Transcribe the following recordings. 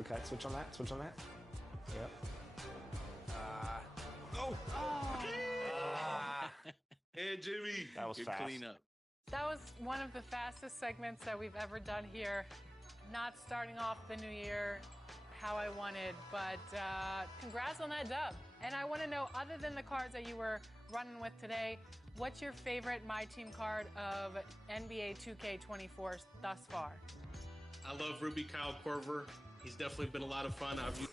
Okay, switch on that. Switch on that. Yep. Hey, Jimmy. That was Good fast. cleanup. That was one of the fastest segments that we've ever done here. Not starting off the new year how I wanted, but congrats on that dub. And I want to know, other than the cards that you were running with today, what's your favorite My Team card of NBA 2K24 thus far? I love Ruby Kyle Korver. He's definitely been a lot of fun. I've used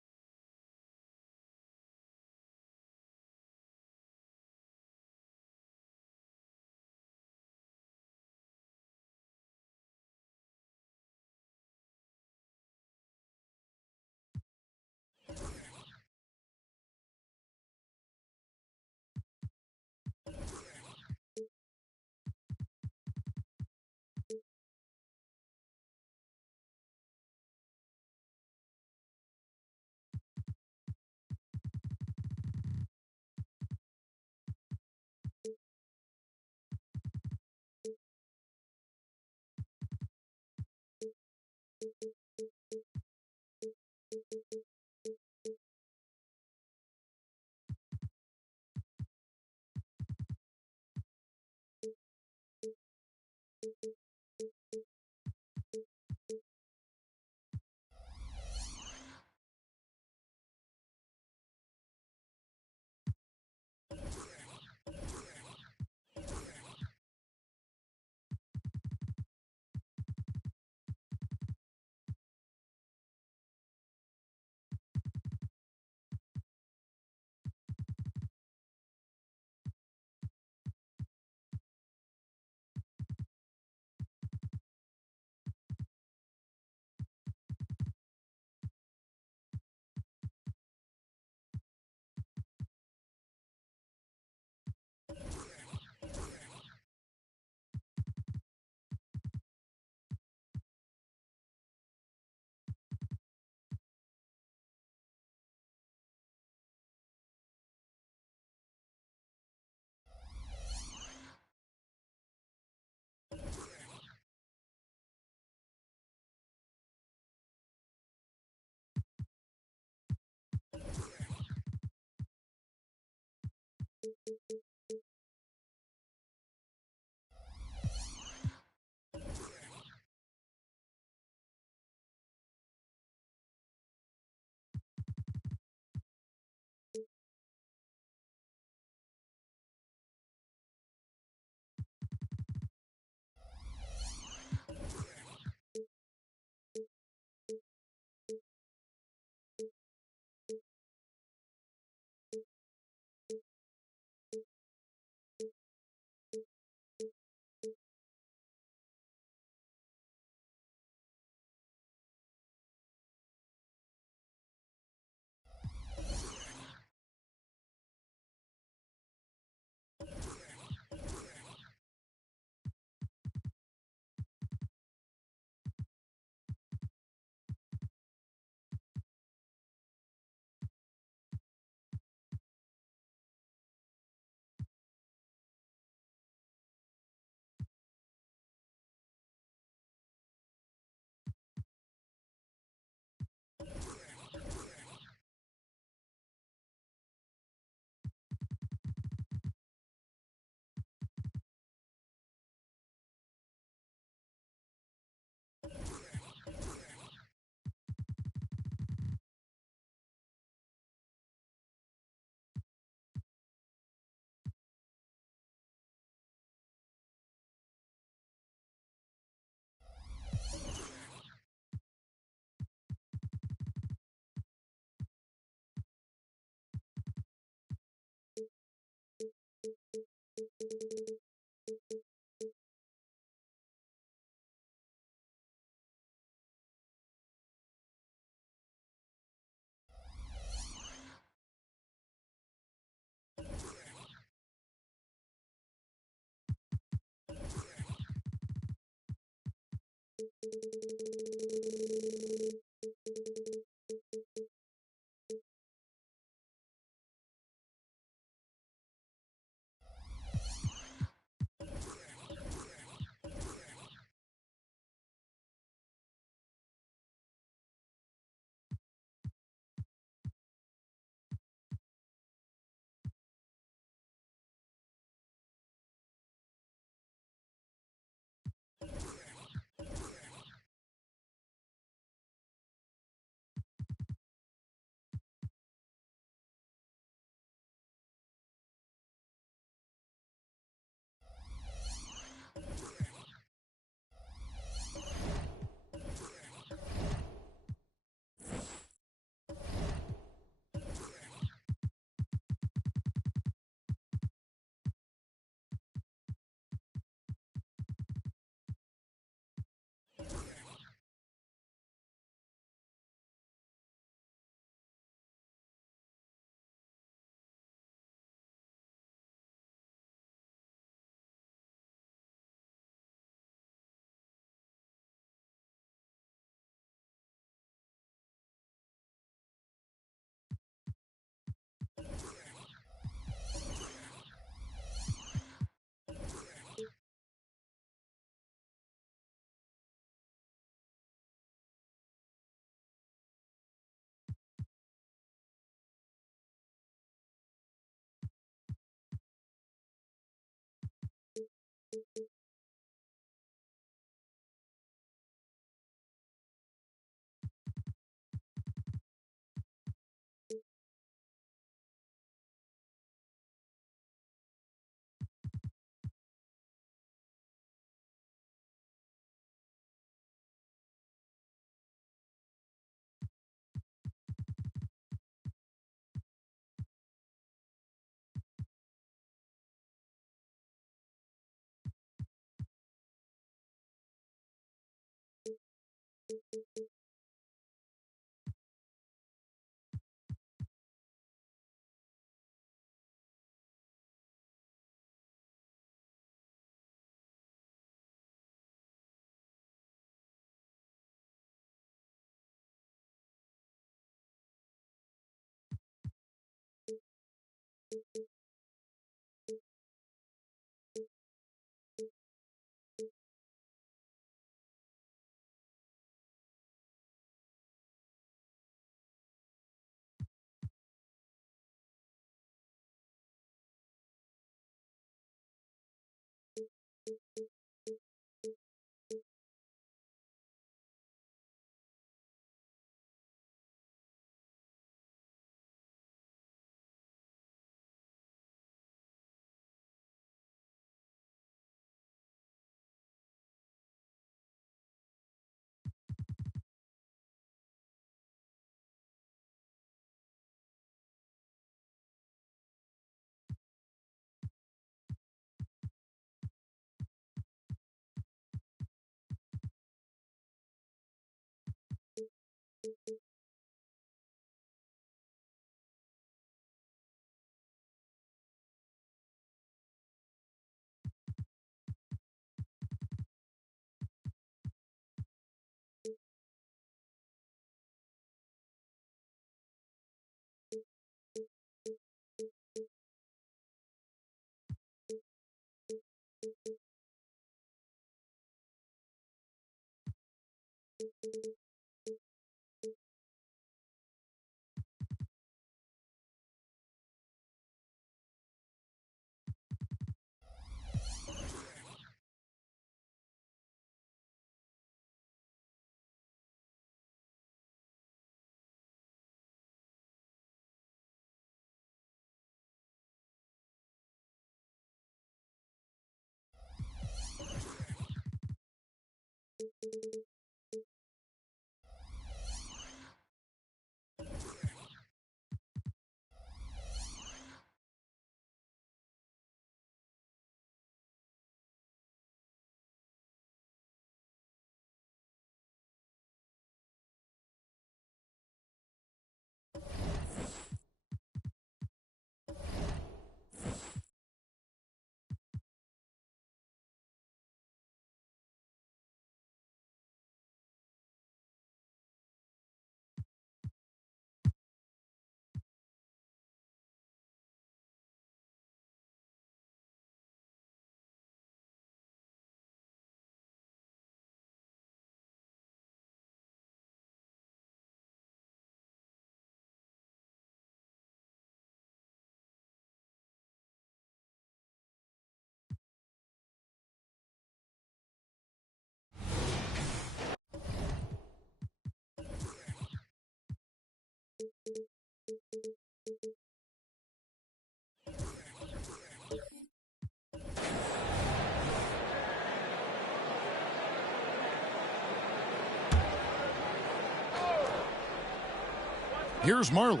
Here's Marley.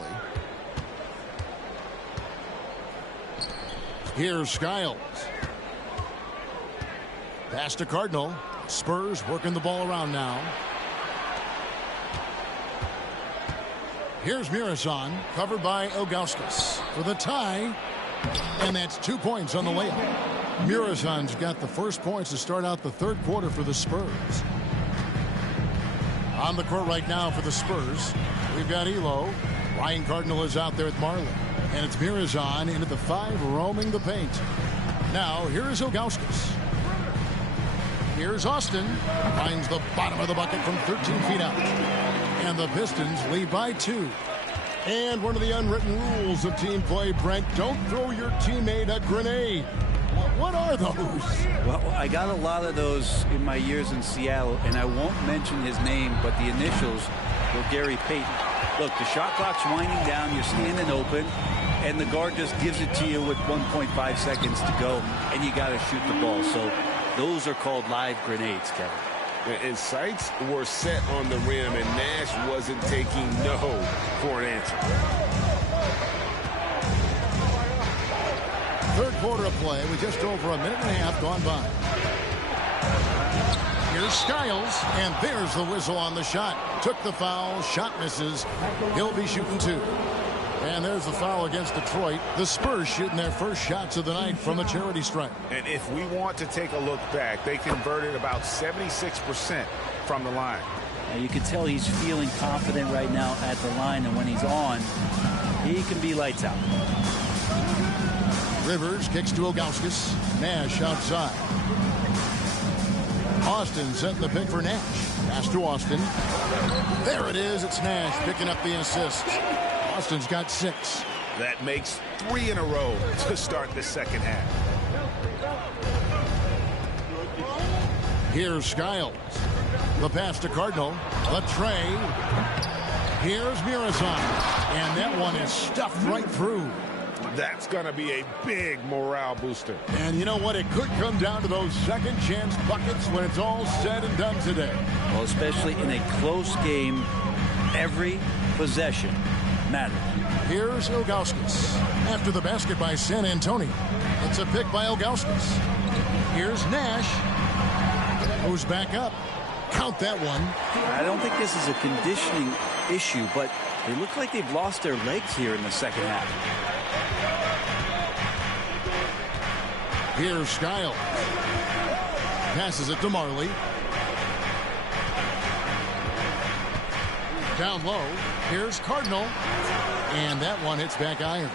Here's Skiles. Pass to Cardinal. Spurs working the ball around now. Here's Mirazon, covered by Ilgauskas for the tie. And that's 2 points on the layup. Mirazon's got the first points to start out the third quarter for the Spurs. On the court right now for the Spurs, we've got Elo. Ryan Cardinal is out there with Marley. And it's Mirazon into the 5, roaming the paint. Now, here's Ilgauskas. Here's Austin. Finds the bottom of the bucket from 13 feet out. And the Pistons lead by 2. And one of the unwritten rules of team play, Brent, don't throw your teammate a grenade. What are those? Well, I got a lot of those in my years in Seattle, and I won't mention his name, but the initials were Gary Payton. Look, the shot clock's winding down, you're standing open, and the guard just gives it to you with 1.5 seconds to go, and you got to shoot the ball. So those are called live grenades, Kevin. And sights were set on the rim, and Nash wasn't taking no for an answer. Third quarter of play with just over a minute and a half gone by. Here's Skiles, and there's the whistle on the shot. Took the foul, shot misses. He'll be shooting 2. And there's the foul against Detroit. The Spurs shooting their first shots of the night from the charity stripe. And if we want to take a look back, they converted about 76% from the line. Now you can tell he's feeling confident right now at the line, and when he's on, he can be lights out. Rivers kicks to Ilgauskas. Nash outside. Austin setting the pick for Nash. Pass to Austin. There it is. It's Nash picking up the assist. Austin's got 6. That makes 3 in a row to start the second half. Here's Skiles. The pass to Cardinal. The tray. Here's Mirazon. And that one is stuffed right through. That's going to be a big morale booster. And you know what? It could come down to those second chance buckets when it's all said and done today. Well, especially in a close game, every possession matters. Here's Ilgauskas. After the basket by San Antonio. It's a pick by Ilgauskas. Here's Nash. Goes back up. Count that one. I don't think this is a conditioning issue, but they look like they've lost their legs here in the second half. Here's Skiles. Passes it to Marley. Down low. Here's Cardinal. And that one hits back iron.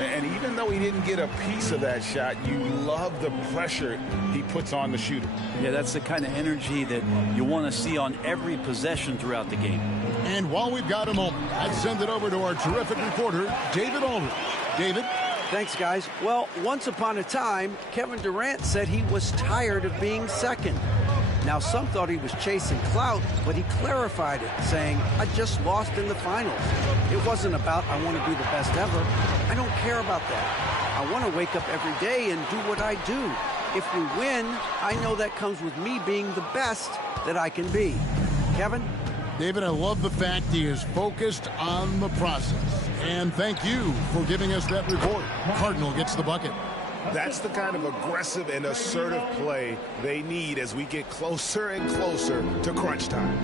And even though he didn't get a piece of that shot, you love the pressure he puts on the shooter. Yeah, that's the kind of energy that you want to see on every possession throughout the game. And while we've got a moment, I'd send it over to our terrific reporter, David Aldridge. David? Thanks, guys. Well, once upon a time, Kevin Durant said he was tired of being second. Now, some thought he was chasing clout, but he clarified it, saying, I just lost in the finals. It wasn't about, I want to be the best ever. I don't care about that. I want to wake up every day and do what I do. If we win, I know that comes with me being the best that I can be. Kevin? David, I love the fact he is focused on the process. And thank you for giving us that report. Cardinal gets the bucket. That's the kind of aggressive and assertive play they need as we get closer and closer to crunch time.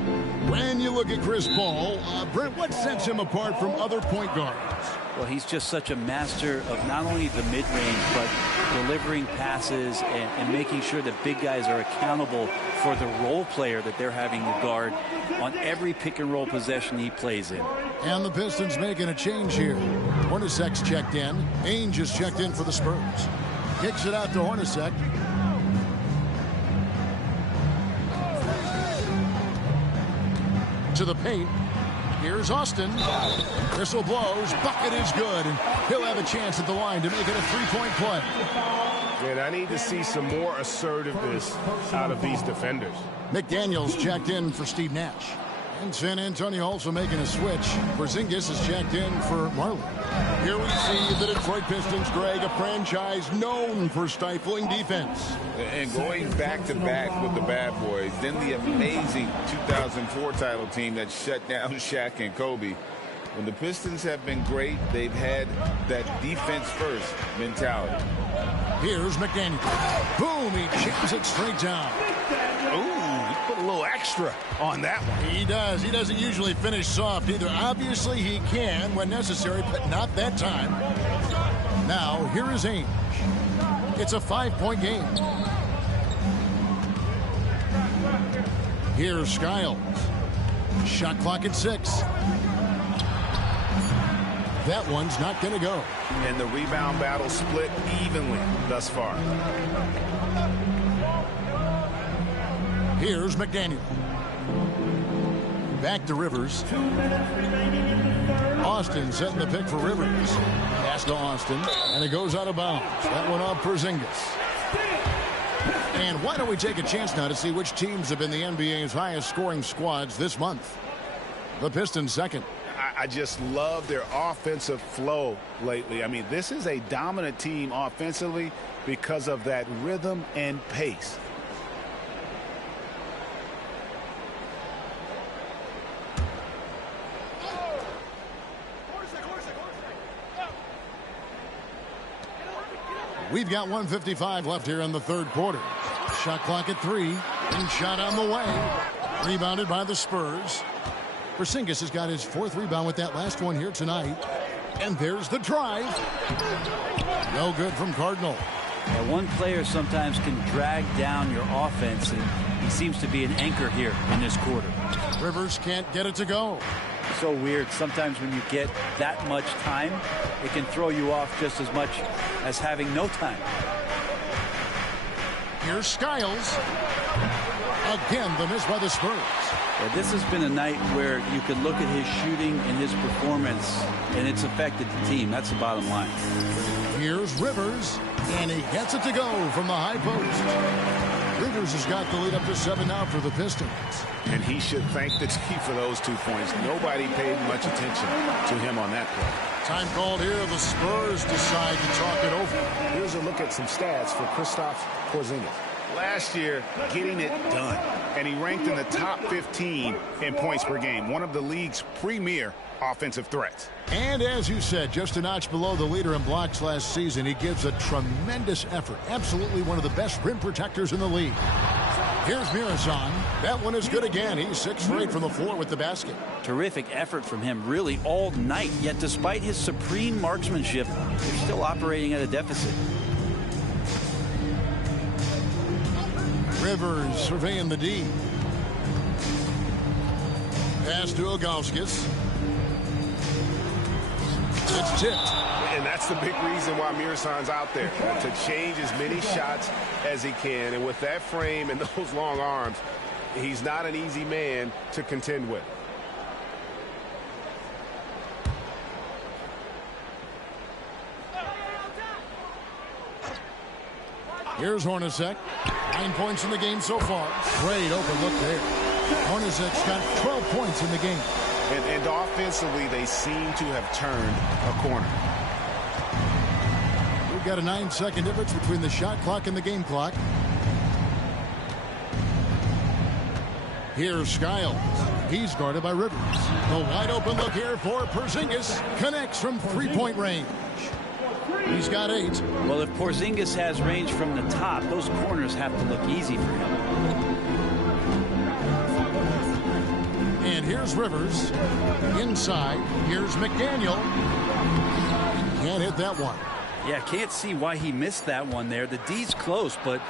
When you look at Chris Paul, Brent, what sets him apart from other point guards? Well, he's just such a master of not only the mid-range, but delivering passes and making sure that big guys are accountable for the role player that they're having to guard on every pick-and-roll possession he plays in. And the Pistons making a change here. Hornacek's checked in. Ainge is checked in for the Spurs. Kicks it out to Hornacek. To the paint. Here's Austin. Whistle blows. Bucket is good. And he'll have a chance at the line to make it a three-point play. And I need to see some more assertiveness out of these defenders. McDaniels checked in for Steve Nash. And San Antonio also making a switch. Porzingis is checked in for Marley. Here we see the Detroit Pistons, Greg, a franchise known for stifling defense. And going back-to-back with the bad boys, then the amazing 2004 title team that shut down Shaq and Kobe. When the Pistons have been great, they've had that defense first mentality. Here's McDaniel. Boom, he chips it straight down. Ooh, he put a little extra on that one. He does. He doesn't usually finish soft either. Obviously, he can when necessary, but not that time. Now, here is Ainge. It's a 5-point game. Here's Skiles. Shot clock at 6. That one's not going to go. And the rebound battle split evenly thus far. Here's McDaniel. Back to Rivers. Austin setting the pick for Rivers. Pass to Austin, and it goes out of bounds. That one off Porzingis. And why don't we take a chance now to see which teams have been the NBA's highest scoring squads this month? The Pistons second. I just love their offensive flow lately. I mean, this is a dominant team offensively because of that rhythm and pace. We've got 1:55 left here in the third quarter. Shot clock at 3. And shot on the way. Rebounded by the Spurs. Porzingis has got his 4th rebound with that last one here tonight. And there's the drive. No good from Cardinal. Yeah, one player sometimes can drag down your offense, and he seems to be an anchor here in this quarter. Rivers can't get it to go. So weird. Sometimes when you get that much time, it can throw you off just as much as having no time. Here's Skiles. Again, the miss by the Spurs. Yeah, this has been a night where you can look at his shooting and his performance, and it's affected the team. That's the bottom line. Here's Rivers, and he gets it to go from the high post. Rivers has got the lead up to 7 now for the Pistons. And he should thank the team for those 2 points. Nobody paid much attention to him on that play. Time called here. The Spurs decide to talk it over. Here's a look at some stats for Kristaps Porzingis. Last year, getting it done. And he ranked in the top 15 in points per game. One of the league's premier offensive threats. And as you said, just a notch below the leader in blocks last season. He gives a tremendous effort. Absolutely one of the best rim protectors in the league. Here's Mirazon. That one is good again. He's 6 for 8 from the floor with the basket. Terrific effort from him really all night. Yet despite his supreme marksmanship, they're still operating at a deficit. Rivers surveying the D. Pass to Ilgauskas. It's tipped. And that's the big reason why Mirazon's out there, to change as many shots as he can. And with that frame and those long arms, he's not an easy man to contend with. Here's Hornacek. 9 points in the game so far. Great open look there. Hornacek's got 12 points in the game. And offensively, they seem to have turned a corner. We've got a 9-second difference between the shot clock and the game clock. Here's Skiles. He's guarded by Rivers. The wide open look here for Porzingis. Connects from 3-point range. He's got 8. Well, if Porzingis has range from the top, those corners have to look easy for him. And here's Rivers. Inside. Here's McDaniel. Can't hit that one. Yeah, can't see why he missed that one there. The D's close, but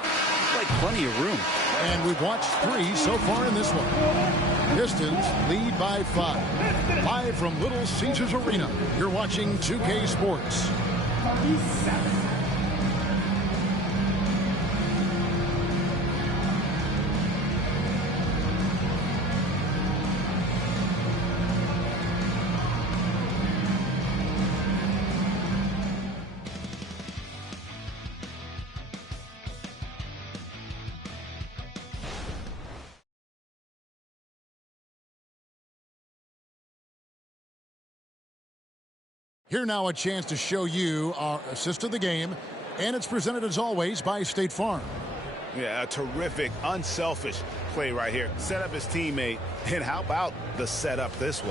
like plenty of room. And we've watched 3 so far in this one. Pistons lead by 5. Live from Little Caesars Arena. You're watching 2K Sports. Here now a chance to show you our assist of the game, and it's presented as always by State Farm. Yeah, a terrific, unselfish play right here. Set up his teammate, and how about the setup this way?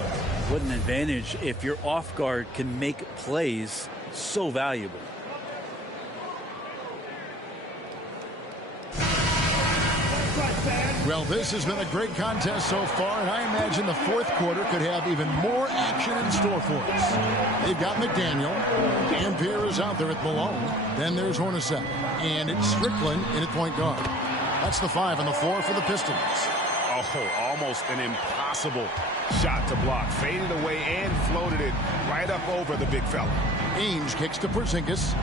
What an advantage if your off guard can make plays so valuable. Well, this has been a great contest so far, and I imagine the fourth quarter could have even more action in store for us. They've got McDaniel. Dampier is out there at Malone. Then there's Hornacek. And it's Strickland in at point guard. That's the 5 and the 4 for the Pistons. Oh, almost an impossible shot to block. Faded away and floated it right up over the big fella. Ainge kicks to Porzingis.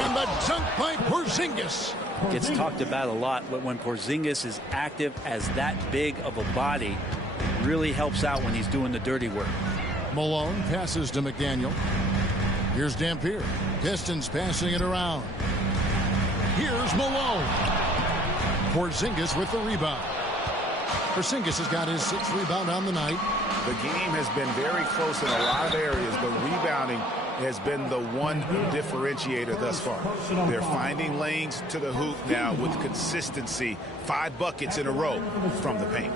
And the dunk by Porzingis. Gets talked about a lot, but when Porzingis is active as that big of a body, really helps out when he's doing the dirty work. Malone passes to McDaniel. Here's Dampier. Pistons passing it around. Here's Malone. Porzingis with the rebound. Porzingis has got his 6th rebound on the night. The game has been very close in a lot of areas, but rebounding has been the one differentiator thus far. They're finding lanes to the hoop now with consistency. 5 buckets in a row from the paint.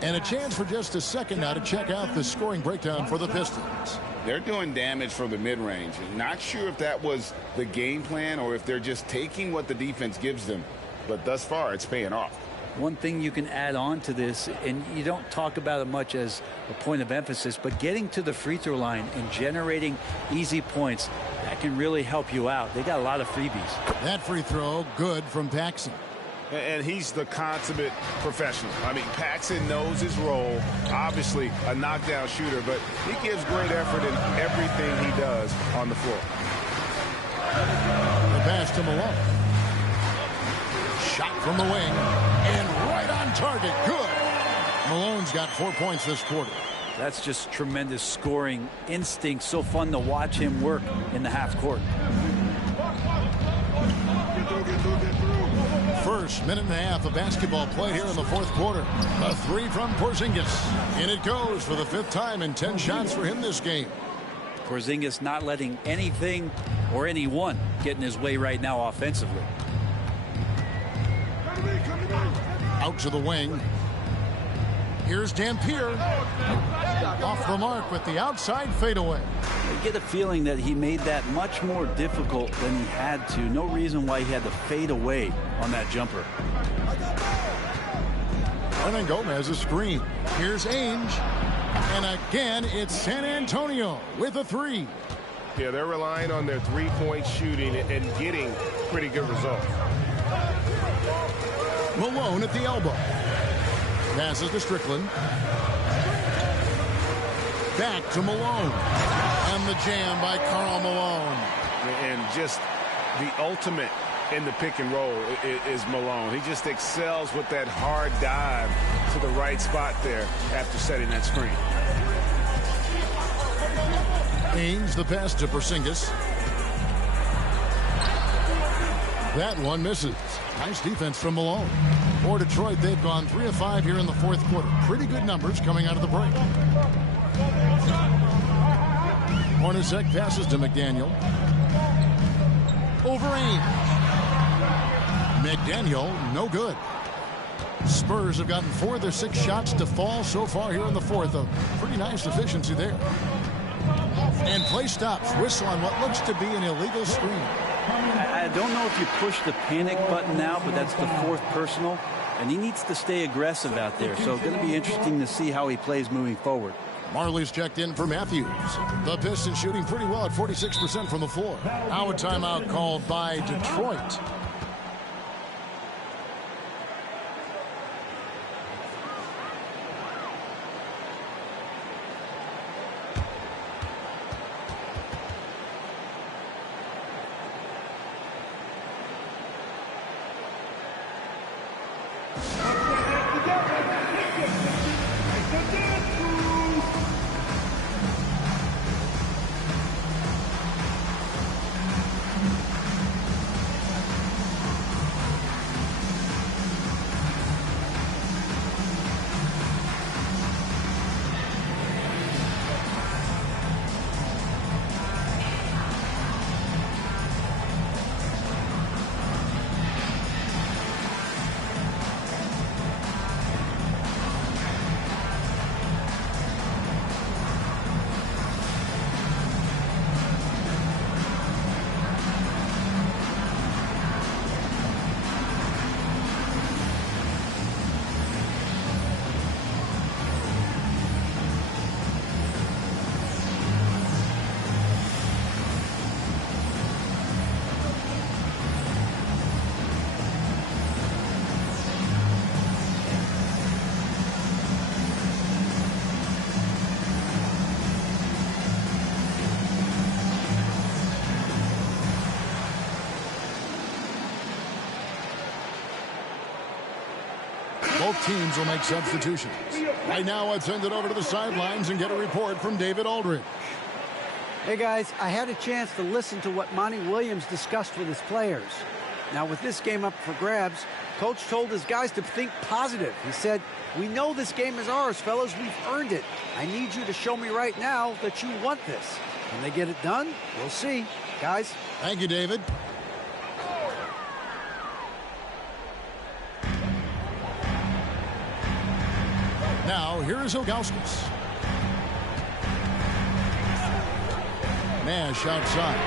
And a chance for just a second now to check out the scoring breakdown for the Pistons. They're doing damage from the mid-range. Not sure if that was the game plan or if they're just taking what the defense gives them. But thus far, it's paying off. One thing you can add on to this, and you don't talk about it much as a point of emphasis, but getting to the free throw line and generating easy points, that can really help you out. They got a lot of freebies. That free throw, good from Paxson. And he's the consummate professional. I mean, Paxson knows his role. Obviously a knockdown shooter, but he gives great effort in everything he does on the floor. The pass to Malone. Shot from the wing. And right on target. Good. Malone's got 4 points this quarter. That's just tremendous scoring instinct. So fun to watch him work in the half court. First minute and a half of basketball play here in the fourth quarter. A 3 from Porzingis. In it goes for the 5th time and 10 shots for him this game. Porzingis not letting anything or anyone get in his way right now offensively. Out to the wing. Here's Dampier. Off the mark with the outside fadeaway. I get a feeling that he made that much more difficult than he had to. No reason why he had to fade away on that jumper. Hernan Gomez a screen. Here's Ainge. And again, it's San Antonio with a 3. Yeah, they're relying on their three-point shooting and getting pretty good results. Malone at the elbow. Passes to Strickland. Back to Malone. And the jam by Karl Malone. And just the ultimate in the pick and roll is Malone. He just excels with that hard dive to the right spot there after setting that screen. Ainge the pass to Porzingis. That one misses. Nice defense from Malone. For Detroit, they've gone 3 of 5 here in the fourth quarter. Pretty good numbers coming out of the break. Hornacek passes to McDaniel. Over Ainge. McDaniel, no good. Spurs have gotten 4 of their 6 shots to fall so far here in the fourth. A pretty nice efficiency there. And play stops. Whistle on what looks to be an illegal screen. I don't know if you push the panic button now, but that's the 4th personal, and he needs to stay aggressive out there. So going to be interesting to see how he plays moving forward. Marley's checked in for Matthews. The Pistons shooting pretty well at 46% from the floor. Now a timeout called by Detroit. Both teams will make substitutions. Right now, let's send it over to the sidelines and get a report from David Aldridge. Hey, guys, I had a chance to listen to what Monty Williams discussed with his players. Now, with this game up for grabs, Coach told his guys to think positive. He said, "We know this game is ours, fellas. We've earned it. I need you to show me right now that you want this. Can they get it done? We'll see. Guys." Thank you, David. Now, here is Ilgauskas. Nash outside.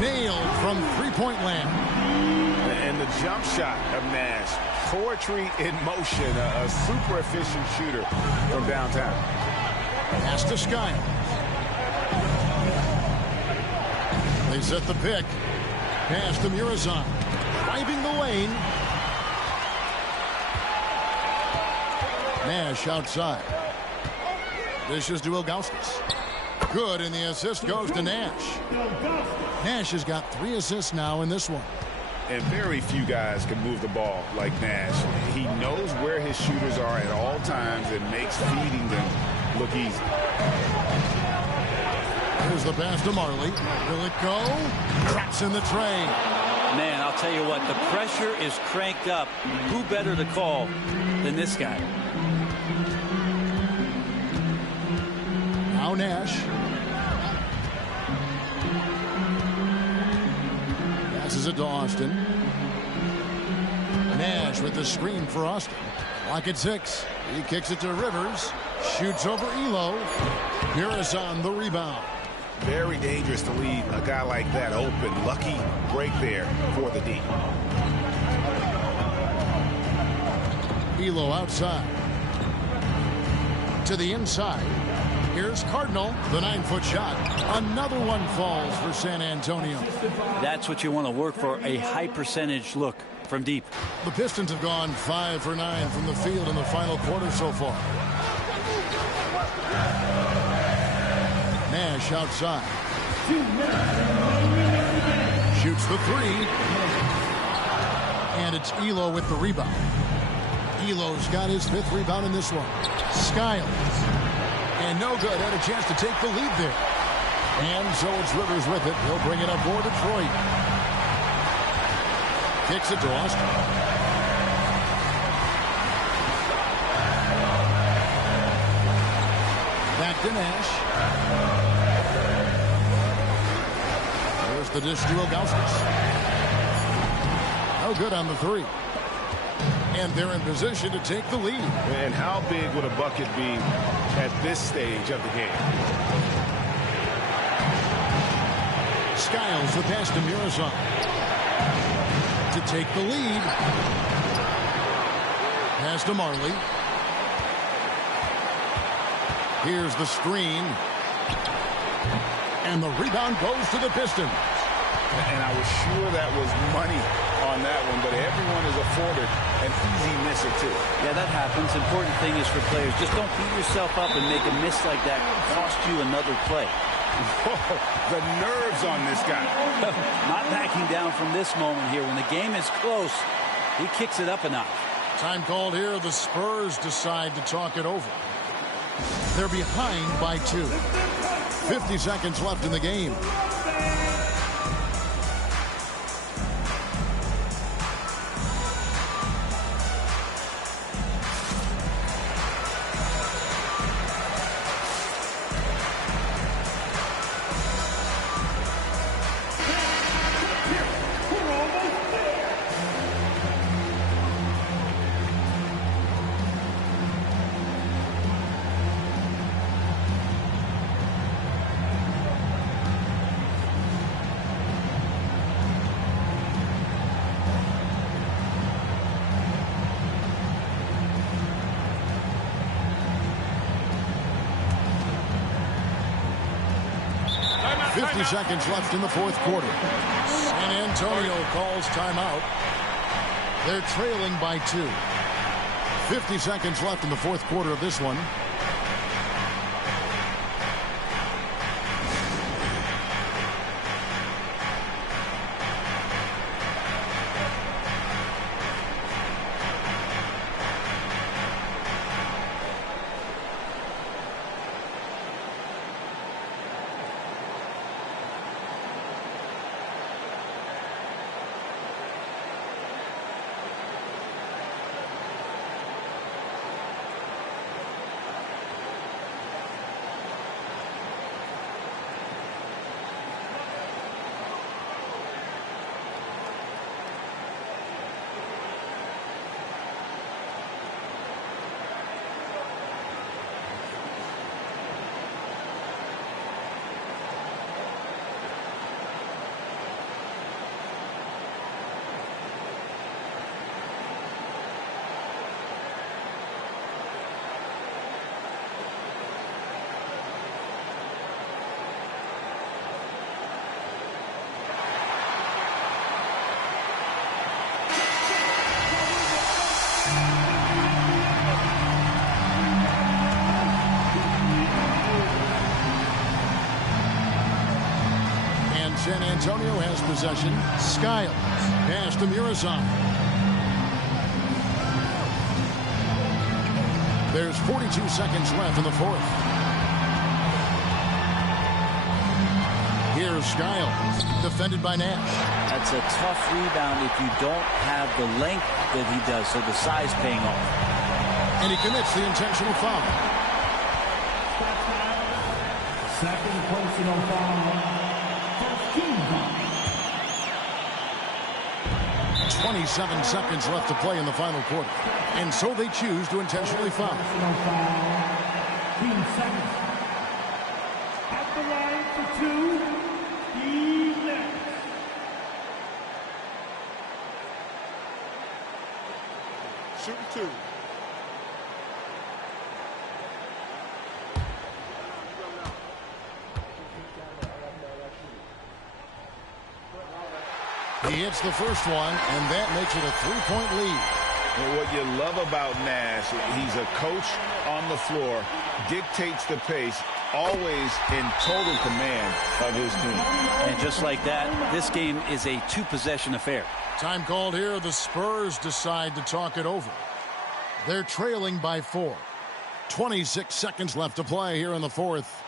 Nailed from three-point land. And the jump shot of Nash. Poetry in motion. A super efficient shooter from downtown. Pass to Skiles. They set the pick. Pass to Murazan. Driving the lane. Nash outside. Dishes to Ilgauskas. Good, and the assist goes to Nash. Nash has got 3 assists now in this one. And very few guys can move the ball like Nash. He knows where his shooters are at all times and makes feeding them look easy. Here's the pass to Marley. Will it go? Traps in the tray. Man, I'll tell you what, the pressure is cranked up. Who better to call than this guy? Now Nash. Passes it to Austin. Nash with the screen for Austin. Clock at 6. He kicks it to Rivers. Shoots over Elo. Murazan the rebound. Very dangerous to leave a guy like that open. Lucky break there for the D. Elo outside. To the inside. Here's Cardinal, the 9-foot shot. Another one falls for San Antonio. That's what you want to work for, a high percentage look from deep. The Pistons have gone 5 for 9 from the field in the final quarter so far. Nash outside. Shoots the 3. And it's Elo with the rebound. Elo's got his 5th rebound in this one. Skiles. And no good. Had a chance to take the lead there. And so it's Rivers with it. He'll bring it up for Detroit. Kicks it to Austin. Back to Nash. There's the dish to Ilgauskas. No good on the 3. And they're in position to take the lead. And how big would a bucket be at this stage of the game? Skiles the pass to Murazan to take the lead. Pass to Marley. Here's the screen. And the rebound goes to the Pistons. And I was sure that was money on that one, but everyone is afforded an easy miss or two. Yeah, that happens. Important thing is for players, just don't beat yourself up and make a miss like that cost you another play. Whoa, the nerves on this guy. Not backing down from this moment here. When the game is close, he kicks it up a notch. Time called here. The Spurs decide to talk it over. They're behind by 2. 50 seconds left in the game. Seconds left in the 4th quarter. San Antonio calls timeout. They're trailing by 2. 50 seconds left in the 4th quarter of this one. San Antonio has possession. Skiles. Pass to Murazan. There's 42 seconds left in the fourth. Here's Skiles, defended by Nash. That's a tough rebound if you don't have the length that he does, so the size paying off. And he commits the intentional foul. Second personal foul. First team foul. 27 seconds left to play in the final quarter. And so they choose to intentionally foul. Personal foul. Team second. At the line for two. Steve Nash. Shooting two. He hits the first one, and that makes it a three-point lead. And what you love about Nash, he's a coach on the floor, dictates the pace, always in total command of his team. And just like that, this game is a two-possession affair. Time called here. The Spurs decide to talk it over. They're trailing by 4. 26 seconds left to play here in the fourth.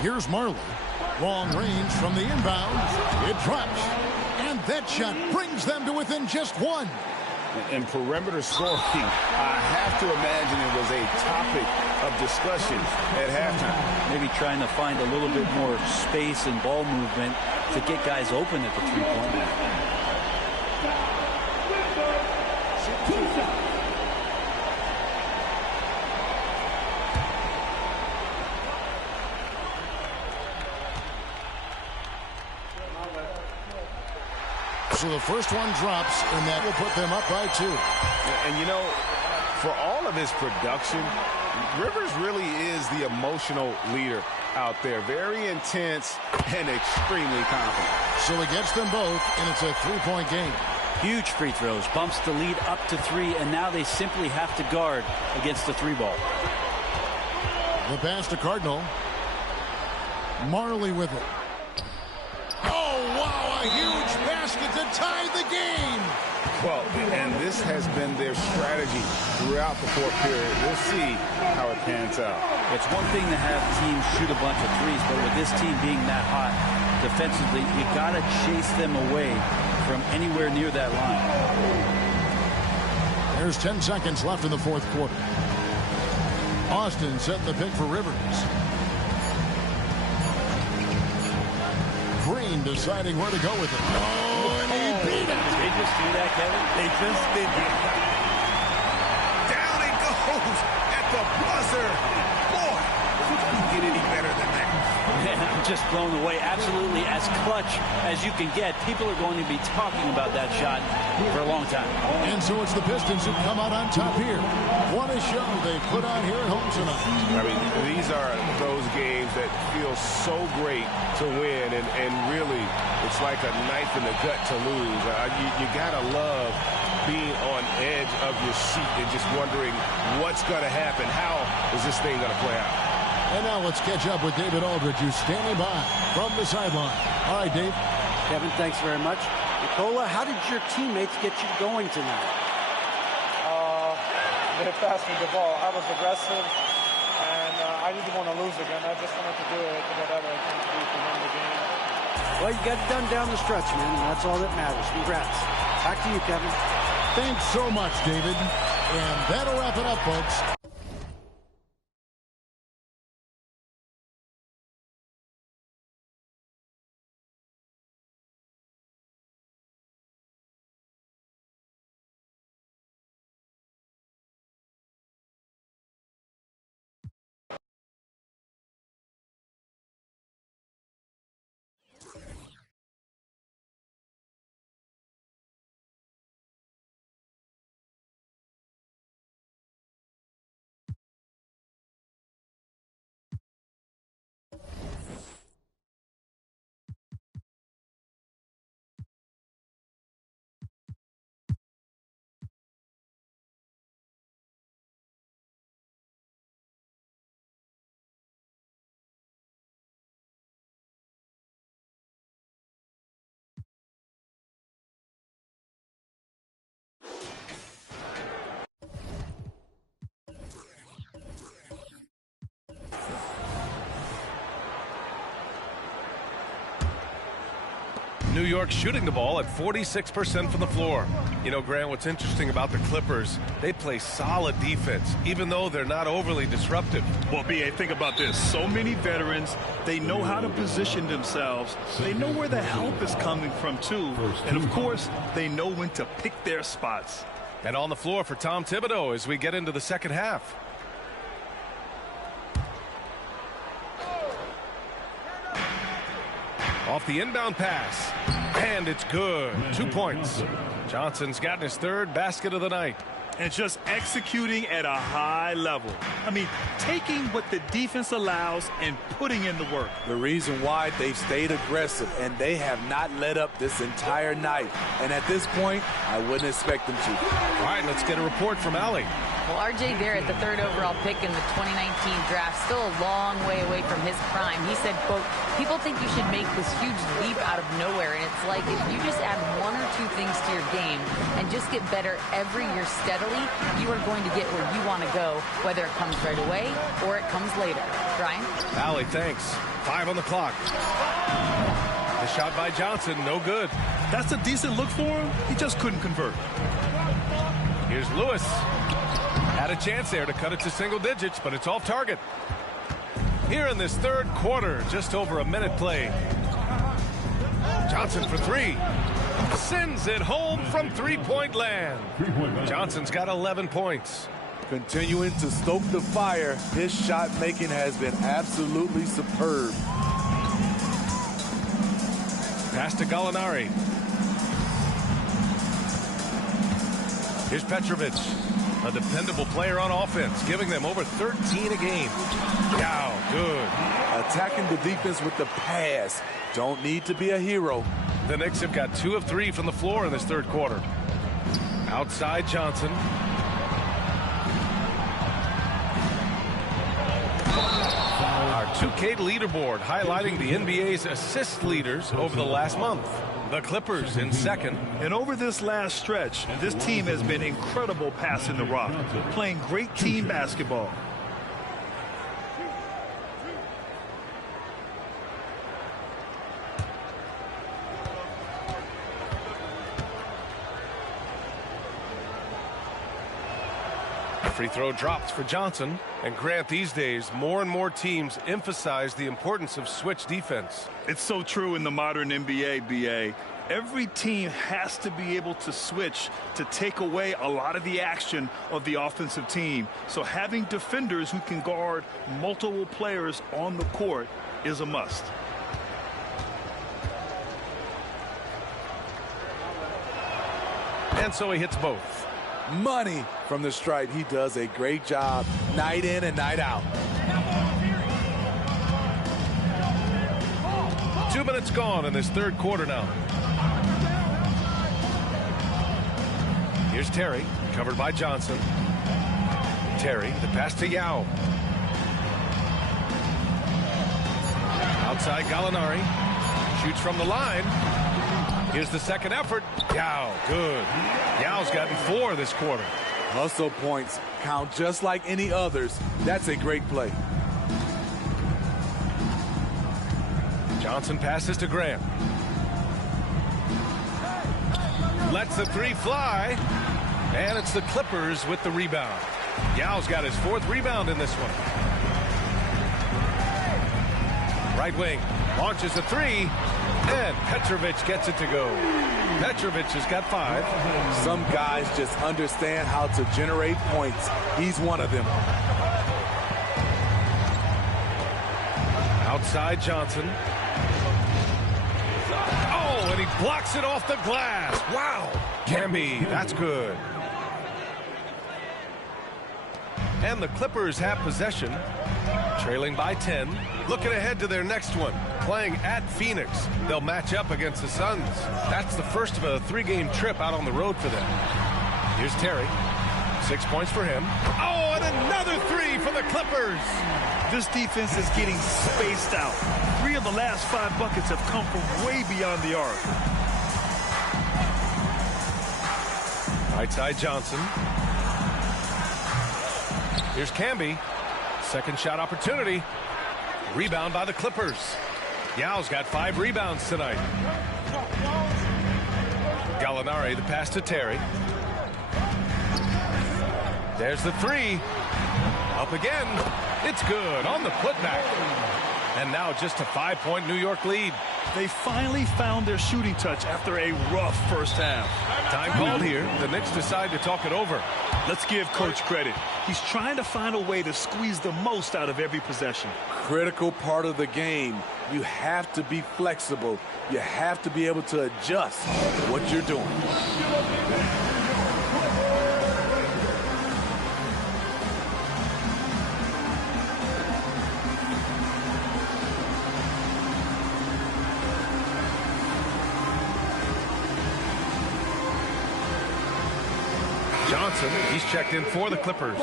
Here's Marley. Long range from the inbound. It drops. And that shot brings them to within just one. And perimeter scoring, I have to imagine it was a topic of discussion at halftime. Maybe trying to find a little bit more space and ball movement to get guys open at the three-point line. So the first one drops, and that will put them up by 2. And, you know, for all of his production, Rivers really is the emotional leader out there. Very intense and extremely confident. So he gets them both, and it's a three-point game. Huge free throws, bumps the lead up to 3, and now they simply have to guard against the 3-ball. The pass to Cardinal. Marley with it. Oh, wow, a huge basket to tie the game. Well, and this has been their strategy throughout the fourth period. We'll see how it pans out. It's one thing to have teams shoot a bunch of threes, but with this team being that hot defensively, you got to chase them away from anywhere near that line. There's 10 seconds left in the fourth quarter. Austin setting the pick for Rivers. Green deciding where to go with it. Oh, and he beat it. Did they just do that, Kevin? They just did it. Down it goes at the buzzer. Boy, it doesn't get any better than that. Man, I'm just blown away. Absolutely as clutch as you can get. People are going to be talking about that shot for a long time. And so it's the Pistons who come out on top here. What a show they put on here at home tonight. I mean, these are those games that feel so great to win, and really, it's like a knife in the gut to lose. You got to love being on edge of your seat and just wondering what's going to happen. How is this thing going to play out? And now let's catch up with David Aldridge, who's standing by from the sideline. All right, Dave. Kevin, thanks very much. Nicola, how did your teammates get you going tonight? They passed me the ball. I was aggressive, and I didn't want to lose again. I just wanted to do it, whatever I can do to win the game. Well, you got it done down the stretch, man, and that's all that matters. Congrats. Back to you, Kevin. Thanks so much, David. And that'll wrap it up, folks. New York shooting the ball at 46% from the floor. You know, Grant, what's interesting about the Clippers, they play solid defense, even though they're not overly disruptive. Well, B.A., think about this. So many veterans, they know how to position themselves. They know where the help is coming from, too. And, of course, they know when to pick their spots. And on the floor for Tom Thibodeau as we get into the second half. Off the inbound pass, and it's good. 2 points. Johnson's gotten his third basket of the night. And just executing at a high level. I mean, taking what the defense allows and putting in the work. The reason why they've stayed aggressive, and they have not let up this entire night. And at this point, I wouldn't expect them to. All right, let's get a report from Allie. Well, R.J. Barrett, the third overall pick in the 2019 draft, still a long way away from his prime. He said, quote, people think you should make this huge leap out of nowhere, and it's like if you just add one or two things to your game and just get better every year steadily, you are going to get where you want to go, whether it comes right away or it comes later. Brian? Allie, thanks. 5 on the clock. The shot by Johnson, no good. That's a decent look for him. He just couldn't convert. Here's Lewis. Had a chance there to cut it to single digits, but it's off target. Here in this third quarter, just over a minute played. Johnson for three. Sends it home from three-point land. Johnson's got 11 points. Continuing to stoke the fire, his shot making has been absolutely superb. Pass to Gallinari. Here's Petrovic, a dependable player on offense, giving them over 13 a game. Wow, good. Attacking the defense with the pass. Don't need to be a hero. The Knicks have got 2 of 3 from the floor in this third quarter. Outside Johnson. Our 2K leaderboard highlighting the NBA's assist leaders over the last month. The Clippers in second. And over this last stretch, this team has been incredible passing the rock, playing great team basketball. Free throw dropped for Johnson. And Grant, these days, more and more teams emphasize the importance of switch defense. It's so true in the modern NBA, BA. Every team has to be able to switch to take away a lot of the action of the offensive team. So having defenders who can guard multiple players on the court is a must. And so he hits both. Money from the stripe. He does a great job night in and night out. 2 minutes gone in this third quarter now. Here's Terry, covered by Johnson. Terry, the pass to Yao. Outside Gallinari. Shoots from the line. Here's the second effort. Yao, good. Yao's gotten 4 this quarter. Hustle points count just like any others. That's a great play. Johnson passes to Graham. Lets the 3 fly. And it's the Clippers with the rebound. Yao's got his 4th rebound in this one. Right wing. Launches a 3. And Petrovic gets it to go. Petrovic has got 5. Some guys just understand how to generate points. He's one of them. Outside Johnson. Oh, and he blocks it off the glass. Wow. Camby, that's good. And the Clippers have possession, trailing by 10. Looking ahead to their next one, playing at Phoenix. They'll match up against the Suns. That's the first of a 3-game trip out on the road for them. Here's Terry. 6 points for him. Oh, and another 3 for the Clippers. This defense is getting spaced out. 3 of the last 5 buckets have come from way beyond the arc. Right side Johnson. Here's Camby. Second shot opportunity. Rebound by the Clippers. Yao's got 5 rebounds tonight. Gallinari, the pass to Terry. There's the 3. Up again. It's good on the putback. And now just a 5-point New York lead. They finally found their shooting touch after a rough first half. Time called here. The Knicks decide to talk it over. Let's give Coach credit. He's trying to find a way to squeeze the most out of every possession. Critical part of the game. You have to be flexible. You have to be able to adjust what you're doing. Johnson, he's checked in for the Clippers.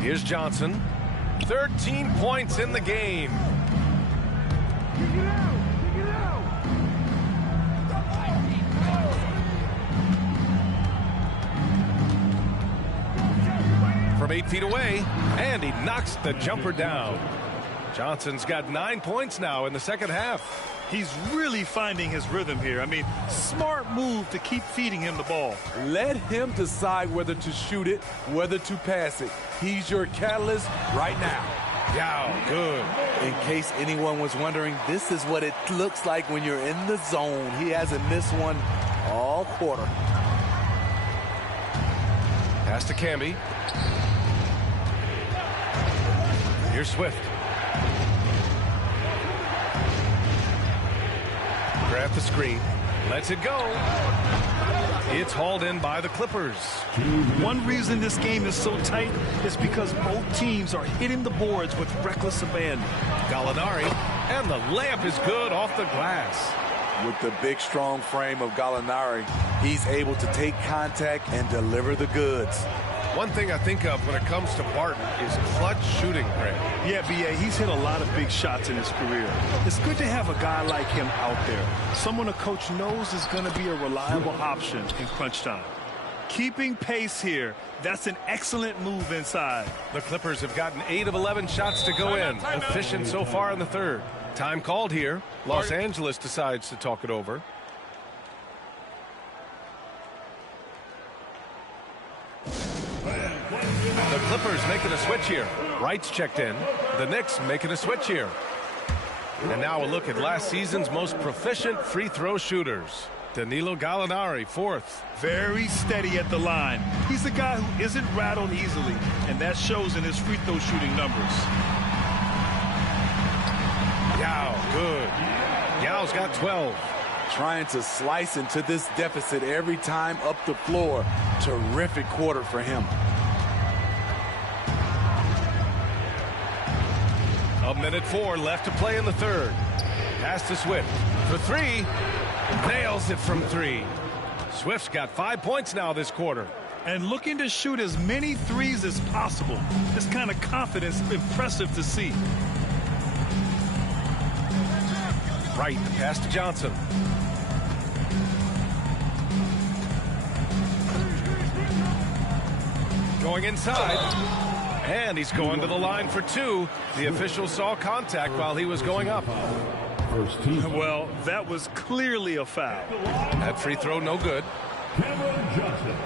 Here's Johnson. 13 points in the game. From 8 feet away, and he knocks the jumper down. Johnson's got 9 points now in the second half. He's really finding his rhythm here. I mean, smart move to keep feeding him the ball. Let him decide whether to shoot it, whether to pass it. He's your catalyst right now. Yao, good. In case anyone was wondering, this is what it looks like when you're in the zone. He hasn't missed one all quarter. Pass to Camby. Here's Swift. Grab the screen. Lets it go. It's hauled in by the Clippers. One reason this game is so tight is because both teams are hitting the boards with reckless abandon. Gallinari, and the layup is good off the glass. With the big, strong frame of Gallinari, he's able to take contact and deliver the goods. One thing I think of when it comes to Barton is clutch shooting, Grant. Yeah, B.A., he's hit a lot of big shots in his career. It's good to have a guy like him out there. Someone a coach knows is going to be a reliable option in crunch time. Keeping pace here. That's an excellent move inside. The Clippers have gotten 8 of 11 shots to go in. Efficient so far in the third. Time called here. Los Angeles decides to talk it over. The Clippers making a switch here. Wright's checked in. The Knicks making a switch here. And now a look at last season's most proficient free throw shooters. Danilo Gallinari, fourth. Very steady at the line. He's a guy who isn't rattled easily, and that shows in his free throw shooting numbers. Yao, good. Yao's got 12. Trying to slice into this deficit every time up the floor. Terrific quarter for him. A minute 4 left to play in the third. Pass to Swift for 3. Nails it from 3. Swift's got 5 points now this quarter. And looking to shoot as many threes as possible. This kind of confidence, impressive to see. Right, the pass to Johnson. Going inside. And he's going to the line for 2. The official saw contact while he was going up. Well, that was clearly a foul. That free throw no good. Cameron Johnson.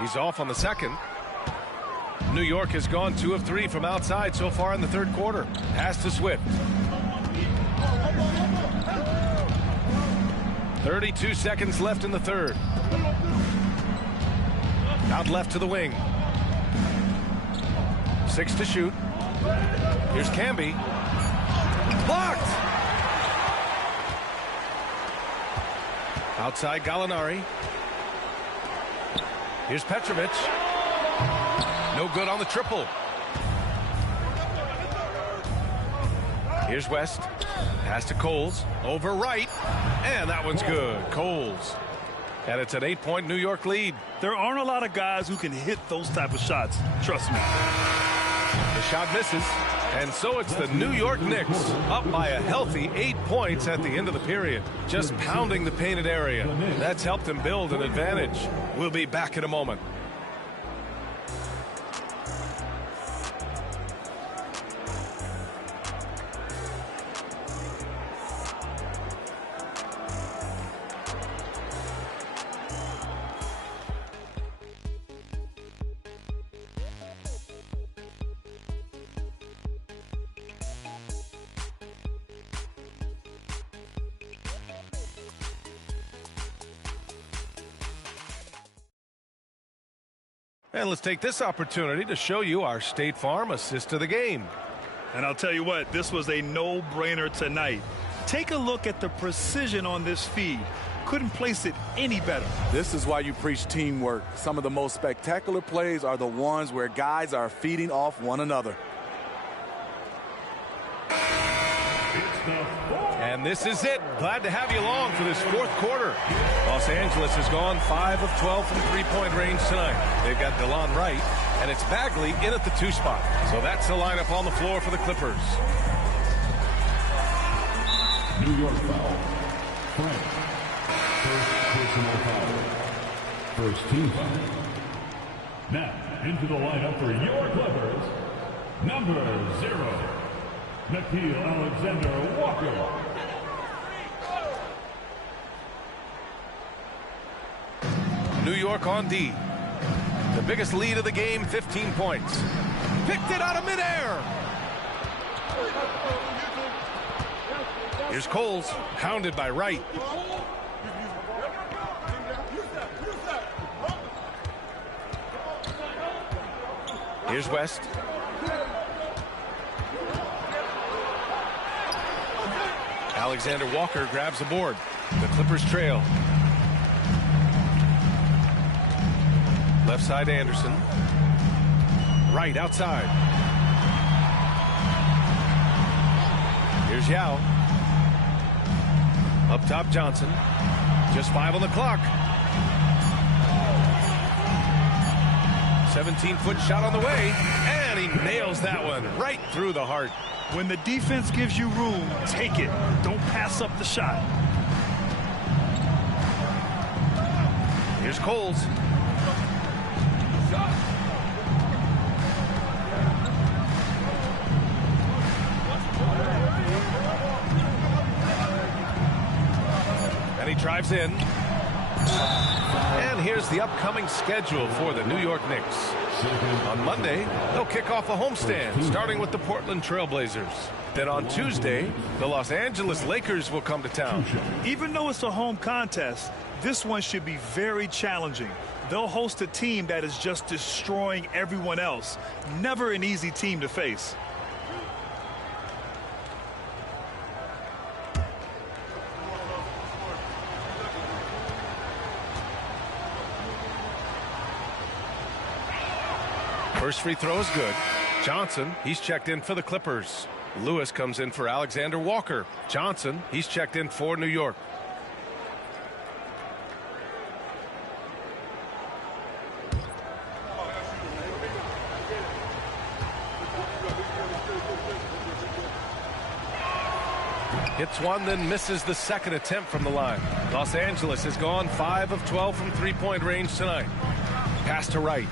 He's off on the second. New York has gone 2 of 3 from outside so far in the third quarter. Pass to Swift. 32 seconds left in the third. Out left to the wing. 6 to shoot. Here's Camby. Blocked! Outside Gallinari. Here's Petrovic. No good on the triple. Here's West. Pass to Coles. Over right. And that one's good. Coles. And it's an 8-point New York lead. There aren't a lot of guys who can hit those type of shots. Trust me. The shot misses. And so it's the New York Knicks up by a healthy 8 points at the end of the period. Just pounding the painted area. That's helped them build an advantage. We'll be back in a moment. And let's take this opportunity to show you our State Farm assist of the game. And I'll tell you what, this was a no-brainer tonight. Take a look at the precision on this feed. Couldn't place it any better. This is why you preach teamwork. Some of the most spectacular plays are the ones where guys are feeding off one another. And this is it. Glad to have you along for this fourth quarter. Los Angeles has gone 5 of 12 from three-point range tonight. They've got DeLon Wright, and it's Bagley in at the 2 spot. So that's the lineup on the floor for the Clippers. New York foul. Frank. First personal foul. First team foul. Now, into the lineup for your Clippers, number 0, Nickeil Alexander-Walker. New York on D. The biggest lead of the game, 15 points. Picked it out of midair. Here's Coles, hounded by Wright. Here's West. Alexander Walker grabs the board. The Clippers trail. Left side Anderson. Right outside. Here's Yao. Up top Johnson. Just 5 on the clock. 17-foot shot on the way. And he nails that one right through the heart. When the defense gives you room, take it. Don't pass up the shot. Here's Coles. he drives in. And here's the upcoming schedule for the New York Knicks. On Monday, they'll kick off a homestand, starting with the Portland Trailblazers. Then on Tuesday, the Los Angeles Lakers will come to town. Even though it's a home contest, this one should be very challenging. They'll host a team that is just destroying everyone else. Never an easy team to face. First free throw is good. Johnson, he's checked in for the Clippers. Lewis comes in for Alexander Walker. Johnson, he's checked in for New York. Hits one, then misses the second attempt from the line. Los Angeles has gone 5 of 12 from three-point range tonight. Pass to Wright.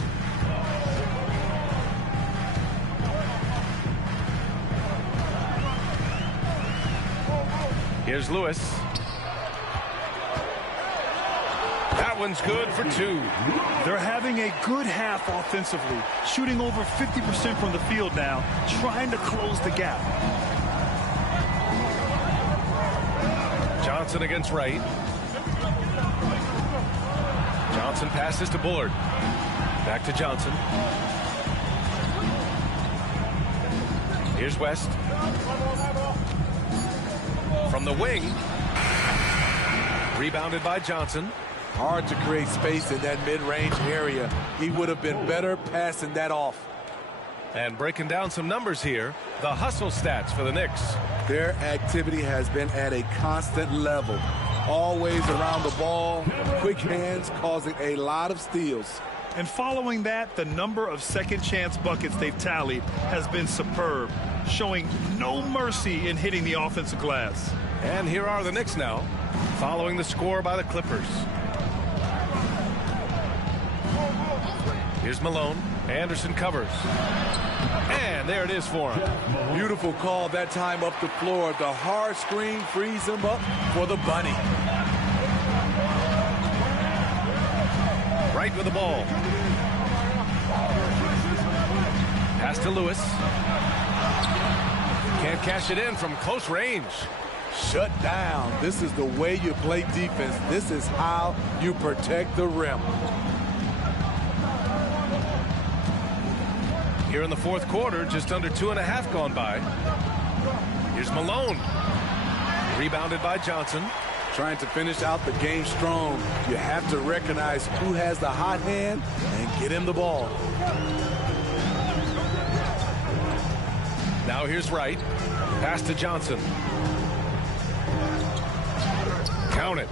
Here's Lewis. That one's good for 2. They're having a good half offensively, shooting over 50% from the field now, trying to close the gap. Johnson against Wright. Johnson passes to Bullard. Back to Johnson. Here's West. From the wing. Rebounded by Johnson. Hard to create space in that mid-range area. He would have been better passing that off. And breaking down some numbers here, the hustle stats for the Knicks. Their activity has been at a constant level. Always around the ball, quick hands causing a lot of steals. And following that, the number of second chance buckets they've tallied has been superb, showing no mercy in hitting the offensive glass. And here are the Knicks now, following the score by the Clippers. Here's Malone. Anderson covers. And there it is for him. Beautiful call that time up the floor. The hard screen frees him up for the bunny. Right with the ball. Pass to Lewis. Can't cash it in from close range. Shut down. This is the way you play defense. This is how you protect the rim. Here in the fourth quarter, just under 2.5 gone by. Here's Malone. Rebounded by Johnson. Trying to finish out the game strong. You have to recognize who has the hot hand and get him the ball. Now here's Wright. Pass to Johnson. Count it.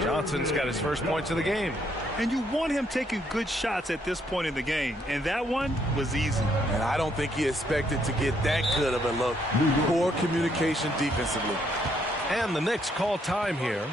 Johnson's got his first points of the game. And you want him taking good shots at this point in the game. And that one was easy. And I don't think he expected to get that good of a look. Poor communication defensively. And the Knicks call time here.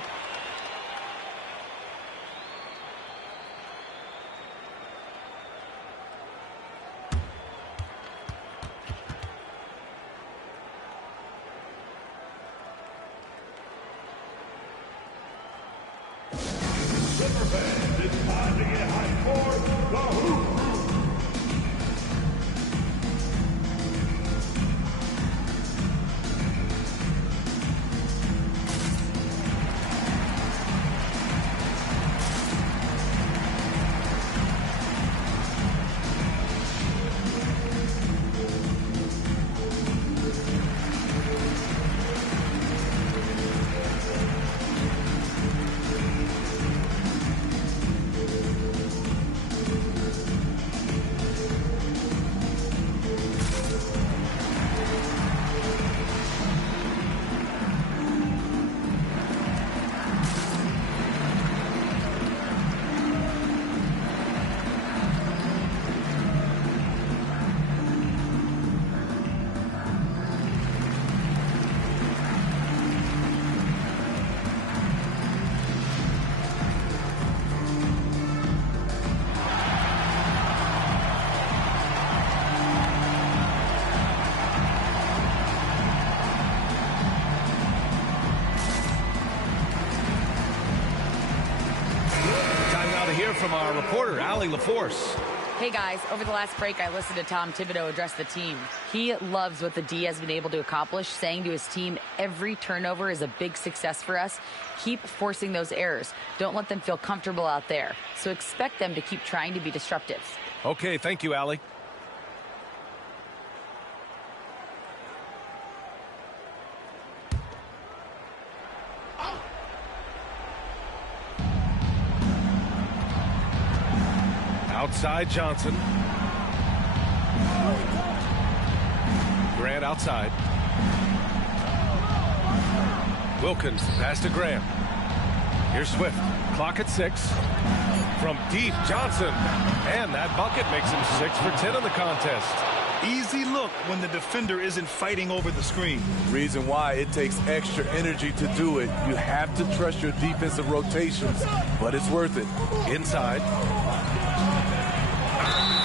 hear from our reporter, Allie LaForce. Hey guys, over the last break, I listened to Tom Thibodeau address the team. He loves what the D has been able to accomplish, saying to his team, every turnover is a big success for us. Keep forcing those errors. Don't let them feel comfortable out there. So expect them to keep trying to be disruptive. Okay, thank you, Allie. Outside Johnson. Grant outside. Wilkins pass to Graham. Here's Swift. Clock at 6. From deep, Johnson. And that bucket makes him 6 for 10 in the contest. Easy look when the defender isn't fighting over the screen. Reason why it takes extra energy to do it. You have to trust your defensive rotations, but it's worth it. Inside.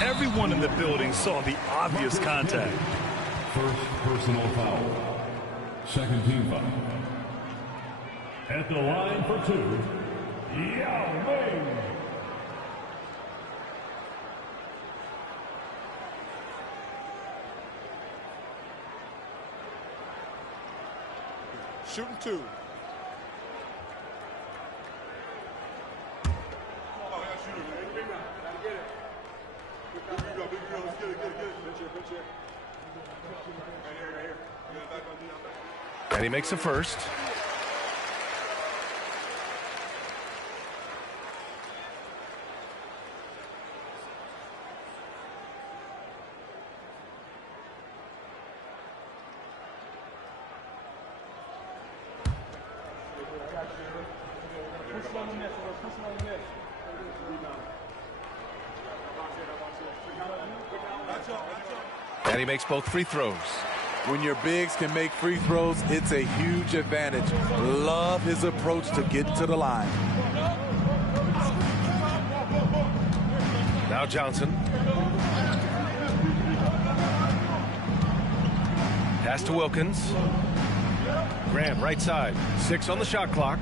Everyone in the building saw the obvious contact. First personal foul. Second team foul. At the line for 2, Yao Ming. Shooting 2. And he makes a first. And he makes both free throws. When your bigs can make free throws, it's a huge advantage. Love his approach to get to the line. Now Johnson. Pass to Wilkins. Grant right side. 6 on the shot clock.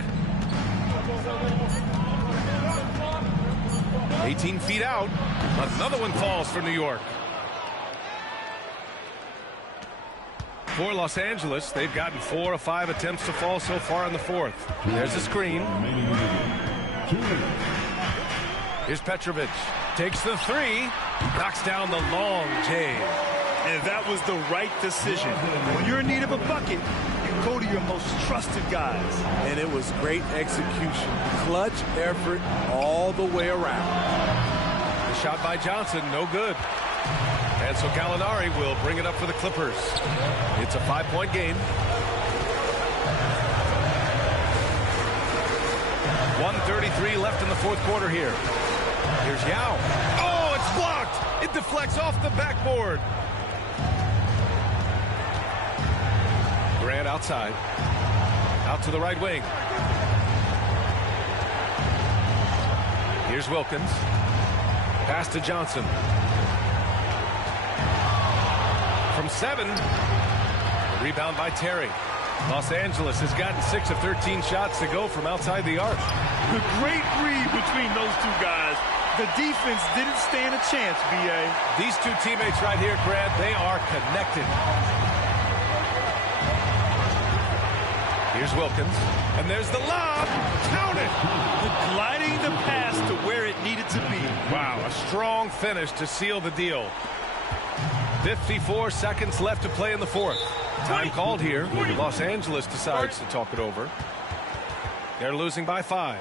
18 feet out. Another one falls for New York. For Los Angeles, they've gotten 4 of 5 attempts to fall so far in the fourth. There's a screen. Here's Petrovic. Takes the 3. Knocks down the long J. And that was the right decision. When you're in need of a bucket, you go to your most trusted guys. And it was great execution. Clutch effort all the way around. The shot by Johnson, no good. And so Gallinari will bring it up for the Clippers. It's a 5-point game. 1:33 left in the fourth quarter here. Here's Yao. Oh, it's blocked. It deflects off the backboard. Grant outside. Out to the right wing. Here's Wilkins. Pass to Johnson. From 7. Rebound by Terry. Los Angeles has gotten 6 of 13 shots to go from outside the arc. The great read between those two guys. The defense didn't stand a chance, B.A. These two teammates right here, Grant, they are connected. Here's Wilkins. And there's the lob. Count it. Gliding the pass to where it needed to be. Wow, a strong finish to seal the deal. 54 seconds left to play in the fourth. Time called here. Los Angeles decides to talk it over. They're losing by 5.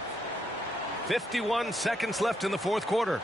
51 seconds left in the fourth quarter.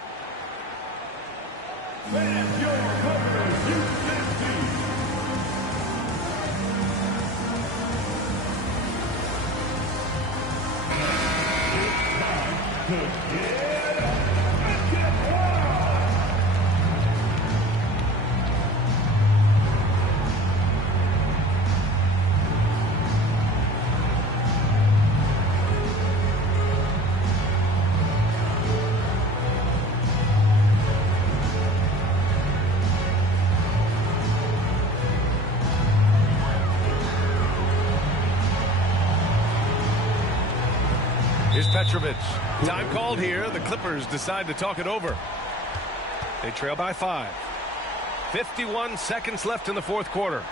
Here's Petrovic. Time called here. The Clippers decide to talk it over. They trail by 5. 51 seconds left in the fourth quarter.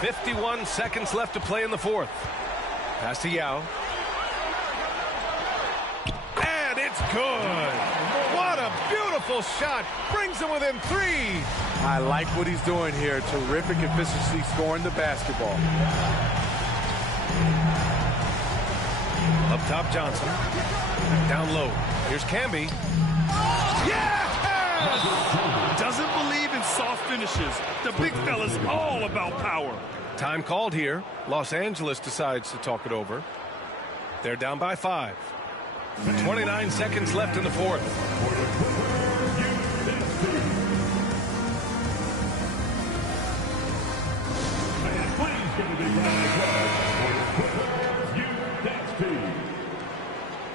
.51 seconds left to play in the fourth. Pass to Yao. And it's good. What a beautiful shot. Brings him within 3. I like what he's doing here. Terrific efficiency scoring the basketball. Up top, Johnson. Down low. Here's Camby. Yes! Doesn't believe in soft finishes. The big fella's all about power. Time called here. Los Angeles decides to talk it over. They're down by 5. 29 seconds left in the fourth.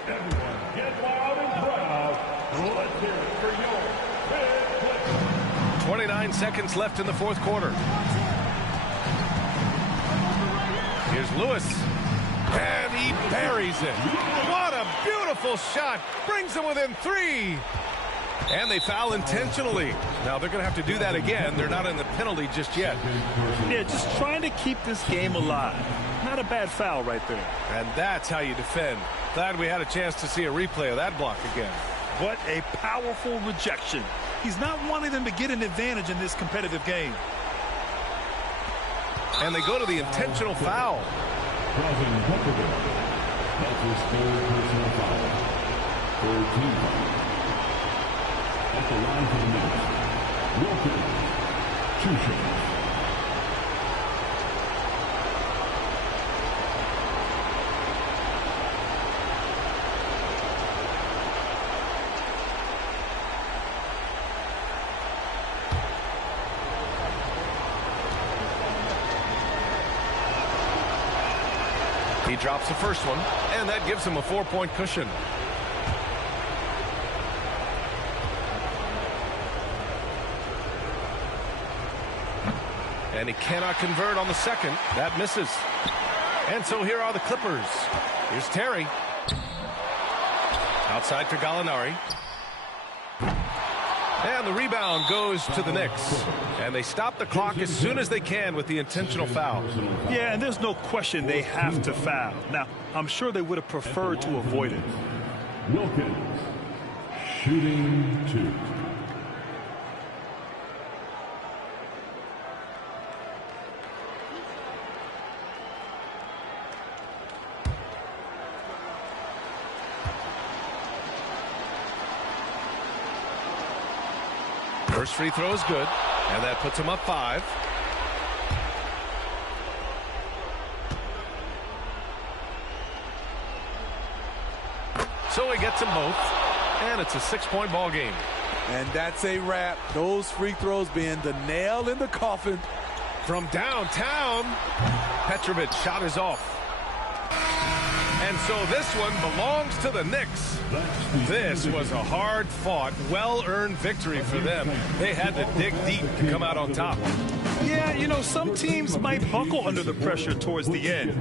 Everyone, get loud and proud. Let's hear it for your Big Clippers. 29 seconds left in the fourth quarter. Here's Lewis. And he buries it. What a beautiful shot. Brings them within 3. And they foul intentionally. Now they're going to have to do that again. They're not in the penalty just yet. Yeah, just trying to keep this game alive. Not a bad foul right there. And that's how you defend. Glad we had a chance to see a replay of that block again. What a powerful rejection. He's not wanting them to get an advantage in this competitive game. And they go to the intentional foul. Causing Petrovic. That's his 3rd personal foul. 3rd team foul. At the line for the Knicks, Wilkins. 2 shots. He drops the first one, and that gives him a 4-point cushion. And he cannot convert on the second. That misses. And so here are the Clippers. Here's Terry. Outside for Gallinari. And the rebound goes to the Knicks. And they stop the clock as soon as they can with the intentional foul. Yeah, and there's no question they have to foul. Now, I'm sure they would have preferred to avoid it. Wilkins, shooting 2. First free throw is good, and that puts him up 5. So he gets them both, and it's a 6-point ball game. And that's a wrap. Those free throws being the nail in the coffin. From downtown, Petrovic shot is off. And so this one belongs to the Knicks. This was a hard-fought, well-earned victory for them. They had to dig deep to come out on top. Yeah, you know, some teams might buckle under the pressure towards the end.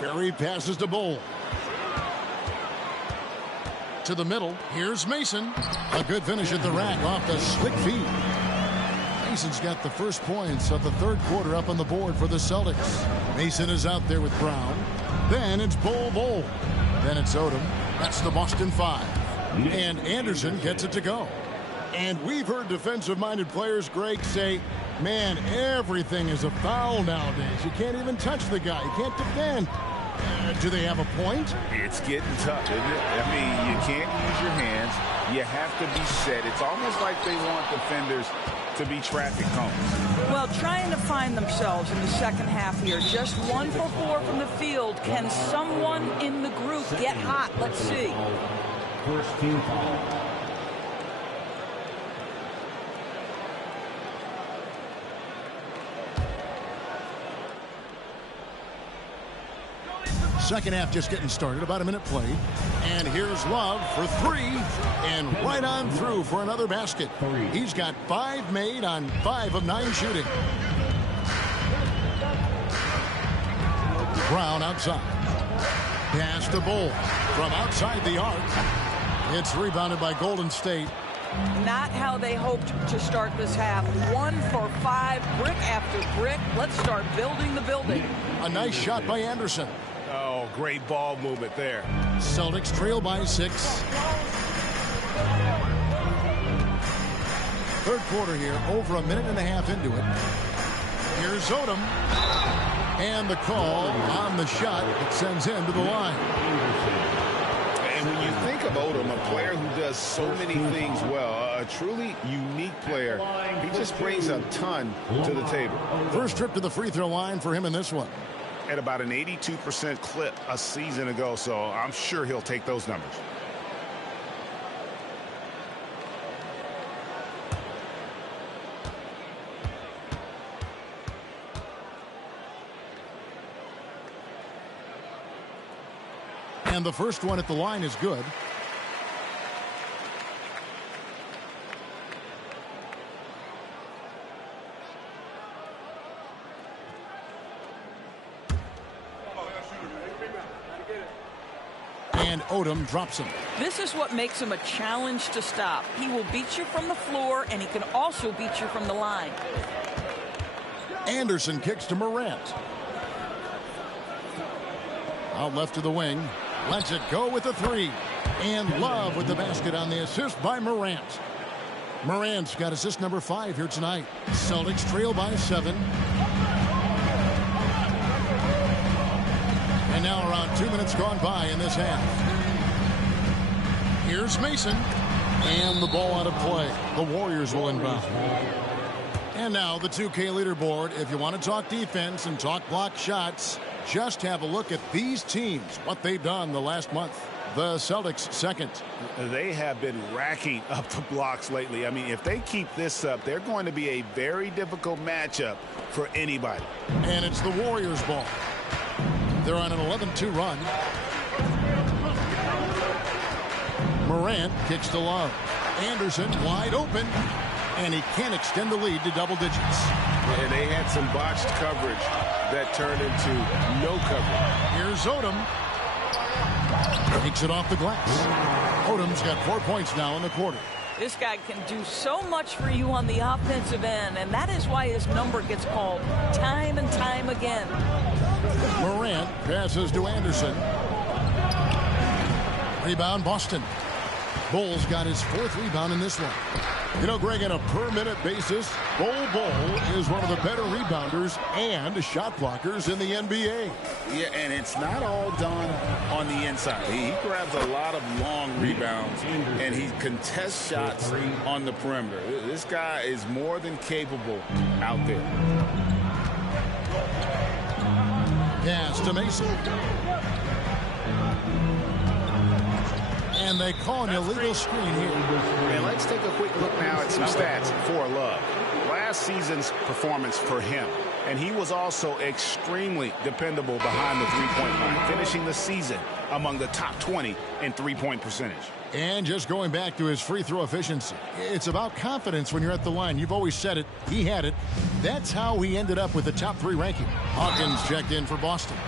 Ferry passes to Bull. To the middle. Here's Mason. A good finish at the rack off the slick feed. Mason's got the first points of the third quarter up on the board for the Celtics. Mason is out there with Brown. Then it's Bull. Then it's Odom. That's the Boston 5. And Anderson gets it to go. And we've heard defensive-minded players, Greg, say, man, everything is a foul nowadays. You can't even touch the guy. You can't defend. Do they have a point? It's getting tough, isn't it? I mean, you can't use your hands. You have to be set. It's almost like they want defenders to be traffic cones. Well, trying to find themselves in the second half here. Just 1 for 4 from the field. Can someone in the group get hot? Let's see. First team foul. Second half just getting started, about a minute played. And here's Love for 3, and right on through for another basket. He's got 5 made on 5 of 9 shooting. Brown outside. Pass to Bull from outside the arc. It's rebounded by Golden State. Not how they hoped to start this half. 1 for 5, brick after brick. Let's start building the building. A nice shot by Anderson. Oh, great ball movement there. Celtics trail by 6. Third quarter here, over a minute and a half into it. Here's Odom. And the call on the shot that sends him to the line. And when you think of Odom, a player who does so many things well, a truly unique player, he just brings a ton to the table. First trip to the free throw line for him in this one. At about an 82% clip a season ago, so I'm sure he'll take those numbers. And the first one at the line is good. And Odom drops him. This is what makes him a challenge to stop. He will beat you from the floor, and he can also beat you from the line. Anderson kicks to Morant. Out left to the wing. Lets it go with the 3. And Love with the basket on the assist by Morant. Morant's got assist number 5 here tonight. Celtics trail by 7. And now around 2 minutes gone by in this half. Here's Mason. And the ball out of play. The Warriors will inbound. And now the 2K leaderboard. If you want to talk defense and talk block shots, just have a look at these teams, what they've done the last month. The Celtics second. They have been racking up the blocks lately. I mean, if they keep this up, they're going to be a very difficult matchup for anybody. And it's the Warriors ball. They're on an 11-2 run. Morant kicks to Love. Anderson wide open, and he can't extend the lead to double digits. And they had some botched coverage that turned into no coverage. Here's Odom. Takes it off the glass. Odom's got 4 points now in the quarter. This guy can do so much for you on the offensive end, and that is why his number gets called time and time again. Morant passes to Anderson. Rebound, Boston. Bull's got his 4th rebound in this one. You know, Greg, on a per-minute basis, Bull is one of the better rebounders and shot blockers in the NBA. Yeah, and it's not all done on the inside. He grabs a lot of long rebounds, and he contests shots on the perimeter. This guy is more than capable out there. Pass to Mason. And they call an illegal screen here. And let's take a quick look now at some stats for Love. Last season's performance for him. And he was also extremely dependable behind the three-point line, finishing the season among the top 20 in three-point percentage. And just going back to his free throw efficiency, it's about confidence when you're at the line. You've always said it. He had it. That's how he ended up with the top 3 ranking. Hawkins checked in for Boston.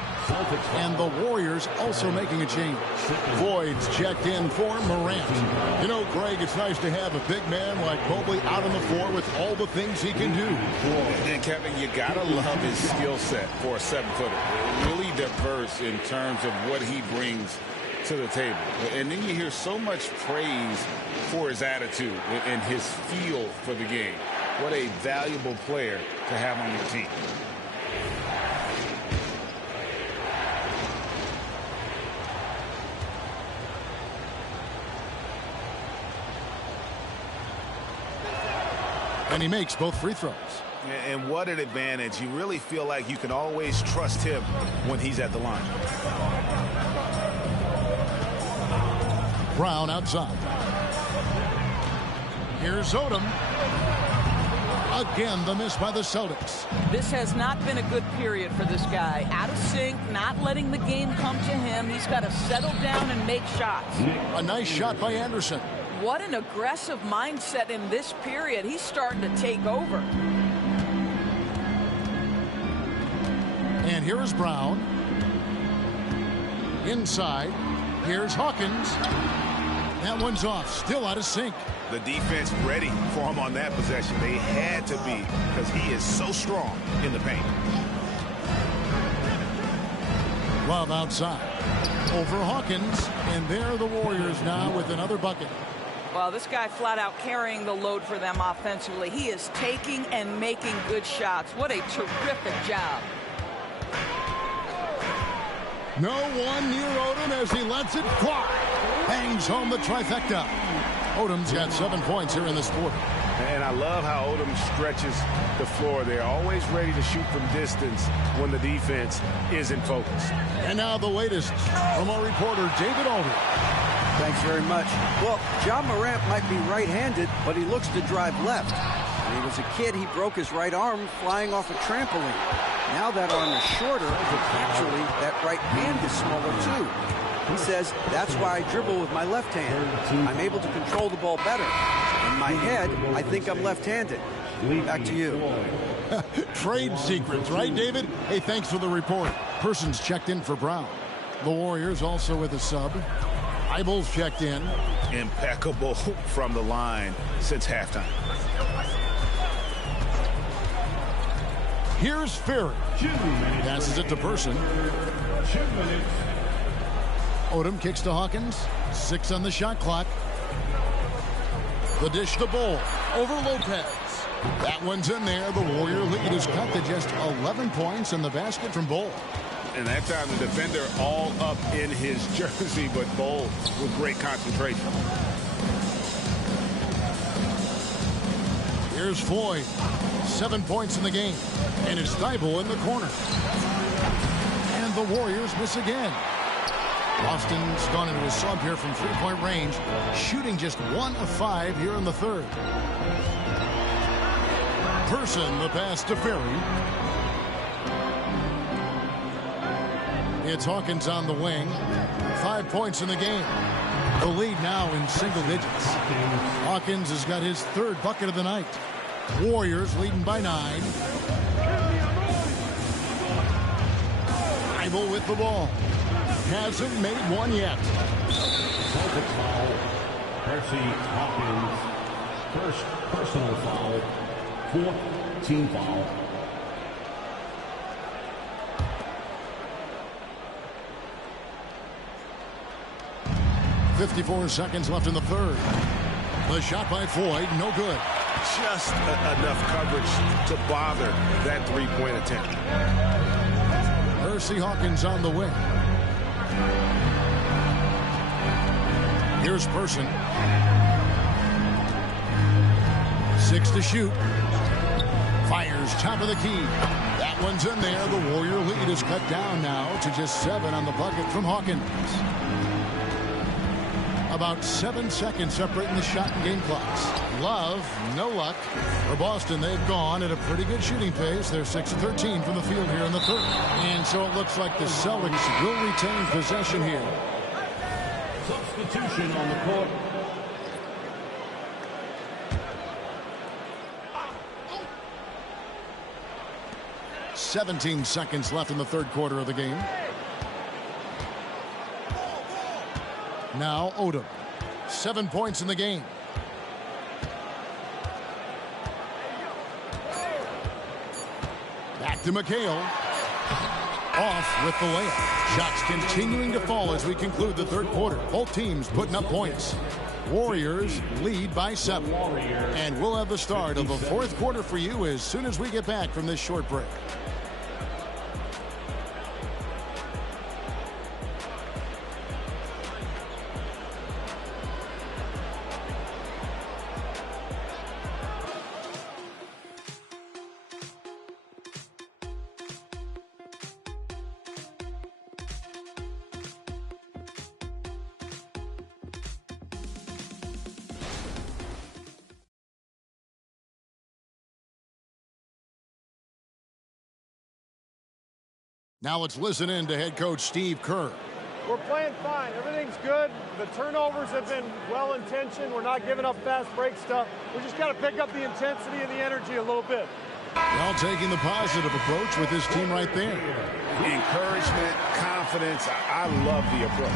And the Warriors also making a change. Voigt's checked in for Morant. You know, Greg, it's nice to have a big man like Mobley out on the floor with all the things he can do. And Kevin, you gotta love his skill set for a 7-footer. Really diverse in terms of what he brings to the table. And then you hear so much praise for his attitude and his feel for the game. What a valuable player to have on your team. And he makes both free throws. And what an advantage. You really feel like you can always trust him when he's at the line. Brown outside. Here's Odom. Again, the miss by the Celtics. This has not been a good period for this guy. Out of sync, not letting the game come to him. He's got to settle down and make shots. A nice shot by Anderson. What an aggressive mindset in this period. He's starting to take over. And here is Brown. Inside. Here's Hawkins. That one's off. Still out of sync. The defense ready for him on that possession. They had to be, because he is so strong in the paint. Love outside. Over Hawkins. And there are the Warriors now with another bucket. Well, this guy flat out carrying the load for them offensively. He is taking and making good shots. What a terrific job. No one near Odom as he lets it fly. Bangs home the trifecta. Odom's got 7 points here in this quarter. And I love how Odom stretches the floor. They're always ready to shoot from distance when the defense is in focus. And now the latest from our reporter, David Aldridge. Thanks very much. Well, John Morant might be right-handed, but he looks to drive left. When he was a kid, he broke his right arm flying off a trampoline. Now that arm is shorter, but actually that right hand is smaller too. He says, that's why I dribble with my left hand. I'm able to control the ball better. In my head, I think I'm left-handed. Back to you. Trade secrets, right, David? Hey, thanks for the report. Person's checked in for Brown. The Warriors also with a sub. Eibel's checked in. Impeccable from the line since halftime. Here's Ferry. Passes it to Person. Odom kicks to Hawkins. 6 on the shot clock. The dish to Bull. Over Lopez. That one's in there. The Warrior lead is cut to just 11 points in the basket from Bull. And that time the defender all up in his jersey, but Bull with great concentration. Here's Floyd. 7 points in the game. And it's Thibault in the corner. And the Warriors miss again. Boston's gone into a sub here from three-point range, shooting just 1 of 5 here in the third. Person, the pass to Ferry. It's Hawkins on the wing. 5 points in the game. The lead now in single digits. Hawkins has got his third bucket of the night. Warriors leading by 9. Bible with the ball. Hasn't made one yet. Celtics foul. Percy Hawkins. First personal foul. 4th team foul. .54 seconds left in the third. The shot by Floyd, no good. Just enough coverage to bother that three-point attempt. Percy Hawkins on the wing. Here's Person. 6 to shoot. Fires top of the key. That one's in there. The Warrior lead is cut down now to just 7 on the bucket from Hawkins. About 7 seconds separating the shot and game clocks. Love, no luck. For Boston, they've gone at a pretty good shooting pace. They're 6 of 13 from the field here in the third. And so it looks like the Celtics will retain possession here. Substitution on the court. .17 seconds left in the third quarter of the game. Now Odom. 7 points in the game. Back to McHale. Off with the layup. Shots continuing to fall as we conclude the third quarter. Both teams putting up points. Warriors lead by 7. And we'll have the start of the fourth quarter for you as soon as we get back from this short break. Now let's listen in to head coach Steve Kerr. We're playing fine. Everything's good. The turnovers have been well-intentioned. We're not giving up fast break stuff. We just got to pick up the intensity and the energy a little bit. Well, taking the positive approach with his team right there. Encouragement, confidence. I love the approach.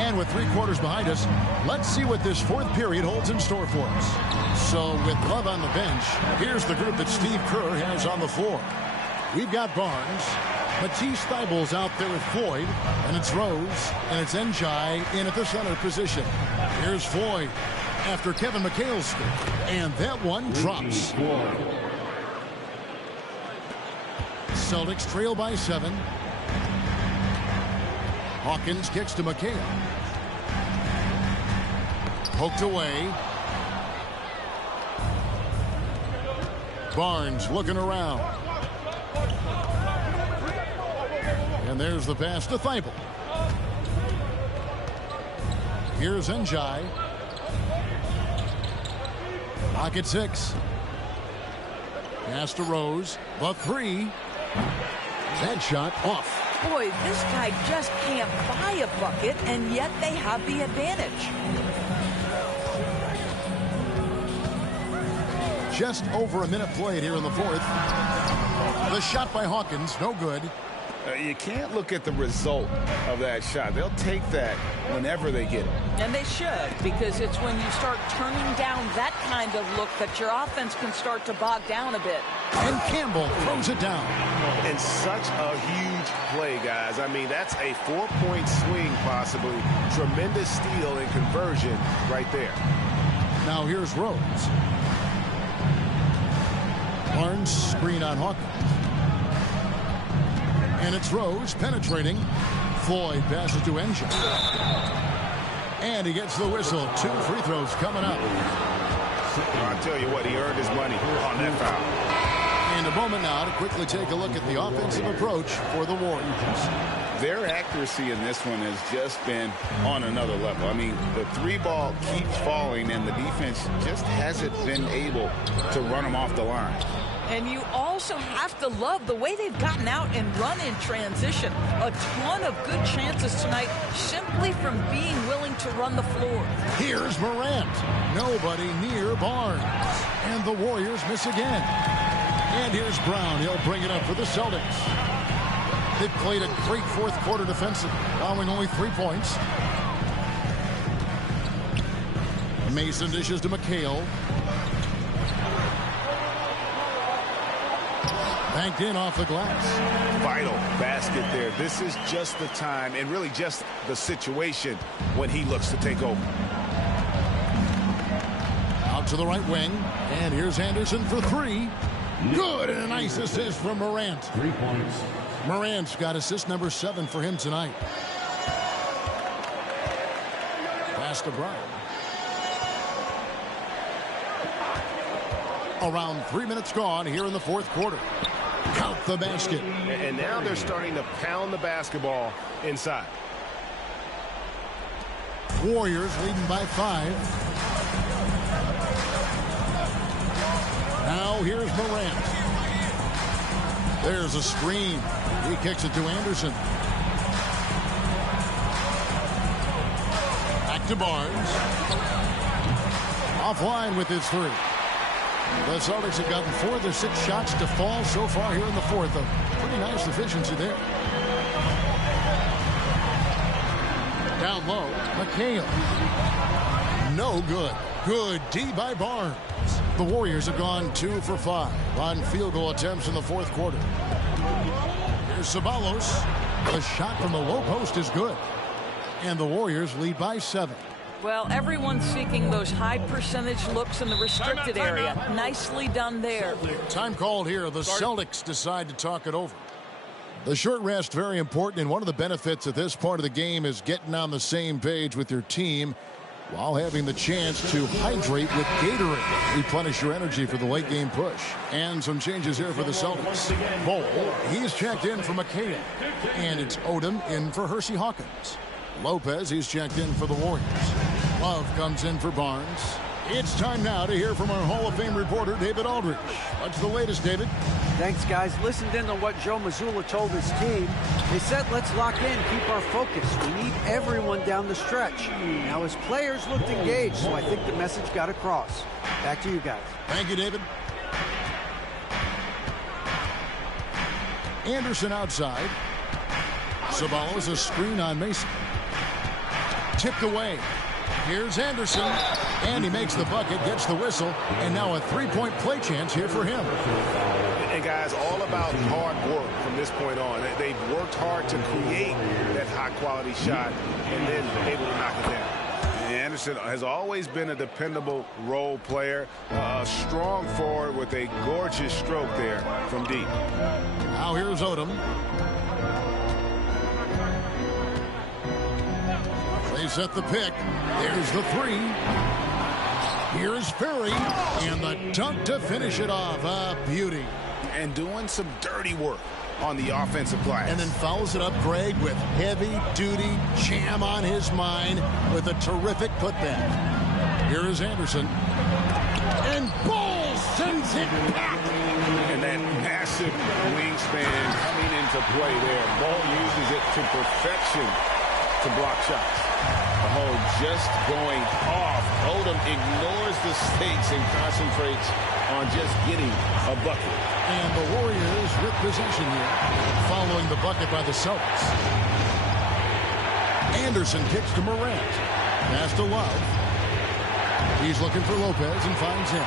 And with 3 quarters behind us, let's see what this fourth period holds in store for us. So with Love on the bench, here's the group that Steve Kerr has on the floor. We've got Barnes, Matisse Thybulle's out there with Floyd, and it's Rose, and it's Njai in at the center position. Here's Floyd after Kevin McHale's score, and that one drops. Celtics trail by 7. Hawkins kicks to McHale. Poked away. Barnes looking around. And there's the pass to Thibault. Here's Njai. Pocket 6. Pass to Rose. The 3. That shot off. Boy, this guy just can't buy a bucket, and yet they have the advantage. Just over a minute played here in the fourth. The shot by Hawkins, no good. You can't look at the result of that shot. They'll take that whenever they get it. And they should, because it's when you start turning down that kind of look that your offense can start to bog down a bit. And Campbell throws it down. And such a huge play, guys. I mean, that's a 4-point swing, possibly. Tremendous steal and conversion right there. Now here's Rose. Barnes screen on Hawkins. And it's Rose penetrating. Floyd passes to Njai. And he gets the whistle. 2 free throws coming up. I'll tell you what, he earned his money on that foul. And a moment now to quickly take a look at the offensive approach for the Warriors. Their accuracy in this one has just been on another level. I mean, the 3-ball keeps falling, and the defense just hasn't been able to run them off the line. And you also have to love the way they've gotten out and run in transition. A ton of good chances tonight simply from being willing to run the floor. Here's Morant. Nobody near Barnes. And the Warriors miss again. And here's Brown. He'll bring it up for the Celtics. They've played a great fourth quarter defensive, allowing only 3 points. Mason dishes to McHale. Banked in off the glass. Vital basket there. This is just the time and really just the situation when he looks to take over. Out to the right wing. And here's Anderson for 3. Good, and a nice assist from Morant. 3 points. Morant's got assist number 7 for him tonight. Pass to Brown. Around 3 minutes gone here in the fourth quarter. Count the basket. And now they're starting to pound the basketball inside. Warriors leading by 5. Now here's Morant. There's a screen. He kicks it to Anderson. Back to Barnes. Offline with his 3. The Celtics have gotten 4 of their 6 shots to fall so far here in the fourth. A pretty nice efficiency there. Down low, McHale. No good. Good D by Barnes. The Warriors have gone 2 for 5 on field goal attempts in the fourth quarter. Here's Ceballos. The shot from the low post is good. And the Warriors lead by 7. Well, everyone's seeking those high percentage looks in the restricted area. Nicely done there. Time called here. The Celtics decide to talk it over. The short rest, very important, and one of the benefits at this part of the game is getting on the same page with your team while having the chance to hydrate with Gatorade. Replenish your energy for the late game push. And some changes here for the Celtics. Bol, he's checked in for McHale. And it's Odom in for Hersey Hawkins. Lopez, he's checked in for the Warriors. Love comes in for Barnes. It's time now to hear from our Hall of Fame reporter, David Aldridge. What's the latest, David? Thanks, guys. Listened in on what Joe Mazzulla told his team. They said, let's lock in, keep our focus. We need everyone down the stretch. Now, his players looked engaged, so I think the message got across. Back to you guys. Thank you, David. Anderson outside. Ceballos a screen on Mason. Tipped away. Here's Anderson. And he makes the bucket, gets the whistle, and now a 3-point play chance here for him. And guys, all about hard work from this point on. They've worked hard to create that high-quality shot and then able to knock it down. Anderson has always been a dependable role player, a strong forward with a gorgeous stroke there from deep. Now here's Odom. They set the pick. There's the 3. Here's Ferry. And the dunk to finish it off. A beauty. And doing some dirty work on the offensive glass. And then follows it up, Greg, with heavy-duty jam on his mind with a terrific putback. Here is Anderson. And Ball sends it back. And that massive wingspan coming into play there. Ball uses it to perfection to block shots. The hole just going off. Odom ignores the stakes and concentrates on just getting a bucket. And the Warriors with possession here, following the bucket by the Celtics. Anderson kicks to Morant. Pass to Love. He's looking for Lopez and finds him.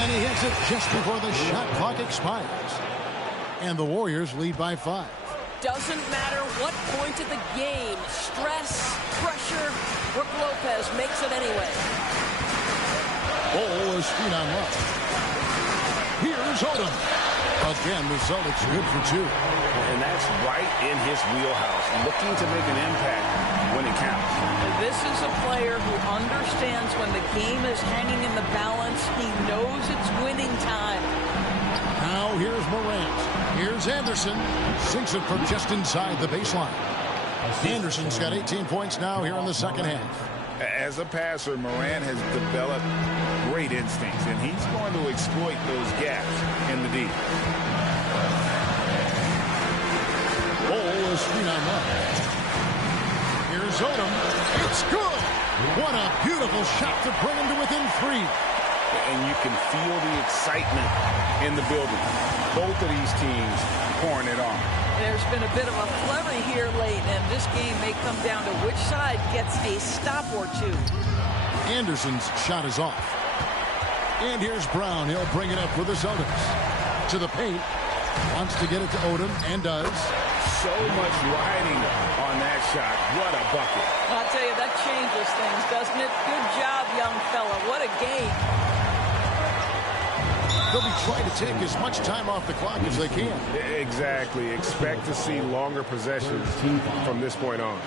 And he hits it just before the shot clock expires. And the Warriors lead by 5. Doesn't matter what point of the game. Stress, pressure, Brook Lopez makes it anyway. Ball is screen on Love. Here's Odom. Again, the Celtics good for 2. And that's right in his wheelhouse. Looking to make an impact when it counts. This is a player who understands when the game is hanging in the balance. He knows it's winning time. Now here's Morant. Here's Anderson. Sinks it from just inside the baseline. Anderson's got 18 points now here in the second half. As a passer, Morant has developed great instincts, and he's going to exploit those gaps in the D. Ball is 3 on 1. Here's Odom. It's good. What a beautiful shot to bring him to within 3. And you can feel the excitement in the building. Both of these teams pouring it on. There's been a bit of a flurry here late, and this game may come down to which side gets a stop or two. Anderson's shot is off. And here's Brown. He'll bring it up with the Celtics. To the paint. Wants to get it to Odom, and does. So much riding on that shot. What a bucket. I'll tell you, that changes things, doesn't it? Good job, young fella. What a game. They'll be trying to take as much time off the clock as they can. Exactly. Expect to see longer possessions from this point on.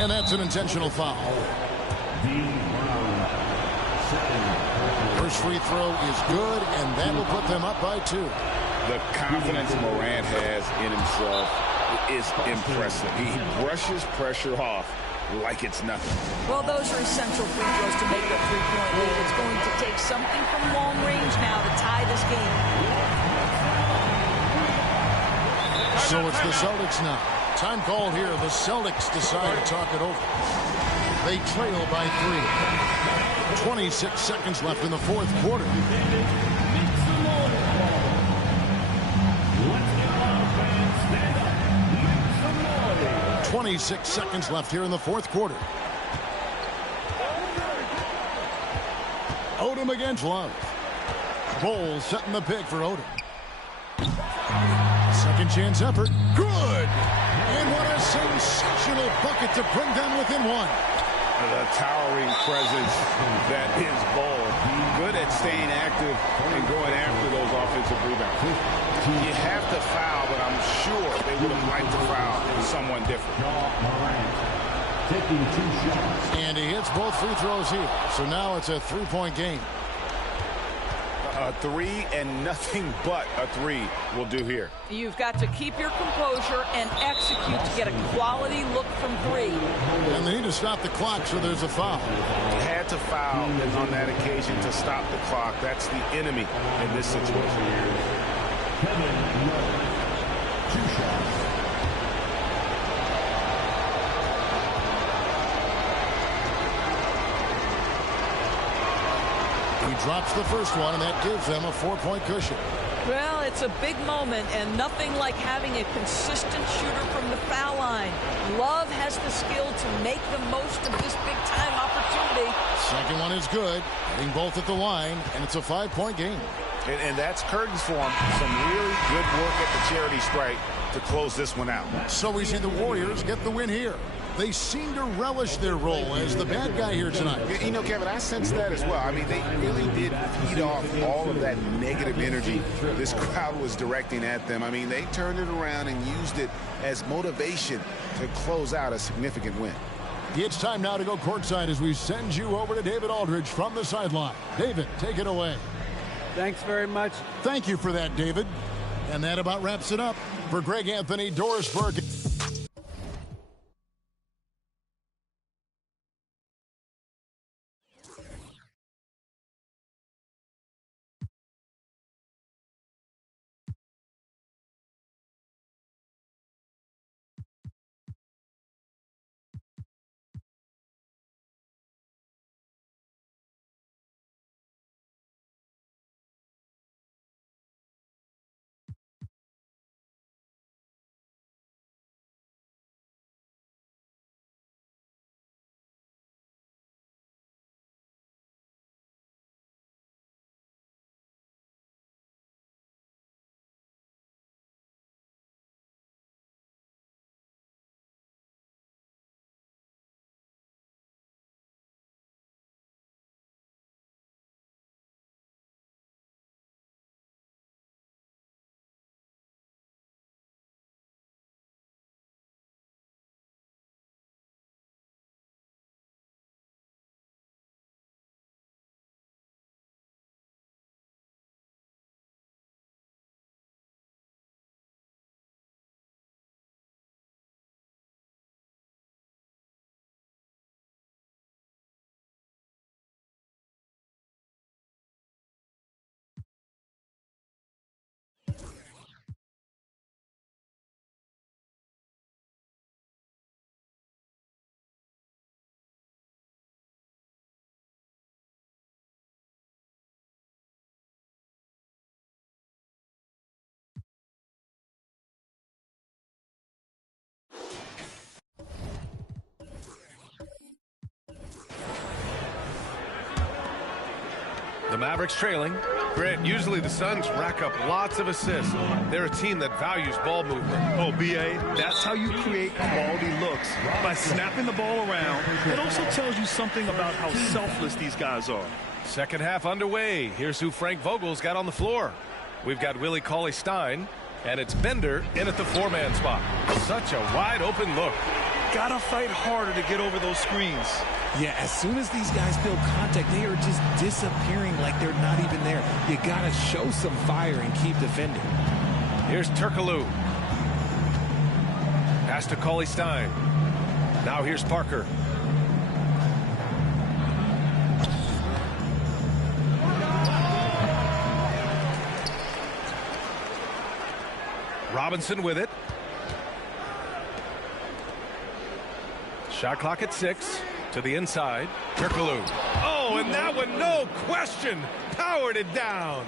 And that's an intentional foul. First free throw is good, and that will put them up by 2. The confidence Morant has in himself is impressive. He brushes pressure off like it's nothing. Well, those are essential free throws to make that three-point lead. It's going to take something from long range now to tie this game. So it's the Celtics now. Time called here. The Celtics decide to talk it over. They trail by 3. 26 seconds left in the fourth quarter. 26 seconds left here in the fourth quarter. Odom against Love. Bowles setting the pick for Odom. Second chance effort. Good! And what a sensational bucket to bring them within 1. The towering presence that is Ball. Good at staying active and going after those offensive rebounds. You have to foul, but I'm sure they would have liked to foul someone different. Taking 2 shots. And he hits both free throws here. So now it's a 3-point game. A 3 and nothing but a 3 will do here. You've got to keep your composure and execute to get a quality look from 3. And they need to stop the clock, so there's a foul. Had to foul on that occasion to stop the clock. That's the enemy in this situation. Kevin Love. 2 shots. He drops the first one, and that gives them a 4-point cushion. Well, it's a big moment, and nothing like having a consistent shooter from the foul line. Love has the skill to make the most of this big-time opportunity. Second one is good, hitting both at the line, and it's a 5-point game. And that's curtains for him. Some really good work at the charity stripe to close this one out. So we see the Warriors get the win here. They seem to relish their role as the bad guy here tonight. You know, Kevin, I sense that as well. I mean, they really did feed off all of that negative energy this crowd was directing at them. I mean, they turned it around and used it as motivation to close out a significant win. It's time now to go courtside as we send you over to David Aldridge from the sideline. David, take it away. Thanks very much. Thank you for that, David. And that about wraps it up. For Greg Anthony, Doris Burke. The Mavericks trailing. Grant, usually the Suns rack up lots of assists. They're a team that values ball movement. Oh, B.A., that's how you create quality looks, by snapping the ball around. It also tells you something about how selfless these guys are. Second half underway. Here's who Frank Vogel's got on the floor. We've got Willie Cauley-Stein, and it's Bender in at the four-man spot. Such a wide-open look. Gotta fight harder to get over those screens. Yeah, as soon as these guys feel contact, they are just disappearing like they're not even there. You gotta show some fire and keep defending. Here's Turkoglu. Pass to Cauley-Stein. Now here's Parker. Robinson with it. Shot clock at 6. To the inside. Turkoglu. Oh, and that one, no question, powered it down.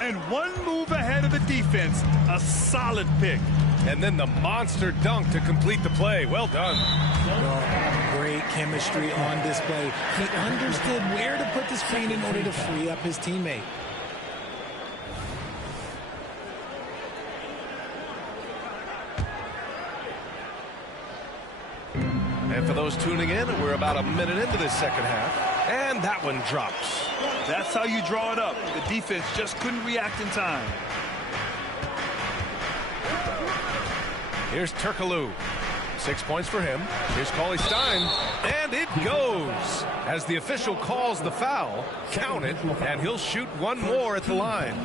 And one move ahead of the defense. A solid pick. And then the monster dunk to complete the play. Well done. Well, great chemistry on display. He understood where to put the screen in order to free up his teammate. And for those tuning in, we're about a minute into this second half. And that one drops. That's how you draw it up. The defense just couldn't react in time. Here's Turkoglu. 6 points for him. Here's Cauley-Stein. And it goes. As the official calls the foul, count it, and he'll shoot one more at the line.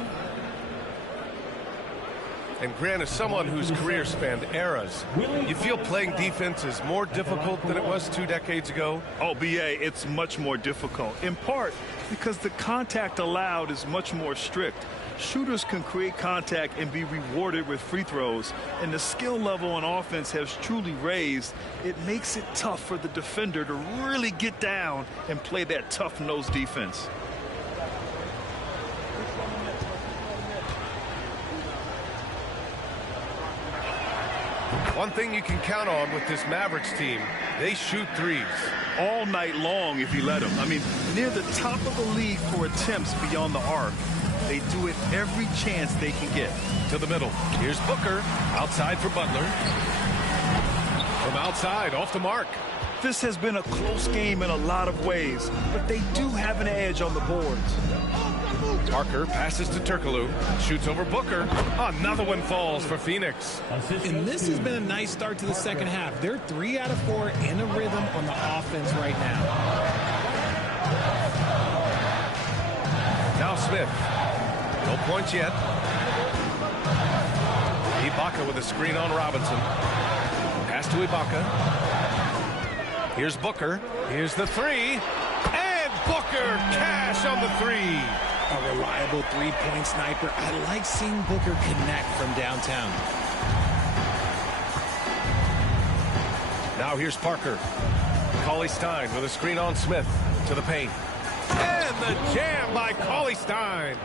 And Grant, is someone whose career spanned eras, you feel playing defense is more difficult than it was 2 decades ago? Oh, B.A., it's much more difficult, in part because the contact allowed is much more strict. Shooters can create contact and be rewarded with free throws, and the skill level on offense has truly raised. It makes it tough for the defender to really get down and play that tough-nosed defense. One thing you can count on with this Mavericks team, they shoot threes. All night long if you let them. I mean, near the top of the league for attempts beyond the arc. They do it every chance they can get. To the middle. Here's Booker. Outside for Butler. From outside, off the mark. This has been a close game in a lot of ways, but they do have an edge on the boards. Parker passes to Turkoglu. Shoots over Booker. Another one falls for Phoenix. And this has been a nice start to the second half. They're 3 out of 4 in a rhythm on the offense right now. Now Smith. No points yet. Ibaka with a screen on Robinson. Pass to Ibaka. Here's Booker. Here's the 3. And Booker cash on the 3. A reliable three-point sniper. I like seeing Booker connect from downtown. Now here's Parker. Cauley-Stein with a screen on Smith to the paint. And the jam by Cauley-Stein.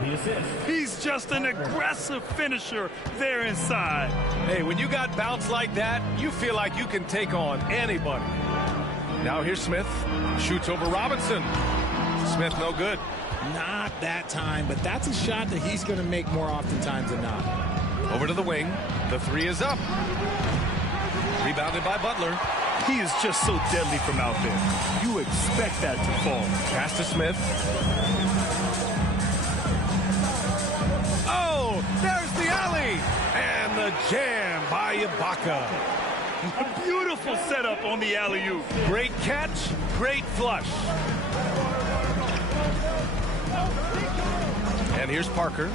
He's just an aggressive finisher there inside. Hey, when you got bounce like that, you feel like you can take on anybody. Now here's Smith. Shoots over Robinson. Smith no good. Not that time, but that's a shot that he's going to make more oftentimes than not. Over to the wing. The 3 is up. Rebounded by Butler. He is just so deadly from out there. You expect that to fall. Pass to Smith. Oh, there's the alley. And the jam by Ibaka. A beautiful setup on the alley-oop. Great catch, great flush. And here's Parker.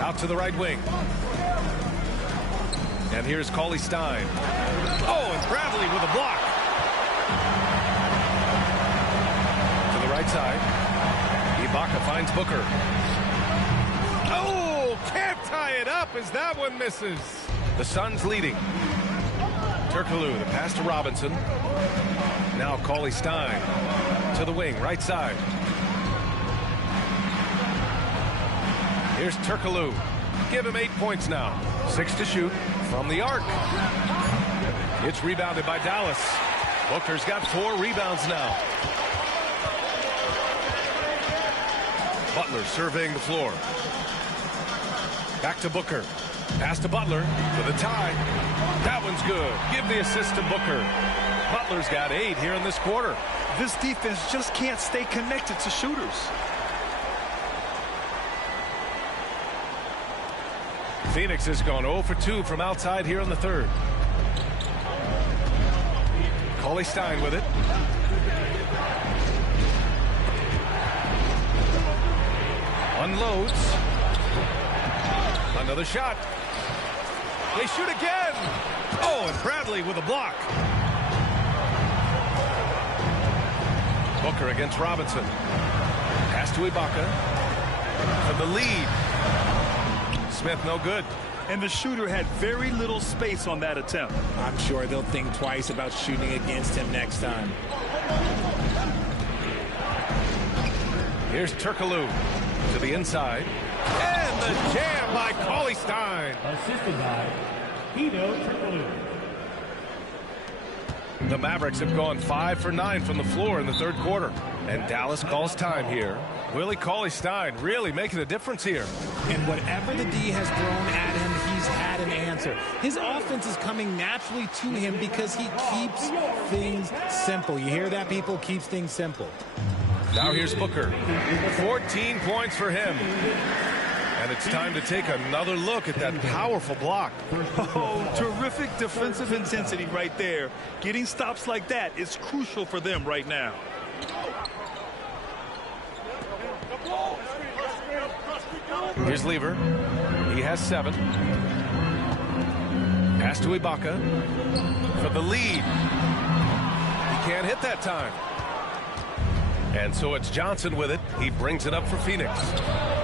Out to the right wing. And here's Cauley-Stein. Oh, and Bradley with a block. To the right side. Ibaka finds Booker. Oh, can't tie it up as that one misses. The Suns leading. Turkoglu, the pass to Robinson. Now Cauley-Stein to the wing, right side. Here's Turkoglu. Give him 8 points now. 6 to shoot from the arc. It's rebounded by Dallas. Booker's got 4 rebounds now. Butler surveying the floor. Back to Booker. Pass to Butler for the tie. That one's good. Give the assist to Booker. Butler's got 8 here in this quarter. This defense just can't stay connected to shooters. Phoenix has gone 0 for 2 from outside here in the third. Cauley-Stein with it. Unloads. Another shot. They shoot again. Oh, and Bradley with a block. Booker against Robinson. Pass to Ibaka. For the lead. Smith no good. And the shooter had very little space on that attempt. I'm sure they'll think twice about shooting against him next time. Here's Turkoglu to the inside. And the jam by Cauley-Stein. Assisted by Hedo Turkoglu. The Mavericks have gone 5 for 9 from the floor in the third quarter. And Dallas calls time here. Willie Cauley-Stein really making a difference here. And whatever the D has thrown at him, he's had an answer. His offense is coming naturally to him because he keeps things simple. You hear that, people? Keeps things simple. Now here's Booker. 14 points for him. And it's time to take another look at that powerful block. Oh, terrific defensive intensity right there. Getting stops like that is crucial for them right now. Here's Lever. He has 7. Pass to Ibaka for the lead. He can't hit that time. And so it's Johnson with it. He brings it up for Phoenix.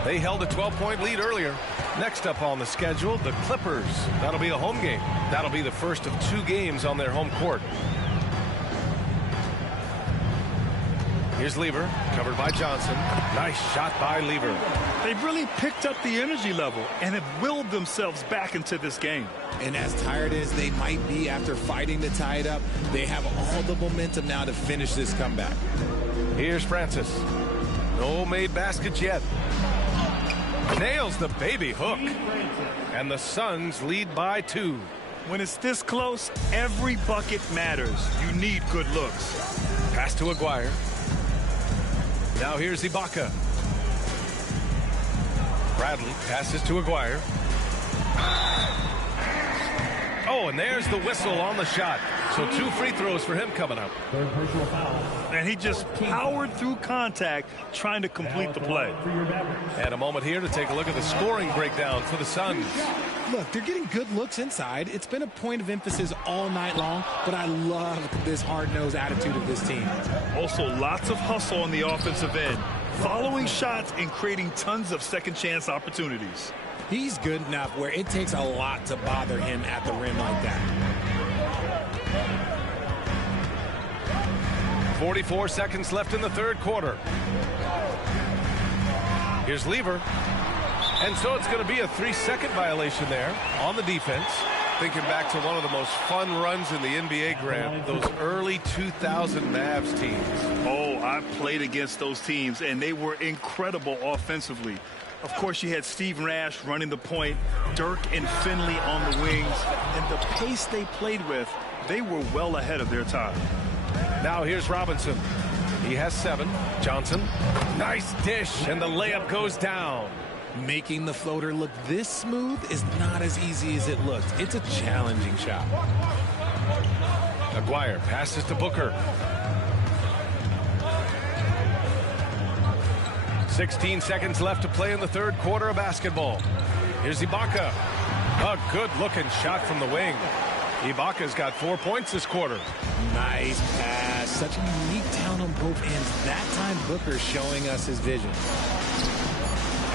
They held a 12-point lead earlier. Next up on the schedule, the Clippers. That'll be a home game. That'll be the first of 2 games on their home court. Here's Lever, covered by Johnson. Nice shot by Lever. They've really picked up the energy level and have willed themselves back into this game. And as tired as they might be after fighting to tie it up, they have all the momentum now to finish this comeback. Here's Francis. No made baskets yet. Nails the baby hook. And the Suns lead by 2. When it's this close, every bucket matters. You need good looks. Pass to Aguirre. Now here's Ibaka. Bradley passes to Aguirre. Oh, and there's the whistle on the shot. So 2 free throws for him coming up. And he just powered through contact trying to complete the play. And a moment here to take a look at the scoring breakdown for the Suns. Look, they're getting good looks inside. It's been a point of emphasis all night long, but I love this hard-nosed attitude of this team. Also, lots of hustle on the offensive end, following shots and creating tons of second-chance opportunities. He's good enough where it takes a lot to bother him at the rim like that. 44 seconds left in the third quarter. Here's Lever. And so it's going to be a 3-second violation there on the defense. Thinking back to one of the most fun runs in the NBA, Grant, those early 2000 Mavs teams. Oh, I played against those teams, and they were incredible offensively. Of course, you had Steve Nash running the point, Dirk and Finley on the wings, and the pace they played with, they were well ahead of their time. Now here's Robinson. He has 7. Johnson. Nice dish, and the layup goes down. Making the floater look this smooth is not as easy as it looked. It's a challenging shot. Aguirre passes to Booker. 16 seconds left to play in the third quarter of basketball. Here's Ibaka. A good-looking shot from the wing. Ibaka's got 4 points this quarter. Nice pass. Such a unique talent on both ends. That time, Booker's showing us his vision.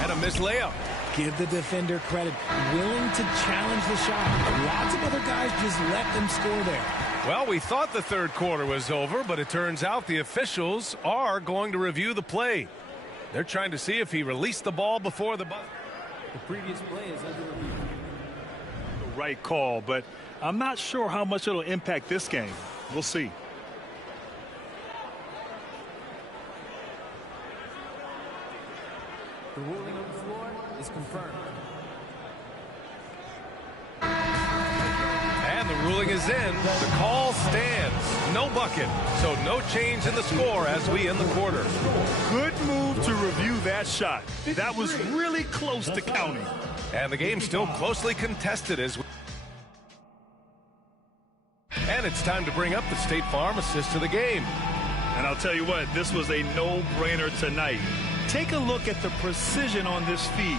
And a missed layup. Give the defender credit. Willing to challenge the shot. Lots of other guys just let them score there. Well, we thought the third quarter was over, but it turns out the officials are going to review the play. They're trying to see if he released the ball before the buzzer. The previous play is under review. The right call, but I'm not sure how much it'll impact this game. We'll see. The ruling on the floor is confirmed. And the ruling is in. The call stands. No bucket. So no change in the score as we end the quarter. Good move to review that shot. That was really close to counting. And the game still closely contested as and it's time to bring up the State Farm assist to the game. And I'll tell you what, this was a no-brainer tonight. Take a look at the precision on this feed.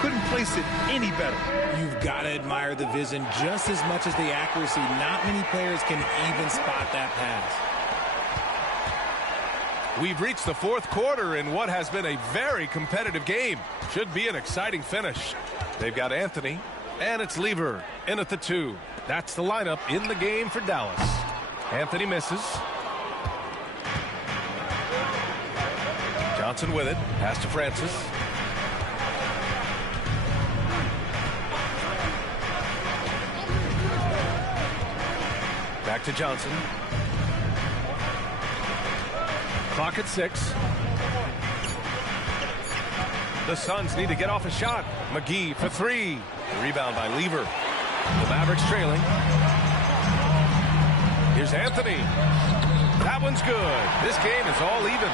Couldn't place it any better. You've got to admire the vision just as much as the accuracy. Not many players can even spot that pass. We've reached the fourth quarter in what has been a very competitive game. Should be an exciting finish. They've got Anthony, and it's Lever in at the 2. That's the lineup in the game for Dallas. Anthony misses. Johnson with it. Pass to Francis. Back to Johnson. Clock at 6. The Suns need to get off a shot. McGee for 3. Rebound by Lever. The Mavericks trailing. Here's Anthony. That one's good. This game is all even.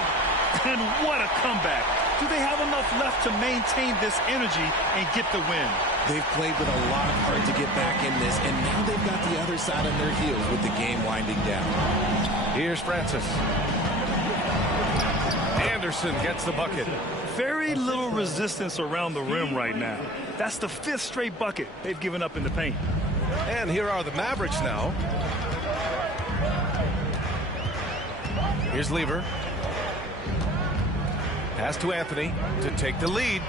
And what a comeback. Do they have enough left to maintain this energy and get the win? They've played with a lot of heart to get back in this, and now they've got the other side on their heels with the game winding down. Here's Francis. Anderson gets the bucket. Very little resistance around the rim right now. That's the 5th straight bucket they've given up in the paint. And here are the Mavericks now. Here's Lever. Pass to Anthony to take the lead.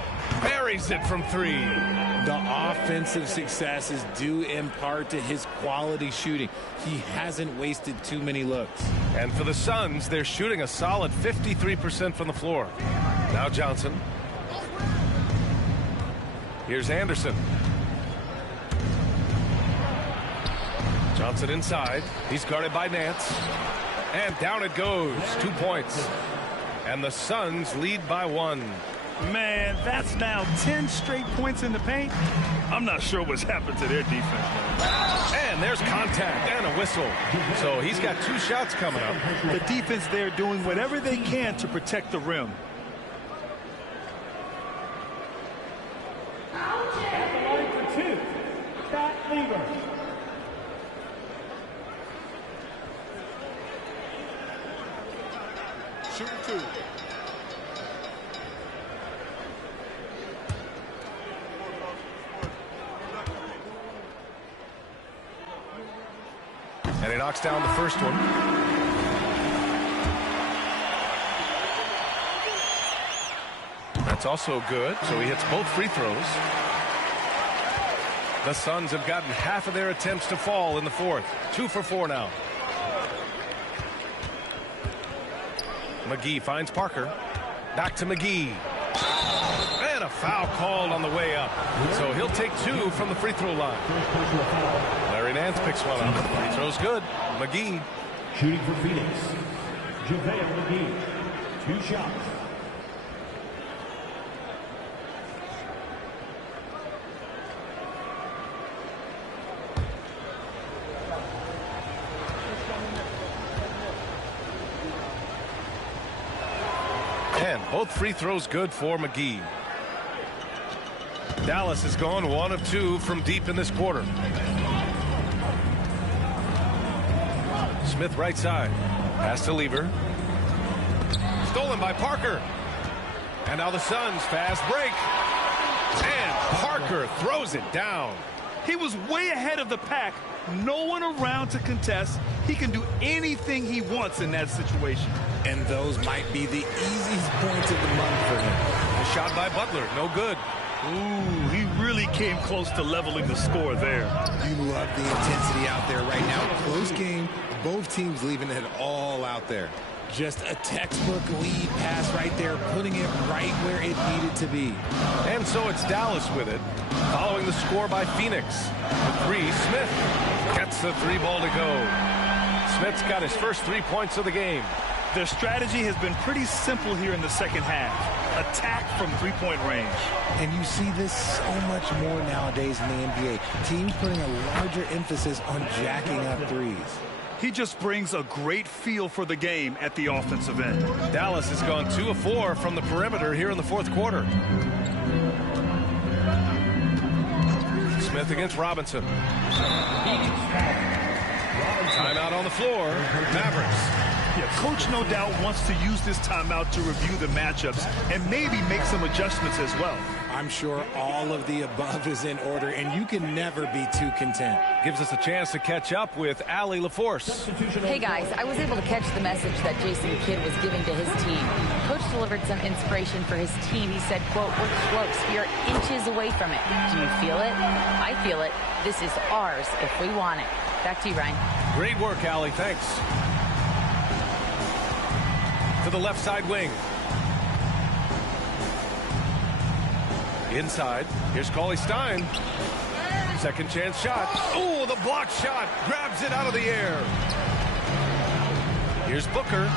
Buries it from 3. The offensive success is due in part to his quality shooting. He hasn't wasted too many looks. And for the Suns, they're shooting a solid 53% from the floor. Now Johnson. Here's Anderson. Johnson inside. He's guarded by Nance. And down it goes. 2 points. And the Suns lead by 1. Man, that's now 10 straight points in the paint. I'm not sure what's happened to their defense. And there's contact and a whistle. So he's got 2 shots coming up. The defense there doing whatever they can to protect the rim. At the line for 2, Pat Lever. Shoot 2. And he knocks down the first one. That's also good. So he hits both free throws. The Suns have gotten half of their attempts to fall in the 4th. 2 for 4 now. McGee finds Parker. Back to McGee. And a foul called on the way up. So he'll take 2 from the free throw line. Larry Nance picks one up. Free throw's good. McGee. Shooting for Phoenix, JaVale McGee. 2 shots. And both free throws good for McGee. Dallas has gone 1 of 2 from deep in this quarter. Smith right side. Pass to Lever. Stolen by Parker. And now the Suns fast break. And Parker throws it down. He was way ahead of the pack. No one around to contest. He can do anything he wants in that situation. And those might be the easiest points of the month for him. A shot by Butler, no good. Ooh, he really came close to leveling the score there. You love the intensity out there right now. Close game, both teams leaving it all out there. Just a textbook lead pass right there, putting it right where it needed to be. And so it's Dallas with it, following the score by Phoenix. The 3, Smith gets the 3 ball to go. Smith's got his first 3 points of the game. Their strategy has been pretty simple here in the second half. Attack from three-point range. And you see this so much more nowadays in the NBA. Teams putting a larger emphasis on jacking up threes. He just brings a great feel for the game at the offensive end. Dallas has gone 2 of 4 from the perimeter here in the fourth quarter. Smith against Robinson. Timeout on the floor. Mavericks. Yeah, coach no doubt wants to use this timeout to review the matchups and maybe make some adjustments as well. I'm sure all of the above is in order, and you can never be too content. Gives us a chance to catch up with Allie LaForce. Hey guys, I was able to catch the message that Jason Kidd was giving to his team. Coach delivered some inspiration for his team. He said, quote, "We're close. We are inches away from it. Do you feel it? I feel it. This is ours if we want it." Back to you, Ryan. Great work, Allie. Thanks. To the left side wing. Inside. Here's Cauley Stein. Second chance shot. Oh, the block shot. Grabs it out of the air. Here's Booker.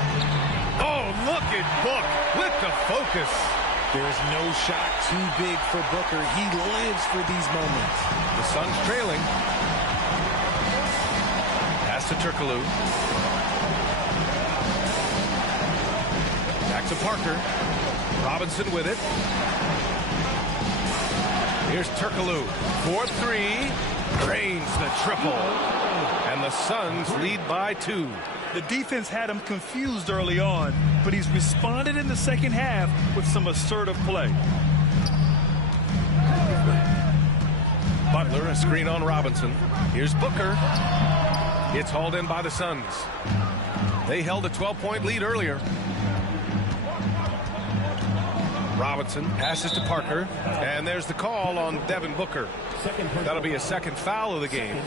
Oh, look at Book with the focus. There's no shot too big for Booker. He lives for these moments. The Suns trailing. Pass to Turkoglu. Back to Parker. Robinson with it. Here's Turkoglu. 4-3. Drains the triple. And the Suns lead by 2. The defense had him confused early on, but he's responded in the second half with some assertive play. Butler, a screen on Robinson. Here's Booker. It's hauled in by the Suns. They held a 12-point lead earlier. Robinson passes to Parker, and there's the call on Devin Booker. That'll be a second foul of the game.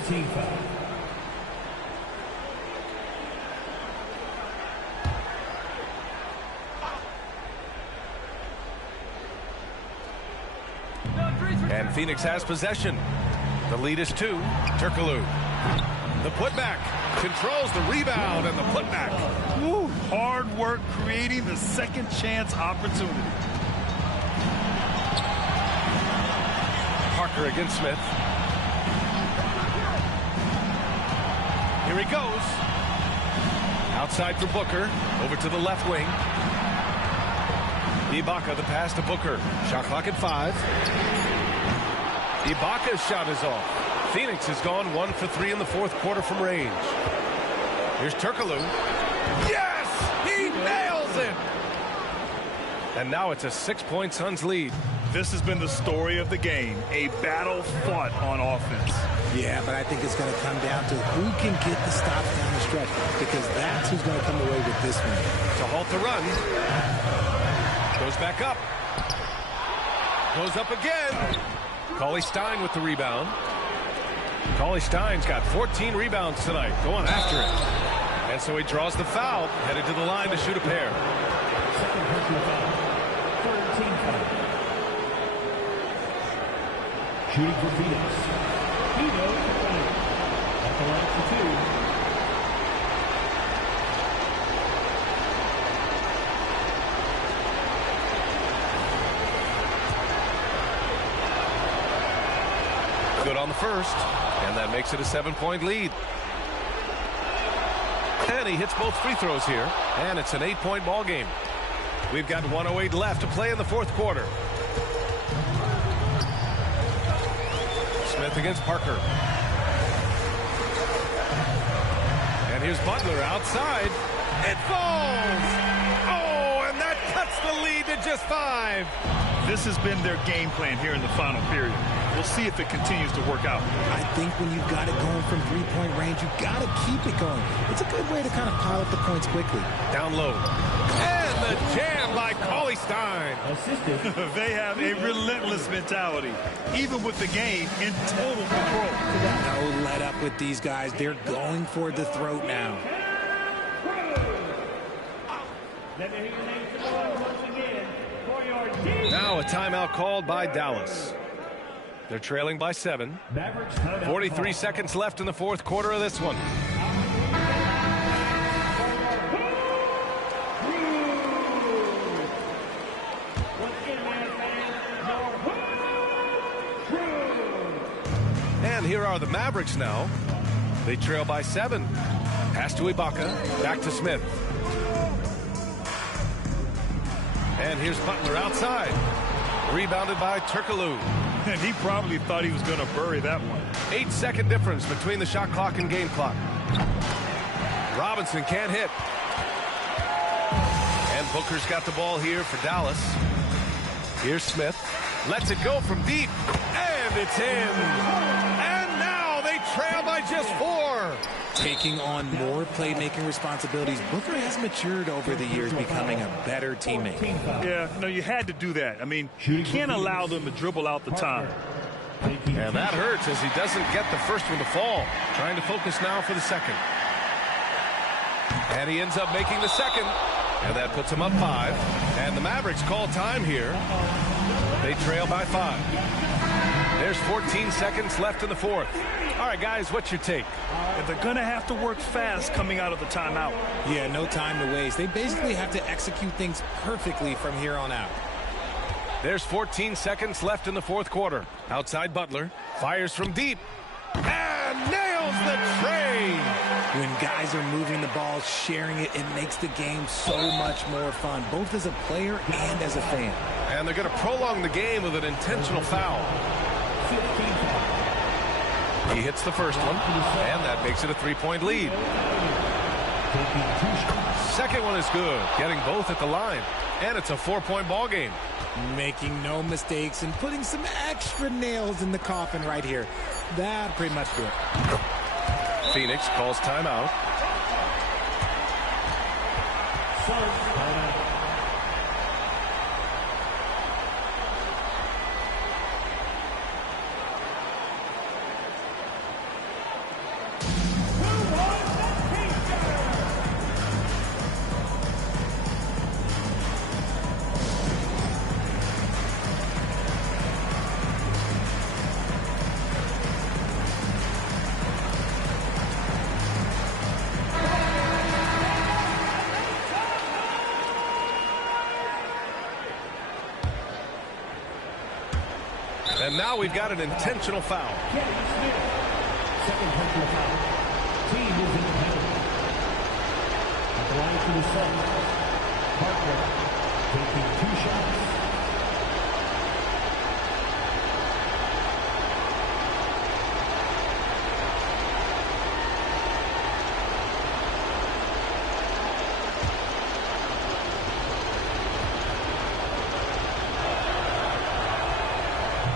And Phoenix has possession. The lead is 2. Turkoglu. The putback. Controls the rebound and the putback. Woo, hard work creating the second chance opportunity. Parker against Smith. Here he goes. Outside for Booker. Over to the left wing. Ibaka, the pass to Booker. Shot clock at 5. Ibaka's shot is off. Phoenix has gone 1 for 3 in the fourth quarter from range. Here's Turkoglu. Yes! He nails it! And now it's a 6-point Suns lead. This has been the story of the game, a battle fought on offense. Yeah, but I think it's going to come down to who can get the stops down the stretch, because that's who's going to come away with this one. To halt the run. Goes back up. Goes up again. Cauley Stein with the rebound. Cauley Stein's got 14 rebounds tonight, going after it. And so he draws the foul, headed to the line to shoot a pair. Shooting for Phoenix. At the line for 2. Good on the first, and that makes it a 7-point lead. And he hits both free throws here, and it's an 8-point ball game. We've got 1:08 left to play in the fourth quarter. Smith against Parker. And here's Butler outside. It falls! Oh, and that cuts the lead to just 5. This has been their game plan here in the final period. We'll see if it continues to work out. I think when you've got it going from three-point range, you've got to keep it going. It's a good way to kind of pile up the points quickly. Down low. And the jam by Cauley Stein. They have a relentless mentality, even with the game in total control. No let up with these guys. They're going for the throat now. Now a timeout called by Dallas. They're trailing by 7. 43 seconds left in the fourth quarter of this one. are the Mavericks now. They trail by 7. Pass to Ibaka. Back to Smith. And here's Butler outside. Rebounded by Turkoglu. And he probably thought he was going to bury that one. 8-second difference between the shot clock and game clock. Robinson can't hit. And Booker's got the ball here for Dallas. Here's Smith. Lets it go from deep. And it's in. And now they trail by just 4. Taking on more playmaking responsibilities. Booker has matured over the years, becoming a better teammate. Yeah, no, you had to do that. I mean, you can't allow them to dribble out the time. And that hurts as he doesn't get the first one to fall. Trying to focus now for the second. And he ends up making the second. And that puts him up 5. And the Mavericks call time here. They trail by 5. There's 14 seconds left in the fourth. All right, guys, what's your take? They're going to have to work fast coming out of the timeout. Yeah, no time to waste. They basically have to execute things perfectly from here on out. There's 14 seconds left in the fourth quarter. Outside Butler. Fires from deep. And nails the tray. When guys are moving the ball, sharing it, it makes the game so much more fun, both as a player and as a fan. And they're going to prolong the game with an intentional foul. He hits the first one, and that makes it a 3-point lead. Second one is good, getting both at the line. And it's a 4-point ball game. Making no mistakes and putting some extra nails in the coffin right here. That pretty much do it. Phoenix calls timeout. And now we've got an intentional foul. Second personal foul. Team is in the penalty. At the line for the Suns, Butler taking 2 shots.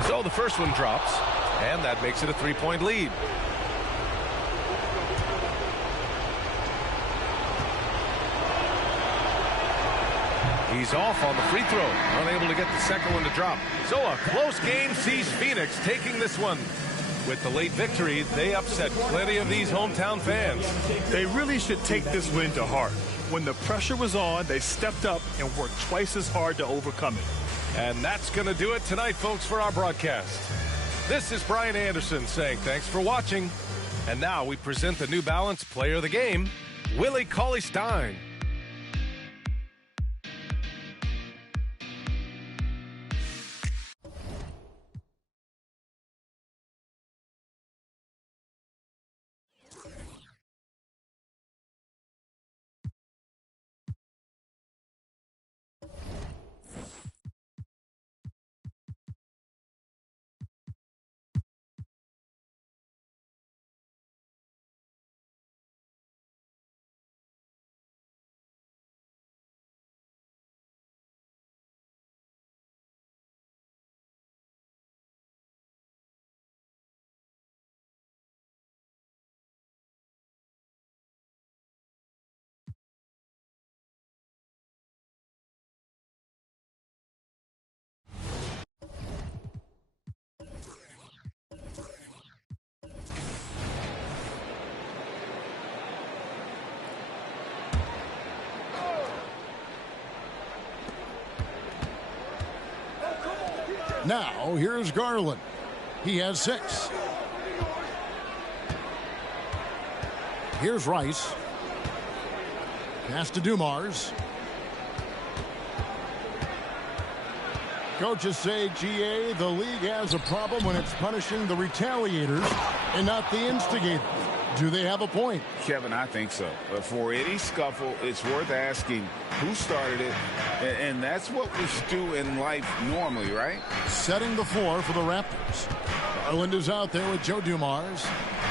So the first one drops, and that makes it a 3-point lead. He's off on the free throw, unable to get the second one to drop. So a close game sees Phoenix taking this one. With the late victory, they upset plenty of these hometown fans. They really should take this win to heart. When the pressure was on, they stepped up and worked twice as hard to overcome it. And that's going to do it tonight, folks, for our broadcast. This is Brian Anderson saying thanks for watching. And now we present the New Balance Player of the Game, Willie Cauley-Stein. Now, here's Garland. He has 6. Here's Rice. Pass to Dumars. Coaches say, GA, the league has a problem when it's punishing the retaliators and not the instigators. Do they have a point? Kevin, I think so. For any scuffle, it's worth asking who started it, and that's what we do in life normally, right? Setting the floor for the Raptors. Garland is out there with Joe Dumars.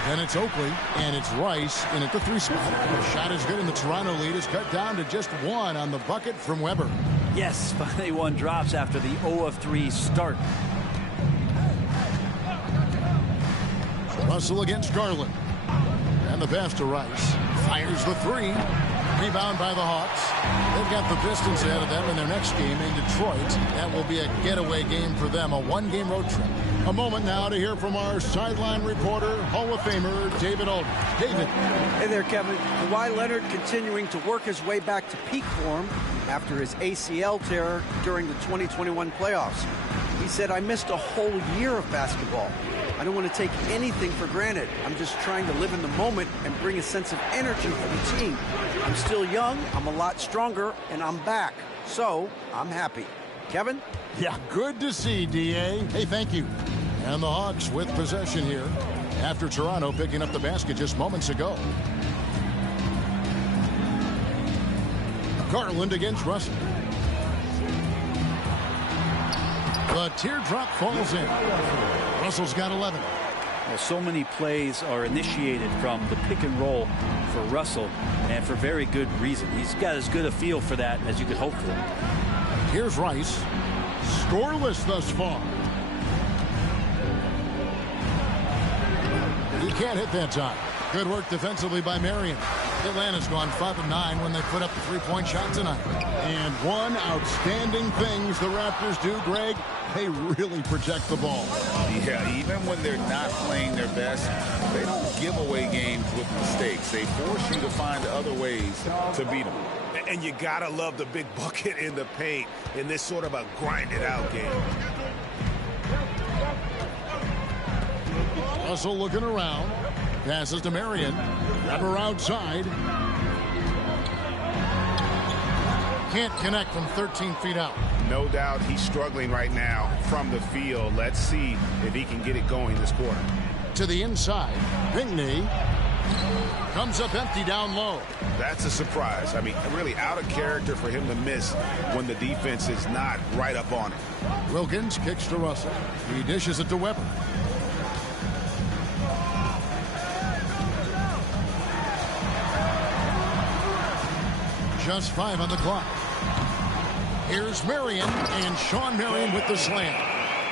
Then it's Oakley, and it's Rice in at the 3 spot. The shot is good, and the Toronto lead is cut down to just 1 on the bucket from Weber. Yes, finally one drops after the 0 of 3 start. Russell against Garland. And the pass to Rice. Fires the 3. Rebound by the Hawks. They've got the Pistons ahead of them in their next game in Detroit. That will be a getaway game for them, a 1-game road trip. A moment now to hear from our sideline reporter, Hall of Famer David Aldridge. David. Hey there, Kevin. Kawhi Leonard continuing to work his way back to peak form after his ACL tear during the 2021 playoffs. He said, I missed a whole year of basketball. I don't want to take anything for granted. I'm just trying to live in the moment and bring a sense of energy for the team. I'm still young, I'm a lot stronger, and I'm back. So, I'm happy. Kevin? Yeah, good to see, D.A. Hey, thank you. And the Hawks with possession here after Toronto picking up the basket just moments ago. Garland against Russell. The teardrop falls in. Russell's got 11. Well, so many plays are initiated from the pick and roll for Russell, and for very good reason. He's got as good a feel for that as you could hope for. Here's Rice. Scoreless thus far. He can't hit that time. Good work defensively by Marion. Atlanta's gone 5 of 9 when they put up the 3-point shot tonight. And one outstanding things the Raptors do, Greg, they really protect the ball. Yeah, even when they're not playing their best, they don't give away games with mistakes. They force you to find other ways to beat them. And you gotta love the big bucket in the paint in this sort of a grinded-out game. Russell looking around. Passes to Marion. Weber outside. Can't connect from 13 feet out. No doubt he's struggling right now from the field. Let's see if he can get it going this quarter. To the inside. Pinckney comes up empty down low. That's a surprise. I mean, really out of character for him to miss when the defense is not right up on it. Wilkins kicks to Russell. He dishes it to Weber. Just 5 on the clock. Here's Marion, and Sean Marion with the slam.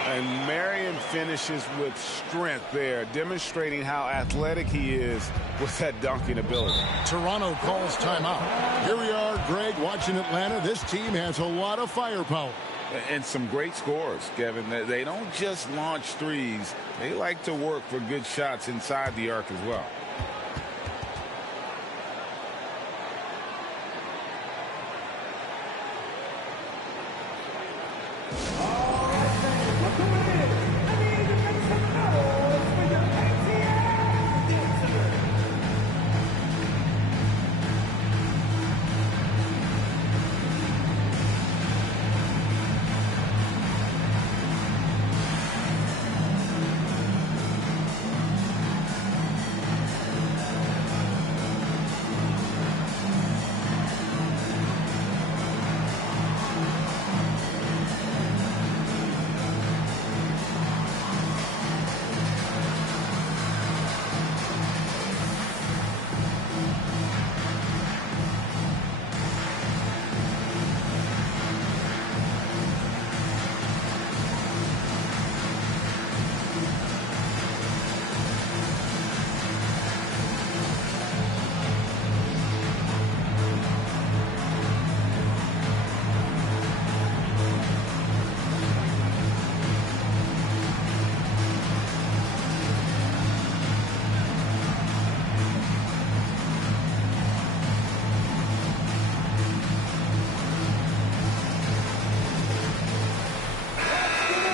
And Marion finishes with strength there, demonstrating how athletic he is with that dunking ability. Toronto calls timeout. Here we are, Greg, watching Atlanta. This team has a lot of firepower. And some great scores, Kevin. They don't just launch threes. They like to work for good shots inside the arc as well.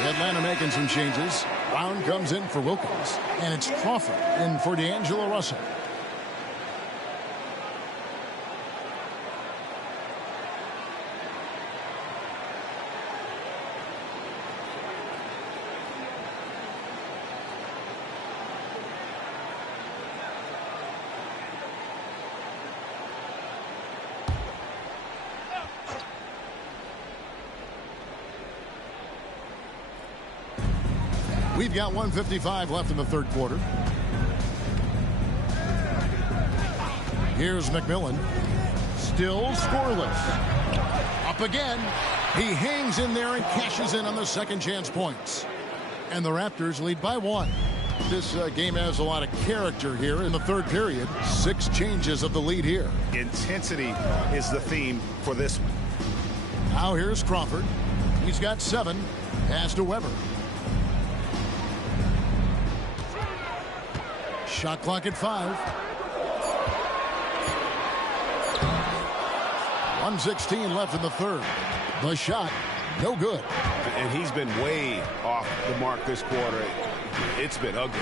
Atlanta making some changes. Brown comes in for Wilkins. And it's Crawford in for D'Angelo Russell. We've got 1:55 left in the third quarter. Here's McMillan. Still scoreless. Up again. He hangs in there and cashes in on the second chance points. And the Raptors lead by 1. This game has a lot of character here in the third period. 6 changes of the lead here. Intensity is the theme for this one. Now here's Crawford. He's got 7. Pass to Weber. Shot clock at 5. 1:16 left in the third. The shot, no good. And he's been way off the mark this quarter. It's been ugly.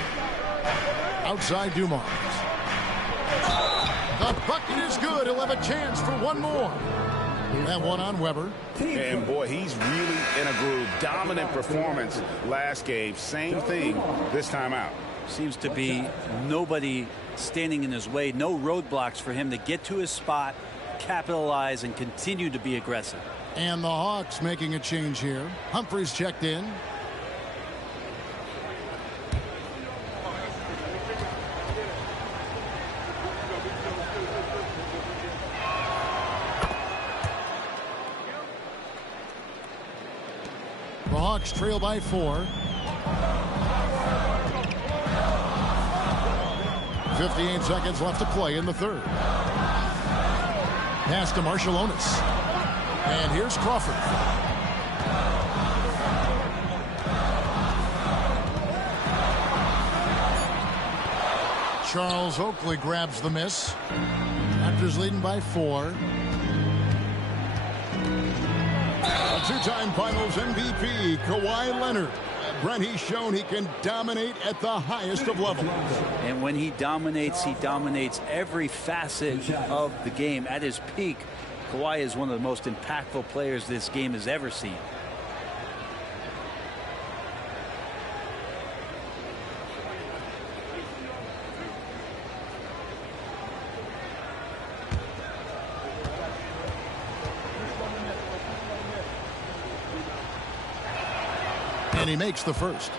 Outside Dumars. The bucket is good. He'll have a chance for one more. That one on Weber. And boy, he's really in a groove. Dominant performance last game. Same thing this time out. Seems to be nobody standing in his way. No roadblocks for him to get to his spot, capitalize, and continue to be aggressive. And the Hawks making a change here. Humphries checked in. The Hawks trail by 4. 58 seconds left to play in the third. Pass to Marshallonis. And here's Crawford. Charles Oakley grabs the miss. Raptors leading by 4. A two-time Finals MVP, Kawhi Leonard. Brent, he's shown he can dominate at the highest of levels. And when he dominates every facet of the game. At his peak, Kawhi is one of the most impactful players this game has ever seen. And he makes the first.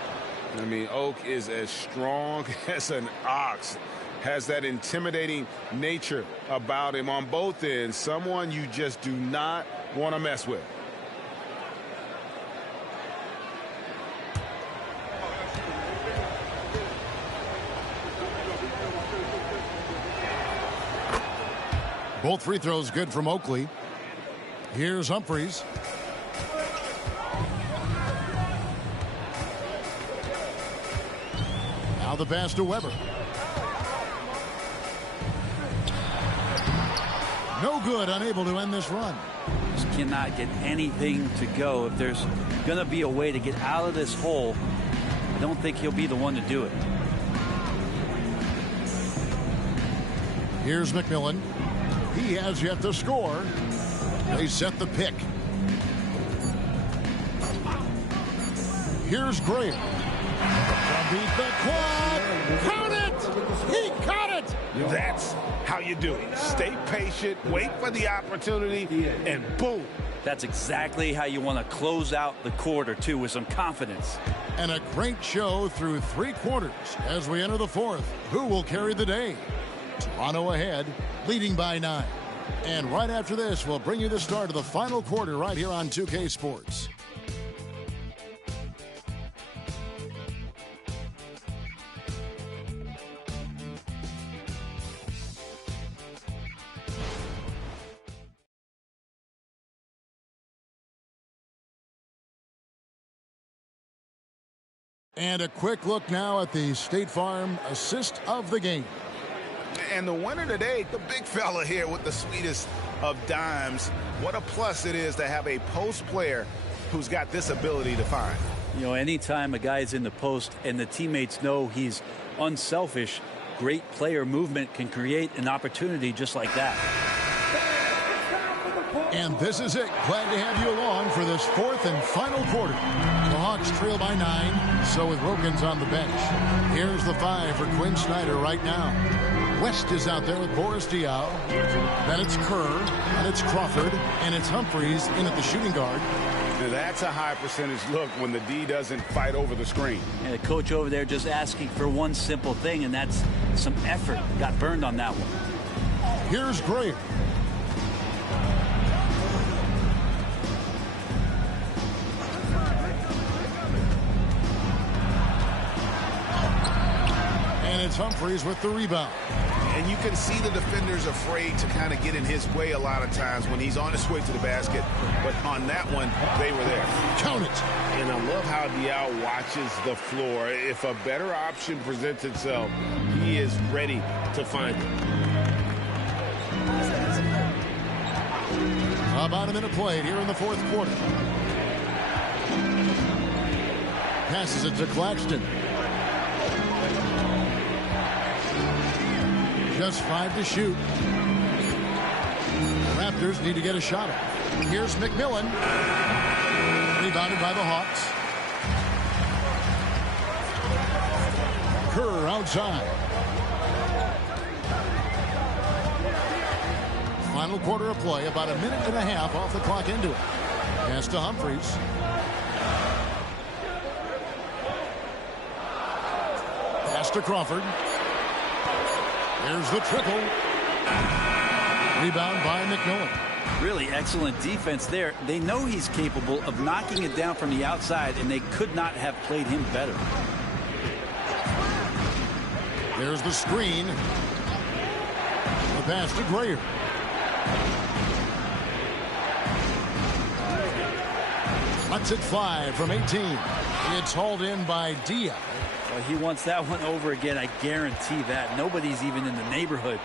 I mean, Oak is as strong as an ox. Has that intimidating nature about him on both ends. Someone you just do not want to mess with. Both free throws good from Oakley. Here's Humphries. Now the pass to Weber. No good, unable to end this run. Just cannot get anything to go. If there's going to be a way to get out of this hole, I don't think he'll be the one to do it. Here's McMillan. He has yet to score. They set the pick. Here's Gray. Beat the quad. Count it. He caught it. That's how you do it. Stay patient, wait for the opportunity, and boom. That's exactly how you want to close out the quarter, too, with some confidence. And a great show through 3 quarters as we enter the fourth. Who will carry the day? Toronto ahead, leading by 9. And right after this, we'll bring you the start of the final quarter right here on 2K Sports. And a quick look now at the State Farm assist of the game. And the winner today, the big fella here with the sweetest of dimes. What a plus it is to have a post player who's got this ability to find. You know, anytime a guy's in the post and the teammates know he's unselfish, great player movement can create an opportunity just like that. And this is it. Glad to have you along for this fourth and final quarter. The Hawks trail by 9, so with Wilkins on the bench. Here's the 5 for Quinn Snyder right now. West is out there with Boris Diaw. Then it's Kerr, and it's Crawford, and it's Humphries in at the shooting guard. Now that's a high percentage look when the D doesn't fight over the screen. And the coach over there just asking for one simple thing, and that's some effort. Got burned on that one. Here's Gray. And it's Humphries with the rebound. And you can see the defenders afraid to kind of get in his way a lot of times when he's on his way to the basket. But on that one, they were there. Count it. And I love how Diaw watches the floor. If a better option presents itself, he is ready to find it. About a minute played here in the fourth quarter. Passes it to Claxton. Just 5 to shoot. Raptors need to get a shot off. Here's McMillan. Rebounded by the Hawks. Kerr outside. Final quarter of play, about a minute and a half off the clock into it. Pass to Humphries. Pass to Crawford. There's the triple. Rebound by McMillan. Really excellent defense there. They know he's capable of knocking it down from the outside, and they could not have played him better. There's the screen. The pass to Grayer. Lets it fly from 18. It's hauled in by Diaw. Well, he wants that one over again. I guarantee that. Nobody's even in the neighborhood.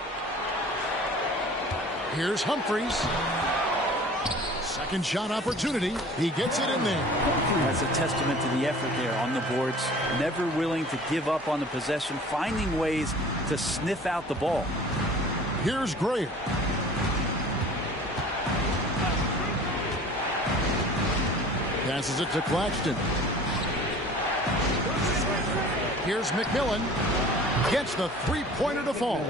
Here's Humphries. Second shot opportunity. He gets it in there. That's a testament to the effort there on the boards. Never willing to give up on the possession. Finding ways to sniff out the ball. Here's Grayer. Passes it to Claxton. Here's McMillan. Gets the three-pointer to fall.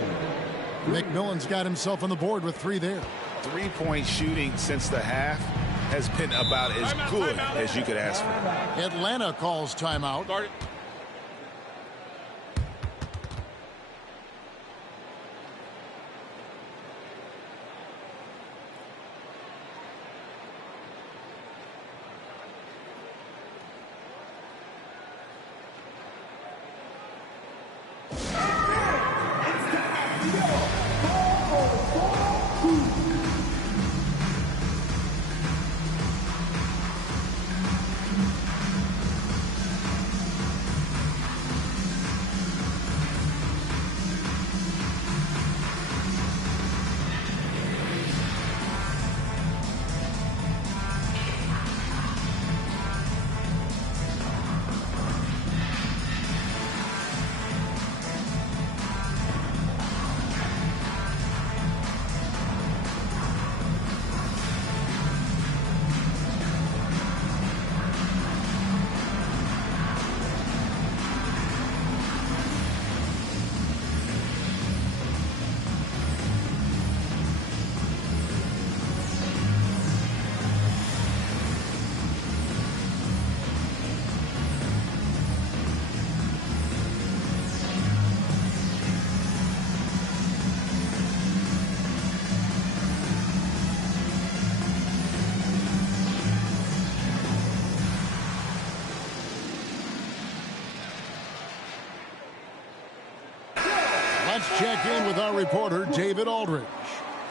McMillan's got himself on the board with 3 there. Three-point shooting since the half has been about as good as you could ask for. Atlanta calls timeout. Let's check in with our reporter, David Aldridge.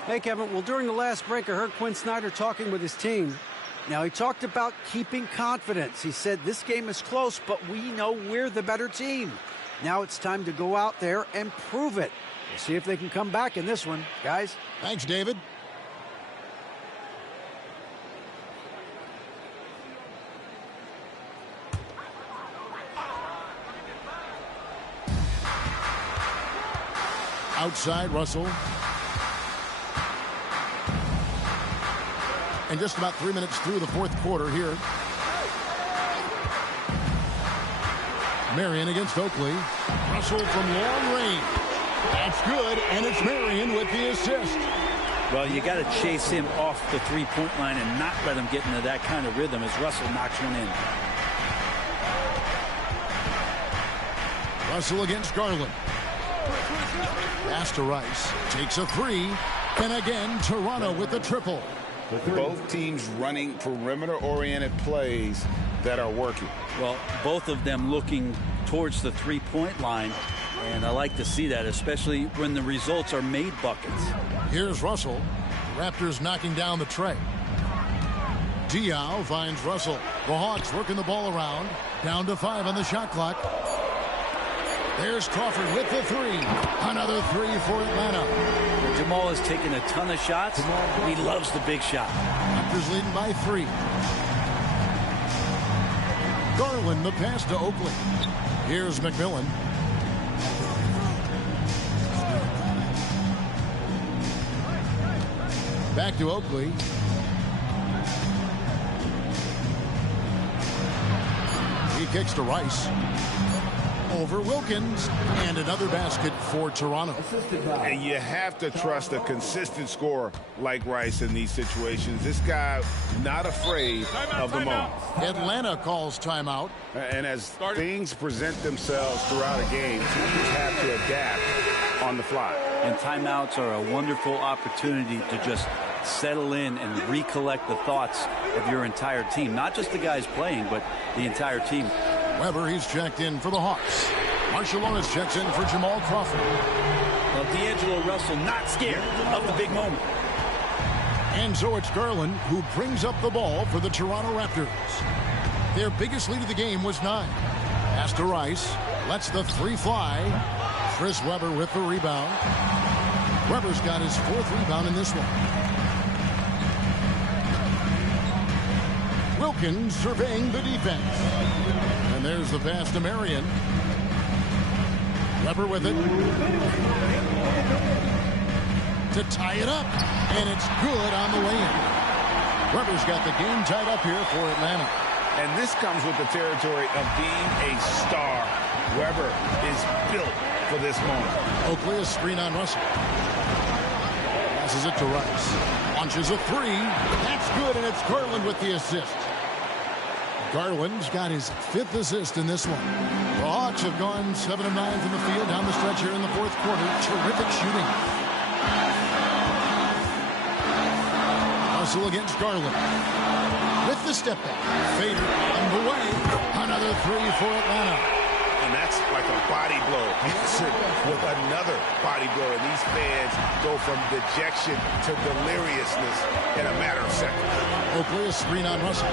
Hey, Kevin. Well, during the last break, I heard Quinn Snyder talking with his team. Now, he talked about keeping confidence. He said, this game is close, but we know we're the better team. Now it's time to go out there and prove it. We'll see if they can come back in this one, guys. Thanks, David. Outside, Russell. And just about 3 minutes through the fourth quarter here. Marion against Oakley. Russell from long range. That's good, and it's Marion with the assist. Well, you got to chase him off the three-point line and not let him get into that kind of rhythm as Russell knocks one in. Russell against Garland. Pass to Rice. Takes a three. And again, Toronto with the triple. Both teams running perimeter-oriented plays that are working. Well, both of them looking towards the three-point line. And I like to see that, especially when the results are made buckets. Here's Russell. Raptors knocking down the tray. Diaw finds Russell. The Hawks working the ball around. Down to 5 on the shot clock. There's Crawford with the three. Another three for Atlanta. Jamal has taken a ton of shots. He loves the big shot. Raptors leading by 3. Garland the pass to Oakley. Here's McMillan. Back to Oakley. He kicks to Rice. Over Wilkins. And another basket for Toronto. And you have to trust a consistent scorer like Rice in these situations. This guy not afraid of the moment. Atlanta calls timeout. And as things present themselves throughout a game, teams have to adapt on the fly. And timeouts are a wonderful opportunity to just settle in and recollect the thoughts of your entire team. Not just the guys playing, but the entire team. Weber, he's checked in for the Hawks. Marciulionis checks in for Jamal Crawford. Well, D'Angelo Russell not scared of the big moment. And so it's Garland who brings up the ball for the Toronto Raptors. Their biggest lead of the game was 9. Pass to Rice. Lets the three fly. Chris Webber with the rebound. Weber's got his 4th rebound in this one. Wilkins surveying the defense. And there's the pass to Marion. Weber with it. To tie it up. And it's good on the way in. Weber's got the game tied up here for Atlanta. And this comes with the territory of being a star. Weber is built for this moment. Oakley a screen on Russell. Passes it to Rice. Launches a three. That's good, and it's Garland with the assist. Garland's got his 5th assist in this one. The Hawks have gone 7 of 9 from the field down the stretch here in the 4th quarter. Terrific shooting. Russell against Garland. With the step back. Fader on the way. Another three for Atlanta. And that's like a body blow. Answered with another body blow. And these fans go from dejection to deliriousness in a matter of seconds. Oakley a screen on Russell.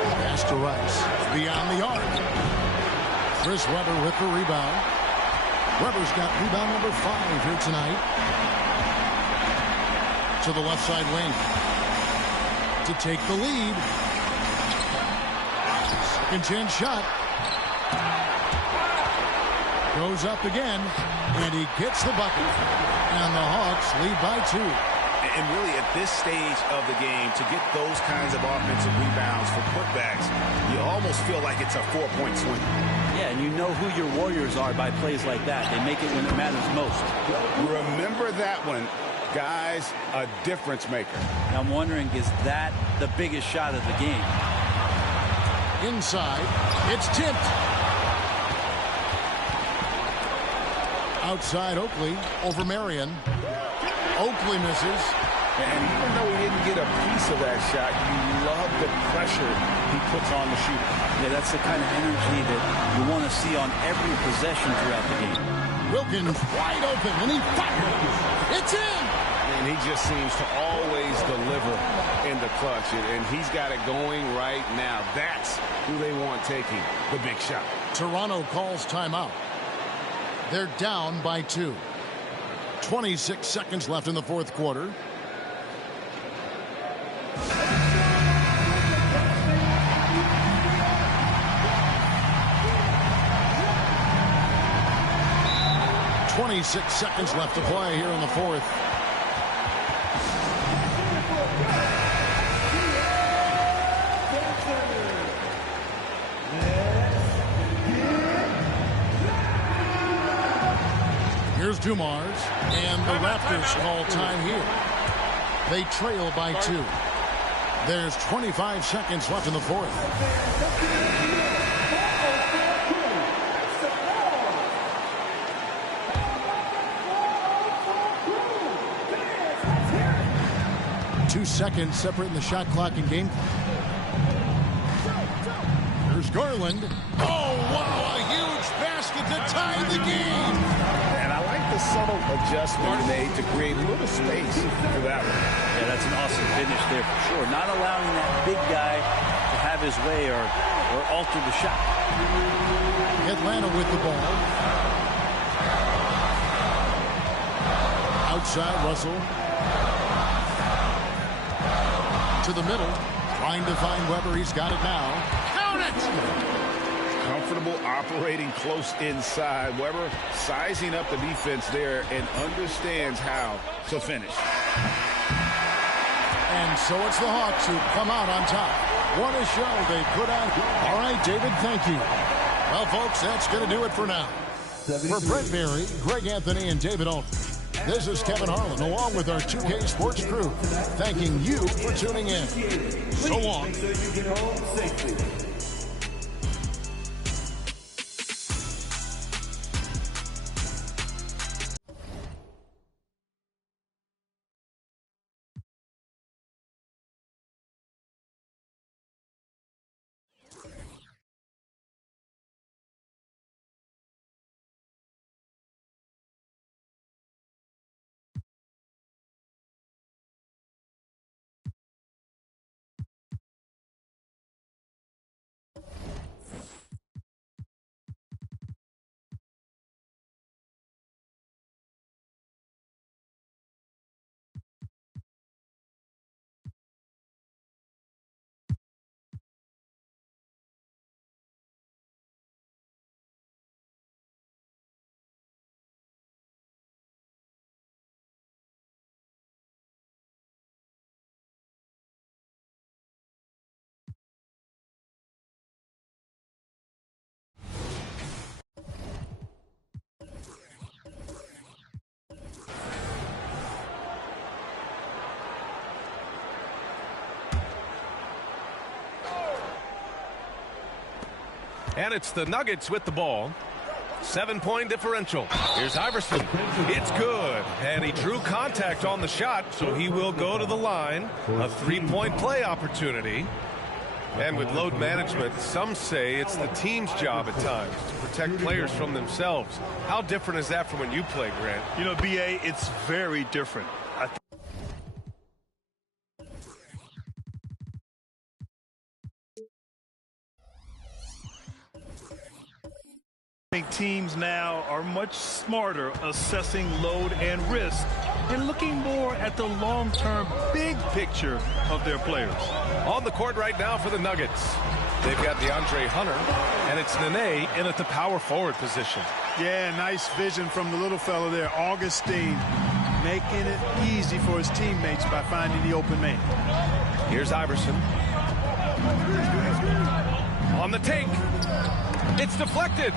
Pass to Rice. Beyond the arc. Chris Webber with the rebound. Webber's got rebound number 5 here tonight. To the left side wing. To take the lead. Second chance shot. Goes up again. And he gets the bucket. And the Hawks lead by 2. And really, at this stage of the game, to get those kinds of offensive rebounds for putbacks, you almost feel like it's a 4-point swing. Yeah, and you know who your Warriors are by plays like that. They make it when it matters most. Remember that one. Guys, a difference maker. I'm wondering, is that the biggest shot of the game? Inside, it's tipped. Outside Oakley over Marion. Oakley misses. And even though he didn't get a piece of that shot, you love the pressure he puts on the shooter. Yeah, that's the kind of energy that you want to see on every possession throughout the game. Wilkins wide open, and he fires. It's in! And he just seems to always deliver in the clutch. And he's got it going right now. That's who they want taking the big shot. Toronto calls timeout. They're down by 2. 26 seconds left in the 4th quarter. Seconds left to play here in the 4th. Here's Dumars, and the Raptors call time here. They trail by 2. There's 25 seconds left in the fourth. Two seconds separating the shot clock and game clock. Here's Garland. Oh, wow, a huge basket to tie the game. And I like the subtle adjustment he made to create a little space for that one. Yeah, that's an awesome finish there for sure. Not allowing that big guy to have his way or alter the shot. Atlanta with the ball. Outside, Russell. To the middle, trying to find Weber. He's got it now. Count it! Comfortable operating close inside. Weber sizing up the defense there and understands how to finish. And so it's the Hawks who come out on top. What a show they put on. All right, David, thank you. Well, folks, that's going to do it for now. For Brent Berry, Greg Anthony, and David Aldridge, this is Kevin Harlan, along with our 2K Sports crew, thanking you for tuning in. So long. And it's the Nuggets with the ball. 7-point differential. Here's Iverson. It's good. And he drew contact on the shot, so he will go to the line. A 3-point play opportunity. And with load management, some say it's the team's job at times to protect players from themselves. How different is that from when you play, Grant? You know, B.A., it's very different. I think teams now are much smarter assessing load and risk and looking more at the long-term big picture of their players. On the court right now for the Nuggets, they've got DeAndre Hunter, and it's Nene in at the power forward position. Yeah, nice vision from the little fella there, Augustine, making it easy for his teammates by finding the open man. Here's Iverson. On the take. It's deflected.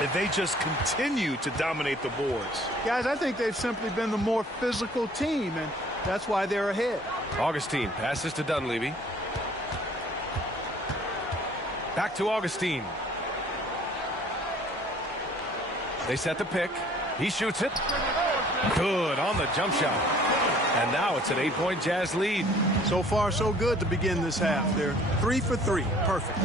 And they just continue to dominate the boards. Guys, I think they've simply been the more physical team, and that's why they're ahead. Augustine passes to Dunleavy. Back to Augustine. They set the pick. He shoots it. Good on the jump shot. And now it's an 8-point Jazz lead. So far, so good to begin this half. They're 3 for 3. Perfect.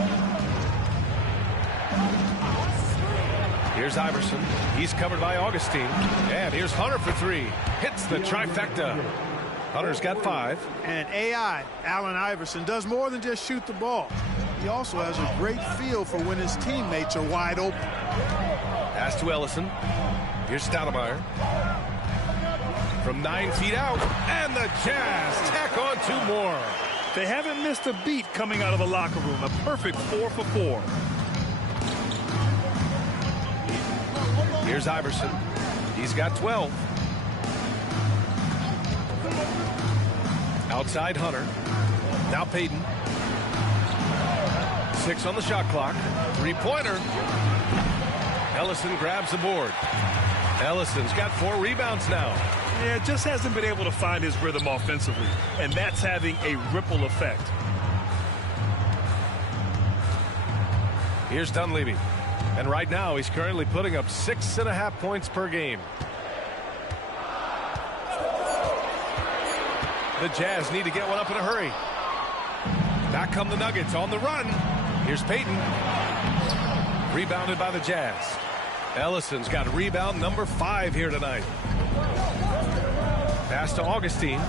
Here's Iverson. He's covered by Augustine. And here's Hunter for 3. Hits the trifecta. Hunter's got 5. And AI, Allen Iverson, does more than just shoot the ball. He also has a great feel for when his teammates are wide open. Pass to Ellison. Here's Stoudemire. From 9 feet out. And the Jazz tack on 2 more. They haven't missed a beat coming out of the locker room. A perfect 4 for 4. Here's Iverson. He's got 12. Outside Hunter. Now Payton. 6 on the shot clock. 3-pointer. Ellison grabs the board. Ellison's got 4 rebounds now. Yeah, just hasn't been able to find his rhythm offensively, and that's having a ripple effect. Here's Dunleavy. And right now, he's currently putting up 6.5 points per game. The Jazz need to get one up in a hurry. Back come the Nuggets on the run. Here's Payton. Rebounded by the Jazz. Ellison's got rebound number 5 here tonight. Pass to Augustine.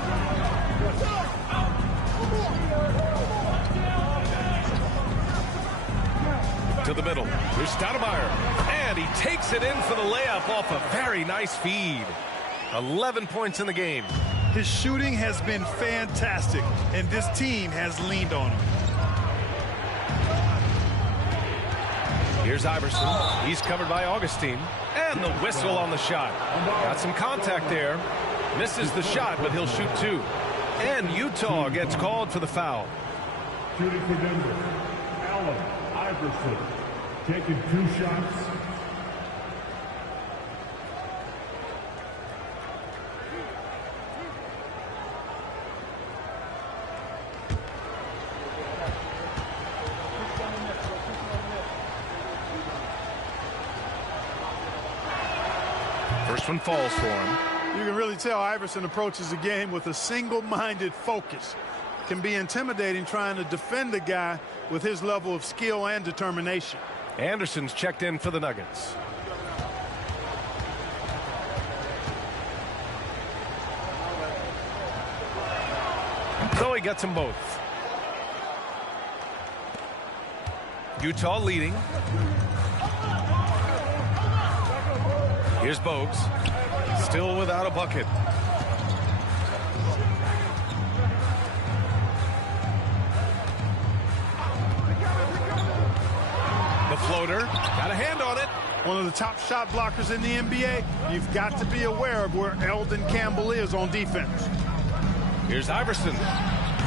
To the middle. Here's Stoudemire. And he takes it in for the layup off a very nice feed. 11 points in the game. His shooting has been fantastic, and this team has leaned on him. Here's Iverson. He's covered by Augustine. And the whistle on the shot. Got some contact there. Misses the shot, but he'll shoot 2. And Utah gets called for the foul. Shooting for Denver, Allen Iverson, taking 2 shots. First one falls for him. You can really tell Iverson approaches the game with a single-minded focus. Can be intimidating trying to defend a guy with his level of skill and determination. Anderson's checked in for the Nuggets. So he gets them both. Utah leading. Here's Bogues. Still without a bucket. The floater. Got a hand on it. One of the top shot blockers in the NBA. You've got to be aware of where Eldon Campbell is on defense. Here's Iverson.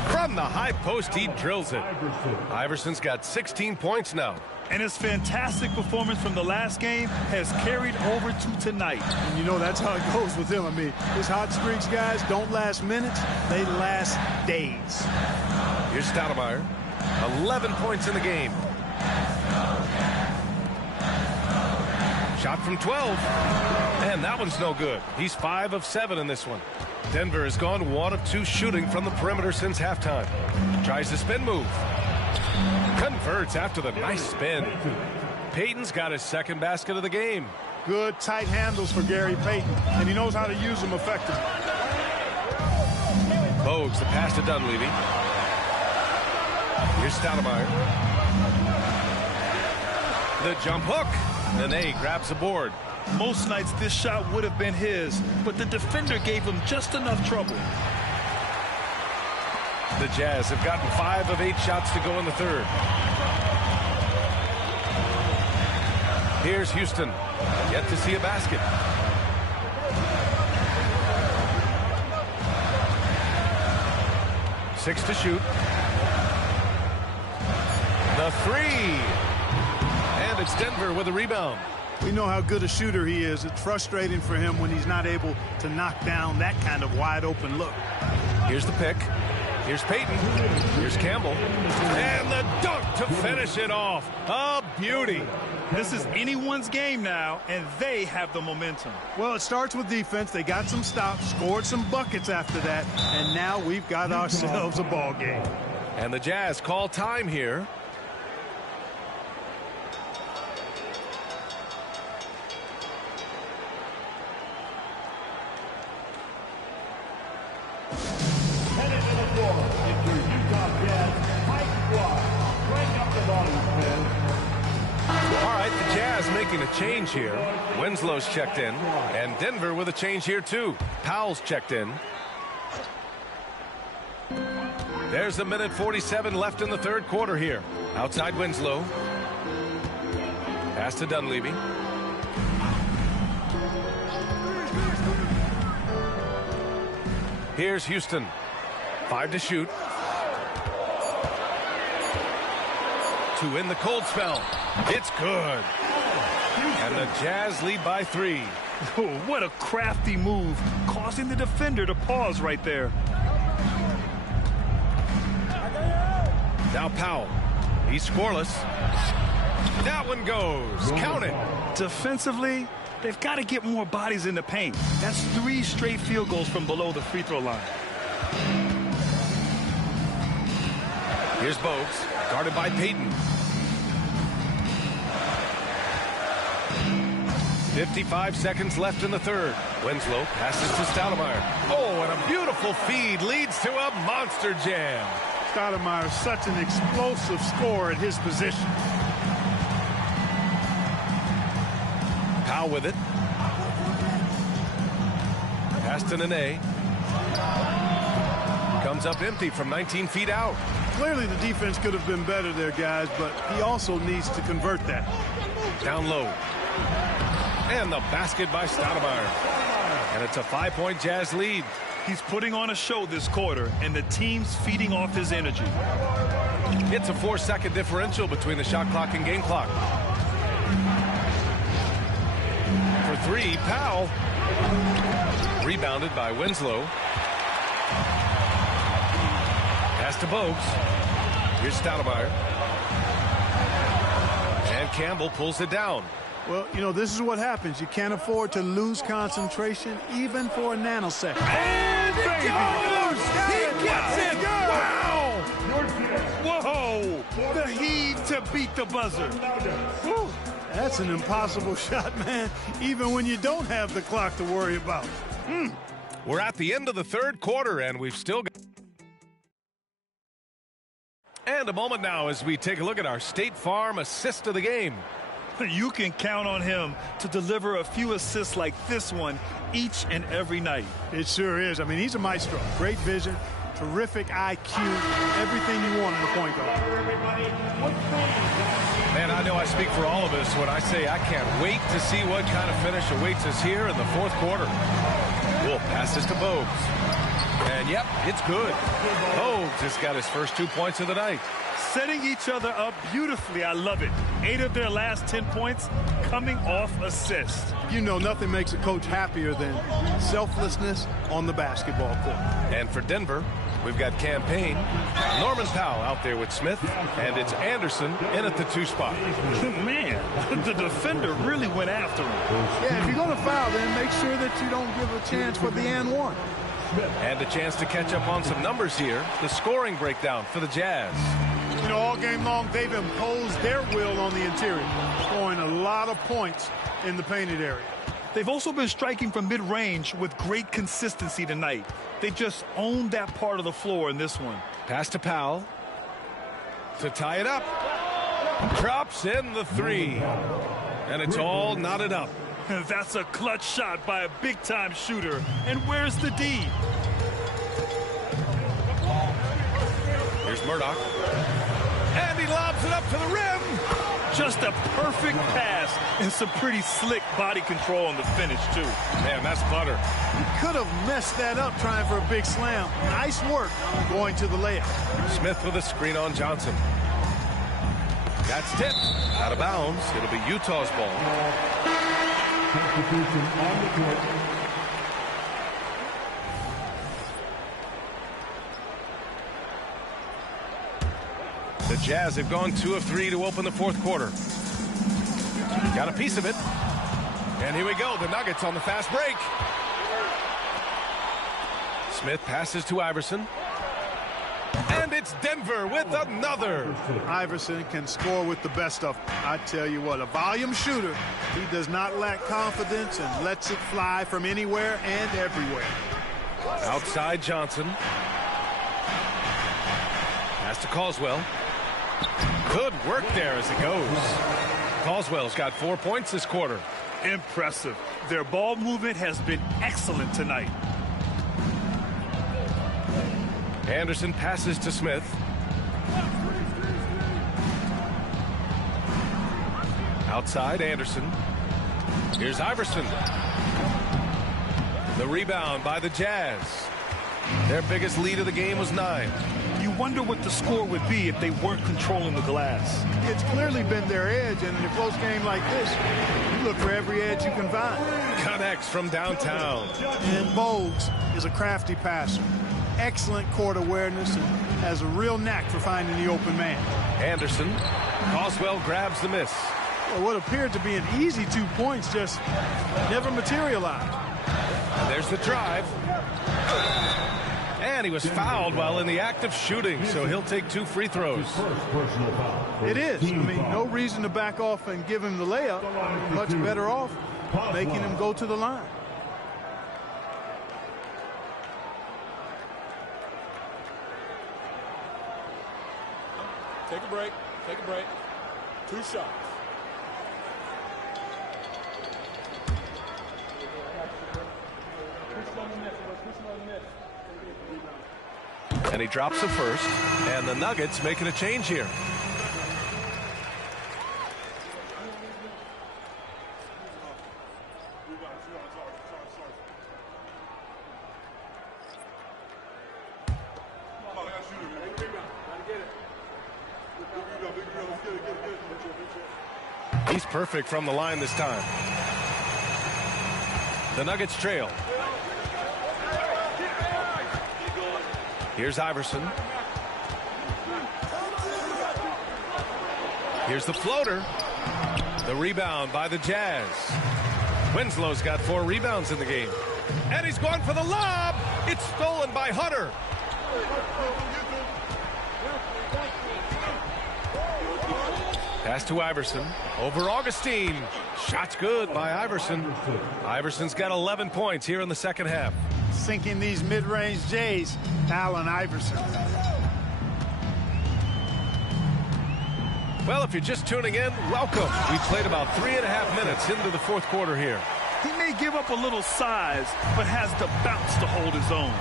From the high post, he drills it. Iverson's got 16 points now. And his fantastic performance from the last game has carried over to tonight. And you know that's how it goes with him. I mean, his hot streaks, guys, don't last minutes. They last days. Here's Stoudemire. 11 points in the game. Shot from 12. And that one's no good. He's 5 of 7 in this one. Denver has gone 1 of 2 shooting from the perimeter since halftime. Tries the spin move. Converts after the nice spin. Payton's got his second basket of the game. Good tight handles for Gary Payton, and he knows how to use them effectively. Bogues, the pass to Dunleavy. Here's Stoudemire. The jump hook. Nene grabs the board. Most nights this shot would have been his, but the defender gave him just enough trouble. The Jazz have gotten 5 of 8 shots to go in the third. Here's Houston. Yet to see a basket. Six to shoot. The 3. And it's Denver with a rebound. We know how good a shooter he is. It's frustrating for him when he's not able to knock down that kind of wide open look. Here's the pick. Here's Payton. Here's Campbell. And the dunk to finish it off. A beauty. This is anyone's game now, and they have the momentum. Well, it starts with defense. They got some stops, scored some buckets after that, and now we've got ourselves a ball game. And the Jazz call time here. Making a change here. Winslow's checked in, and Denver with a change here too. Powell's checked in. There's a minute 47 left in the third quarter here. Outside Winslow. Pass to Dunleavy. Here's Houston. 5 to shoot. To win the cold spell. It's good. And the Jazz lead by 3. Oh, what a crafty move, causing the defender to pause right there. Now Powell. He's scoreless. That one goes. Count it. Defensively, they've got to get more bodies in the paint. That's 3 straight field goals from below the free throw line. Here's Bogues, guarded by Payton. 55 seconds left in the third. Winslow passes to Stoudemire. Oh, and a beautiful feed leads to a monster jam. Stoudemire is such an explosive scorer at his position. Powell with it. Pass to Nene. Comes up empty from 19 feet out. Clearly the defense could have been better there, guys, but he also needs to convert that. Down low. And the basket by Stoudemire. And it's a 5-point Jazz lead. He's putting on a show this quarter, and the team's feeding off his energy. It's a 4-second differential between the shot clock and game clock. For 3, Powell. Rebounded by Winslow. Pass to Bogues. Here's Stoudemire. And Campbell pulls it down. Well, you know, this is what happens. You can't afford to lose concentration even for a nanosecond. And it goes! He gets it! Wow! Whoa! The heave to beat the buzzer. Whew. That's an impossible shot, man, even when you don't have the clock to worry about. We're at the end of the third quarter, and we've still got... And a moment now as we take a look at our State Farm assist of the game. You can count on him to deliver a few assists like this one each and every night. It sure is. I mean, he's a maestro. Great vision, terrific IQ, everything you want in a point guard. Man, I know I speak for all of us when I say I can't wait to see what kind of finish awaits us here in the fourth quarter. Wolf passes to Bogues. And yep, it's good. Bogues just got his first 2 points of the night. Setting each other up beautifully. I love it. 8 of their last 10 points coming off assists. You know, nothing makes a coach happier than selflessness on the basketball court. And for Denver, we've got Campaign, Norman Powell out there with Smith, and it's Anderson in at the 2 spot. Man, the defender really went after him. Yeah, if you're going to foul, then make sure that you don't give a chance for the and one. And a chance to catch up on some numbers here. The scoring breakdown for the Jazz. You know, all game long, they've imposed their will on the interior, scoring a lot of points in the painted area. They've also been striking from mid-range with great consistency tonight. They just owned that part of the floor in this one. Pass to Powell to tie it up. Drops in the 3. And it's all knotted up. That's a clutch shot by a big-time shooter. And where's the D? Here's Murdoch. And he lobs it up to the rim. Just a perfect pass and some pretty slick body control on the finish, too. Man, that's butter. You could have messed that up trying for a big slam. Nice work going to the layup. Smith with a screen on Johnson. That's tipped. Out of bounds. It'll be Utah's ball. Substitution on the court. The Jazz have gone 2 of 3 to open the fourth quarter. Got a piece of it. And here we go. The Nuggets on the fast break. Smith passes to Iverson. And it's Denver with another. Iverson can score with the best of them. I tell you what, a volume shooter. He does not lack confidence and lets it fly from anywhere and everywhere. Outside Johnson. Pass to Caldwell. Good work there as it goes. Caldwell's got 4 points this quarter. Impressive. Their ball movement has been excellent tonight. Anderson passes to Smith. Outside Anderson. Here's Iverson. The rebound by the Jazz. Their biggest lead of the game was 9. You wonder what the score would be if they weren't controlling the glass. It's clearly been their edge, and in a close game like this, you look for every edge you can find. Connects from downtown. And Bogues is a crafty passer. Excellent court awareness and has a real knack for finding the open man. Anderson. Coswell grabs the miss. Well, what appeared to be an easy 2 points just never materialized. And there's the drive. And he was fouled while in the act of shooting, so he'll take 2 free throws. It is. I mean, no reason to back off and give him the layup. Much better off making him go to the line. Take a break. Take a break. 2 shots. And he drops the first, and the Nuggets making a change here. He's perfect from the line this time. The Nuggets trail. Here's Iverson. Here's the floater. The rebound by the Jazz. Winslow's got 4 rebounds in the game. And he's going for the lob. It's stolen by Hunter. Pass to Iverson. Over Augustine. Shot's good by Iverson. Iverson's got 11 points here in the second half. Sinking these mid-range J's, Allen Iverson. Well, if you're just tuning in, welcome. We played about 3.5 minutes into the fourth quarter here. He may give up a little size, but has the bounce to hold his own.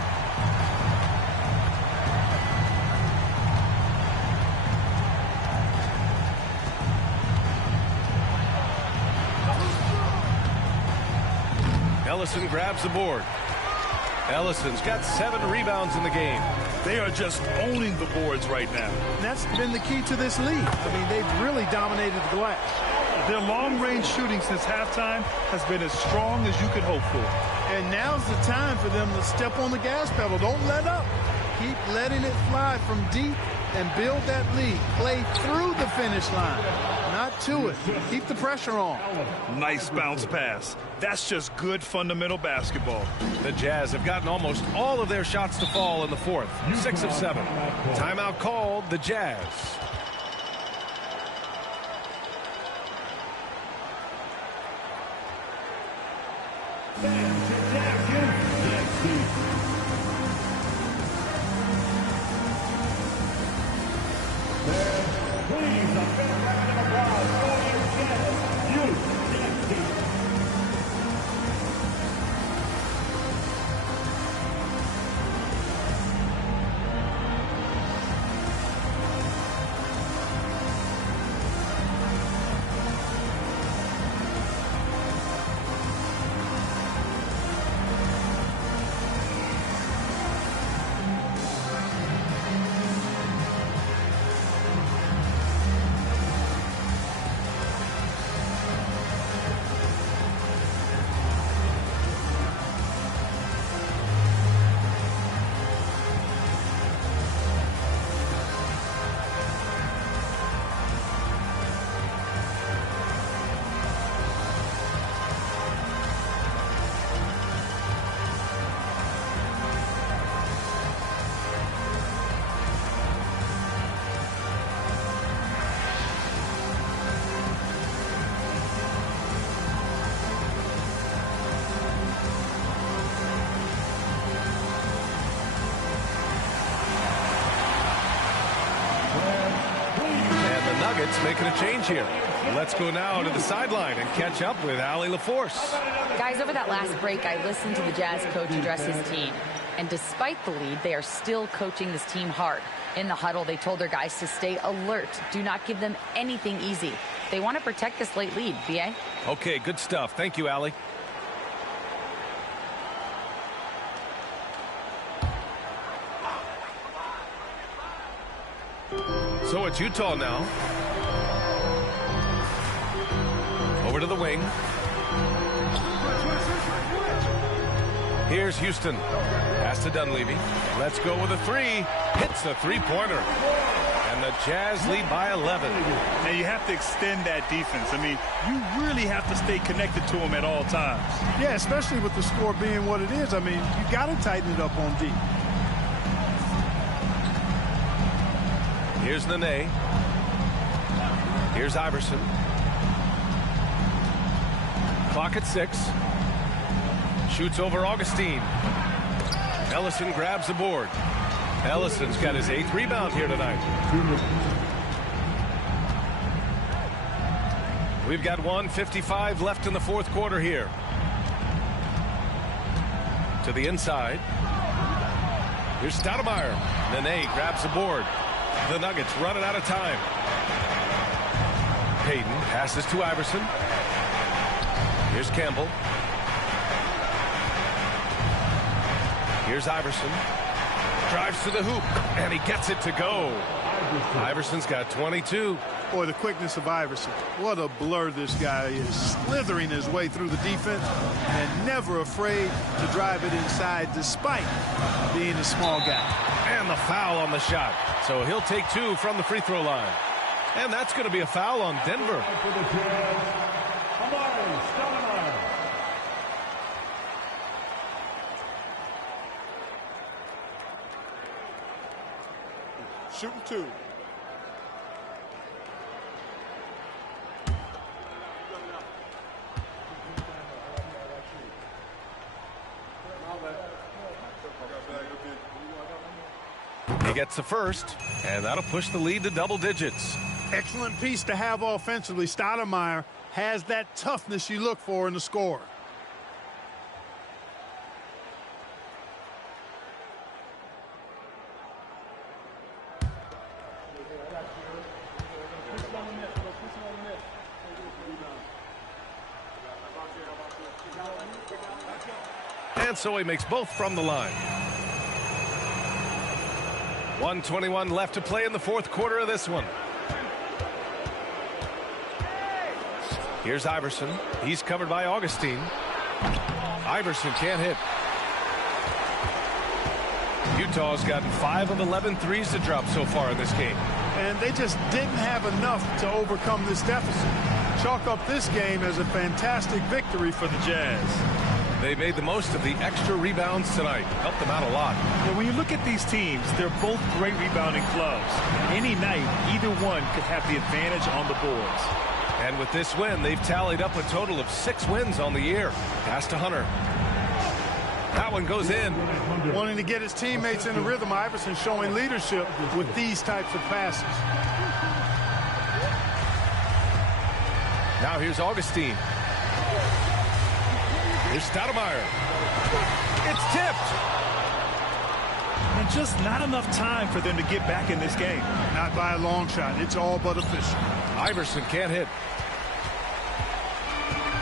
Ellison grabs the board. Ellison's got 7 rebounds in the game. They are just owning the boards right now. And that's been the key to this league. I mean, they've really dominated the glass. Their long-range shooting since halftime has been as strong as you could hope for. And now's the time for them to step on the gas pedal. Don't let up. Keep letting it fly from deep and build that lead. Play through the finish line, not to it. Keep the pressure on. Nice bounce pass. That's just good fundamental basketball. The Jazz have gotten almost all of their shots to fall in the fourth. 6 of 7. Timeout called, the Jazz. Nuggets making a change here. Let's go now to the sideline and catch up with Allie LaForce. Guys, over that last break, I listened to the Jazz coach address his team. And despite the lead, they are still coaching this team hard. In the huddle, they told their guys to stay alert. Do not give them anything easy. They want to protect this late lead, B.A. Okay, good stuff. Thank you, Allie. So it's Utah now. Over to the wing. Here's Houston. Pass to Dunleavy. Let's go with a three. Hits a three-pointer. And the Jazz lead by 11. And you have to extend that defense. I mean, you really have to stay connected to them at all times. Yeah, especially with the score being what it is. I mean, you got to tighten it up on D. Here's Nene. Here's Iverson. Clock at 6. Shoots over Augustine. Ellison grabs the board. Ellison's got his 8th rebound here tonight. We've got 1:55 left in the fourth quarter here. To the inside. Here's Stoudemire. Nene grabs the board. The Nuggets running out of time. Payton passes to Iverson. Here's Campbell. Here's Iverson. Drives to the hoop, and he gets it to go. Iverson's got 22. Boy, the quickness of Iverson. What a blur this guy is. Slithering his way through the defense and never afraid to drive it inside despite being a small guy. And the foul on the shot. So he'll take 2 from the free throw line. And that's going to be a foul on Denver. Shooting 2. He gets the first, and that'll push the lead to double digits. Excellent piece to have offensively. Stoudemire has that toughness you look for in the scorer. And so he makes both from the line. 1:21 left to play in the fourth quarter of this one. Here's Iverson. He's covered by Augustine. Iverson can't hit. Utah's gotten 5 of 11 threes to drop so far in this game. And they just didn't have enough to overcome this deficit. Chalk up this game as a fantastic victory for the Jazz. They made the most of the extra rebounds tonight. Helped them out a lot. Well, when you look at these teams, they're both great rebounding clubs. Any night, either one could have the advantage on the boards. And with this win, they've tallied up a total of 6 wins on the year. Pass to Hunter. That one goes in. Wanting to get his teammates in the rhythm, Iverson showing leadership with these types of passes. Now here's Augustine. Here's Stoudemire. It's tipped. And just not enough time for them to get back in this game. Not by a long shot. It's all but official. Iverson can't hit.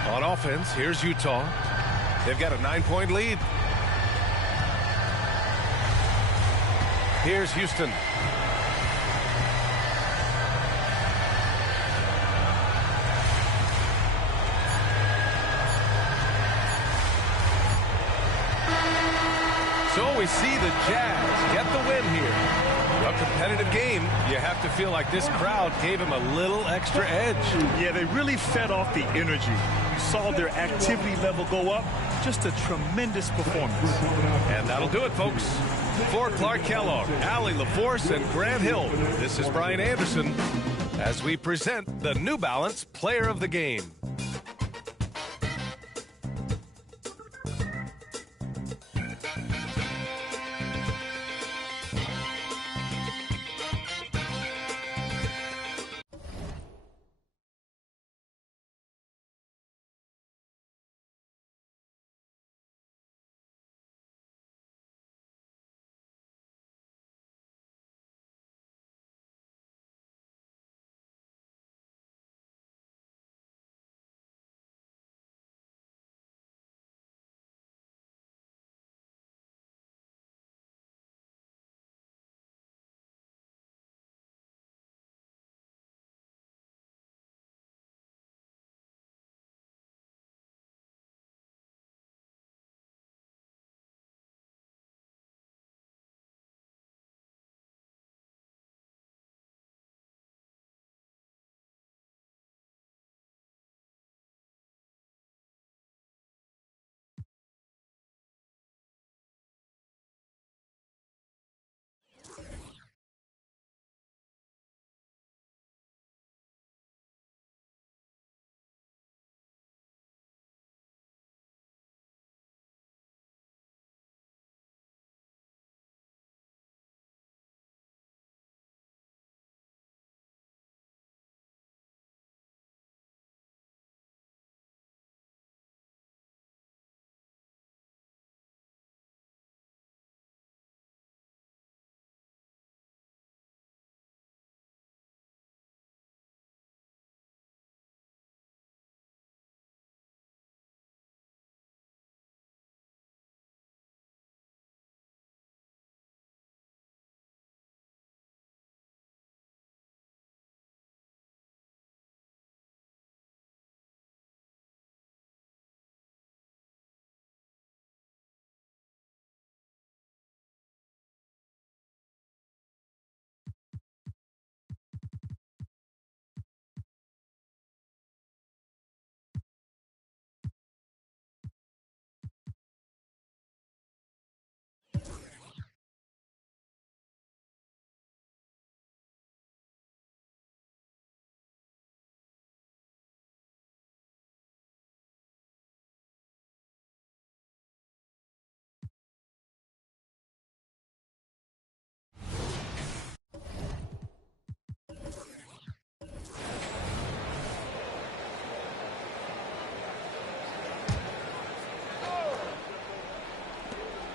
On offense, here's Utah. They've got a 9-point lead. Here's Houston. So we see the Jazz get the win here. A competitive game. You have to feel like this crowd gave him a little extra edge. Yeah, they really fed off the energy. You saw their activity level go up. Just a tremendous performance. And that'll do it, folks. For Clark Kellogg, Allie LaForce, and Grant Hill, this is Brian Anderson as we present the New Balance Player of the Game.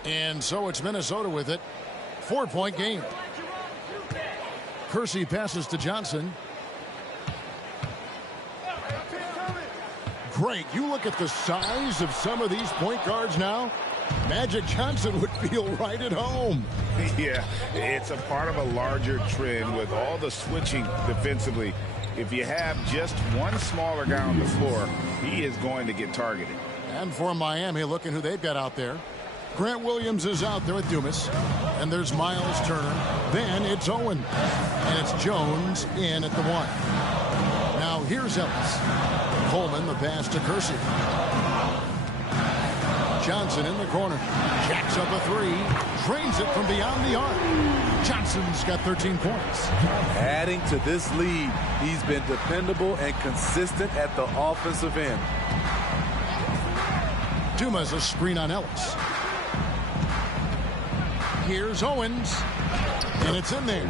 And so it's Minnesota with it. 4-point game. Kersey passes to Johnson. Greg, you look at the size of some of these point guards now. Magic Johnson would feel right at home. Yeah, it's a part of a larger trend with all the switching defensively. If you have just one smaller guy on the floor, he is going to get targeted. And for Miami, looking who they've got out there. Grant Williams is out there with Dumas. And there's Miles Turner. Then it's Owen. And it's Jones in at the 1. Now here's Ellis. Coleman, the pass to Kersey. Johnson in the corner. Jacks up a 3. Drains it from beyond the arc. Johnson's got 13 points. Adding to this lead, he's been dependable and consistent at the offensive end. Dumas a screen on Ellis. Here's Owens. And it's in there.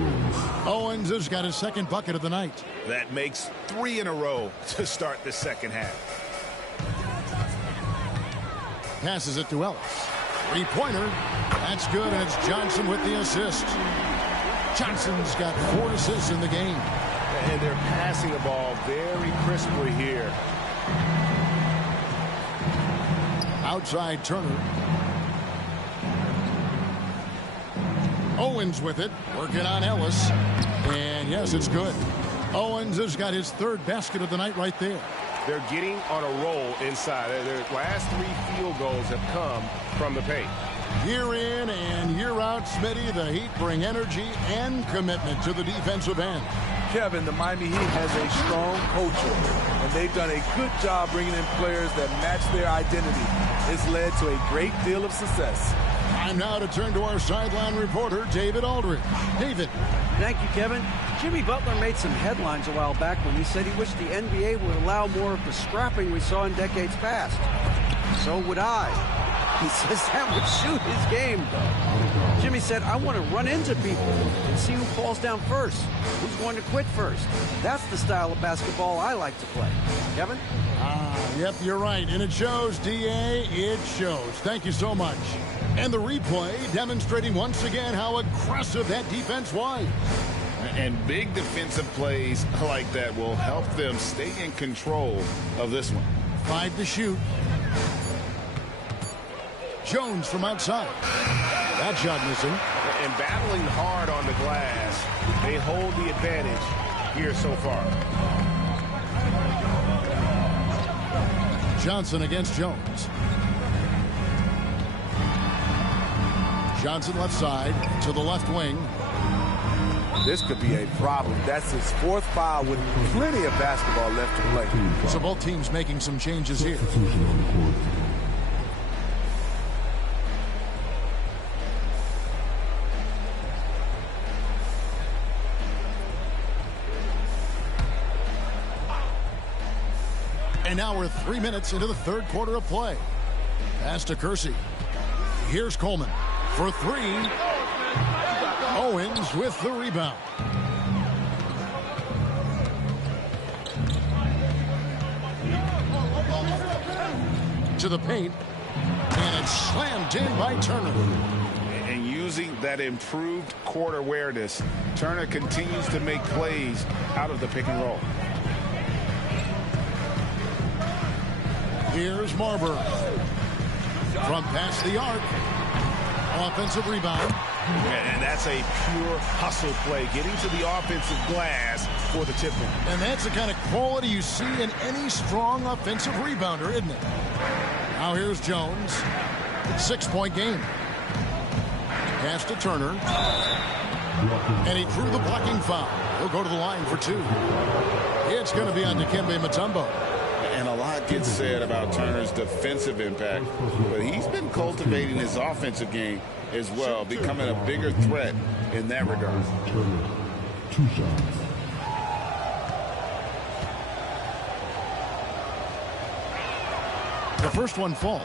Owens has got his second bucket of the night. That makes 3 in a row to start the second half. Passes it to Ellis. 3-pointer. That's good, and it's Johnson with the assist. Johnson's got 4 assists in the game. And they're passing the ball very crisply here. Outside Turner. Owens with it, working on Ellis. And yes, it's good. Owens has got his 3rd basket of the night right there. They're getting on a roll inside. Their last 3 field goals have come from the paint. Year in and year out, Smitty, the Heat bring energy and commitment to the defensive end. Kevin, the Miami Heat has a strong culture, and they've done a good job bringing in players that match their identity. It's led to a great deal of success. Time now to turn to our sideline reporter, David Aldridge. David. Thank you, Kevin. Jimmy Butler made some headlines a while back when he said he wished the NBA would allow more of the scrapping we saw in decades past. So would I. He says that would suit his game, though. Jimmy said, I want to run into people and see who falls down first, who's going to quit first. That's the style of basketball I like to play. Kevin? Yep, you're right. And it shows, D.A., it shows. Thank you so much. And the replay demonstrating once again how aggressive that defense was. And big defensive plays like that will help them stay in control of this one. 5 to shoot. Jones from outside. That shot missing. And battling hard on the glass, they hold the advantage here so far. Johnson against Jones. Johnson left side to the left wing. This could be a problem. That's his 4th foul with plenty of basketball left to play. So both teams making some changes here. And now we're 3 minutes into the 3rd quarter of play. Pass to Kersey. Here's Coleman for 3. Owens with the rebound. To the paint. And it's slammed in by Turner. And using that improved court awareness, Turner continues to make plays out of the pick and roll. Here's Marbury. From past the arc. Offensive rebound. And that's a pure hustle play, getting to the offensive glass for the tip in. And that's the kind of quality you see in any strong offensive rebounder, isn't it? Now here's Jones. 6-point game. Pass to Turner. And he drew the blocking foul. He'll go to the line for 2. It's going to be on Dikembe Mutombo. And a lot gets said about Turner's defensive impact, but he's been cultivating his offensive game as well, becoming a bigger threat in that regard. Turner, 2 shots. The first one falls.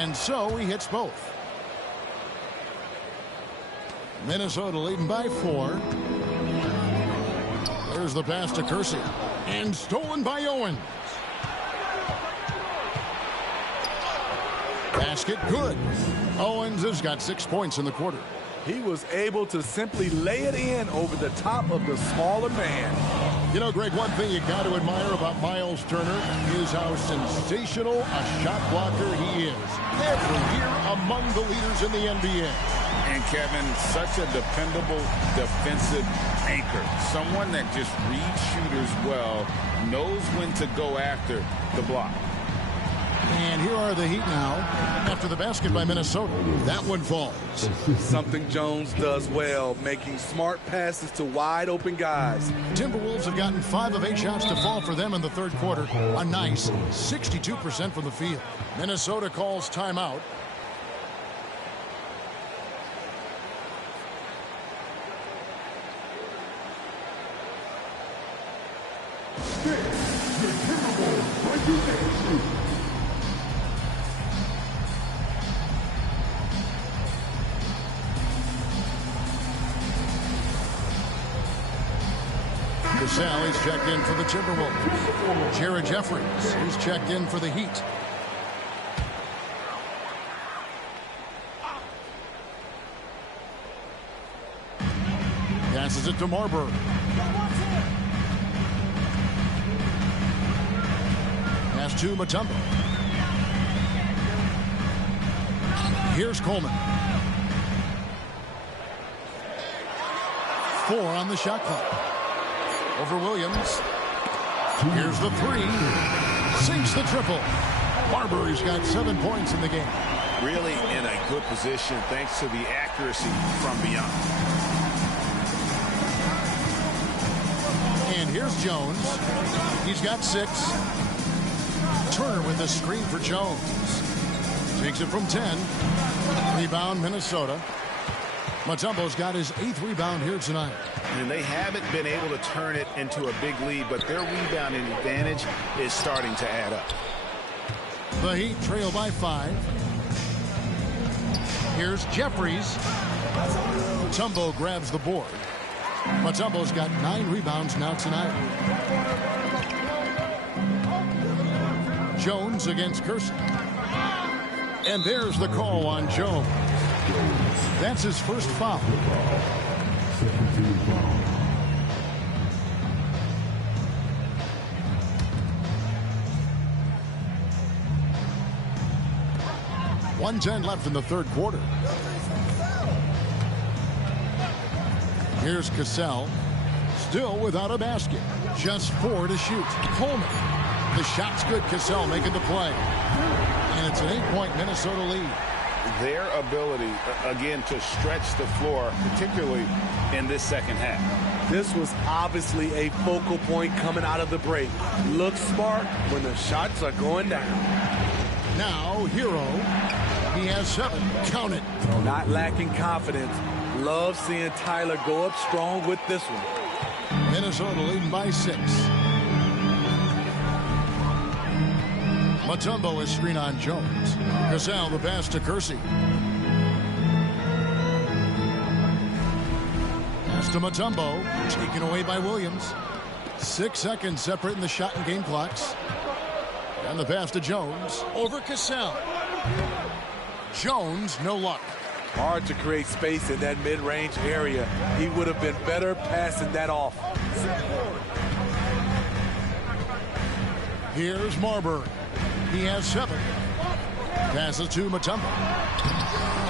And so he hits both. Minnesota leading by 4. There's the pass to Kersey. And stolen by Owens. Basket good. Owens has got 6 points in the quarter. He was able to simply lay it in over the top of the smaller man. You know, Greg, one thing you got to admire about Miles Turner is how sensational a shot blocker he is. Every year among the leaders in the NBA. And Kevin, such a dependable defensive anchor. Someone that just reads shooters well, knows when to go after the block. And here are the Heat now after the basket by Minnesota. That one falls. Something Jones does well, making smart passes to wide open guys. Timberwolves have gotten 5 of 8 shots to fall for them in the third quarter. A nice 62% from the field. Minnesota calls timeout. Cassell, he's checked in for the Timberwolves. Jared Jeffries, he's checked in for the Heat. Passes it to Marbury. Pass to Mutombo. Here's Coleman. 4 on the shot clock. Over Williams. Here's the 3. Sinks the triple. Marbury's got 7 points in the game. Really in a good position thanks to the accuracy from beyond. And here's Jones. He's got 6. Turner with a screen for Jones. Takes it from 10. Rebound Minnesota. Mutombo's got his 8th rebound here tonight. And they haven't been able to turn it into a big lead, but their rebounding advantage is starting to add up. The Heat trail by 5. Here's Jeffries. Mutombo grabs the board. Mutombo's got 9 rebounds now tonight. Jones against Kersey. And there's the call on Jones. That's his first foul. .110 left in the third quarter. Here's Cassell. Still without a basket. Just 4 to shoot. Coleman. The shot's good. Cassell making the play. And it's an 8-point Minnesota lead. Their ability, again, to stretch the floor, particularly in this second half. This was obviously a focal point coming out of the break. Look smart when the shots are going down. Now, Hero. He has 7. Count it. Not lacking confidence. Love seeing Tyler go up strong with this one. Minnesota leading by 6. Mutombo is screen on Jones. Cassell the pass to Kersey. Pass to Mutombo. Taken away by Williams. 6 seconds separating the shot and game clocks. And the pass to Jones. Over Cassell. Jones, no luck. Hard to create space in that mid-range area. He would have been better passing that off. Here's Marbury. He has 7. Passes to Mutombo.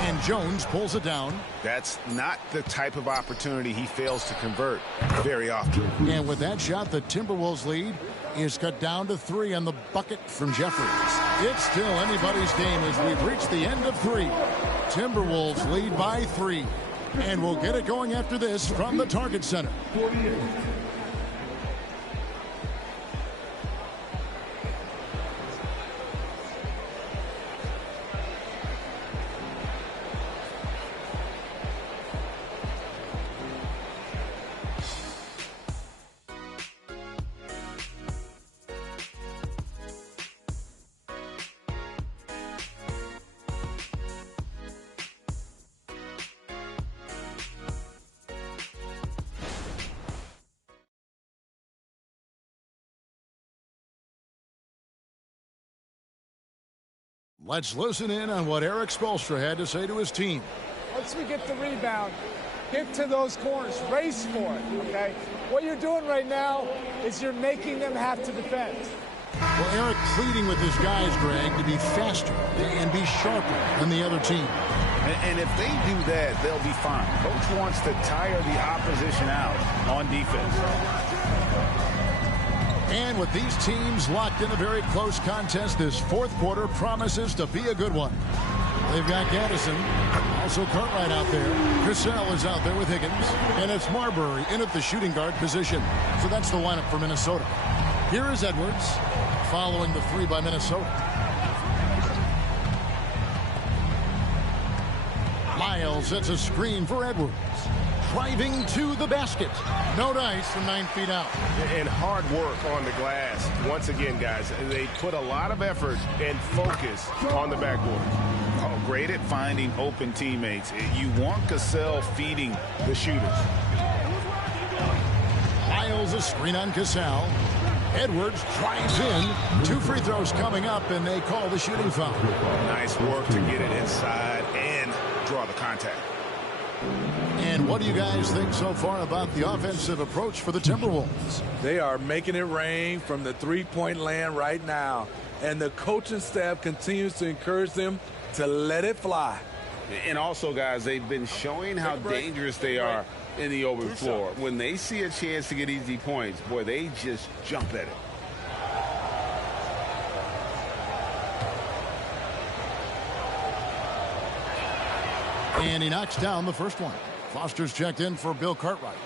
And Jones pulls it down. That's not the type of opportunity he fails to convert very often. And with that shot, the Timberwolves lead is cut down to 3 on the bucket from Jeffries. It's still anybody's game as we've reached the end of 3. Timberwolves lead by 3. And we'll get it going after this from the Target Center. Let's listen in on what Eric Spoelstra had to say to his team. Once we get the rebound, get to those corners, race for it, okay? What you're doing right now is you're making them have to defend. Well, Eric pleading with his guys, Greg, to be faster and be sharper than the other team. And if they do that, they'll be fine. Coach wants to tire the opposition out on defense. And with these teams locked in a very close contest, this fourth quarter promises to be a good one. They've got Gaddison, also Cartwright out there. Cassell is out there with Higgins. And it's Marbury in at the shooting guard position. So that's the lineup for Minnesota. Here is Edwards, following the three by Minnesota. Lyles sets a screen for Edwards. Driving to the basket. No dice from 9 feet out. And hard work on the glass. Once again, guys, they put a lot of effort and focus on the backboard. Oh, great at finding open teammates. You want Cassell feeding the shooters. Lyles a screen on Cassell. Edwards drives in. 2 free throws coming up, and they call the shooting foul. Nice work to get it inside and draw the contact. And what do you guys think so far about the offensive approach for the Timberwolves? They are making it rain from the three-point land right now. And the coaching staff continues to encourage them to let it fly. And also, guys, they've been showing how dangerous they are in the open floor. When they see a chance to get easy points, boy, they just jump at it. And he knocks down the first one. Foster's checked in for Bill Cartwright.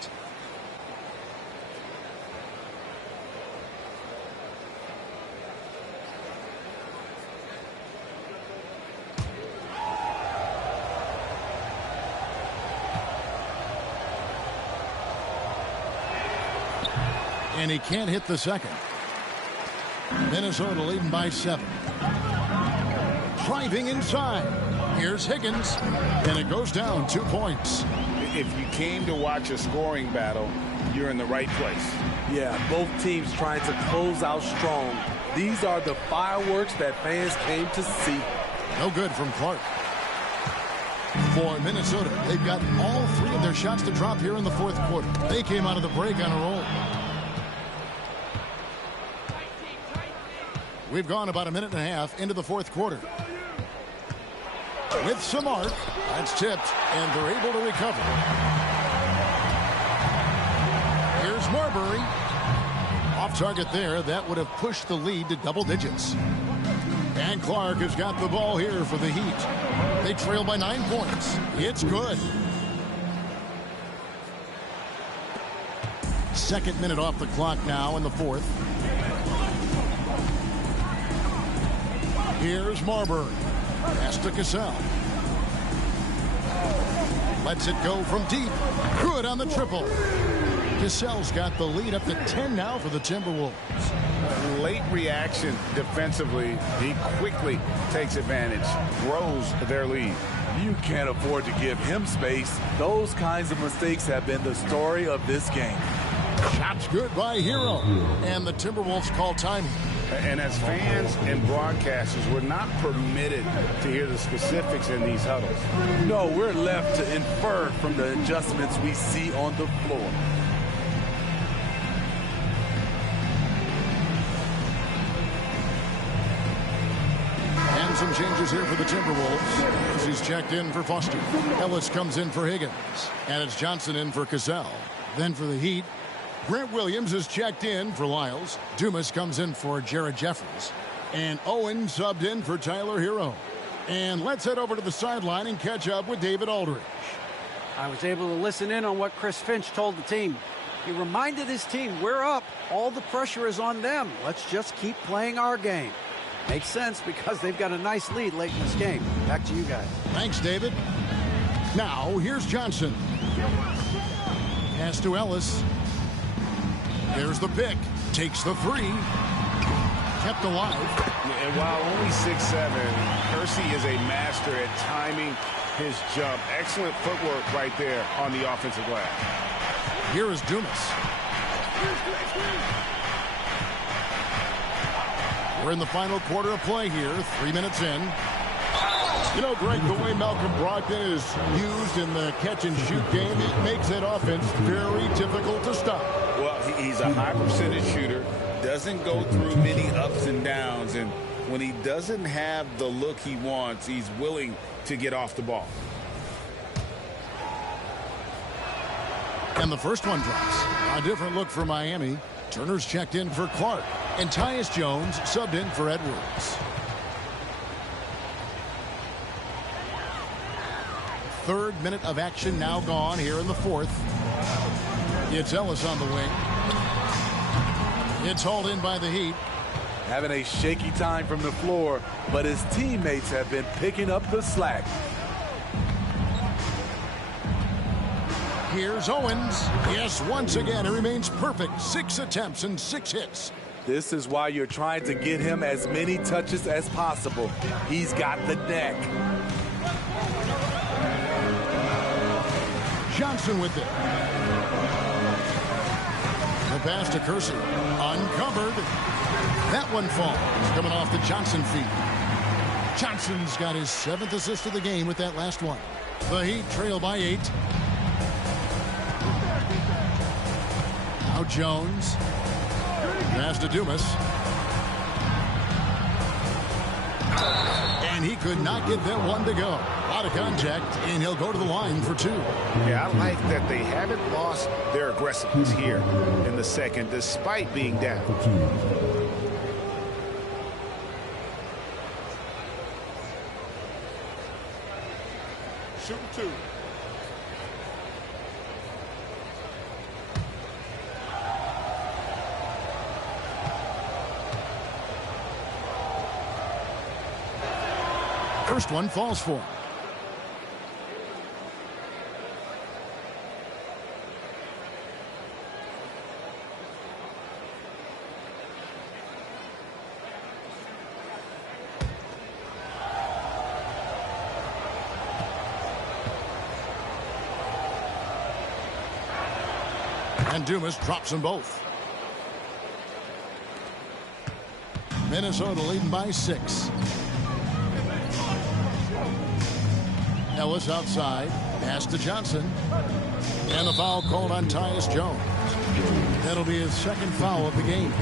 And he can't hit the second. Minnesota leading by 7. Driving inside. Here's Higgins. And it goes down 2 points. If you came to watch a scoring battle, you're in the right place. Yeah, both teams trying to close out strong. These are the fireworks that fans came to see. No good from Clark. For Minnesota, they've got all 3 of their shots to drop here in the fourth quarter. They came out of the break on a roll. We've gone about a minute and a half into the fourth quarter. With some arc, that's tipped, and they're able to recover. Here's Marbury. Off target there. That would have pushed the lead to double digits. And Clark has got the ball here for the Heat. They trail by 9 points. It's good. Second minute off the clock now in the fourth. Here's Marbury. Pass to Cassell. Lets it go from deep. Good on the triple. Cassell's got the lead up to 10 now for the Timberwolves. Late reaction defensively. He quickly takes advantage. Grows their lead. You can't afford to give him space. Those kinds of mistakes have been the story of this game. Shots good by Hero. And the Timberwolves call timing. And as fans and broadcasters, we're not permitted to hear the specifics in these huddles. No, we're left to infer from the adjustments we see on the floor. And some changes here for the Timberwolves. He's checked in for Foster. Ellis comes in for Higgins. And it's Johnson in for Cassell. Then for the Heat, Grant Williams is checked in for Lyles. Dumas comes in for Jared Jeffries. And Owen subbed in for Tyler Hero. And let's head over to the sideline and catch up with David Aldridge. I was able to listen in on what Chris Finch told the team. He reminded his team, we're up. All the pressure is on them. Let's just keep playing our game. Makes sense because they've got a nice lead late in this game. Back to you guys. Thanks, David. Now, here's Johnson. Pass to Ellis. There's the pick. Takes the 3. Kept alive. And while only 6'7", Kersey is a master at timing his jump. Excellent footwork right there on the offensive glass. Here is Dumas. We're in the final quarter of play here. 3 minutes in. You know, Greg, the way Malcolm Brogdon is used in the catch-and-shoot game, it makes that offense very difficult to stop. Well, he's a high percentage shooter, doesn't go through many ups and downs, and when he doesn't have the look he wants, he's willing to get off the ball. And the first one drops. A different look for Miami. Turner's checked in for Clark, and Tyus Jones subbed in for Edwards. Third minute of action now gone here in the fourth. It's Ellis on the wing. It's hauled in by the Heat. Having a shaky time from the floor, but his teammates have been picking up the slack. Here's Owens. Yes, once again, he remains perfect. 6 attempts and 6 hits. This is why you're trying to get him as many touches as possible. He's got the deck. Johnson with it. The pass to Kersey. Uncovered. That one falls. Coming off the Johnson feet. Johnson's got his 7th assist of the game with that last one. The Heat trail by 8. Now Jones. Pass to Dumas. And he could not get that one to go. Out of contact, and he'll go to the line for 2. Yeah, I like that they haven't lost their aggressiveness here in the second, despite being down. Shooting 2. First one falls for him. And Dumas drops them both. Minnesota leading by 6. Ellis outside. Pass to Johnson. And the foul called on Tyus Jones. That'll be his 2nd foul of the game.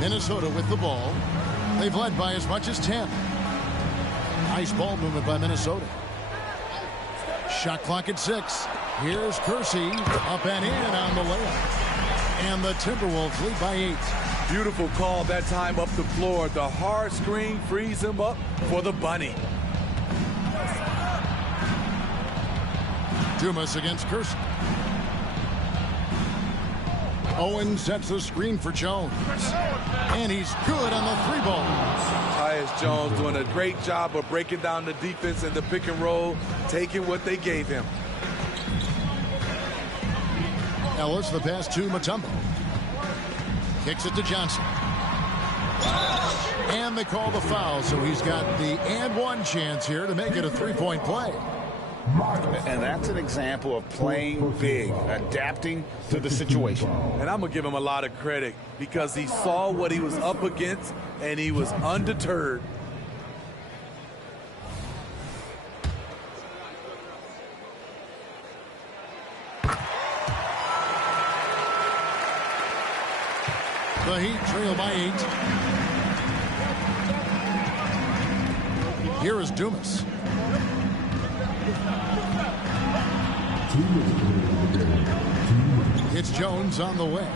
Minnesota with the ball. They've led by as much as 10. Nice ball movement by Minnesota. Shot clock at 6. Here's Kersey. Up and in on the layup. And the Timberwolves lead by 8. Beautiful call that time up the floor. The hard screen frees him up for the bunny. Dumas against Kersey. Owen sets the screen for Jones. And he's good on the 3-ball. Tyus Jones doing a great job of breaking down the defense in the pick and roll, taking what they gave him. Ellis, the pass to Mutombo. Kicks it to Johnson. And they call the foul, so he's got the and one chance here to make it a 3-point play. And that's an example of playing big, adapting to the situation. And I'm going to give him a lot of credit because he saw what he was up against and he was undeterred. The Heat trail by 8. Here is Dumas. It's Jones on the way.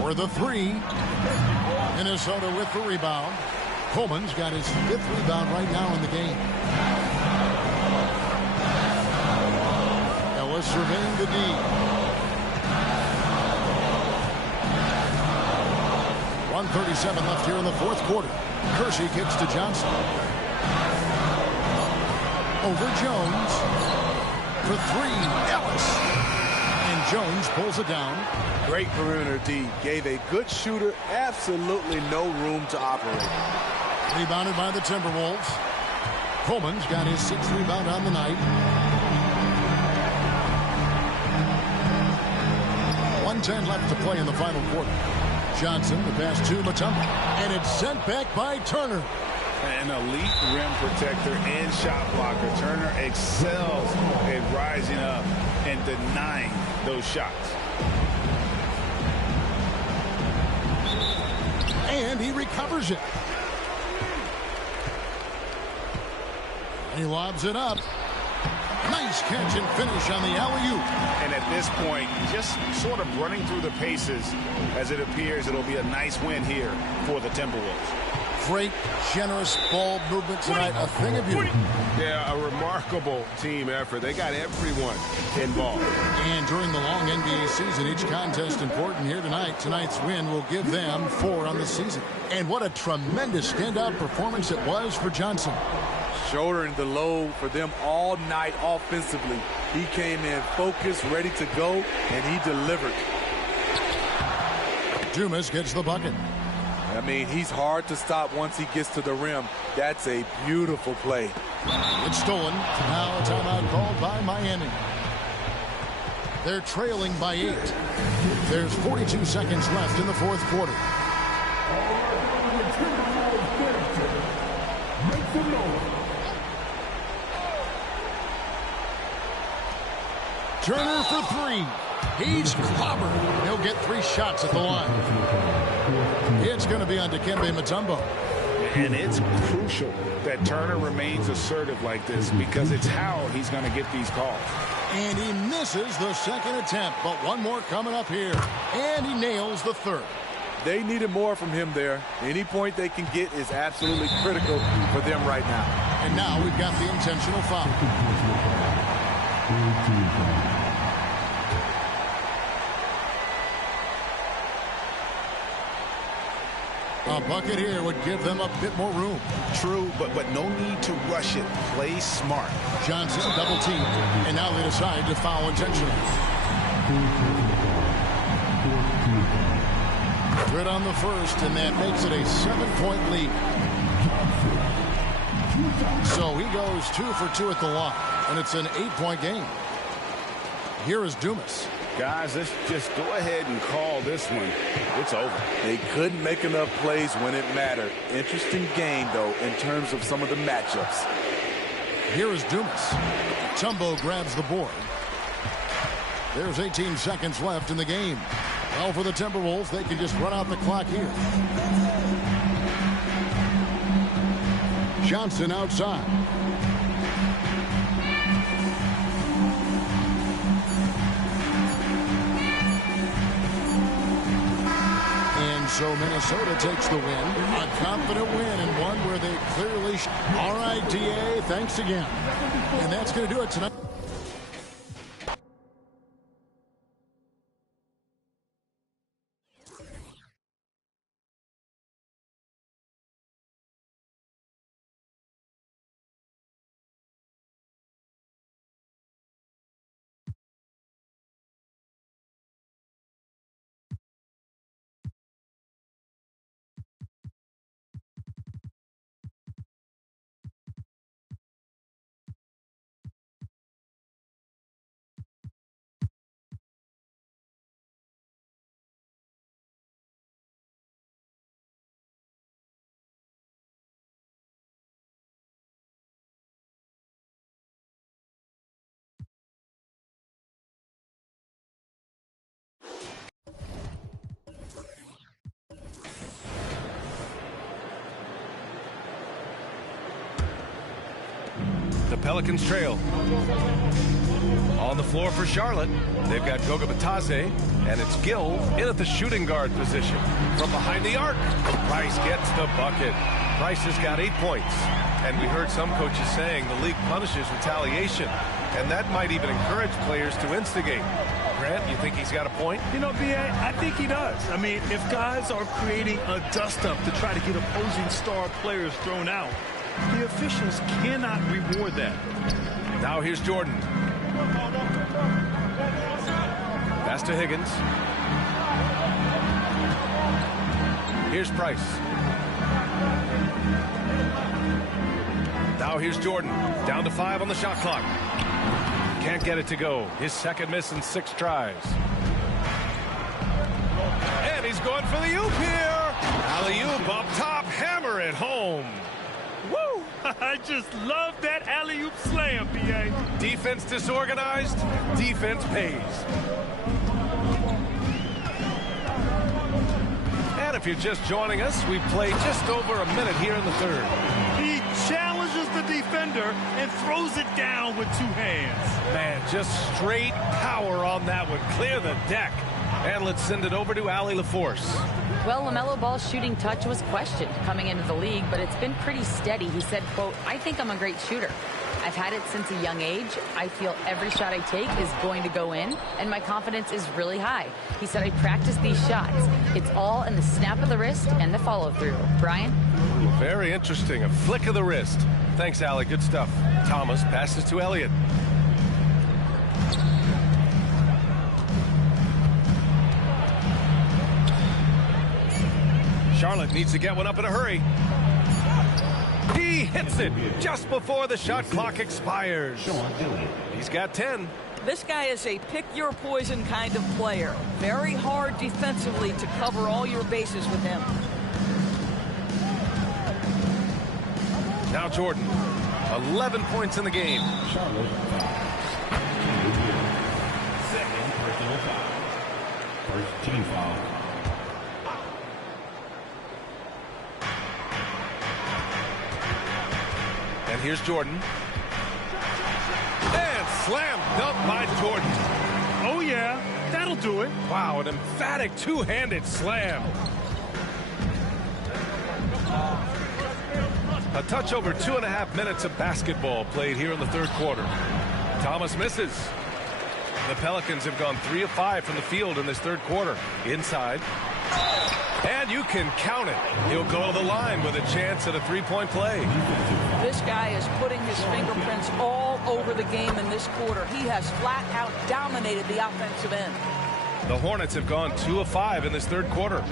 For the 3. Minnesota with the rebound. Coleman's got his 5th rebound right now in the game. Ellis surveying the D. 1:37 left here in the 4th quarter. Kersey kicks to Johnson. Over Jones. For 3, Ellis. And Jones pulls it down. Great perimeter D. Gave a good shooter absolutely no room to operate. Rebounded by the Timberwolves. Coleman's got his 6th rebound on the night. 1:10 left to play in the final quarter. Johnson, the pass to Mutombo, and it's sent back by Turner. An elite rim protector and shot blocker. Turner excels at rising up and denying those shots. And he recovers it. He lobs it up. Nice catch and finish on the alley-oop. And at this point, just sort of running through the paces as it appears it'll be a nice win here for the Timberwolves. Great, generous ball movement tonight. A thing of beauty. Yeah, a remarkable team effort. They got everyone involved. And during the long NBA season, each contest important here tonight. Tonight's win will give them 4 on the season. And what a tremendous standout performance it was for Johnson. Shouldering the load for them all night offensively. He came in focused, ready to go, and he delivered. Dumas gets the bucket. I mean, he's hard to stop once he gets to the rim. That's a beautiful play. It's stolen. Now a timeout called by Miami. They're trailing by 8. There's 42 seconds left in the 4th quarter. Turner for 3. He's clobbered. He'll get 3 shots at the line. It's going to be on Dikembe Mutombo. And it's crucial that Turner remains assertive like this because it's how he's going to get these calls. And he misses the 2nd attempt, but one more coming up here. And he nails the 3rd. They needed more from him there. Any point they can get is absolutely critical for them right now. And now we've got the intentional foul. A bucket here would give them a bit more room. True, but no need to rush it. Play smart. Johnson double team, and now they decide to foul intentionally. Good on the first, and that makes it a 7-point lead. So he goes 2 for 2 at the line, and it's an 8-point game. Here is Dumas. Guys, let's just go ahead and call this one. It's over. They couldn't make enough plays when it mattered. Interesting game, though, in terms of some of the matchups. Here is Dumas. Tumbo grabs the board. There's 18 seconds left in the game. Well, for the Timberwolves, they can just run out the clock here. Johnson outside. So Minnesota takes the win. A confident win, and one where they clearly... All right, DA, thanks again. And that's going to do it tonight. The Pelicans trail. On the floor for Charlotte, they've got Goga Batadze, and it's Gill in at the shooting guard position. From behind the arc, Price gets the bucket. Price has got 8 points. And we heard some coaches saying the league punishes retaliation, and that might even encourage players to instigate. Grant, you think he's got a point? You know, B.A., I think he does. I mean, if guys are creating a dust-up to try to get opposing star players thrown out, the officials cannot reward that. Now here's Jordan. Pass to Higgins. Here's Price. Now here's Jordan. Down to 5 on the shot clock. Can't get it to go. His second miss in 6 tries. And he's going for the oop here. Alley-oop up top. Hammer it home. Woo! I just love that alley-oop slam, B.A. Defense disorganized. Defense pays. And if you're just joining us, we played just over a minute here in the third. He challenges the defender and throws it down with 2 hands. Man, just straight power on that one. Clear the deck. And let's send it over to Allie LaForce. Well, LaMelo Ball's shooting touch was questioned coming into the league, but it's been pretty steady. He said, quote, "I think I'm a great shooter. I've had it since a young age. I feel every shot I take is going to go in, and my confidence is really high." He said, "I practice these shots. It's all in the snap of the wrist and the follow-through." Brian? Very interesting. A flick of the wrist. Thanks, Allie. Good stuff. Thomas passes to Elliott. Charlotte needs to get one up in a hurry. He hits it just before the shot clock expires. He's got 10. This guy is a pick-your-poison kind of player. Very hard defensively to cover all your bases with him. Now Jordan. 11 points in the game. Charlotte. Second personal foul. First team foul. And here's Jordan. And slam dunk by Jordan. Oh, yeah. That'll do it. Wow, an emphatic two-handed slam. A touch over 2.5 minutes of basketball played here in the third quarter. Thomas misses. The Pelicans have gone 3 of 5 from the field in this third quarter. Inside. And you can count it. He'll go to the line with a chance at a three-point play. This guy is putting his fingerprints all over the game in this quarter. He has flat out dominated the offensive end. The Hornets have gone 2 of 5 in this third quarter.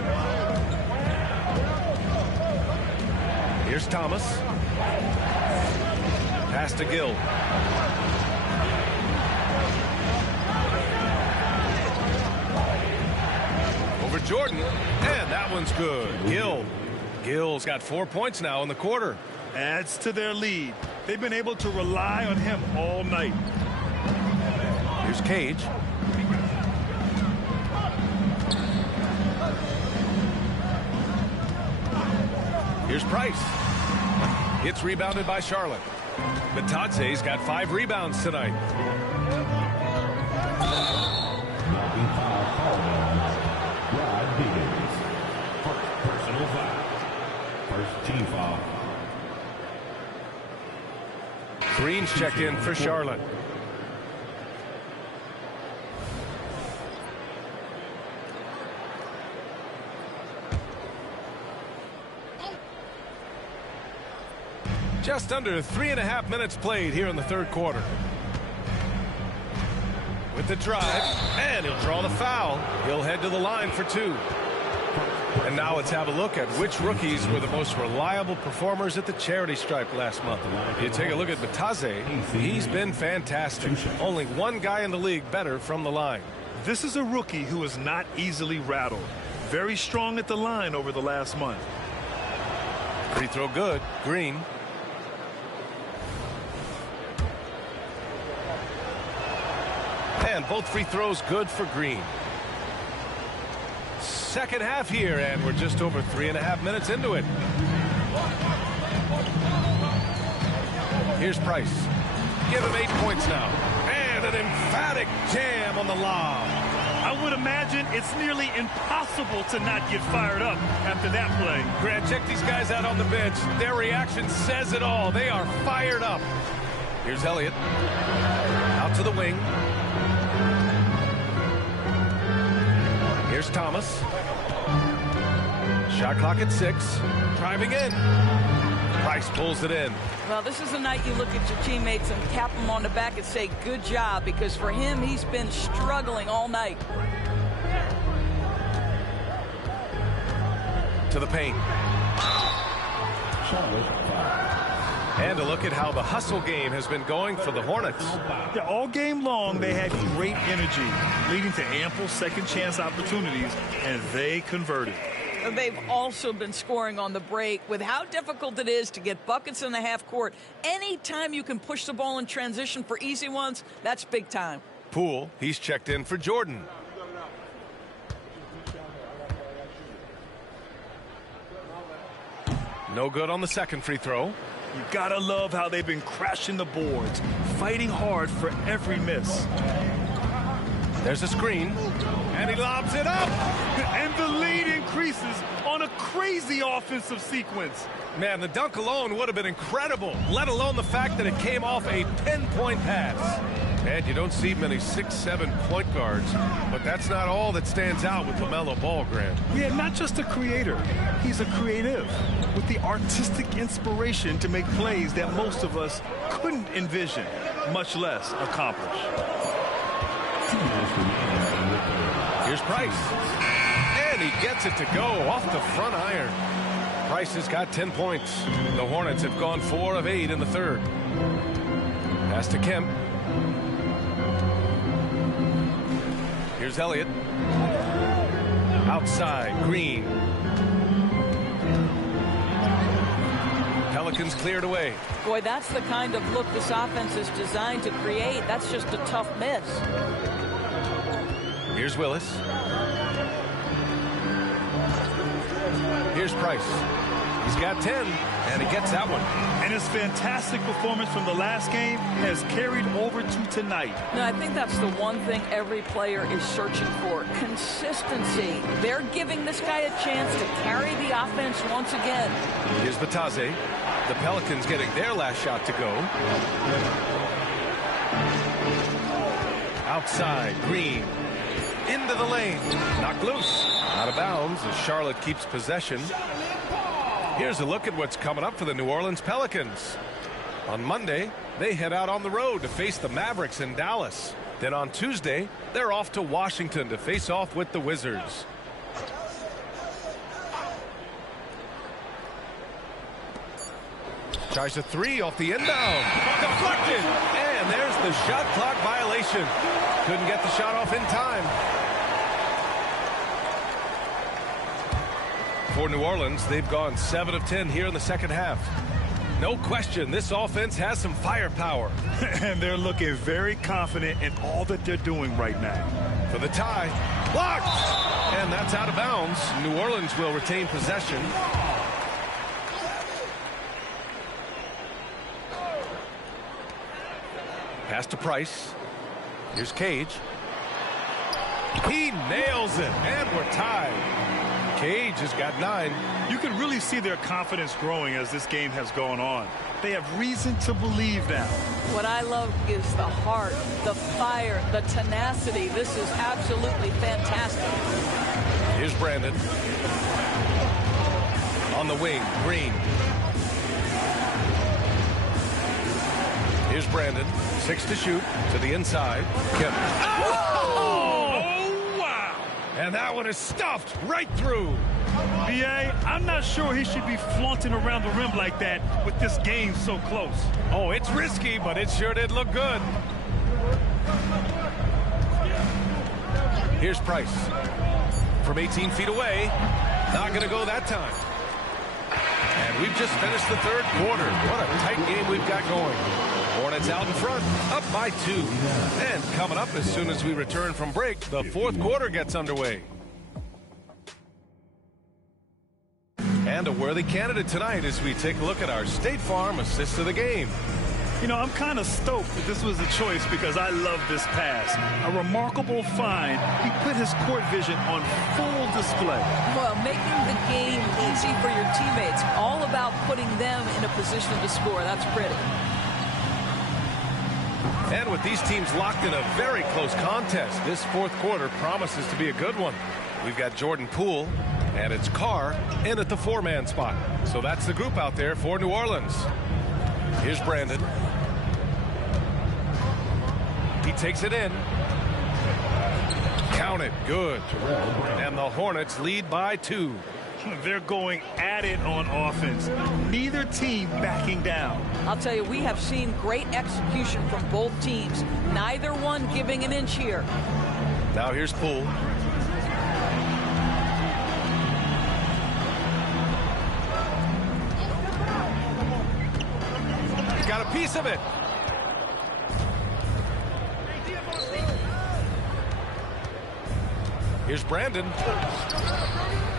Here's Thomas. Pass to Gill. Over Jordan. And that one's good. Gill's got 4 points now in the quarter. Adds to their lead. They've been able to rely on him all night. Here's Cage. Here's Price. It's rebounded by Charlotte. Batadze's got 5 rebounds tonight. First personal foul. First team foul. Green's checked in for Charlotte. Just under 3.5 minutes played here in the third quarter. With the drive, and he'll draw the foul. He'll head to the line for 2. And now let's have a look at which rookies were the most reliable performers at the charity stripe last month. You take a look at Batadze. He's been fantastic. Only one guy in the league better from the line. This is a rookie who is not easily rattled. Very strong at the line over the last month. Free throw good. Green. And both free throws good for Green. Second half here, and we're just over 3.5 minutes into it. Here's Price. Give him 8 points now. And an emphatic jam on the lob. I would imagine it's nearly impossible to not get fired up after that play. Grant, check these guys out on the bench. Their reaction says it all. They are fired up. Here's Elliott. Out to the wing. Here's Thomas. Shot clock at 6. Driving in. Price pulls it in. Well, this is the night you look at your teammates and tap them on the back and say, good job, because for him, he's been struggling all night. To the paint. And a look at how the hustle game has been going for the Hornets. Yeah, all game long, they had great energy, leading to ample second chance opportunities, and they converted. They've also been scoring on the break. With how difficult it is to get buckets in the half court, anytime you can push the ball in transition for easy ones, that's big time. Poole, he's checked in for Jordan. No good on the second free throw. You gotta love how they've been crashing the boards, fighting hard for every miss. There's a screen, and he lobs it up. And the lead increases on a crazy offensive sequence. Man, the dunk alone would have been incredible, let alone the fact that it came off a pinpoint pass. And you don't see many 6'7" point guards, but that's not all that stands out with LaMelo Ball, Grant. Yeah, not just a creator. He's a creative with the artistic inspiration to make plays that most of us couldn't envision, much less accomplish. Here's Price. And he gets it to go off the front iron. Price has got 10 points. The Hornets have gone 4 of 8 in the third. Pass to Kemp. Here's Elliott. Outside, Green. Pelicans cleared away. Boy, that's the kind of look this offense is designed to create. That's just a tough miss. Here's Willis. Here's Price. He's got 10, and he gets that one. And his fantastic performance from the last game has carried over to tonight. No, I think that's the one thing every player is searching for. Consistency. They're giving this guy a chance to carry the offense once again. Here's Batase. The Pelicans getting their last shot to go. Outside, Green. Into the lane. Knocked loose. Out of bounds as Charlotte keeps possession. Here's a look at what's coming up for the New Orleans Pelicans. On Monday, they head out on the road to face the Mavericks in Dallas. Then on Tuesday, they're off to Washington to face off with the Wizards. Tries a three off the inbound. Deflected. And there's the shot clock violation. Couldn't get the shot off in time. For New Orleans, they've gone 7 of 10 here in the second half. No question, this offense has some firepower. And they're looking very confident in all that they're doing right now. For the tie. Blocked! And that's out of bounds. New Orleans will retain possession. Pass to Price. Here's Cage. He nails it, and we're tied. Cage has got 9. You can really see their confidence growing as this game has gone on. They have reason to believe now. What I love is the heart, the fire, the tenacity. This is absolutely fantastic. Here's Brandon. On the wing, Green. Here's Brandon. 6 to shoot. To the inside. And that one is stuffed right through. B.A., I'm not sure he should be flaunting around the rim like that with this game so close. Oh, it's risky, but it sure did look good. Here's Price. From 18 feet away. Not going to go that time. And we've just finished the third quarter. What a tight game we've got going. Hornets out in front, up by 2. And coming up as soon as we return from break, the fourth quarter gets underway. And a worthy candidate tonight as we take a look at our State Farm assist of the game. You know, I'm kind of stoked that this was a choice because I love this pass. A remarkable find. He put his court vision on full display. Well, making the game easy for your teammates. All about putting them in a position to score. That's pretty. And with these teams locked in a very close contest, this fourth quarter promises to be a good one. We've got Jordan Poole, and it's Carr in at the 4-man spot. So that's the group out there for New Orleans. Here's Brandon. He takes it in. Count it. Good. And the Hornets lead by 2. They're going at it on offense. Neither team backing down. I'll tell you, we have seen great execution from both teams. Neither one giving an inch here. Now here's Poole. He's got a piece of it. Here's Brandon.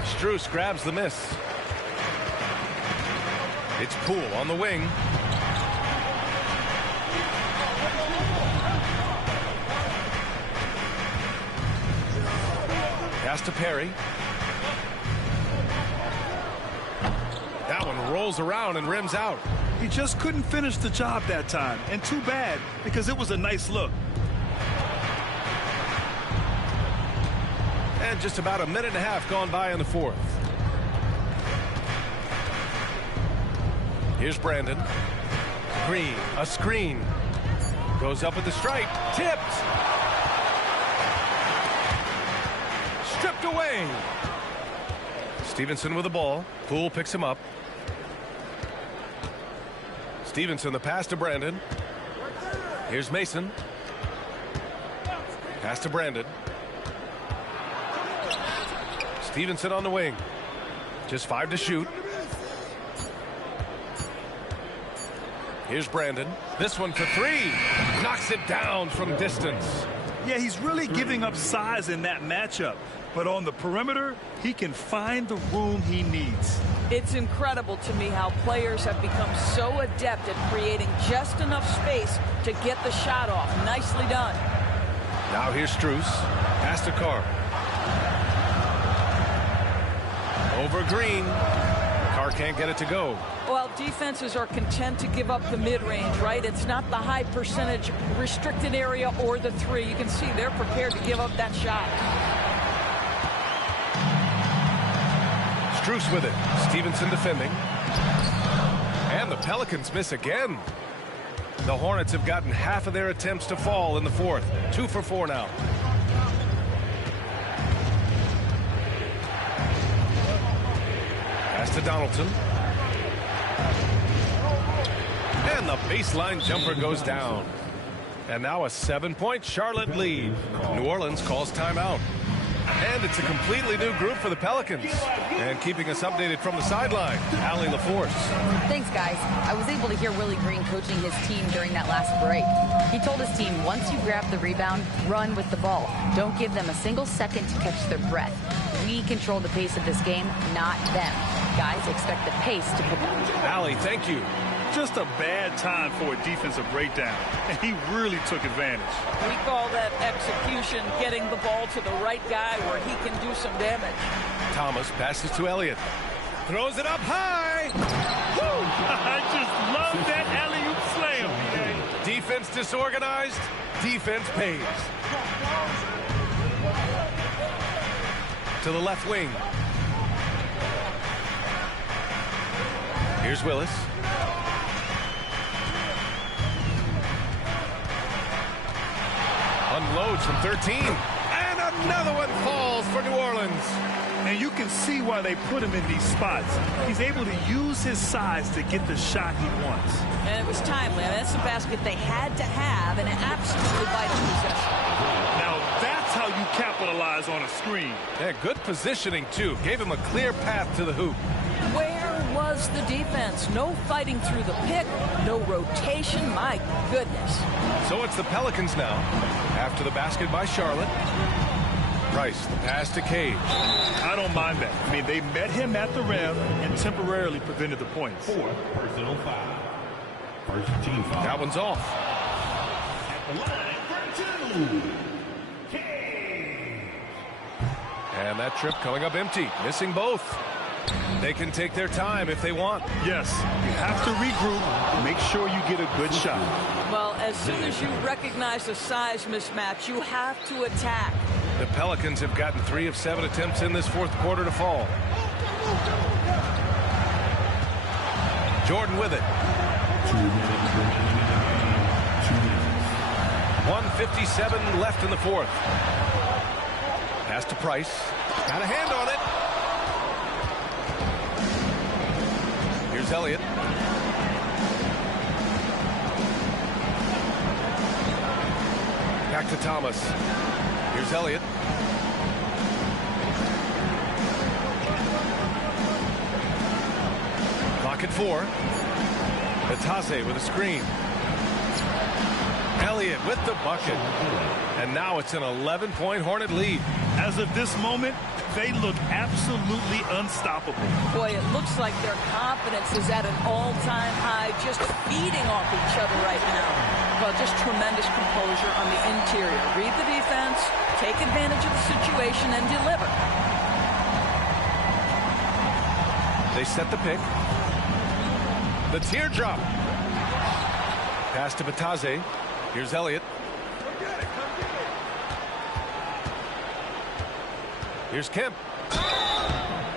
Strus grabs the miss. It's Poole on the wing. Pass to Perry. That one rolls around and rims out. He just couldn't finish the job that time, and too bad, because it was a nice look. And just about a minute and a half gone by in the fourth. Here's Brandon. Green, a screen. Goes up at the stripe. Tipped. Stripped away. Stevenson with the ball. Poole picks him up. Stevenson, the pass to Brandon. Here's Mason. Pass to Brandon. Stevenson on the wing. Just 5 to shoot. Here's Brandon. This one for 3. Knocks it down from distance. Yeah, he's really giving up size in that matchup. But on the perimeter, he can find the room he needs. It's incredible to me how players have become so adept at creating just enough space to get the shot off. Nicely done. Now here's Strus. Pass to Carr. Over Green. Carr can't get it to go. Well, defenses are content to give up the mid-range, right? It's not the high percentage restricted area or the 3. You can see they're prepared to give up that shot. Strus with it. Stevenson defending. And the Pelicans miss again. The Hornets have gotten half of their attempts to fall in the fourth. 2 for 4 now. Pass to Donaldson. And the baseline jumper goes down. And now a 7-point Charlotte lead. New Orleans calls timeout. And it's a completely new group for the Pelicans. And keeping us updated from the sideline, Allie LaForce. Thanks, guys. I was able to hear Willie Green coaching his team during that last break. He told his team, once you grab the rebound, run with the ball. Don't give them a single second to catch their breath. We control the pace of this game, not them. Guys, expect the pace to pick up. Allie, thank you. Just a bad time for a defensive breakdown, and he really took advantage. We call that execution, getting the ball to the right guy where he can do some damage. Thomas passes to Elliott. Throws it up high. Woo! I just love that alley-oop slam. Defense disorganized. Defense pays. To the left wing. Here's Willis. Unloads from 13. And another one falls for New Orleans. And you can see why they put him in these spots. He's able to use his size to get the shot he wants. And it was timely. That's the basket they had to have, and an absolutely vital possession. Now that's how you capitalize on a screen. Yeah, good positioning, too. Gave him a clear path to the hoop. Where was the defense? No fighting through the pick, no rotation. My goodness. So it's the Pelicans now. After the basket by Charlotte. Price, the pass to Cage. I don't mind that. I mean, they met him at the rim and temporarily prevented the points. 4 personal foul. First team foul. That one's off. At the line for 2. Cage. And that trip coming up empty. Missing both. They can take their time if they want. Yes, you have to regroup. Make sure you get a good shot. Well, as soon as you recognize a size mismatch, you have to attack. The Pelicans have gotten 3 of 7 attempts in this fourth quarter to fall. Jordan with it. 1:57 left in the fourth. Pass to Price. Got a hand on it. Here's Elliott. Back to Thomas. Here's Elliott. Clock at 4. Batase with a screen. Elliott with the bucket. And now it's an 11-point Hornet lead. As of this moment, they look absolutely unstoppable. Boy, it looks like their confidence is at an all-time high, just feeding off each other right now. Well, just tremendous composure on the interior. Read the defense, take advantage of the situation, and deliver. They set the pick. The teardrop. Pass to Batase. Here's Elliott. Here's Kemp.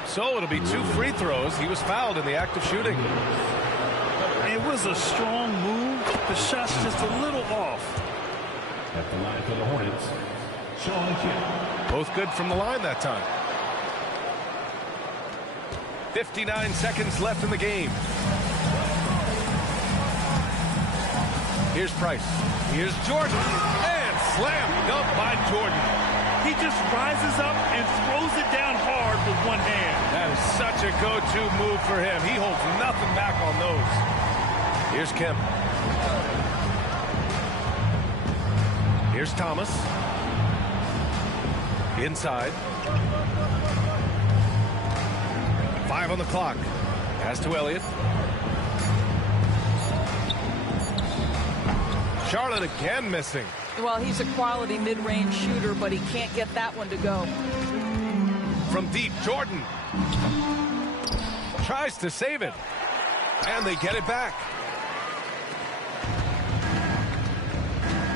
So it'll be 2 free throws. He was fouled in the act of shooting. It was a strong move. The shot's just a little off. At the line for the Hornets, Sean Kemp. Both good from the line that time. 59 seconds left in the game. Here's Price. Here's Jordan. And slam dunk by Jordan. He just rises up and throws it down hard with one hand. That is such a go-to move for him. He holds nothing back on those. Here's Kemp. Here's Thomas. Inside. 5 on the clock. Pass to Elliott. Charlotte again missing. Well, he's a quality mid-range shooter, but he can't get that one to go. From deep, Jordan tries to save it, and they get it back.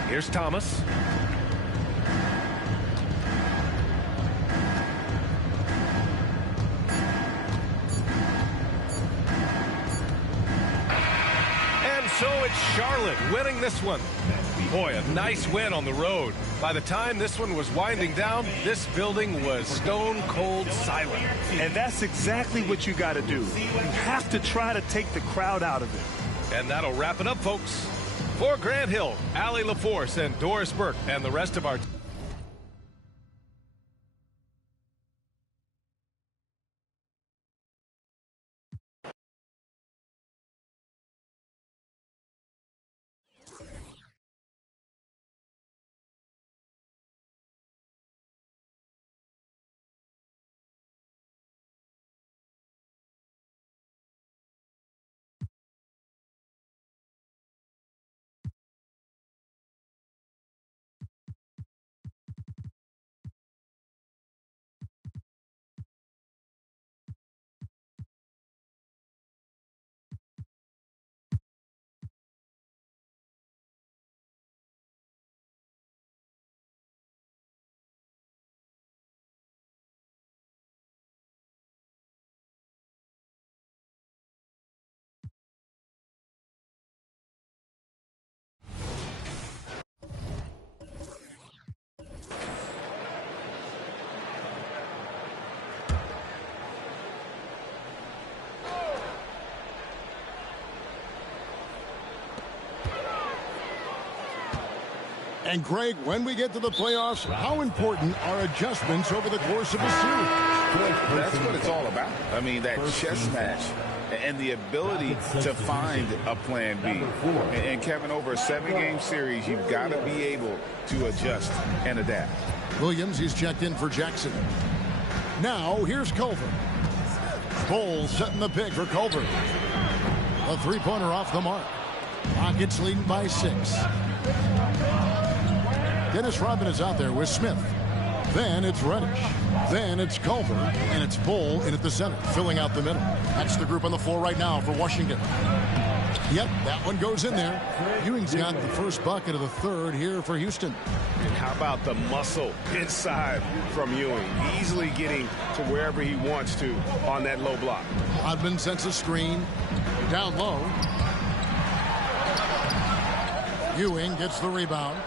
Here's Thomas. And so it's Charlotte winning this one. Boy, a nice win on the road. By the time this one was winding down, this building was stone cold silent. And that's exactly what you got to do. You have to try to take the crowd out of it. And that'll wrap it up, folks. For Grant Hill, Allie LaForce, and Doris Burke, and the rest of our team. And Greg, when we get to the playoffs, how important are adjustments over the course of a series? That's what it's all about. I mean, that chess match and the ability to find a plan B. And Kevin, over a 7-game series, you've got to be able to adjust and adapt. Williams, he's checked in for Jackson. Now, here's Culver. Cole setting the pick for Culver. A three-pointer off the mark. Rockets leading by 6. Dennis Rodman is out there with Smith. Then it's Reddish. Then it's Culver. And it's Bull in at the center, filling out the middle. That's the group on the floor right now for Washington. Yep, that one goes in there. Ewing's got the first bucket of the third here for Houston. And how about the muscle inside from Ewing? Easily getting to wherever he wants to on that low block. Rodman sends a screen. Down low. Ewing gets the rebound.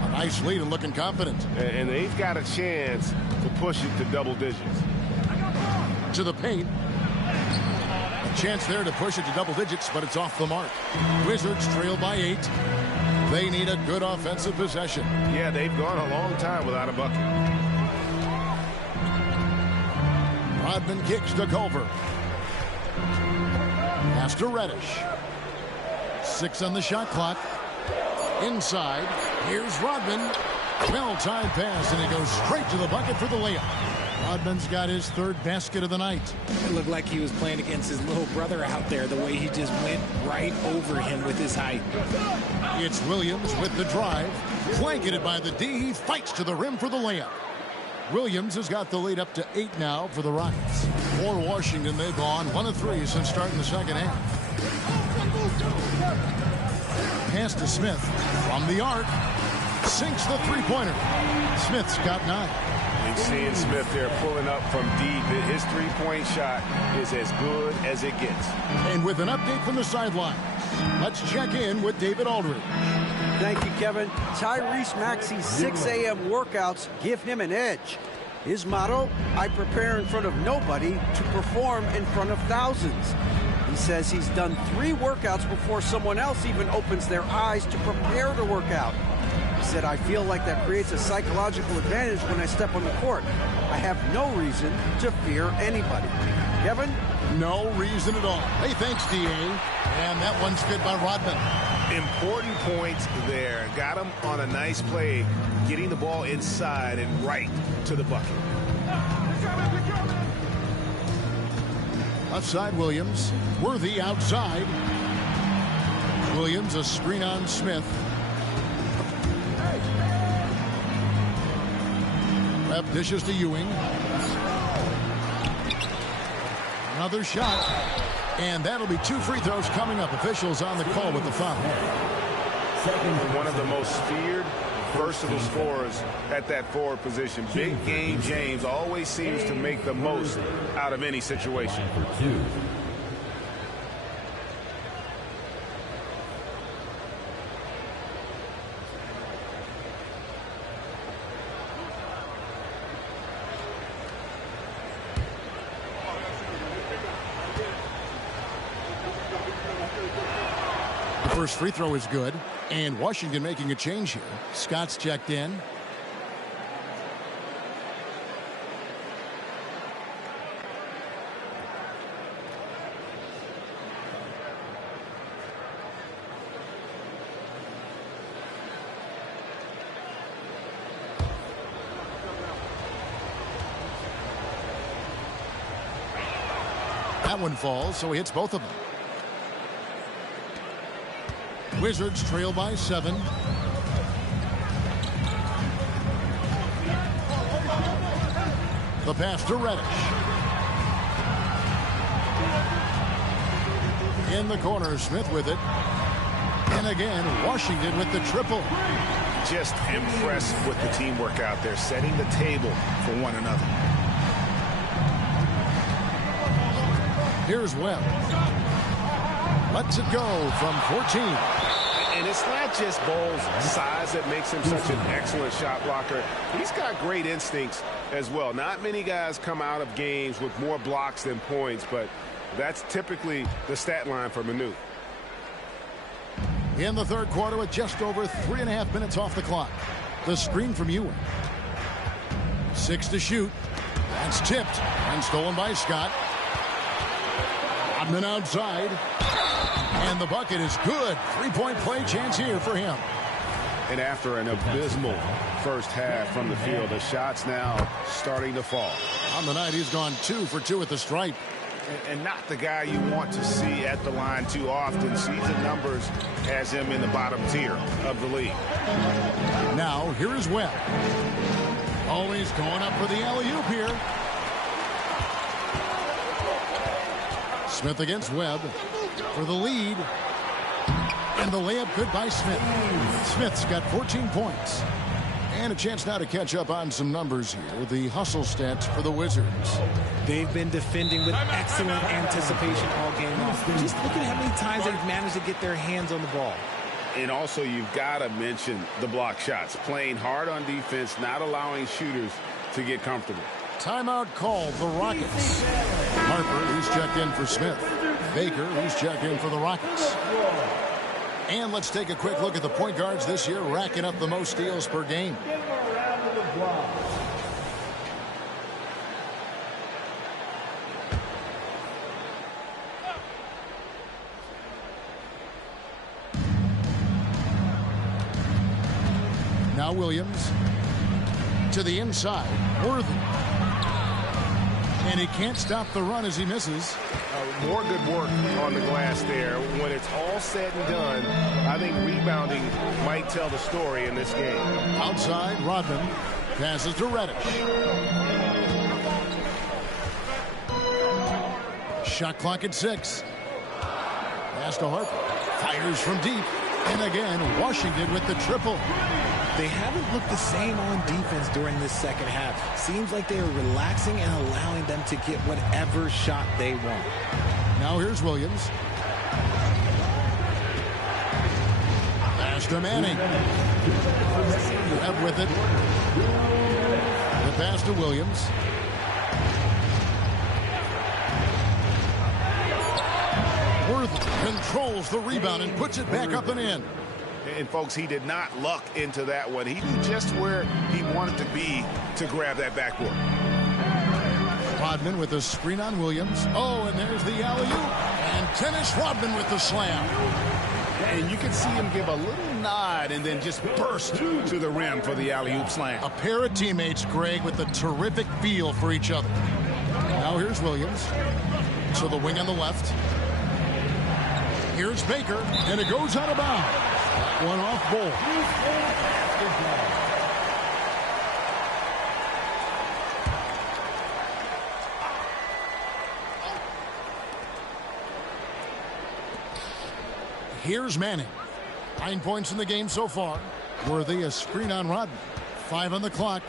A nice lead and looking confident. And they've got a chance to push it to double digits. To the paint. chance there to push it to double digits, but it's off the mark. Wizards trail by 8. They need a good offensive possession. Yeah, they've gone a long time without a bucket. Rodman kicks to Culver. Pass to Reddish. 6 on the shot clock. Inside. Here's Rodman. Well-timed pass, and he goes straight to the bucket for the layup. Rodman's got his 3rd basket of the night. It looked like he was playing against his little brother out there, the way he just went right over him with his height. It's Williams with the drive. Blanketed by the D. He fights to the rim for the layup. Williams has got the lead up to 8 now for the Rockets. For Washington, they've gone 1 of 3 since starting the second half. Pass to Smith from the arc. Sinks the three-pointer. Smith's got 9. And seeing Smith there pulling up from deep, his three-point shot is as good as it gets. And with an update from the sideline, let's check in with David Aldridge. Thank you, Kevin. Tyrese Maxey's 6 a.m. workouts give him an edge. His motto, I prepare in front of nobody to perform in front of thousands. He says he's done 3 workouts before someone else even opens their eyes to prepare to work out. He said, I feel like that creates a psychological advantage when I step on the court. I have no reason to fear anybody. Kevin? No reason at all. Hey, thanks, D.A. And that one's good by Rodman. Important points there. Got him on a nice play, getting the ball inside and right to the bucket. Left side, Williams. Worthy outside. Williams, a screen on Smith. Webb dishes to Ewing. Another shot. And that'll be 2 free throws coming up. Officials on the call with the foul. One of the most feared, versatile scorers at that forward position. Big game James always seems to make the most out of any situation. First free throw is good, and Washington making a change here. Scott's checked in. That one falls, so he hits both of them. Wizards trail by 7. The pass to Reddish. In the corner, Smith with it. And again, Washington with the triple. Just impressed with the teamwork out there, setting the table for one another. Here's Webb. Lets it go from 14. And it's not just Ball's size that makes him such an excellent shot blocker. He's got great instincts as well. Not many guys come out of games with more blocks than points, but that's typically the stat line for Manu. In the third quarter with just over 3.5 minutes off the clock. The screen from Ewing. 6 to shoot. That's tipped and stolen by Scott. Rodman outside. And the bucket is good. 3-point play chance here for him. And after an abysmal first half from the field, the shots now starting to fall. On the night, he's gone 2 for 2 at the stripe. And not the guy you want to see at the line too often. Season numbers has him in the bottom tier of the league. Now, here is Webb. Always going up for the alley-oop here. Smith against Webb for the lead. And the layup good by Smith. Smith's got 14 points. And a chance now to catch up on some numbers here. The hustle stats for the Wizards. They've been defending with excellent anticipation all game long. Just look at how many times they've managed to get their hands on the ball. And also, you've got to mention the block shots. Playing hard on defense, not allowing shooters to get comfortable. Timeout called the Rockets. Harper, who's checked in for Smith. Baker, who's checked in for the Rockets. And let's take a quick look at the point guards this year, racking up the most steals per game. Now Williams to the inside. Worthy. And he can't stop the run as he misses. More good work on the glass there. When it's all said and done, I think rebounding might tell the story in this game. Outside, Rodman passes to Reddish. Shot clock at 6. Pass to Harper. Fires from deep. And again, Washington with the triple. They haven't looked the same on defense during this second half. Seems like they are relaxing and allowing them to get whatever shot they want. Now here's Williams. Pass to Manning. Webb with it. The pass to Williams. Worth controls the rebound and puts it back up and in. And, folks, he did not luck into that one. He knew just where he wanted to be to grab that backboard. Rodman with a screen on Williams. Oh, and there's the alley-oop. And Dennis Rodman with the slam. And you can see him give a little nod and then just burst to the rim for the alley-oop slam. A pair of teammates, Greg, with a terrific feel for each other. Now here's Williams. To the wing on the left. Here's Baker, and it goes out of bounds. One off ball. Here's Manning. 9 points in the game so far. Worthy a screen on Rodman. 5 on the clock.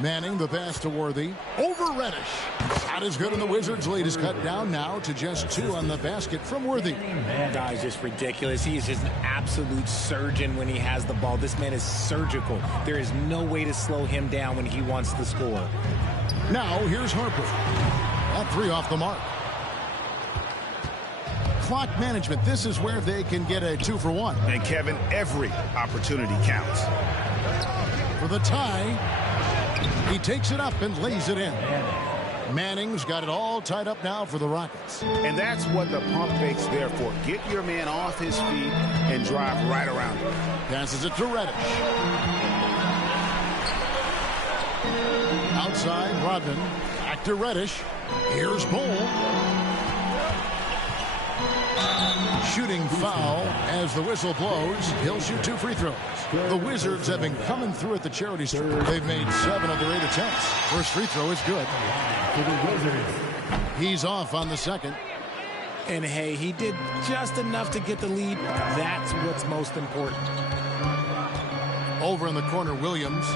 Manning the pass to Worthy. Over Reddish. Shot is good, and the Wizards' lead is cut down now to just 2 on the basket from Worthy. That guy's just ridiculous. He is just an absolute surgeon when he has the ball. This man is surgical. There is no way to slow him down when he wants to score. Now here's Harper. That 3 off the mark. Clock management. This is where they can get a 2 for 1. And Kevin, every opportunity counts. For the tie. He takes it up and lays it in. Manning's got it all tied up now for the Rockets. And that's what the pump fake's there for. Get your man off his feet and drive right around him. Passes it to Reddish. Outside, Rodman. Back to Reddish. Here's Bull. Shooting foul as the whistle blows. He'll shoot 2 free throws. The Wizards have been coming through at the charity stripe. They've made 7 of their 8 attempts. First free throw is good. He's off on the second. And hey, he did just enough to get the lead. That's what's most important. Over in the corner, Williams.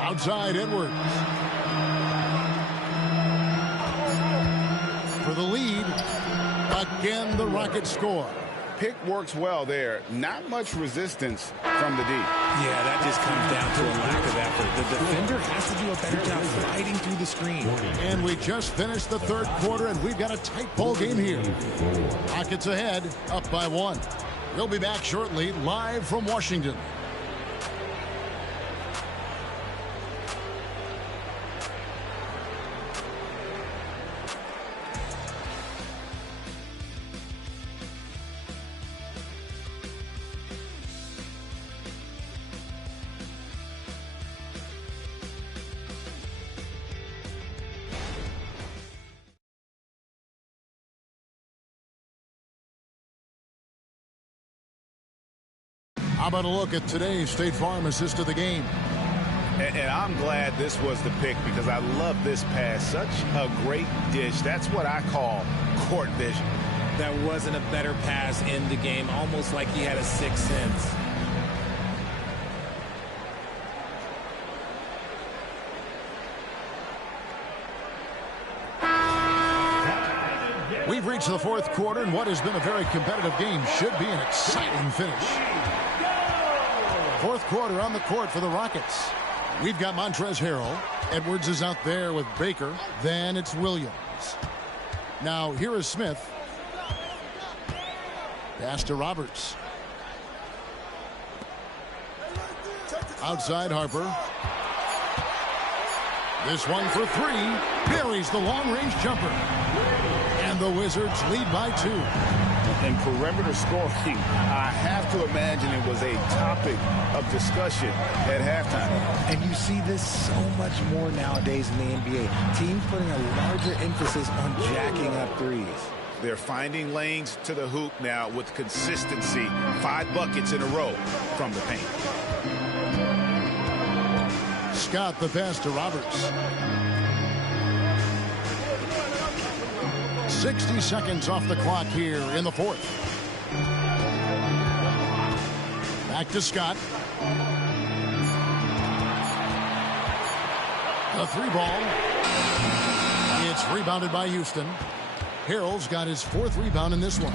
Outside, Edwards. For the lead. Again, the Rockets score. Pick works well there. Not much resistance from the D. Yeah, that just comes down to a lack of effort. The defender has to do a better job fighting through the screen. And we just finished the third quarter, and we've got a tight ball game here. Rockets ahead, up by 1. We'll be back shortly, live from Washington. How about a look at today's State Farm assist of the game? And I'm glad this was the pick because I love this pass. Such a great dish. That's what I call court vision. That wasn't a better pass in the game. Almost like he had a sixth sense. We've reached the fourth quarter, and what has been a very competitive game should be an exciting finish. Fourth quarter on the court for the Rockets. We've got Montrezl Harrell. Edwards is out there with Baker. Then it's Williams. Now here is Smith. Pass to Roberts. Outside Harper. This one for three. Buries the long-range jumper. And the Wizards lead by 2. And perimeter scoring, I have to imagine it was a topic of discussion at halftime. And you see this so much more nowadays in the NBA. Teams putting a larger emphasis on jacking up threes. They're finding lanes to the hoop now with consistency. 5 buckets in a row from the paint. Scott the pass to Roberts. 60 seconds off the clock here in the 4th. Back to Scott. The 3 ball. It's rebounded by Houston. Harrell's got his 4th rebound in this one.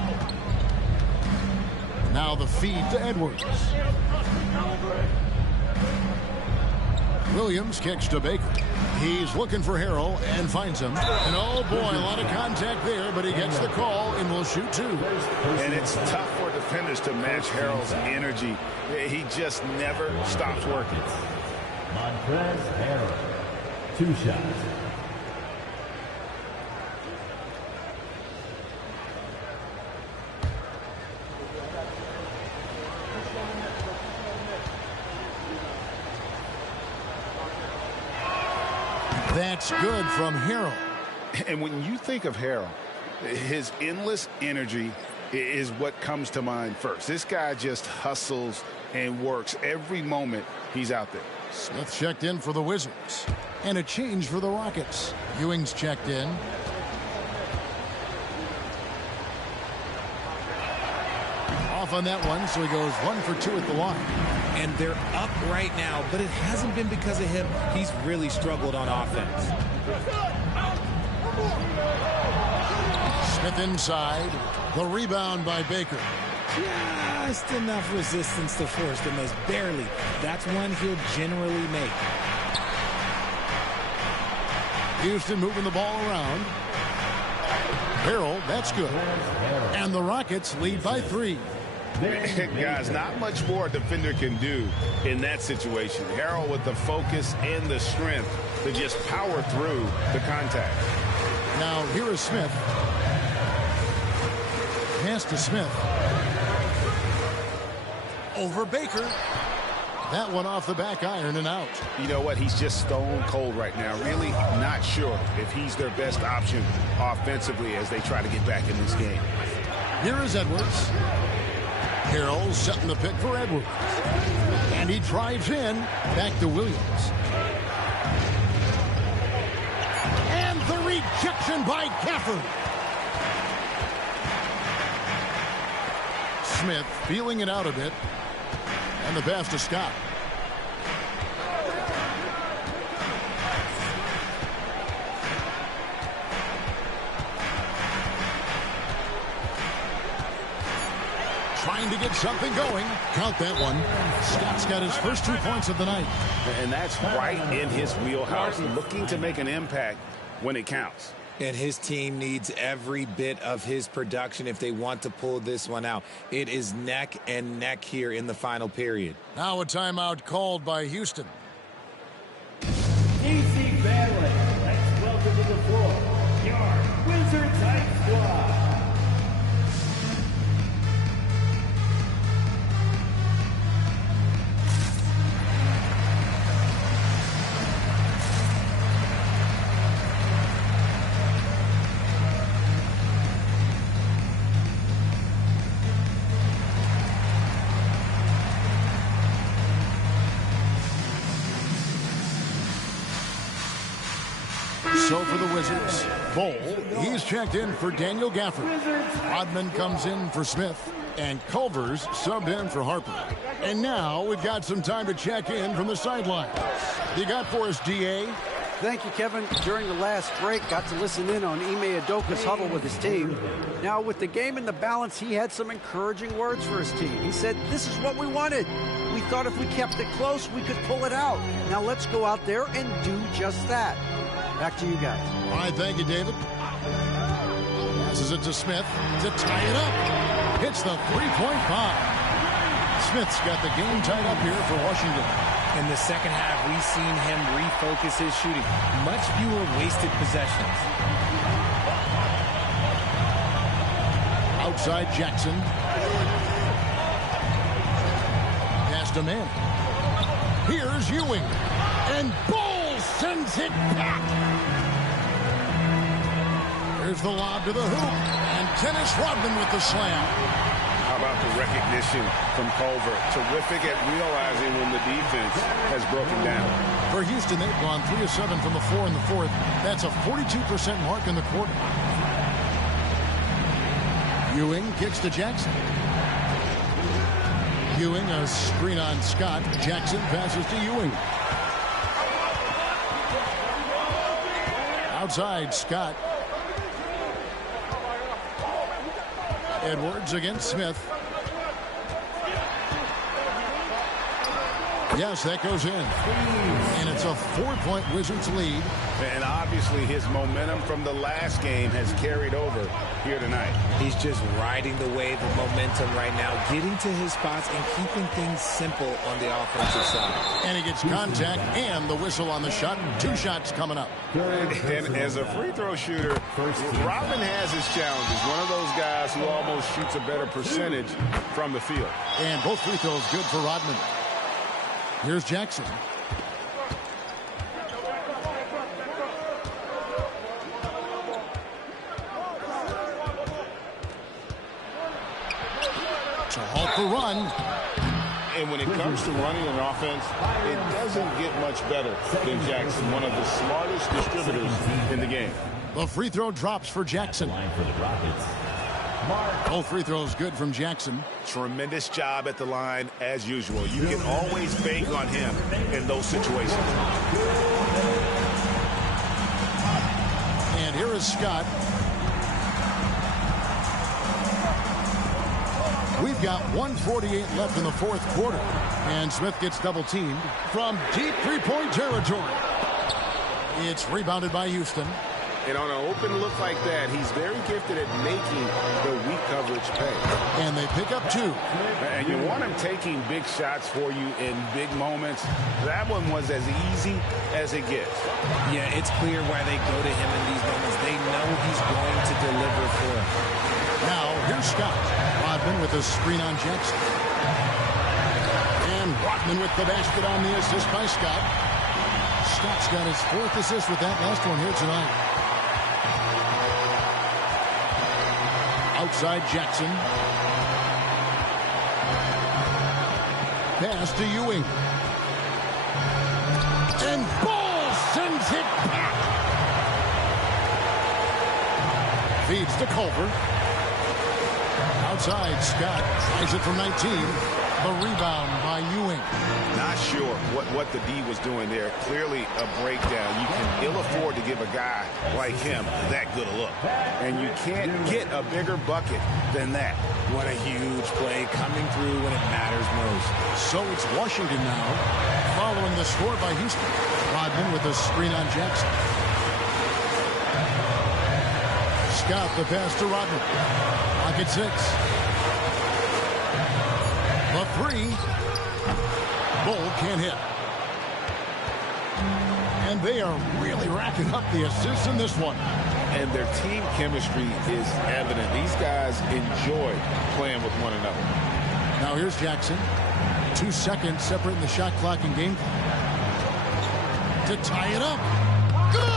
Now the feed to Edwards. Williams kicks to Baker. He's looking for Harrell and finds him. And oh boy, a lot of contact there, but he gets the call and will shoot 2. And it's tough for defenders to match Harrell's energy. He just never stops working. Montrezl Harrell, 2 shots. That's good from Harrell. And when you think of Harrell, his endless energy is what comes to mind first. This guy just hustles and works every moment he's out there. Smith checked in for the Wizards. And a change for the Rockets. Ewing's checked in. Off on that one, so he goes 1 for 2 at the line. And they're up right now, but it hasn't been because of him. He's really struggled on offense. Smith inside. The rebound by Baker. Just enough resistance to force the miss. Barely. That's one he'll generally make. Houston moving the ball around. Harrell, that's good. And the Rockets lead by 3. Guys, not much more a defender can do in that situation. Harrell with the focus and the strength to just power through the contact. Now here is Smith. Pass to Smith. Over Baker. That one off the back iron and out. You know what? He's just stone cold right now. Really not sure if he's their best option offensively as they try to get back in this game. Here is Edwards. Harrell setting the pick for Edwards. And he drives in. Back to Williams. And the rejection by Gafford. Smith feeling it out a bit. And the pass to Scott. Trying to get something going. Count that one. Scott's got his first 2 points of the night. And that's right in his wheelhouse. Looking to make an impact when it counts. And his team needs every bit of his production if they want to pull this one out. It is neck and neck here in the final period. Now a timeout called by Houston. DC Battling, let's welcome to the floor your Wizards Hype Squad. So for the Wizards, Bol, he's checked in for Daniel Gafford. Rodman comes in for Smith. And Culver's subbed in for Harper. And now we've got some time to check in from the sideline. You got for us, DA? Thank you, Kevin. During the last break, got to listen in on Ime Udoka's huddle with his team. Now, with the game in the balance, he had some encouraging words for his team. He said, "This is what we wanted. We thought if we kept it close, we could pull it out. Now let's go out there and do just that. Back to you guys. All right, thank you, David. Passes it to Smith to tie it up. Hits the three-point bomb. Smith's got the game tied up here for Washington. In the second half, we've seen him refocus his shooting. Much fewer wasted possessions. Outside Jackson. Pass to Mann. Here's Ewing. And Bowles sends it back. Here's the lob to the hoop. And Dennis Rodman with the slam. How about the recognition from Culver? Terrific at realizing when the defense has broken down. For Houston, they've gone 3 of 7 from the floor in the fourth. That's a 42% mark in the quarter. Ewing kicks to Jackson. Ewing, a screen on Scott. Jackson passes to Ewing. Outside, Scott. Edwards against Smith. Yes, that goes in. And it's a 4-point Wizards lead. And obviously his momentum from the last game has carried over here tonight. He's just riding the wave of momentum right now, getting to his spots and keeping things simple on the offensive side. And he gets contact and the whistle on the shot. 2 shots coming up. And as a free throw shooter, Rodman has his challenges. One of those guys who almost shoots a better percentage from the field. And both free throws good for Rodman. Here's Jackson. To halt the run. And when it comes to running an offense, it doesn't get much better than Jackson, one of the smartest distributors in the game. The free throw drops for Jackson. Both free throws good from Jackson. Tremendous job at the line as usual. You can always bank on him in those situations. And here is Scott. We've got 1:48 left in the fourth quarter. And Smith gets double teamed from deep three-point territory. It's rebounded by Houston. And on an open look like that, he's very gifted at making the weak coverage pay. And they pick up 2. And you want him taking big shots for you in big moments. That one was as easy as it gets. Yeah, it's clear why they go to him in these moments. They know he's going to deliver for them. Now, here's Scott. Rodman with a screen on Jackson. And Rodman with the basket on the assist by Scott. Scott's got his 4th assist with that last one here tonight. Outside Jackson. Pass to Ewing. And Bowles sends it back. Feeds to Culver. Outside, Scott tries it from 19. The rebound by Ewing. Not sure what the D was doing there. Clearly a breakdown. You can ill afford to give a guy like him that good a look. And you can't get a bigger bucket than that. What a huge play coming through when it matters most. So it's Washington now, following the score by Houston. Rodman with a screen on Jackson. Scott the pass to Rodman. Lock at 6. The 3. Bull can't hit. And they are really racking up the assists in this one. And their team chemistry is evident. These guys enjoy playing with one another. Now here's Jackson. 2 seconds separating the shot clock and game clock. To tie it up. Good!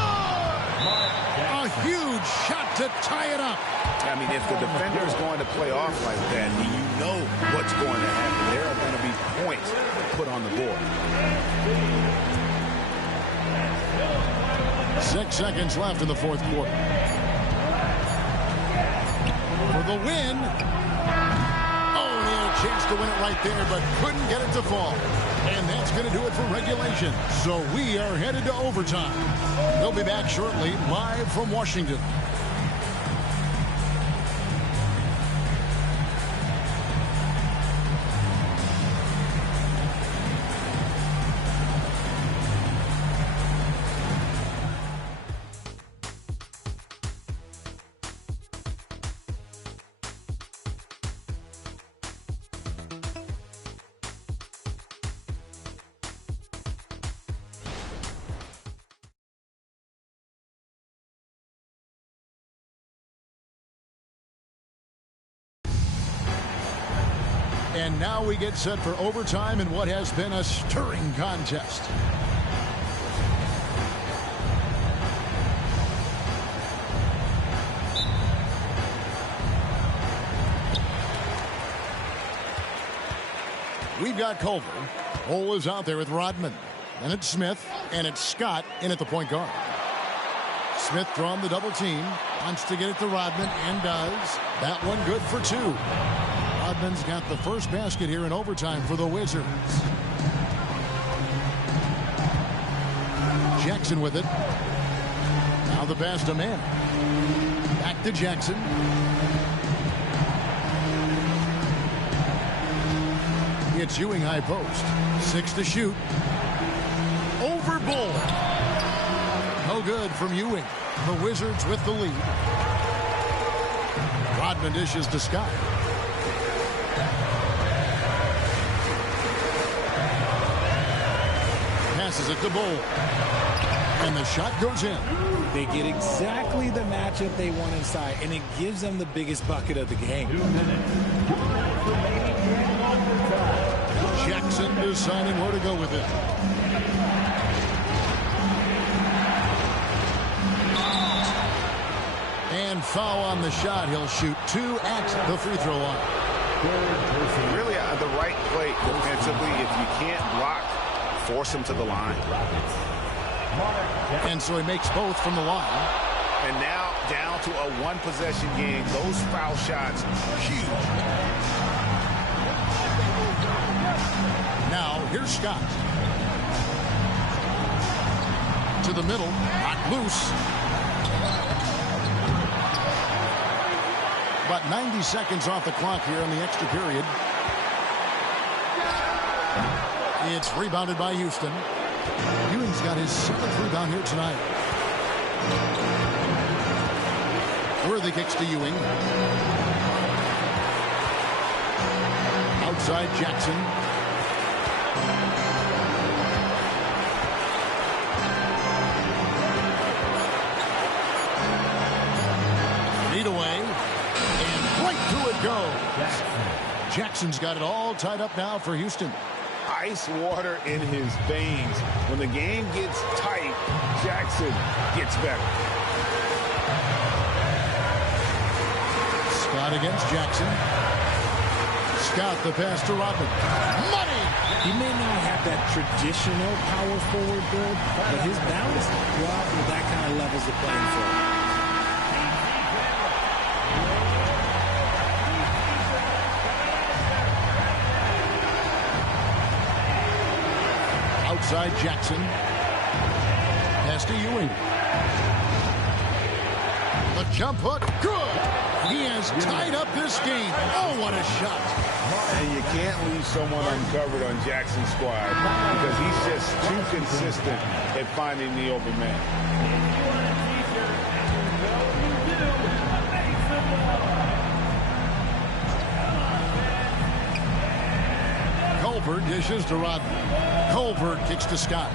A huge shot to tie it up. I mean, if the defender is going to play off like that, you know what's going to happen. There are going to be points put on the board. 6 seconds left in the fourth quarter. For the win. Oh, he had a chance to win it right there, but couldn't get it to fall. And that's going to do it for regulation. So we are headed to overtime. They'll be back shortly, live from Washington. And now we get set for overtime in what has been a stirring contest. We've got Culver. Cole is out there with Rodman. Then it's Smith, and it's Scott in at the point guard. Smith drawn the double team. Wants to get it to Rodman, and does. That one good for two. Rodman's got the first basket here in overtime for the Wizards. Jackson with it. Now the pass to Mann. Back to Jackson. It's Ewing high post. 6 to shoot. Over Bull. No good from Ewing. The Wizards with the lead. Rodman dishes to Scott. Passes it to Bull. And the shot goes in. They get exactly the matchup they want inside, and it gives them the biggest bucket of the game. Jackson deciding where to go with it. And foul on the shot. He'll shoot 2 at the free throw line. Really the right play defensively. If you can't block, force him to the line. And so he makes both from the line. And now down to a one-possession game. Those foul shots, huge. Now, here's Scott. To the middle. Not loose. About 90 seconds off the clock here in the extra period. It's rebounded by Houston. Ewing's got his 7th rebound here tonight. Worthy kicks to Ewing. Outside Jackson. Lead away. And right through it goes. Jackson's got it all tied up now for Houston. Ice water in his veins. When the game gets tight, Jackson gets better. Scott against Jackson. Scott the pass to Rodman. Money! He may not have that traditional power forward build, but his balance throughout with that kind of levels the playing field. Outside Jackson. Pass to Ewing. The jump hook. Good. He has tied up this game. Oh, what a shot. And you can't leave someone uncovered on Jackson's squad because he's just too consistent at finding the open man. Culver dishes to Rodman. Culver kicks to Scott.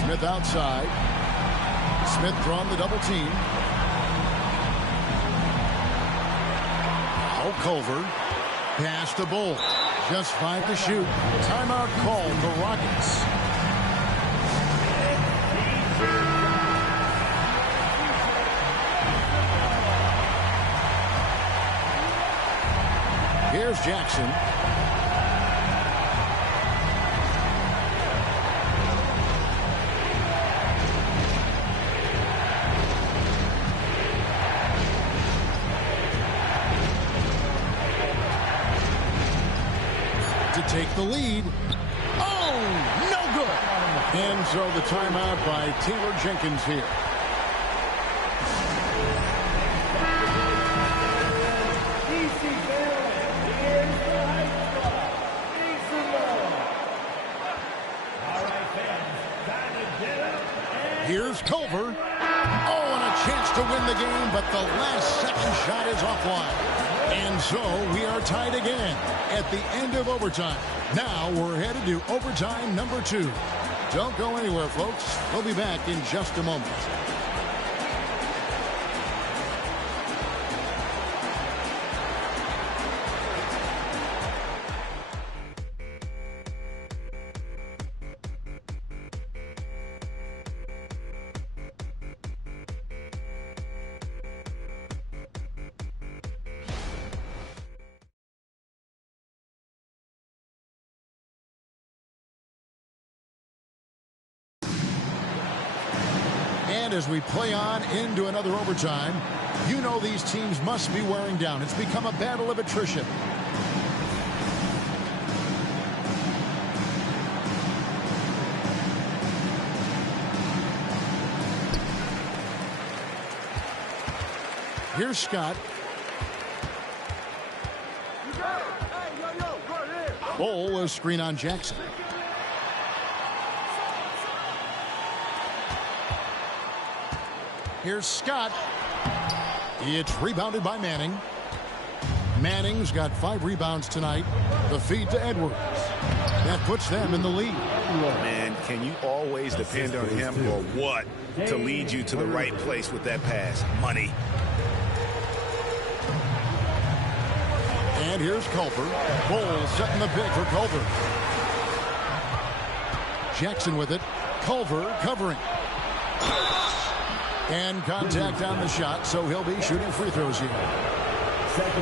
Smith outside. Smith drawn the double team. Now Culver. Pass to Bull. Just 5 to shoot. Timeout called the Rockets. Here's Jackson. To take the lead. Oh, no good. And so the timeout by Taylor Jenkins here. Here's Culver. Oh, and a chance to win the game, but the last second shot is offline. And so we are tied again at the end of overtime. Now we're headed to overtime number 2. Don't go anywhere, folks. We'll be back in just a moment. And as we play on into another overtime, you know these teams must be wearing down. It's become a battle of attrition. Here's Scott. Bull, a screen on Jackson. Here's Scott. It's rebounded by Manning. Manning's got 5 rebounds tonight. The feed to Edwards. That puts them in the lead. Man, can you always depend on him or what to lead you to the right place with that pass? Money. And here's Culver. Bull setting the pick for Culver. Jackson with it. Culver covering. And contact on the shot, so he'll be shooting free throws here.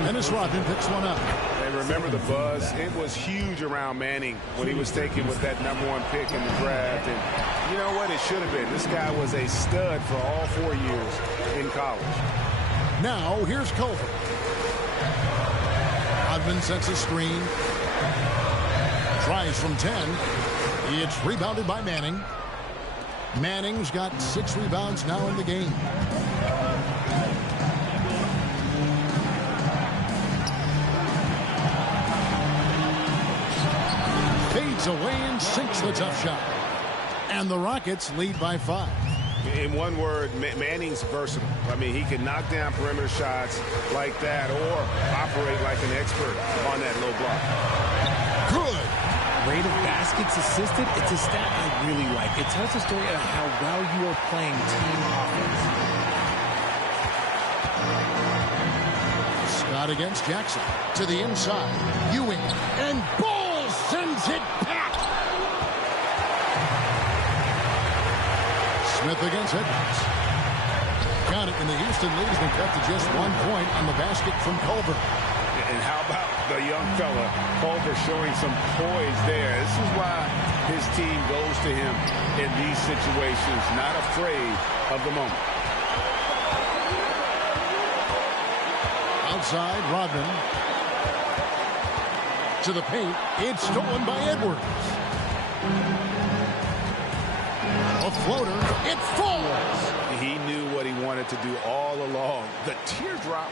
Dennis Rodman picks one up. And remember the buzz. It was huge around Manning when he was taken with that #1 pick in the draft. And you know what? It should have been. This guy was a stud for all 4 years in college. Now, here's Culver. Rodman sets a screen. Tries from 10. It's rebounded by Manning. Manning's got 6 rebounds now in the game. Fades away and sinks the tough shot. And the Rockets lead by 5. In one word, Manning's versatile. I mean, he can knock down perimeter shots like that or operate like an expert on that low block. Good. Rate of baskets assisted, it's a stat I really like. It tells a story of how well you are playing team offense. Scott against Jackson. To the inside. Ewing. And Bull sends it back. Smith against Edwards. Got it, and the Houston lead has been cut to just 1 point on the basket from Culver. And how about the young fella, Culver, showing some poise there. This is why his team goes to him in these situations, not afraid of the moment. Outside, Rodman. To the paint. It's stolen by Edwards. A floater. It falls. He knew what he wanted to do all along. The teardrop.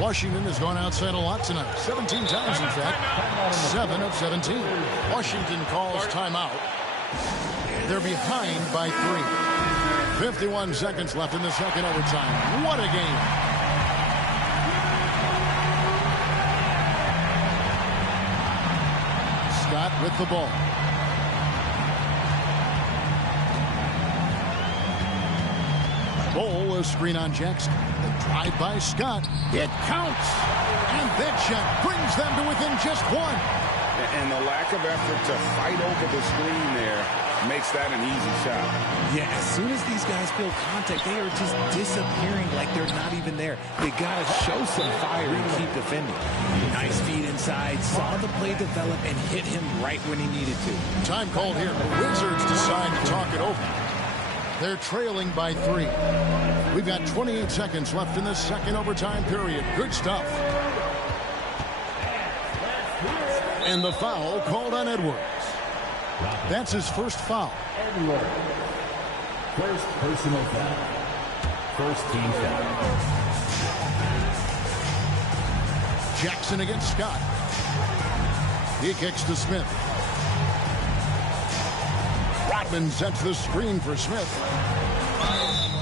Washington has gone outside a lot tonight. 17 times, in fact. 7 of 17. Washington calls timeout. They're behind by 3. 51 seconds left in the second overtime. What a game. Scott with the ball. Bull, a screen on Jackson. The drive by Scott. It counts. And that shot brings them to within just 1. And the lack of effort to fight over the screen there makes that an easy shot. Yeah, as soon as these guys feel contact, they are just disappearing like they're not even there. They got to show some fire and keep defending. Nice feed inside, saw the play develop, and hit him right when he needed to. Time called here. The Wizards decide to talk it over. They're trailing by 3. We've got 28 seconds left in the second overtime period. Good stuff. And the foul called on Edwards. That's his first foul. Edwards. First personal foul. First team foul. Jackson against Scott. He kicks to Smith. Rodman sets the screen for Smith.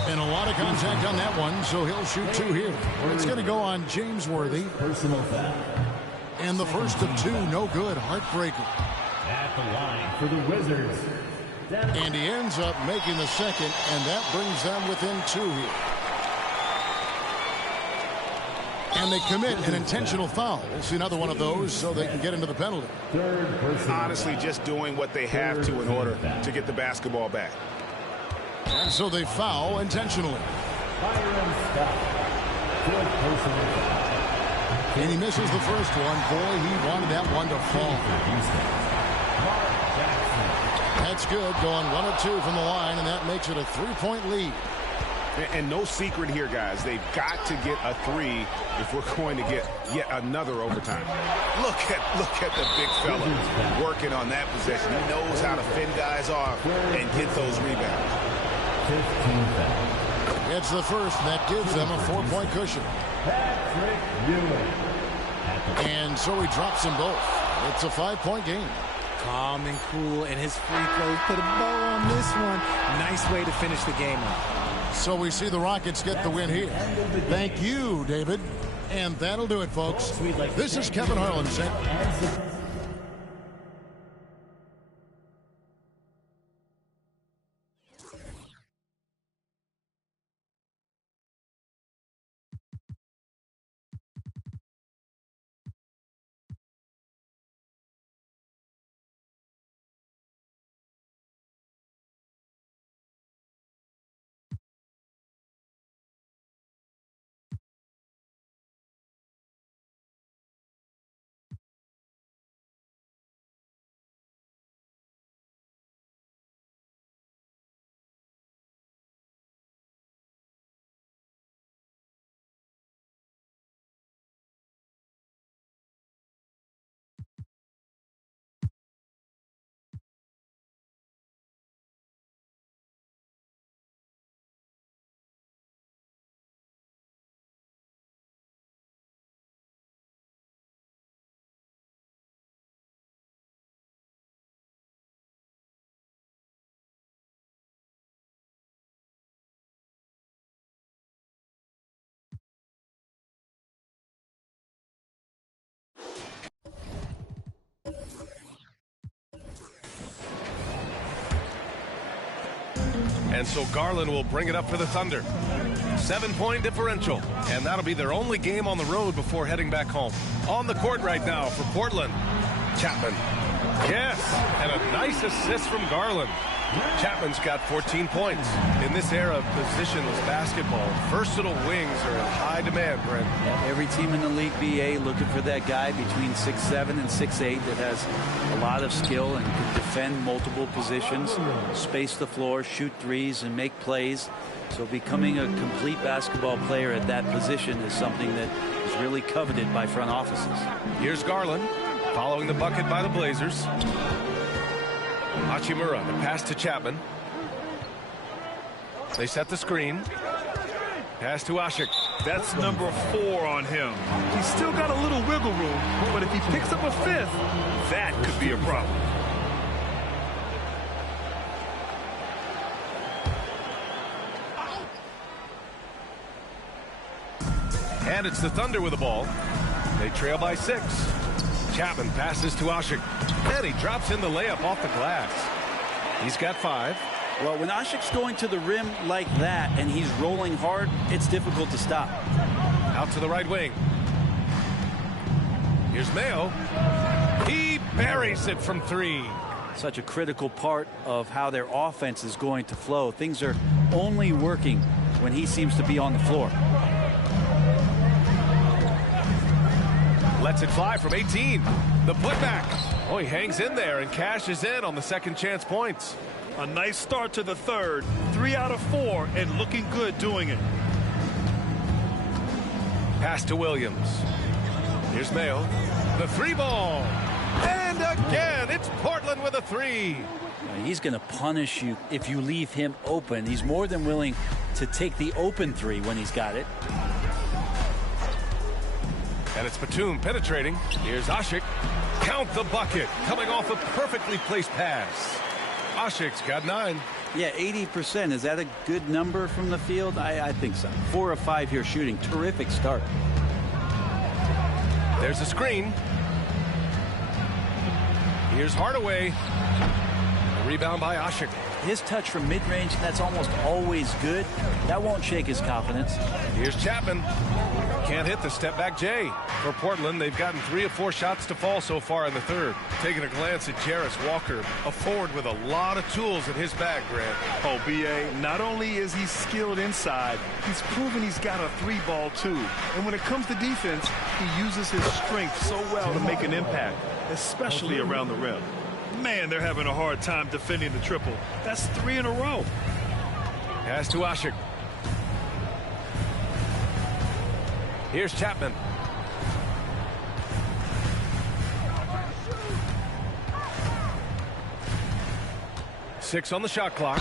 And a lot of contact on that one, so he'll shoot 2 here. It's going to go on James Worthy. Personal foul. And the first of 2, no good. Heartbreaker. At the line for the Wizards. And he ends up making the second, and that brings them within 2 here. And they commit an intentional foul. We'll see another one of those so they can get into the penalty. Honestly, just doing what they have to in order to get the basketball back. And so they foul intentionally. And he misses the first one. Boy, he wanted that one to fall. That's good. Going 1 of 2 from the line, and that makes it a 3-point lead. And no secret here, guys. They've got to get a 3 if we're going to get yet another overtime. Look at the big fella working on that possession. He knows how to fend guys off and get those rebounds. It's the first, and that gives them a 4-point cushion. And so he drops them both. It's a 5-point game. Calm and cool, and his free throws put a bow on this one. Nice way to finish the game off. So we see the Rockets get the win here. Thank you, David. And that'll do it, folks. This is Kevin Harlan saying. And so Garland will bring it up for the Thunder. 7-point differential, and that'll be their only game on the road before heading back home. On the court right now for Portland, Chapman. Yes, and a nice assist from Garland. Chapman's got 14 points. In this era of positionless basketball, versatile wings are in high demand, Brent. Every team in the league, BA, looking for that guy between 6'7" and 6'8" that has a lot of skill and can defend multiple positions, space the floor, shoot threes, and make plays. So becoming a complete basketball player at that position is something that is really coveted by front offices. Here's Garland, following the bucket by the Blazers. Hachimura, the pass to Chapman. They set the screen. Pass to Ashik. That's number 4 on him. He's still got a little wiggle room, but if he picks up a 5th, that could be a problem. And it's the Thunder with the ball. They trail by 6. Chapman passes to Ashik. And he drops in the layup off the glass. He's got 5. Well, when Ashik's going to the rim like that and he's rolling hard, it's difficult to stop. Out to the right wing. Here's Mayo. He buries it from 3. Such a critical part of how their offense is going to flow. Things are only working when he seems to be on the floor. Lets it fly from 18. The putback. Oh, he hangs in there and cashes in on the second chance points. A nice start to the third. 3 out of 4 and looking good doing it. Pass to Williams. Here's Mayo. The 3 ball. And again, it's Portland with a 3. He's going to punish you if you leave him open. He's more than willing to take the open 3 when he's got it. And it's Batum penetrating. Here's Ashik. Count the bucket. Coming off a perfectly placed pass. Ashik's got 9. Yeah, 80%. Is that a good number from the field? I think so. 4 of 5 here shooting. Terrific start. There's a screen. Here's Hardaway. A rebound by Ashik. His touch from mid-range, that's almost always good. That won't shake his confidence. Here's Chapman. Can't hit the step-back J. For Portland, they've gotten 3 of 4 shots to fall so far in the third. Taking a glance at Jarris Walker, a forward with a lot of tools in his bag, Grant. Oh, B.A., not only is he skilled inside, he's proven he's got a 3-ball too. And when it comes to defense, he uses his strength so well to make an impact, especially around the rim. Man, they're having a hard time defending the triple. That's 3 in a row. Pass to Ashik. Here's Chapman. Six on the shot clock.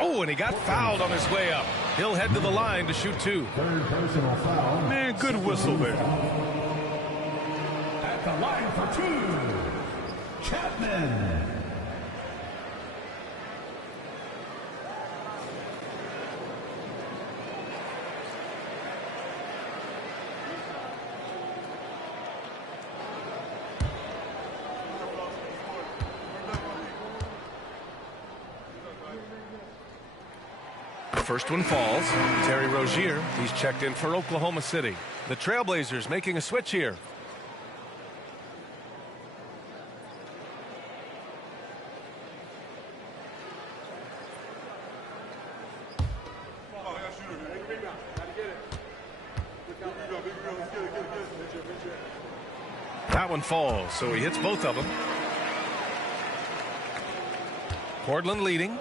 Oh, and he got fouled on his way up. He'll head to the line to shoot two. Third personal foul. Man, good whistle there. At the line for two, Chapman. First one falls. Terry Rozier, he's checked in for Oklahoma City. The Trailblazers making a switch here. That one falls, so he hits both of them. Portland leading.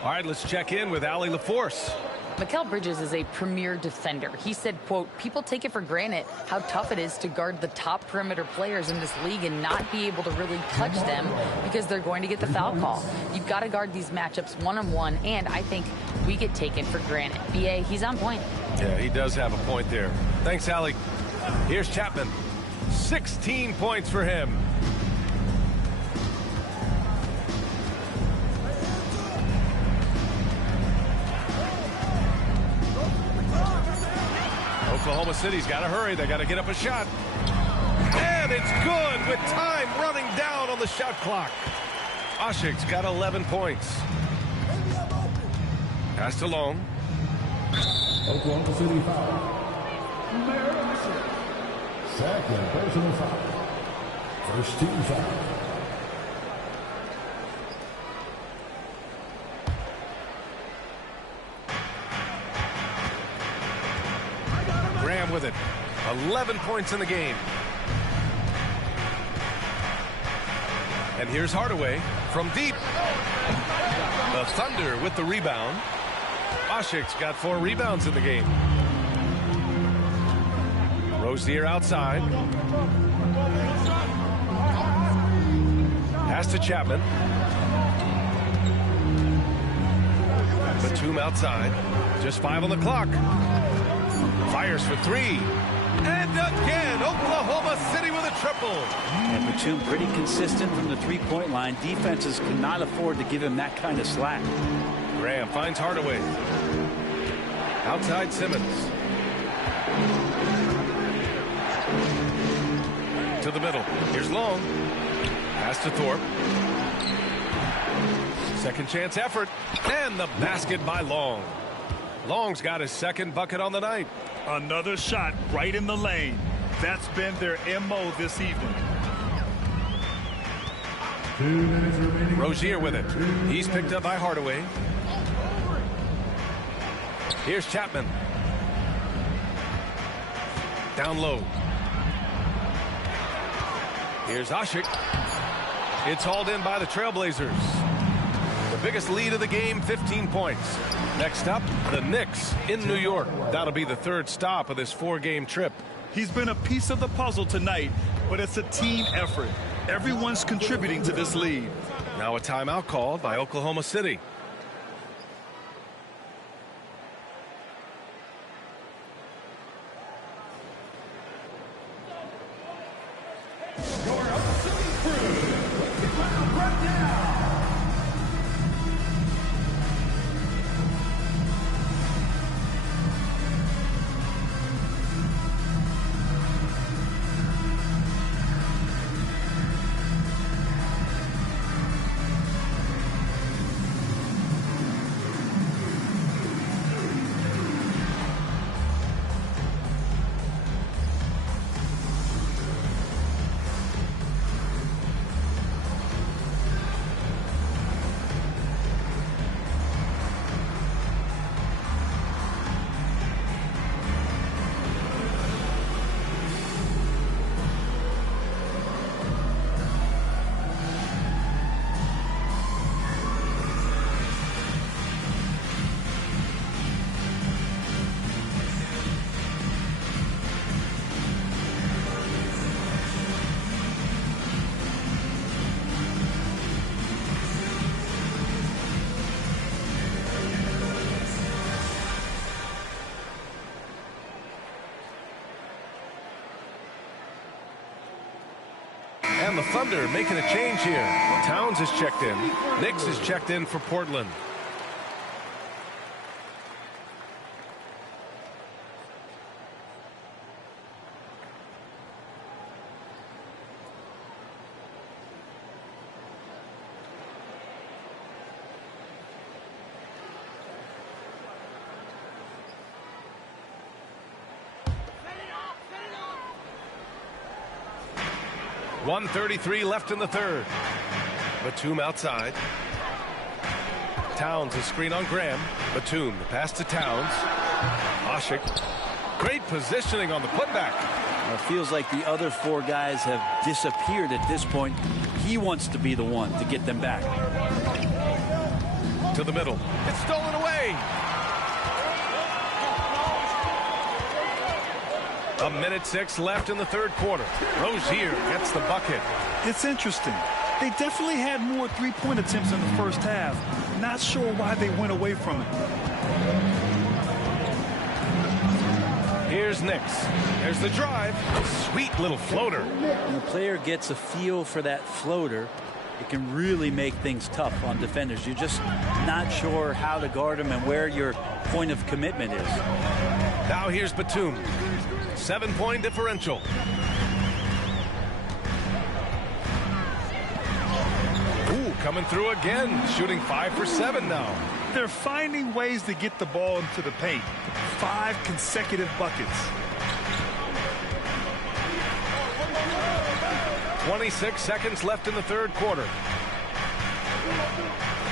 All right, let's check in with Allie LaForce. Mikal Bridges is a premier defender. He said, quote, people take it for granted how tough it is to guard the top perimeter players in this league and not be able to really touch them because they're going to get the foul call. You've got to guard these matchups one-on-one, and I think we get taken for granted. BA, he's on point. Yeah, he does have a point there. Thanks, Allie. Here's Chapman. 16 points for him. Oklahoma City's got to hurry. They got to get up a shot. And it's good with time running down on the shot clock. Oshik's got 11 points. Passed along. Oklahoma City foul. Second personal foul. First team foul. Graham with it. 11 points in the game. And here's Hardaway from deep. The Thunder with the rebound. Oshik's got 4 rebounds in the game. Rozier outside. Pass to Chapman. Batum outside. Just 5 on the clock. Fires for 3. And again, Oklahoma City with a triple. And Batum pretty consistent from the three-point line. Defenses cannot afford to give him that kind of slack. Graham finds Hardaway. Outside Simmons. To the middle. Here's Long. Pass to Thorpe. Second chance effort. And the basket by Long. Long's got his second bucket on the night. Another shot right in the lane. That's been their MO this evening. 2 minutes remaining. Rozier with it. He's picked up by Hardaway. Here's Chapman. Down low. Here's Ashik. It's hauled in by the Trailblazers. The biggest lead of the game, 15 points. Next up, the Knicks in New York. That'll be the third stop of this 4-game trip. He's been a piece of the puzzle tonight, but it's a team effort. Everyone's contributing to this lead. Now a timeout called by Oklahoma City. And the Thunder making a change here. Towns is checked in. Nix is checked in for Portland. .133 left in the third. Batum outside. Towns a screen on Graham. Batum, the pass to Towns. Oshik. Great positioning on the putback. It feels like the other four guys have disappeared at this point. He wants to be the one to get them back. To the middle. It's stolen away. A minute 6 left in the third quarter. Rozier gets the bucket. It's interesting. They definitely had more three-point attempts in the first half. Not sure why they went away from it. Here's Nix. There's the drive. Sweet little floater. When the player gets a feel for that floater, it can really make things tough on defenders. You're just not sure how to guard them and where your point of commitment is. Now here's Batum. 7-point differential. Ooh, coming through again. Shooting 5 for 7 now. They're finding ways to get the ball into the paint. 5 consecutive buckets. 26 seconds left in the third quarter.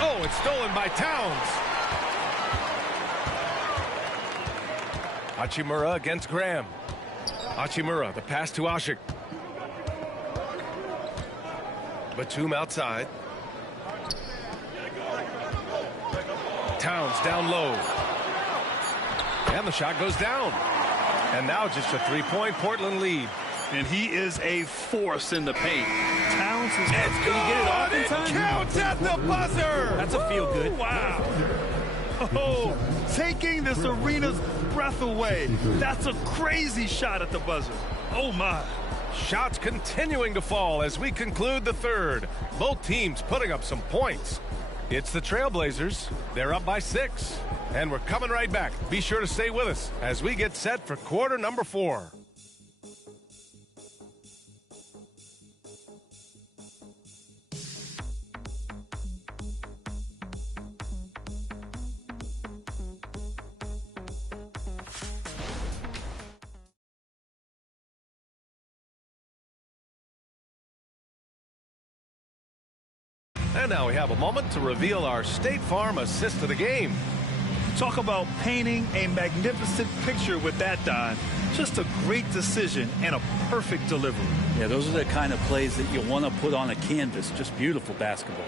Oh, it's stolen by Towns. Hachimura against Graham. Hachimura, the pass to Oshik. Batum outside. Towns down low. And the shot goes down. And now just a 3-point Portland lead. And he is a force in the paint. Towns is... Did he get it off in time? It counts at the buzzer. That's a feel good. Wow. Oh, taking this arena's breath away. That's a crazy shot at the buzzer. Oh, my. Shots continuing to fall as we conclude the third. Both teams putting up some points. It's the Trailblazers. They're up by 6. And we're coming right back. Be sure to stay with us as we get set for quarter number 4. And now we have a moment to reveal our State Farm assist of the game. Talk about painting a magnificent picture with that, Don. Just a great decision and a perfect delivery. Yeah, those are the kind of plays that you want to put on a canvas. Just beautiful basketball.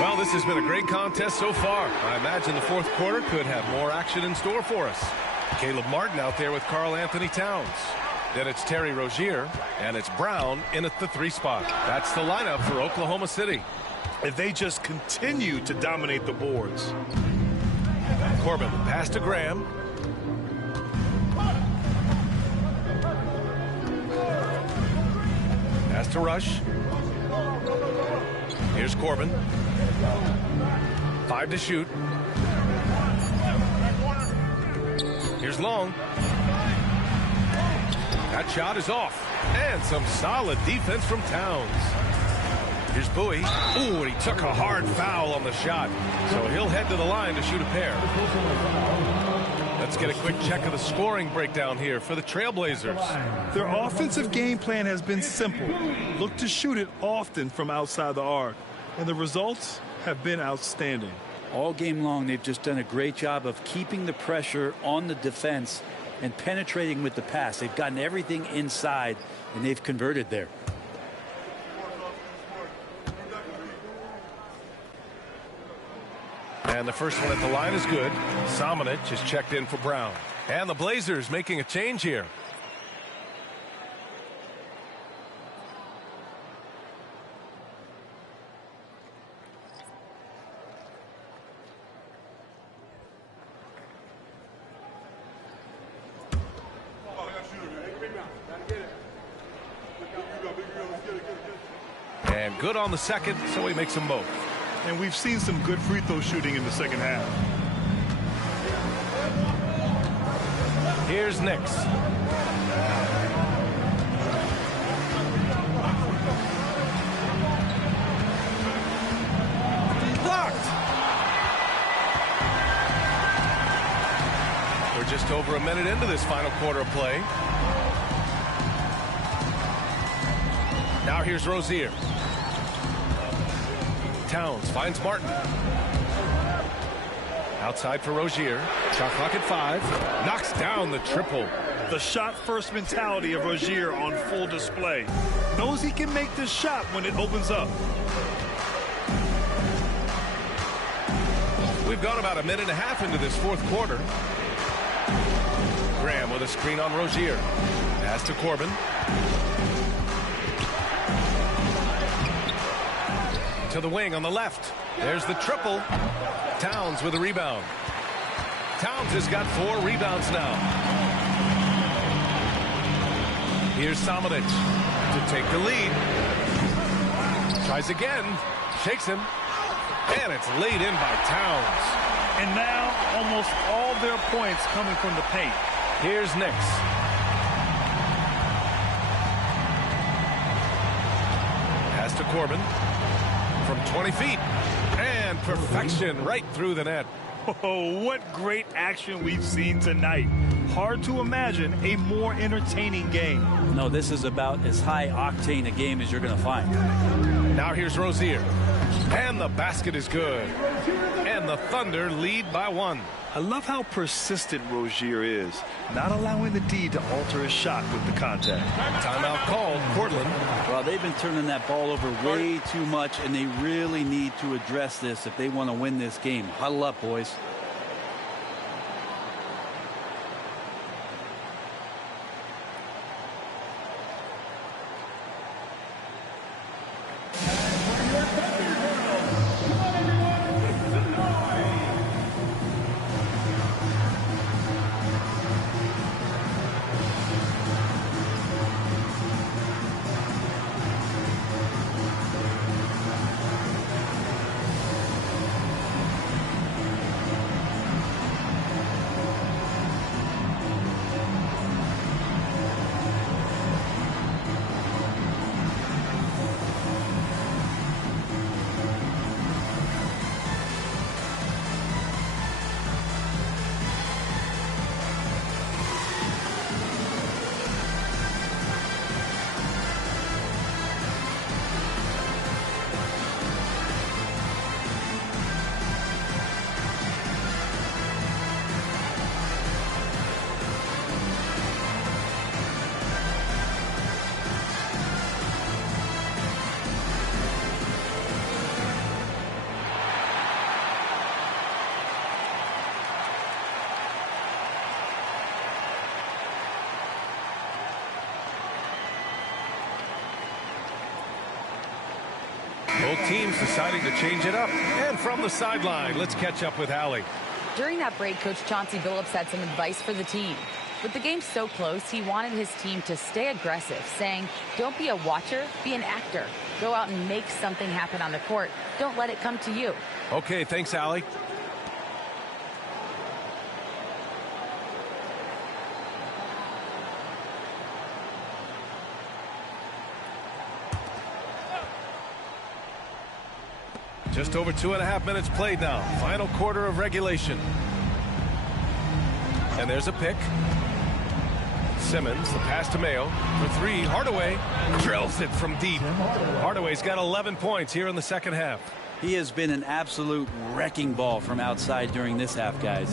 Well, this has been a great contest so far. I imagine the fourth quarter could have more action in store for us. Caleb Martin out there with Karl Anthony Towns. Then it's Terry Rozier, and it's Brown in at the 3 spot. That's the lineup for Oklahoma City. If they just continue to dominate the boards. Corbin, pass to Graham. Pass to Rush. Here's Corbin. 5 to shoot. Here's Long. That shot is off. And some solid defense from Towns. Here's Bowie. Ooh, and he took a hard foul on the shot. So he'll head to the line to shoot a pair. Let's get a quick check of the scoring breakdown here for the Trailblazers. Their offensive game plan has been simple. Look to shoot it often from outside the arc. And the results have been outstanding. All game long, they've just done a great job of keeping the pressure on the defense and penetrating with the pass. They've gotten everything inside, and they've converted there. And the first one at the line is good. Samanic is checked in for Brown. And the Blazers making a change here. And good on the second, so he makes them both. And we've seen some good free throw shooting in the second half. Here's Nix. Blocked. We're just over a minute into this final quarter of play. Now here's Rozier. Towns finds Martin. Outside for Rozier. Shot clock at 5. Knocks down the triple. The shot-first mentality of Rozier on full display. Knows he can make this shot when it opens up. We've gone about a minute and a half into this fourth quarter. Graham with a screen on Rozier. Pass to Corbin. To the wing on the left. There's the triple. Towns with a rebound. Towns has got 4 rebounds now. Here's Samanic to take the lead. Tries again. Shakes him. And it's laid in by Towns. And now almost all their points coming from the paint. Here's Nix. Pass to Corbin. From 20 feet. And perfection right through the net. Oh, what great action we've seen tonight. Hard to imagine a more entertaining game. No, this is about as high octane a game as you're going to find. Now here's Rozier. And the basket is good. And the Thunder lead by 1. I love how persistent Rozier is, not allowing the D to alter his shot with the contact. Timeout called, Portland. Well, they've been turning that ball over way too much, and they really need to address this if they want to win this game. Huddle up, boys. Both teams deciding to change it up. And from the sideline, let's catch up with Allie. During that break, Coach Chauncey Billups had some advice for the team. With the game so close, he wanted his team to stay aggressive, saying, don't be a watcher, be an actor. Go out and make something happen on the court. Don't let it come to you. Okay, thanks, Allie. Just over 2.5 minutes played now. Final quarter of regulation. And there's a pick. Simmons, the pass to Mayo for 3. Hardaway drills it from deep. Hardaway's got 11 points here in the second half. He has been an absolute wrecking ball from outside during this half, guys.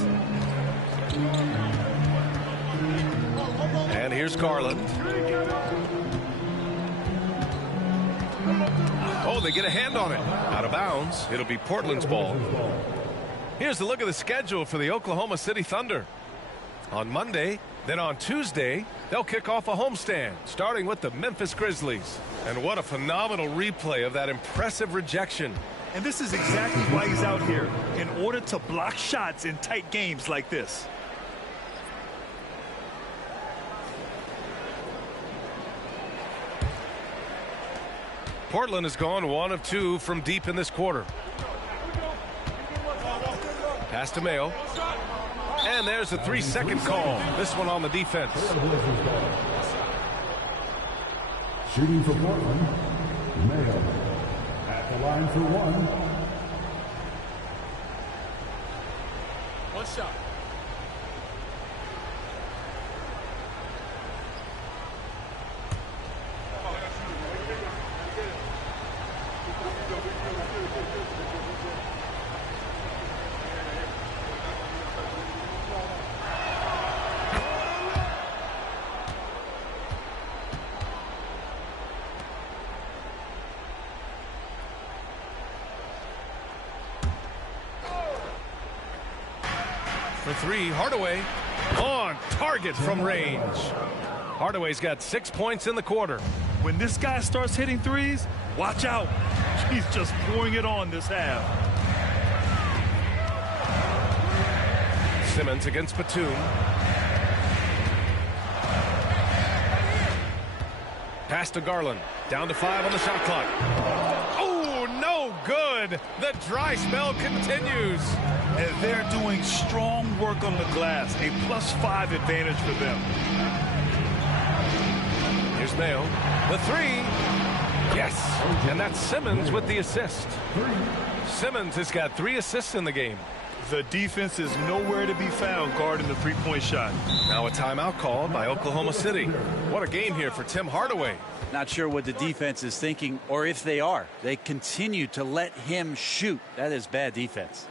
And here's Garland. Oh, they get a hand on it. Out of bounds. It'll be Portland's ball. Here's a look at the schedule for the Oklahoma City Thunder. On Monday, then on Tuesday, they'll kick off a homestand, starting with the Memphis Grizzlies. And what a phenomenal replay of that impressive rejection. And this is exactly why he's out here, in order to block shots in tight games like this. Portland has gone 1 of 2 from deep in this quarter. Pass to Mayo. And there's a 3-second call. This one on the defense. Shooting for Portland, Mayo. At the line for 1. One shot. For 3, Hardaway on target from range. Hardaway's got 6 points in the quarter. When this guy starts hitting threes, watch out. He's just pouring it on this half. Simmons against Batum. Pass to Garland. Down to 5 on the shot clock. Oh, no good. The dry spell continues. And they're doing strong work on the glass. A +5 advantage for them. Here's Mayo. The 3. Yes. And that's Simmons with the assist. Simmons has got 3 assists in the game. The defense is nowhere to be found guarding the three-point shot. Now a timeout called by Oklahoma City. What a game here for Tim Hardaway. Not sure what the defense is thinking, or if they are. They continue to let him shoot. That is bad defense.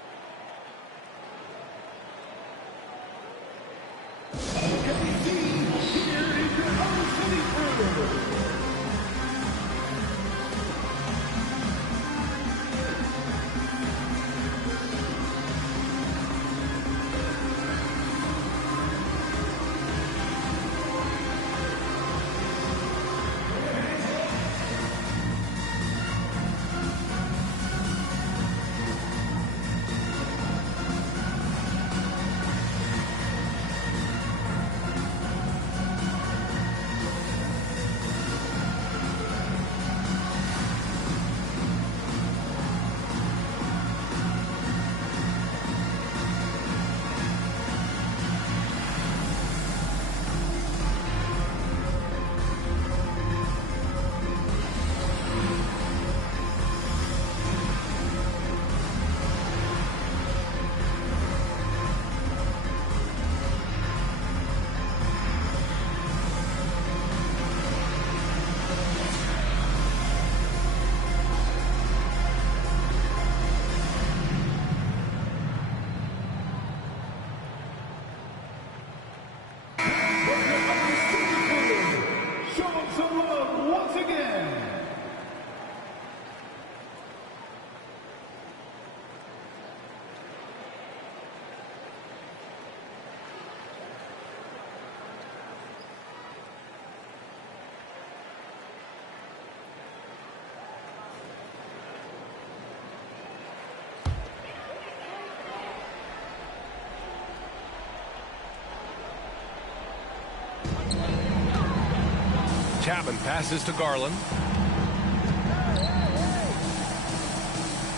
Chapman passes to Garland.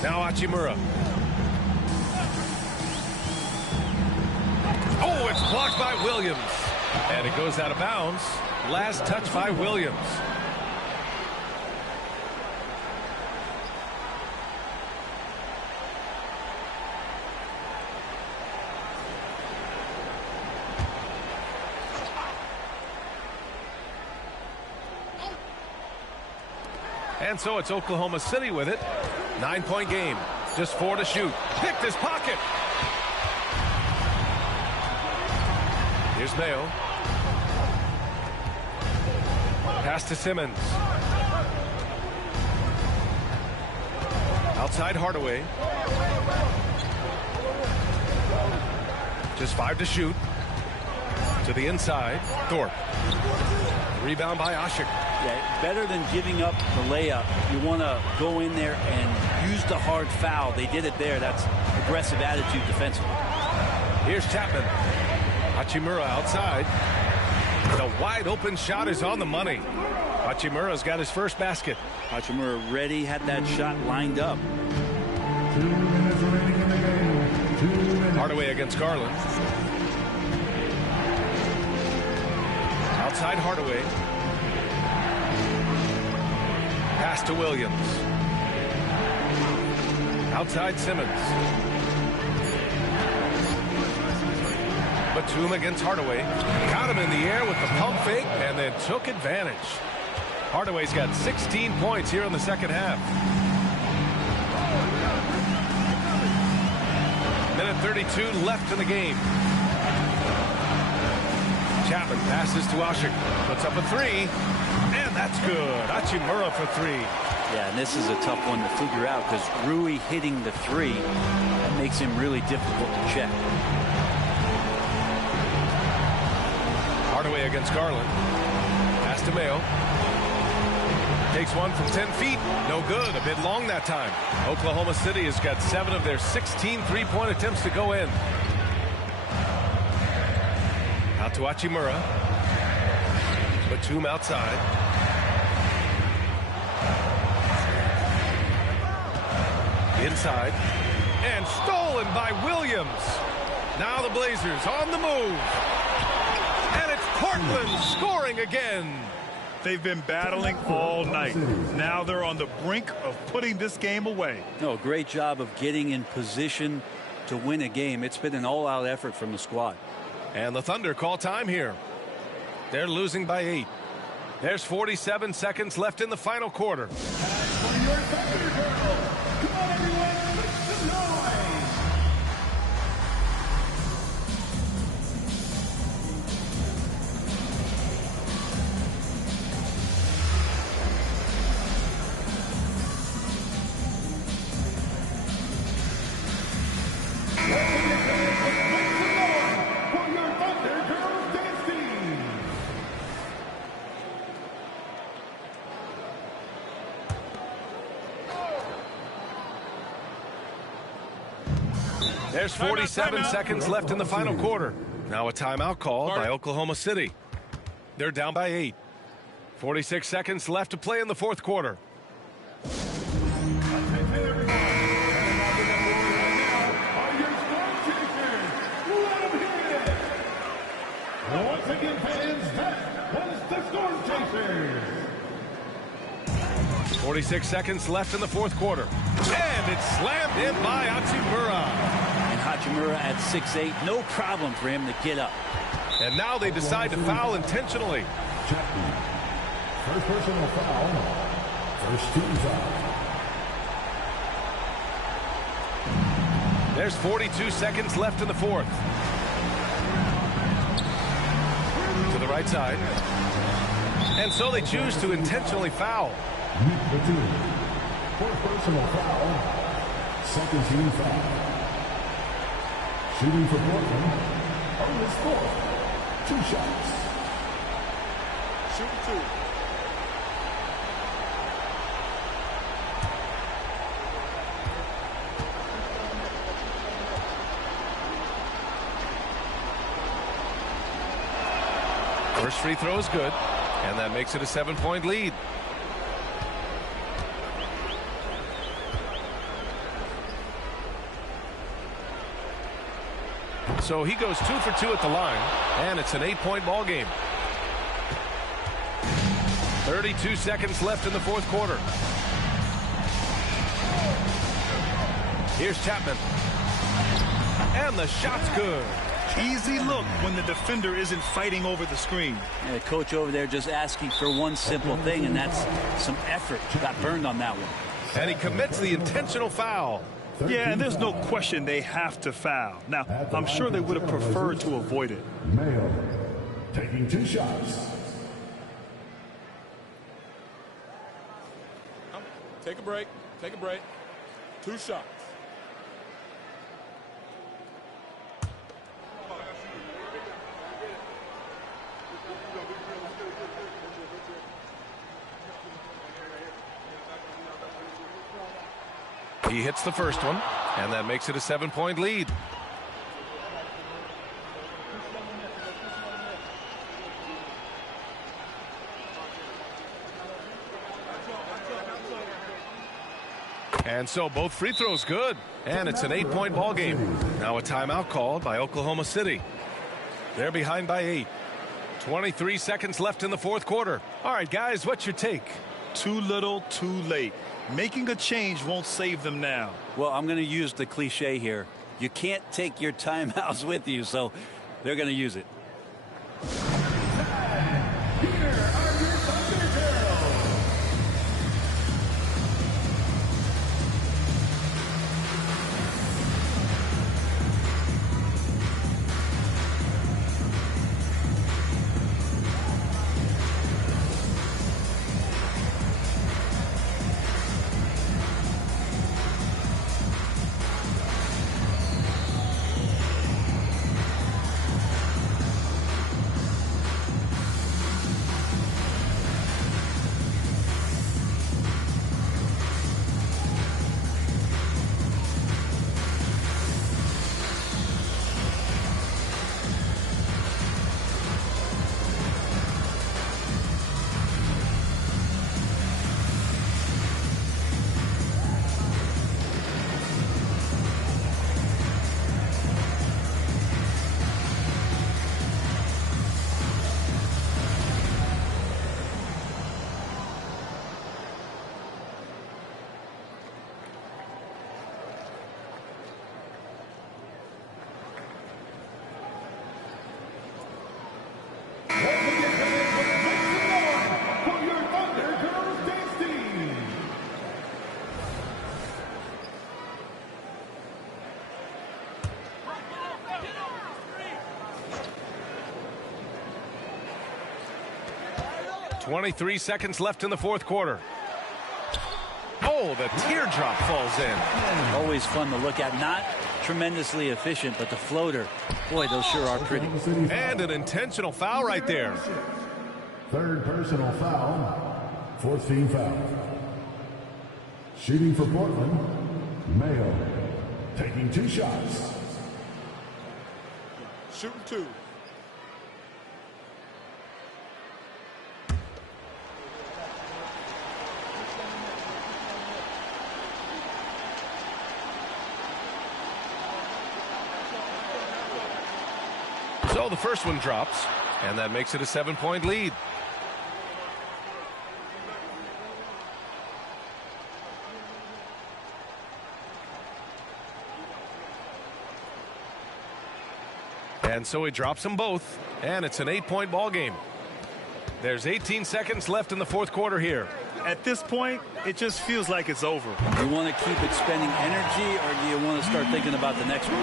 Now Hachimura. Oh, it's blocked by Williams. And it goes out of bounds. Last touch by Williams. And so it's Oklahoma City with it. 9-point game. Just 4 to shoot. Picked his pocket. Here's Mayo. Pass to Simmons. Outside Hardaway. Just 5 to shoot. To the inside. Thorpe. Rebound by Ashik. Yeah, better than giving up the layup, you want to go in there and use the hard foul. They did it there. That's aggressive attitude defensively. Here's Chapman. Hachimura outside. The wide open shot is on the money. Hachimura's got his first basket. Hachimura ready, had that shot lined up. 2 minutes remaining in the game. 2 minutes. Hardaway against Garland. Outside Hardaway. Pass to Williams. Outside Simmons. Batum against Hardaway. Got him in the air with the pump fake and then took advantage. Hardaway's got 16 points here in the second half. Minute 32 left in the game. Chapman passes to Ashik. Puts up a three. And that's good. Hachimura for three. Yeah, and this is a tough one to figure out because Rui hitting the three, that makes him really difficult to check. Hardaway against Garland. Pass to Mayo. Takes one from 10 feet. No good. A bit long that time. Oklahoma City has got 7 of their 16 three-point attempts to go in. Out to Hachimura. Batum outside. Inside. And stolen by Williams. Now the Blazers on the move. And it's Portland scoring again. They've been battling all night. Now they're on the brink of putting this game away. No, great job of getting in position to win a game. It's been an all-out effort from the squad. And the Thunder call time here. They're losing by 8. There's 47 seconds left in the final quarter. There's 47 seconds left in the final quarter. Now a timeout call by Oklahoma City. They're down by 8. 46 seconds left to play in the fourth quarter. Once again, fans, that was the Storm Chasers. 46 seconds left in the fourth quarter. And it's slammed in by Hachimura. And Hachimura at 6'8", no problem for him to get up. And now they decide to foul intentionally. Chapman. First personal foul. First team foul. There's 42 seconds left in the fourth. To the right side. And so they choose to intentionally foul. Batum. Fourth personal foul. Second team foul. Shooting for Portland. On his fourth. 2 shots. Shoot 2. First free throw is good, and that makes it a 7-point lead. So he goes 2 for 2 at the line, and it's an 8-point ball game. 32 seconds left in the fourth quarter. Here's Chapman. And the shot's good. Easy look when the defender isn't fighting over the screen. Yeah, coach over there just asking for one simple thing, and that's some effort. Got burned on that one. And he commits the intentional foul. Yeah, and there's no question they have to foul. Now, I'm sure they would have preferred to avoid it. Mayo taking 2 shots. Take a break. Take a break. 2 shots. He hits the first one, and that makes it a 7-point lead. And so both free throws good. And it's an 8-point ball game. Now a timeout called by Oklahoma City. They're behind by 8. 23 seconds left in the fourth quarter. All right, guys, what's your take? Too little, too late. Making a change won't save them now. Well, I'm going to use the cliche here. You can't take your timeouts with you, so they're going to use it. 23 seconds left in the fourth quarter. Oh, the teardrop falls in. Always fun to look at. Not tremendously efficient, but the floater, boy, those sure are pretty. And an intentional foul right there. Third personal foul. Fourth team foul. Shooting for Portland, Mayo. Taking 2 shots. Shooting 2. So the first one drops, and that makes it a 7-point lead. And so he drops them both, and it's an 8-point ball game. There's 18 seconds left in the fourth quarter here. At this point, it just feels like it's over. Do you want to keep expending energy, or do you want to start thinking about the next one?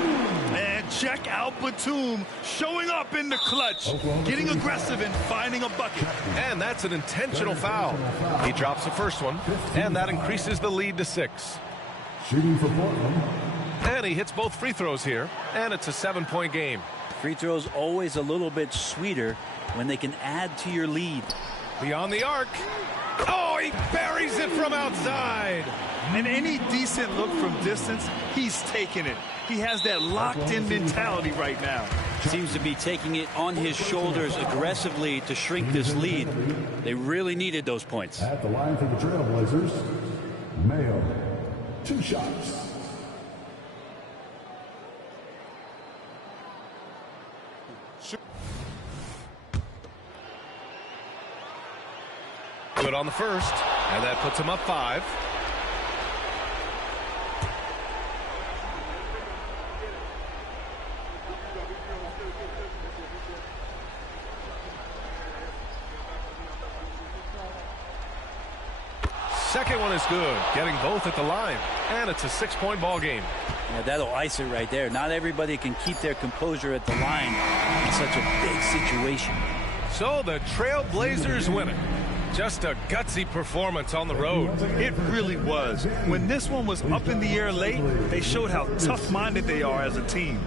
And check out Batum showing up in the clutch, getting aggressive and finding a bucket. And that's an intentional foul. He drops the first one, and that increases the lead to 6. Shooting for Portland. And he hits both free throws here, and it's a 7-point game. Free throws always a little bit sweeter when they can add to your lead. Beyond the arc. Oh, he buries it from outside. And any decent look from distance, he's taking it. He has that locked-in mentality right now. Seems to be taking it on his shoulders aggressively to shrink this lead. They really needed those points. At the line for the Trailblazers, Mayo. 2 shots. Good on the first, and that puts him up 5. Second one is good, getting both at the line, and it's a 6-point ball game. Yeah, that'll ice it right there. Not everybody can keep their composure at the line in such a big situation. So the Trailblazers win it. Just a gutsy performance on the road. It really was. When this one was up in the air late, they showed how tough-minded they are as a team.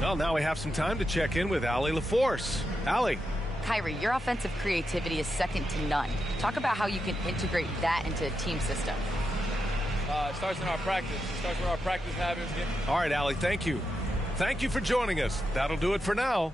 Well, now we have some time to check in with Allie LaForce. Allie. Kyrie, your offensive creativity is second to none. Talk about how you can integrate that into a team system. It starts in our practice. It starts with our practice habits. All right, Allie, thank you. Thank you for joining us. That'll do it for now.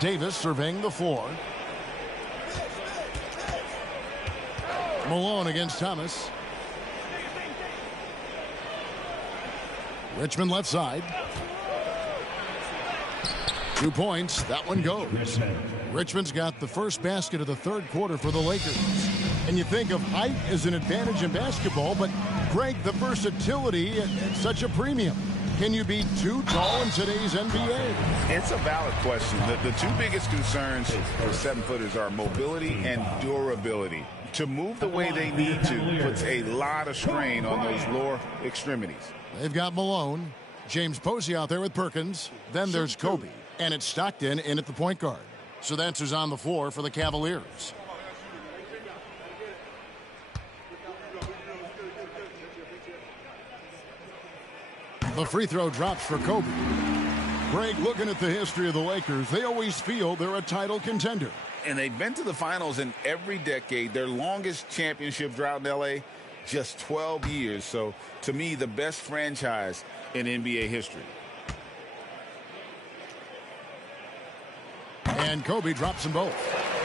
Davis surveying the floor. Malone against Thomas. Richmond left side. 2 points. That one goes. Richmond's got the first basket of the third quarter for the Lakers. And you think of height as an advantage in basketball, but Greg, the versatility at such a premium. Can you be too tall in today's NBA? It's a valid question. The two biggest concerns for 7-footers are mobility and durability. To move the way they need to puts a lot of strain on those lower extremities. They've got Malone, James Posey out there with Perkins. Then there's Kobe. And it's Stockton in at the point guard. So that's who's on the floor for the Cavaliers. The free throw drops for Kobe. Greg, looking at the history of the Lakers, they always feel they're a title contender. And they've been to the finals in every decade. Their longest championship drought in L.A., just 12 years. So, to me, the best franchise in NBA history. And Kobe drops them both.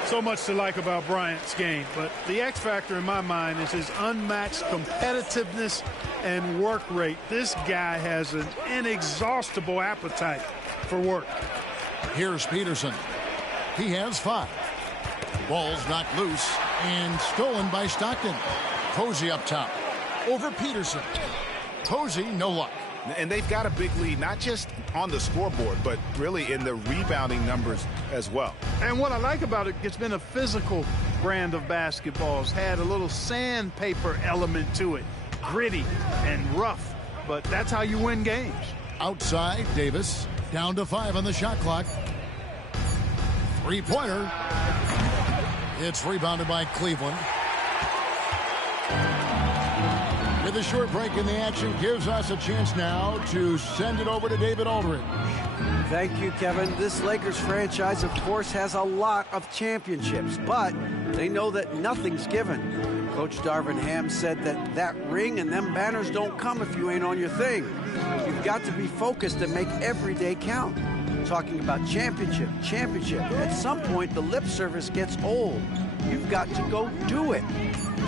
So much to like about Bryant's game, but the X factor in my mind is his unmatched competitiveness and work rate. This guy has an inexhaustible appetite for work. Here's Peterson. He has 5. Ball's knocked loose and stolen by Stockton. Posey up top over Peterson. Posey, no luck. And they've got a big lead, not just on the scoreboard, but really in the rebounding numbers as well. And what I like about it, it's been a physical brand of basketball. It's had a little sandpaper element to it. Gritty and rough, but that's how you win games. Outside, Davis. Down to 5 on the shot clock. Three-pointer. It's rebounded by Cleveland. With a short break in the action, gives us a chance now to send it over to David Aldridge. Thank you, Kevin. This Lakers franchise, of course, has a lot of championships, but they know that nothing's given. Coach Darvin Ham said that ring and them banners don't come if you ain't on your thing. You've got to be focused and make every day count. Talking about championship. At some point, the lip service gets old. You've got to go do it.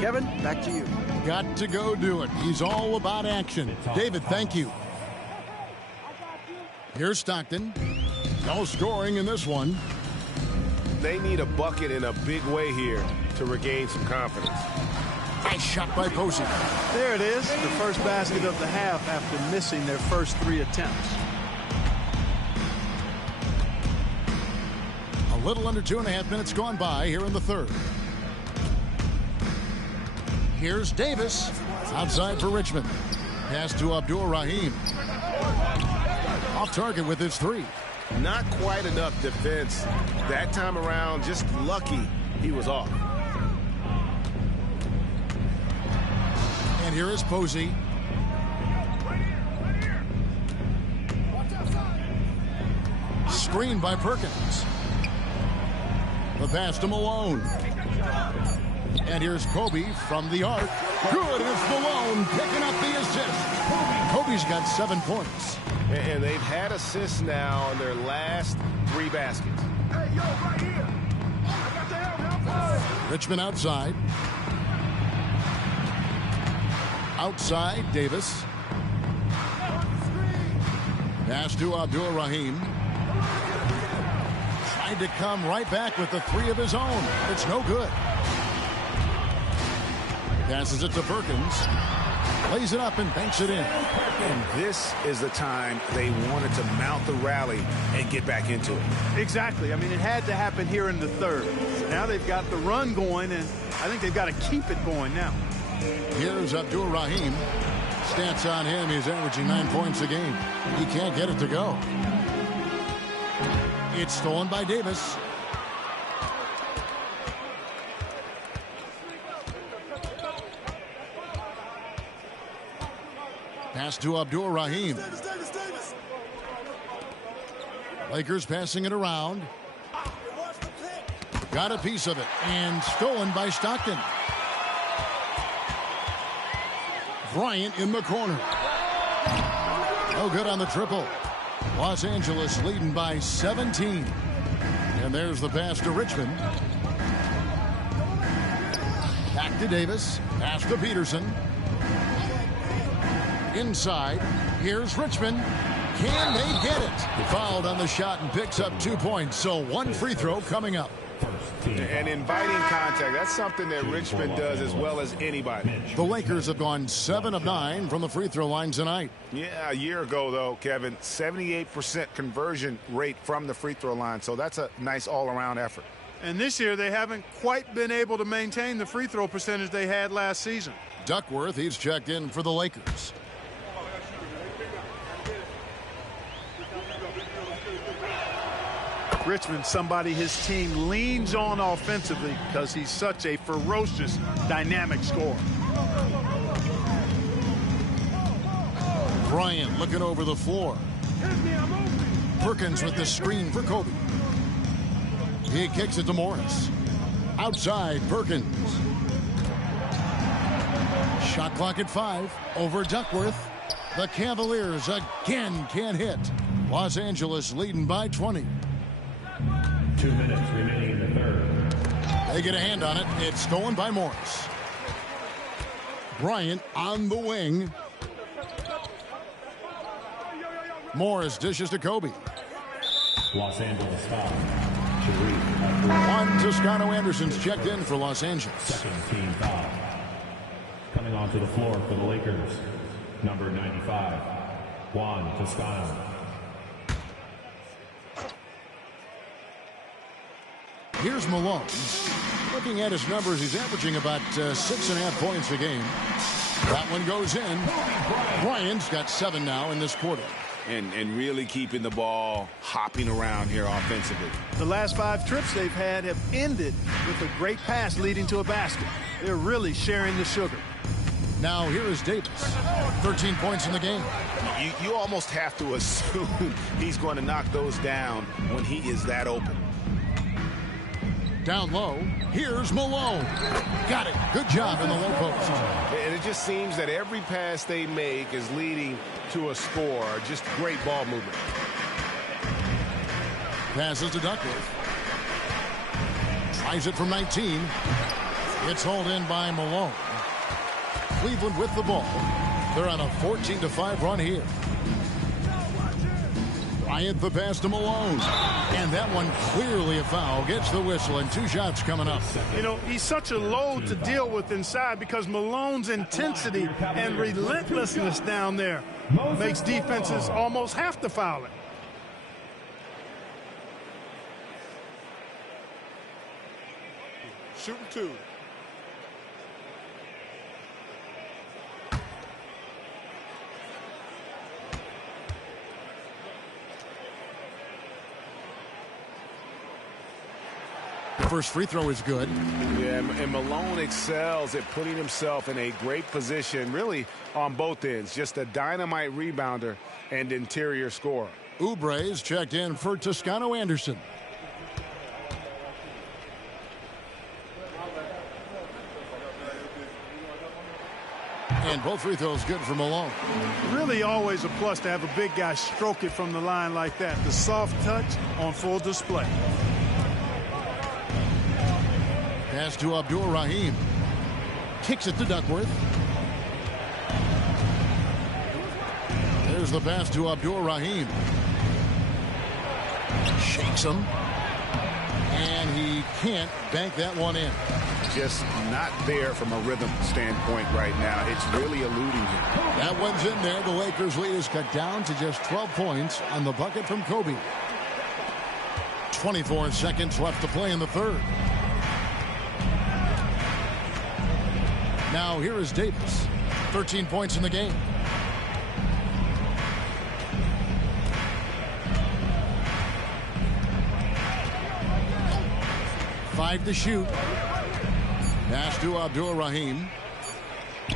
Kevin, back to you. Got to go do it. He's all about action. David, thank you. Here's Stockton. No scoring in this one. They need a bucket in a big way here to regain some confidence. Nice shot by Posey. There it is, the first basket of the half after missing their first 3 attempts. A little under 2.5 minutes gone by here in the third. Here's Davis. Outside for Richmond. Pass to Abdul-Rahim. Off target with his 3. Not quite enough defense that time around. Just lucky he was off. And here is Posey. Screened by Perkins. The pass to Malone. And here's Kobe from the arc. Good, and it's Malone picking up the assist. Kobe's got 7 points. And they've had assists now on their last 3 baskets. Hey, yo, right here. I got the help. Richmond outside. Outside, Davis. Pass to Abdul-Rahim. Tried to come right back with the 3 of his own. It's no good. Passes it to Perkins. Plays it up and banks it in. And this is the time they wanted to mount the rally and get back into it. Exactly. I mean, it had to happen here in the third. Now they've got the run going, and I think they've got to keep it going now. Here's Abdul-Rahim. Stats on him, he's averaging 9 points a game. He can't get it to go. It's stolen by Davis. Pass to Abdul-Rahim. Lakers passing it around. Got a piece of it and stolen by Stockton. Bryant in the corner. No good on the triple. Los Angeles leading by 17. And there's the pass to Richmond. Back to Davis. Pass to Peterson. Inside. Here's Richmond. Can they get it? Fouled on the shot and picks up 2 points. So one free throw coming up. And inviting contact, that's something that Richmond does as well as anybody. The Lakers have gone 7 of 9 from the free throw line tonight. Yeah, a year ago, though, Kevin, 78% conversion rate from the free throw line. So that's a nice all-around effort. And this year, they haven't quite been able to maintain the free throw percentage they had last season. Duckworth, he's checked in for the Lakers. Richmond, somebody his team leans on offensively because he's such a ferocious, dynamic scorer. Bryant looking over the floor. Perkins with the screen for Kobe. He kicks it to Morris. Outside, Perkins. Shot clock at 5. Over Duckworth. The Cavaliers again can't hit. Los Angeles leading by 20. 2 minutes remaining in the third. They get a hand on it. It's stolen by Morris. Bryant on the wing. Morris dishes to Kobe. Los Angeles foul. Juan Toscano-Anderson's checked in for Los Angeles. Second team foul. Coming onto the floor for the Lakers, number 95, Juan Toscano. Here's Malone. Looking at his numbers, he's averaging about 6.5 points a game. That one goes in. Bryant's got 7 now in this quarter. And really keeping the ball hopping around here offensively. The last 5 trips they've had have ended with a great pass leading to a basket. They're really sharing the sugar. Now here is Davis. 13 points in the game. You almost have to assume he's going to knock those down when he is that open. Down low, here's Malone. Got it. Good job in the low post. And it just seems that every pass they make is leading to a score. Just great ball movement. Passes to Duckworth. Tries it from 19. It's hauled in by Malone. Cleveland with the ball. They're on a 14-5 run here. Bryant the pass to Malone. And that one clearly a foul. Gets the whistle and 2 shots coming up. You know, he's such a load to deal with inside because Malone's intensity and relentlessness down there makes defenses almost have to foul it. Shooting 2. First free throw is good. Yeah, and Malone excels at putting himself in a great position, really on both ends. Just a dynamite rebounder and interior scorer. Oubre's checked in for Toscano-Anderson. And both free throws good for Malone. Really always a plus to have a big guy stroke it from the line like that. The soft touch on full display. Pass to Abdul-Rahim. Kicks it to Duckworth. There's the pass to Abdul-Rahim. Shakes him. And he can't bank that one in. Just not there from a rhythm standpoint right now. It's really eluding him. That one's in there. The Lakers lead is cut down to just 12 points on the bucket from Kobe. 24 seconds left to play in the third. Now here is Davis. 13 points in the game. Five to shoot. Pass to Abdul-Rahim. He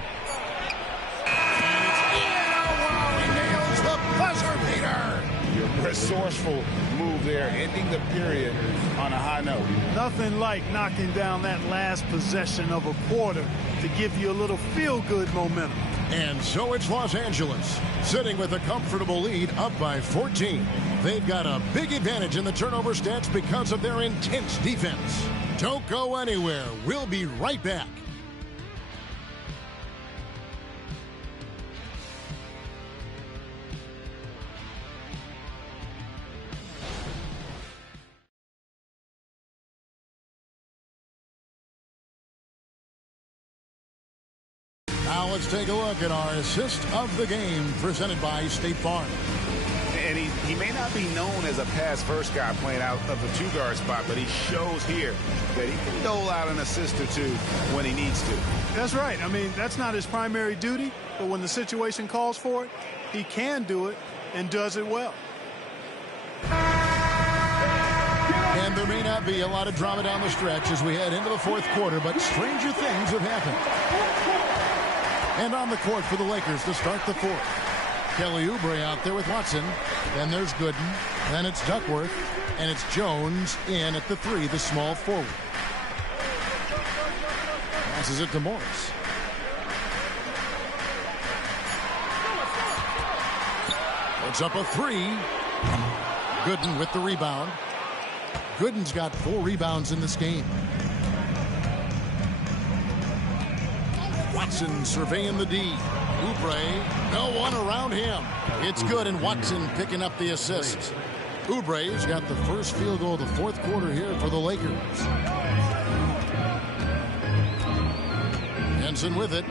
nails the buzzer beater. Your resourceful move there, ending the period on a high note. Nothing like knocking down that last possession of a quarter to give you a little feel-good momentum. And so it's Los Angeles, sitting with a comfortable lead up by 14. They've got a big advantage in the turnover stats because of their intense defense. Don't go anywhere. We'll be right back. Now let's take a look at our assist of the game presented by State Farm. And he may not be known as a pass-first guy playing out of the two-guard spot, but he shows here that he can dole out an assist or two when he needs to. That's right. I mean, that's not his primary duty, but when the situation calls for it, he can do it and does it well. And there may not be a lot of drama down the stretch as we head into the fourth quarter, but stranger things have happened. And on the court for the Lakers to start the fourth. Kelly Oubre out there with Watson. Then there's Gooden. Then it's Duckworth. And it's Jones in at the three, the small forward. Passes it to Morris. Puts up a three. Gooden with the rebound. Gooden's got 4 rebounds in this game. Watson surveying the D. Oubre, no one around him. It's good, and Watson picking up the assist. Oubre's got the first field goal of the fourth quarter here for the Lakers. Henson with it.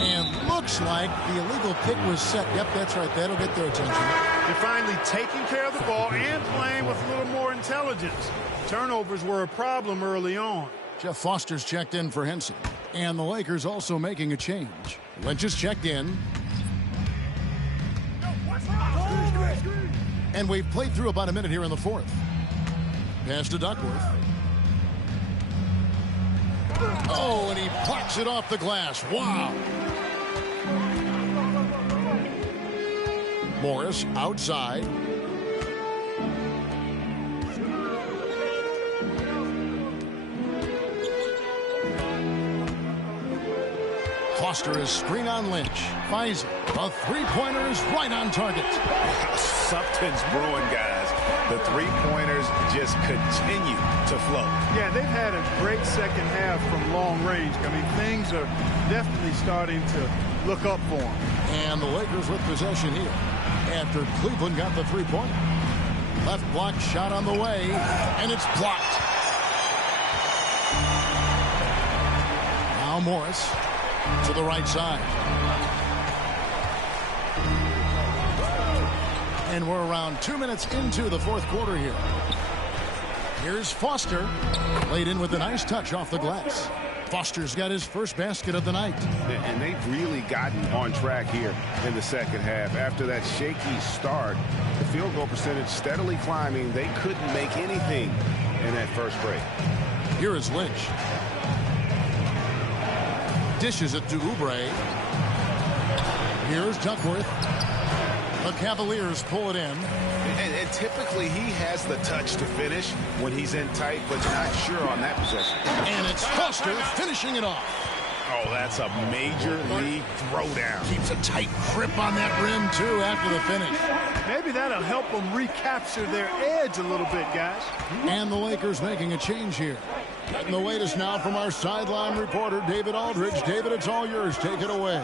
And looks like the illegal pick was set. Yep, that's right. That'll get their attention. They're finally taking care of the ball and playing with a little more intelligence. Turnovers were a problem early on. Jeff Foster's checked in for Henson. And the Lakers also making a change. Lynch is checked in. And we've played through about a minute here in the fourth. Pass to Duckworth. Oh, and he plucks it off the glass. Wow. Morris outside. Foster is screen on Lynch. Finds it. A three-pointer is right on target. Something's brewing, guys. The three-pointers just continue to flow. Yeah, they've had a great second half from long range. I mean, things are definitely starting to look up for them. And the Lakers with possession here after Cleveland got the three-pointer. Left block shot on the way, and it's blocked. Now Morris to the right side. And we're around 2 minutes into the fourth quarter here. Here's Foster. Laid in with a nice touch off the glass. Foster's got his first basket of the night. And they've really gotten on track here in the second half. After that shaky start, the field goal percentage steadily climbing. They couldn't make anything in that first break. Here is Lynch. Dishes it to Oubre. Here's Duckworth. The Cavaliers pull it in. And typically he has the touch to finish when he's in tight, but not sure on that possession. And it's Foster finishing it off. Oh, that's a major league throwdown. Keeps a tight grip on that rim, too, after the finish. Maybe that'll help them recapture their edge a little bit, guys. And the Lakers making a change here. Getting the latest now from our sideline reporter, David Aldridge. David, it's all yours. Take it away.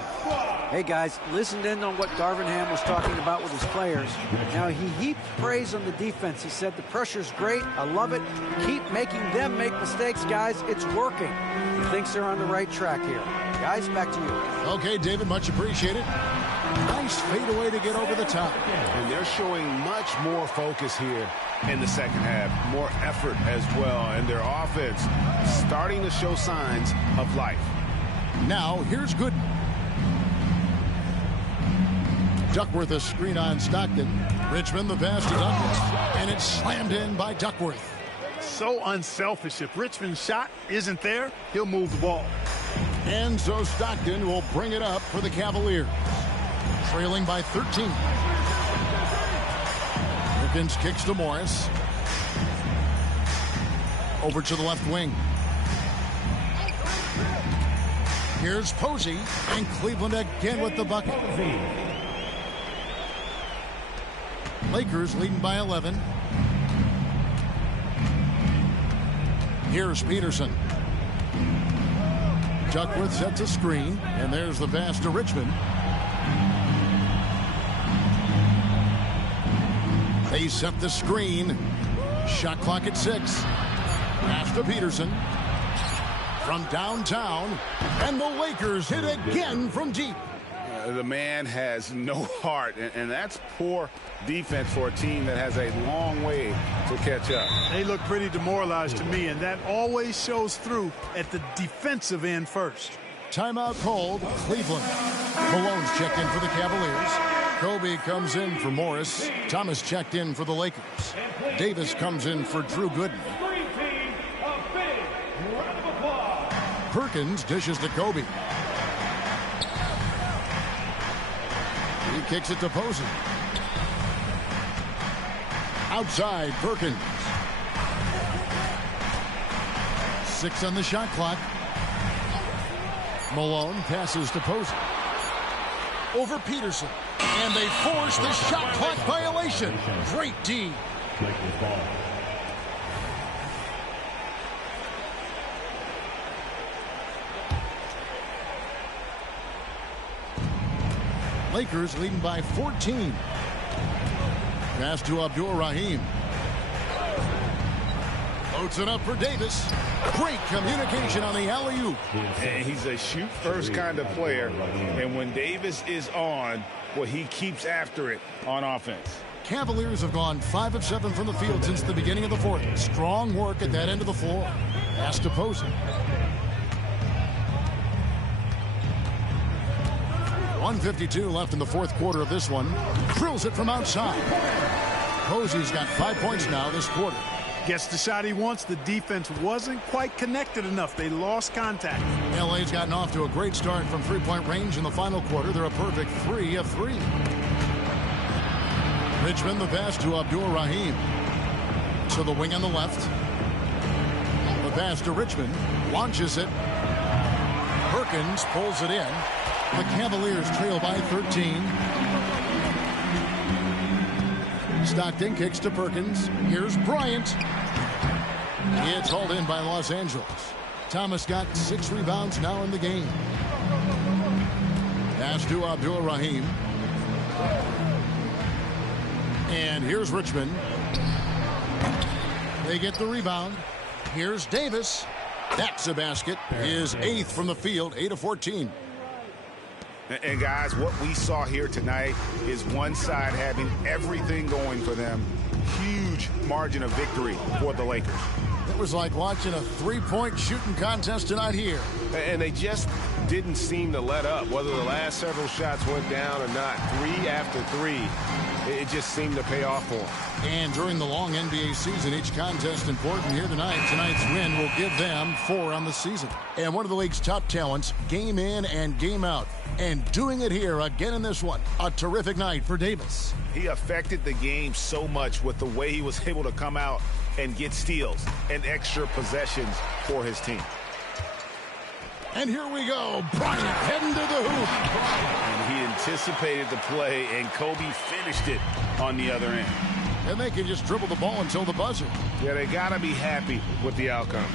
Hey, guys, listened in on what Darvin Ham was talking about with his players. Now, he heaped praise on the defense. He said the pressure's great. I love it. Keep making them make mistakes, guys. It's working. He thinks they're on the right track here. Guys, back to you. Okay, David, much appreciated. Nice fadeaway to get over the top. And they're showing much more focus here in the second half. More effort as well. And their offense starting to show signs of life. Now, here's Gooden. Duckworth a screen on Stockton. Richmond the pass to Duckworth. And it's slammed in by Duckworth. So unselfish. If Richmond's shot isn't there, he'll move the ball. And so Stockton will bring it up for the Cavaliers. Trailing by 13. Perkins kicks to Morris. Over to the left wing. Here's Posey. And Cleveland again with the bucket. Lakers leading by 11. Here's Peterson. Duckworth sets a screen, and there's the pass to Richmond. They set the screen. Shot clock at 6. Pass to Peterson. From downtown, and the Lakers hit again from deep. The man has no heart, and that's poor defense for a team that has a long way to catch up. They look pretty demoralized to me, and that always shows through at the defensive end first. Timeout called, Cleveland. Malone's checked in for the Cavaliers. Kobe comes in for Morris. Thomas checked in for the Lakers. Davis comes in for Drew Gooden. Perkins dishes to Kobe. He kicks it to Posey. Outside, Perkins. 6 on the shot clock. Malone passes to Posey. Over Peterson. And they force the shot clock violation. Great D. Lakers leading by 14. Pass to Abdul-Rahim. Loads it up for Davis. Great communication on the alley-oop. And he's a shoot-first kind of player. And when Davis is on, well, he keeps after it on offense. Cavaliers have gone 5 of 7 from the field since the beginning of the fourth. Strong work at that end of the floor. Pass to Posey. 1:52 left in the fourth quarter of this one. Drills it from outside. Posey's got 5 points now this quarter. Gets the shot he wants. The defense wasn't quite connected enough. They lost contact. LA's gotten off to a great start from three-point range in the final quarter. They're a perfect 3 of 3. Richmond the pass to Abdul-Rahim. To the wing on the left. The pass to Richmond. Launches it. Perkins pulls it in. The Cavaliers trail by 13. Stockton kicks to Perkins. Here's Bryant. It's hauled in by Los Angeles. Thomas got 6 rebounds now in the game. Pass to Abdul-Rahim. And here's Richmond. They get the rebound. Here's Davis. That's a basket. His 8th from the field, 8 of 14. And guys, what we saw here tonight is one side having everything going for them. Huge margin of victory for the Lakers. It was like watching a 3-point shooting contest tonight here. And they just didn't seem to let up. Whether the last several shots went down or not, 3 after 3, it just seemed to pay off for them. And during the long NBA season, each contest important here tonight. Tonight's win will give them 4 on the season. And one of the league's top talents, game in and game out. And doing it here again in this one. A terrific night for Davis. He affected the game so much with the way he was able to come out and get steals and extra possessions for his team. And here we go. Bryant heading to the hoop. And he anticipated the play, and Kobe finished it on the other end. And they can just dribble the ball until the buzzer. Yeah, they got to be happy with the outcome.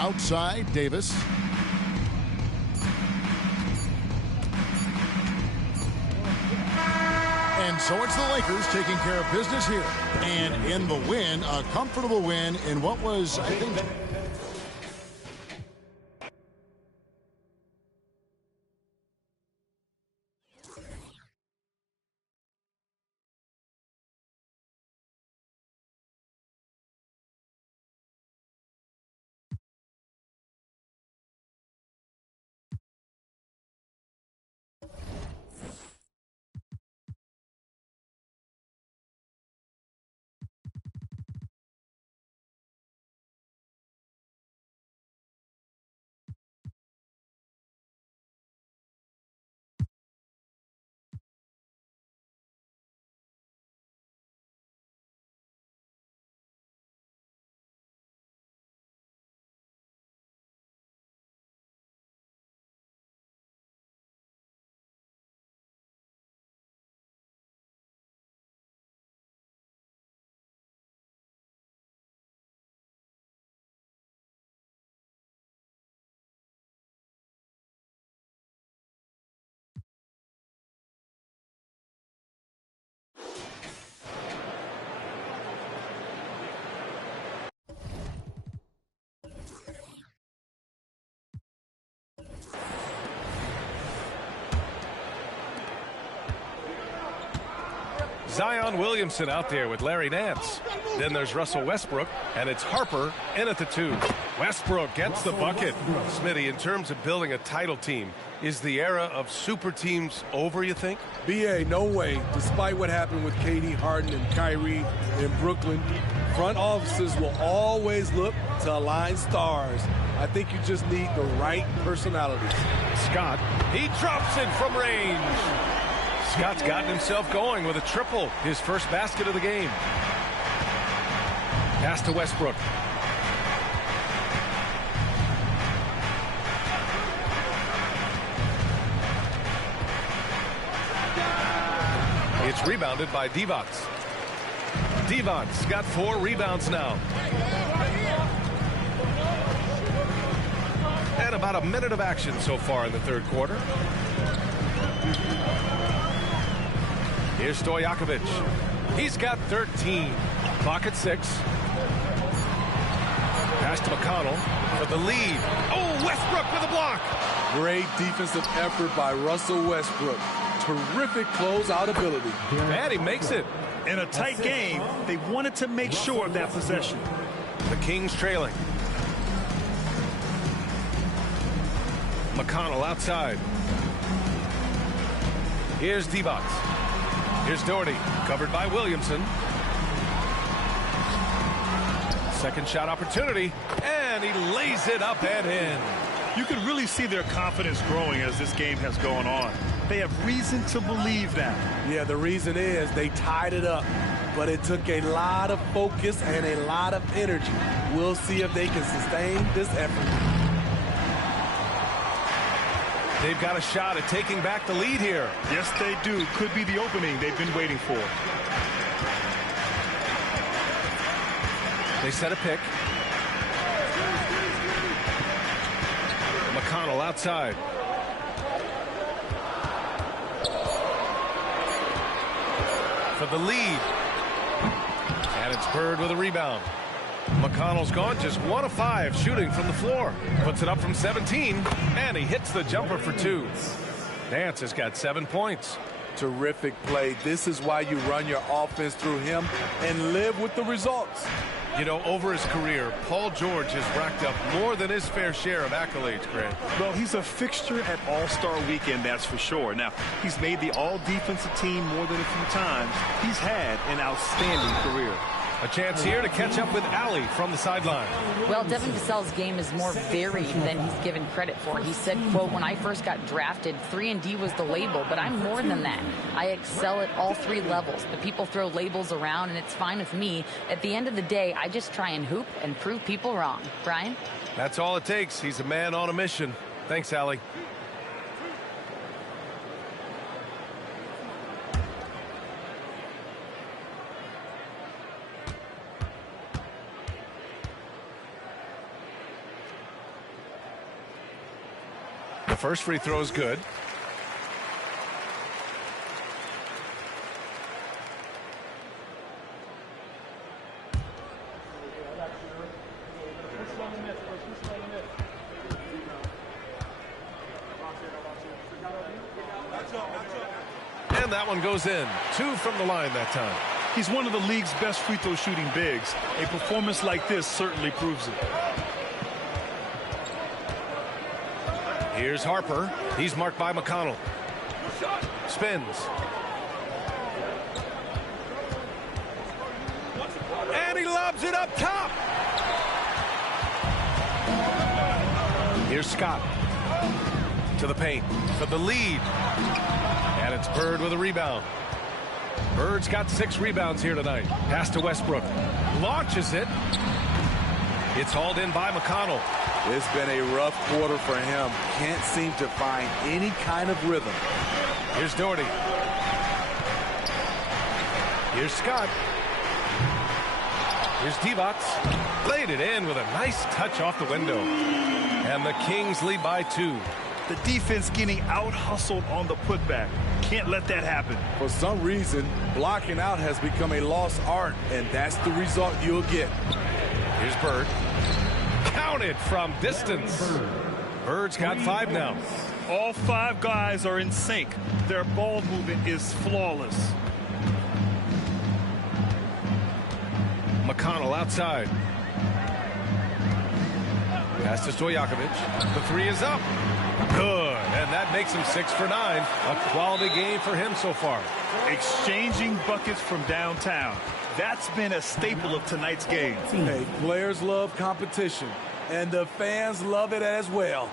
Outside, Davis. And so it's the Lakers taking care of business here. And in the win, a comfortable win in what was, I think, Zion Williamson out there with Larry Nance. Then there's Russell Westbrook, and it's Harper in at the 2. Westbrook gets the bucket. Smitty, in terms of building a title team, is the era of super teams over, you think? B.A., no way. Despite what happened with KD, Harden, and Kyrie in Brooklyn, front offices will always look to align stars. I think you just need the right personalities. Scott, he drops it from range. Scott's gotten himself going with a triple, his first basket of the game. Pass to Westbrook. It's rebounded by Divac. Divac's got 4 rebounds now. And about a minute of action so far in the third quarter. Here's Stojakovic. He's got 13. Clock at 6. Pass to McConnell for the lead. Oh, Westbrook with a block. Great defensive effort by Russell Westbrook. Terrific closeout ability. And he makes it. In a tight game, they wanted to make sure of that possession. The Kings trailing. McConnell outside. Here's Divac. Here's Doherty, covered by Williamson. Second shot opportunity, and he lays it up and in. You can really see their confidence growing as this game has gone on. They have reason to believe that. Yeah, the reason is they tied it up, but it took a lot of focus and a lot of energy. We'll see if they can sustain this effort. They've got a shot at taking back the lead here. Yes, they do. Could be the opening they've been waiting for. They set a pick. McConnell outside. For the lead. And it's Bird with a rebound. McConnell's gone just 1 of 5 shooting from the floor. Puts it up from 17, and he hits the jumper for 2. Nance has got 7 points. Terrific play. This is why you run your offense through him and live with the results. You know, over his career, Paul George has racked up more than his fair share of accolades, Greg. Well, he's a fixture at All-Star Weekend, that's for sure. Now, he's made the All-Defensive team more than a few times. He's had an outstanding career. A chance here to catch up with Allie from the sideline. Well, Devin Vassell's game is more varied than he's given credit for. He said, quote, when I first got drafted, 3-and-D was the label, but I'm more than that. I excel at all 3 levels. The people throw labels around, and it's fine with me. At the end of the day, I just try and hoop and prove people wrong. Brian? That's all it takes. He's a man on a mission. Thanks, Allie. First free throw is good. And that one goes in. 2 from the line that time. He's one of the league's best free throw shooting bigs. A performance like this certainly proves it. Here's Harper. He's marked by McConnell. Spins. And he lobs it up top. Here's Scott. To the paint. For the lead. And it's Bird with a rebound. Bird's got 6 rebounds here tonight. Pass to Westbrook. Launches it. It's hauled in by McConnell. It's been a rough quarter for him. Can't seem to find any kind of rhythm. Here's Doherty. Here's Scott. Here's Divac. Played it in with a nice touch off the window. And the Kings lead by 2. The defense getting out-hustled on the putback. Can't let that happen. For some reason, blocking out has become a lost art, and that's the result you'll get. Here's Bird. Counted from distance. Bird's got 5 now. All 5 guys are in sync. Their ball movement is flawless. McConnell outside. Pass to Stojakovic. The three is up. Good. And that makes him 6 for 9. A quality game for him so far. Exchanging buckets from downtown. That's been a staple of tonight's game. Hey, players love competition, and the fans love it as well.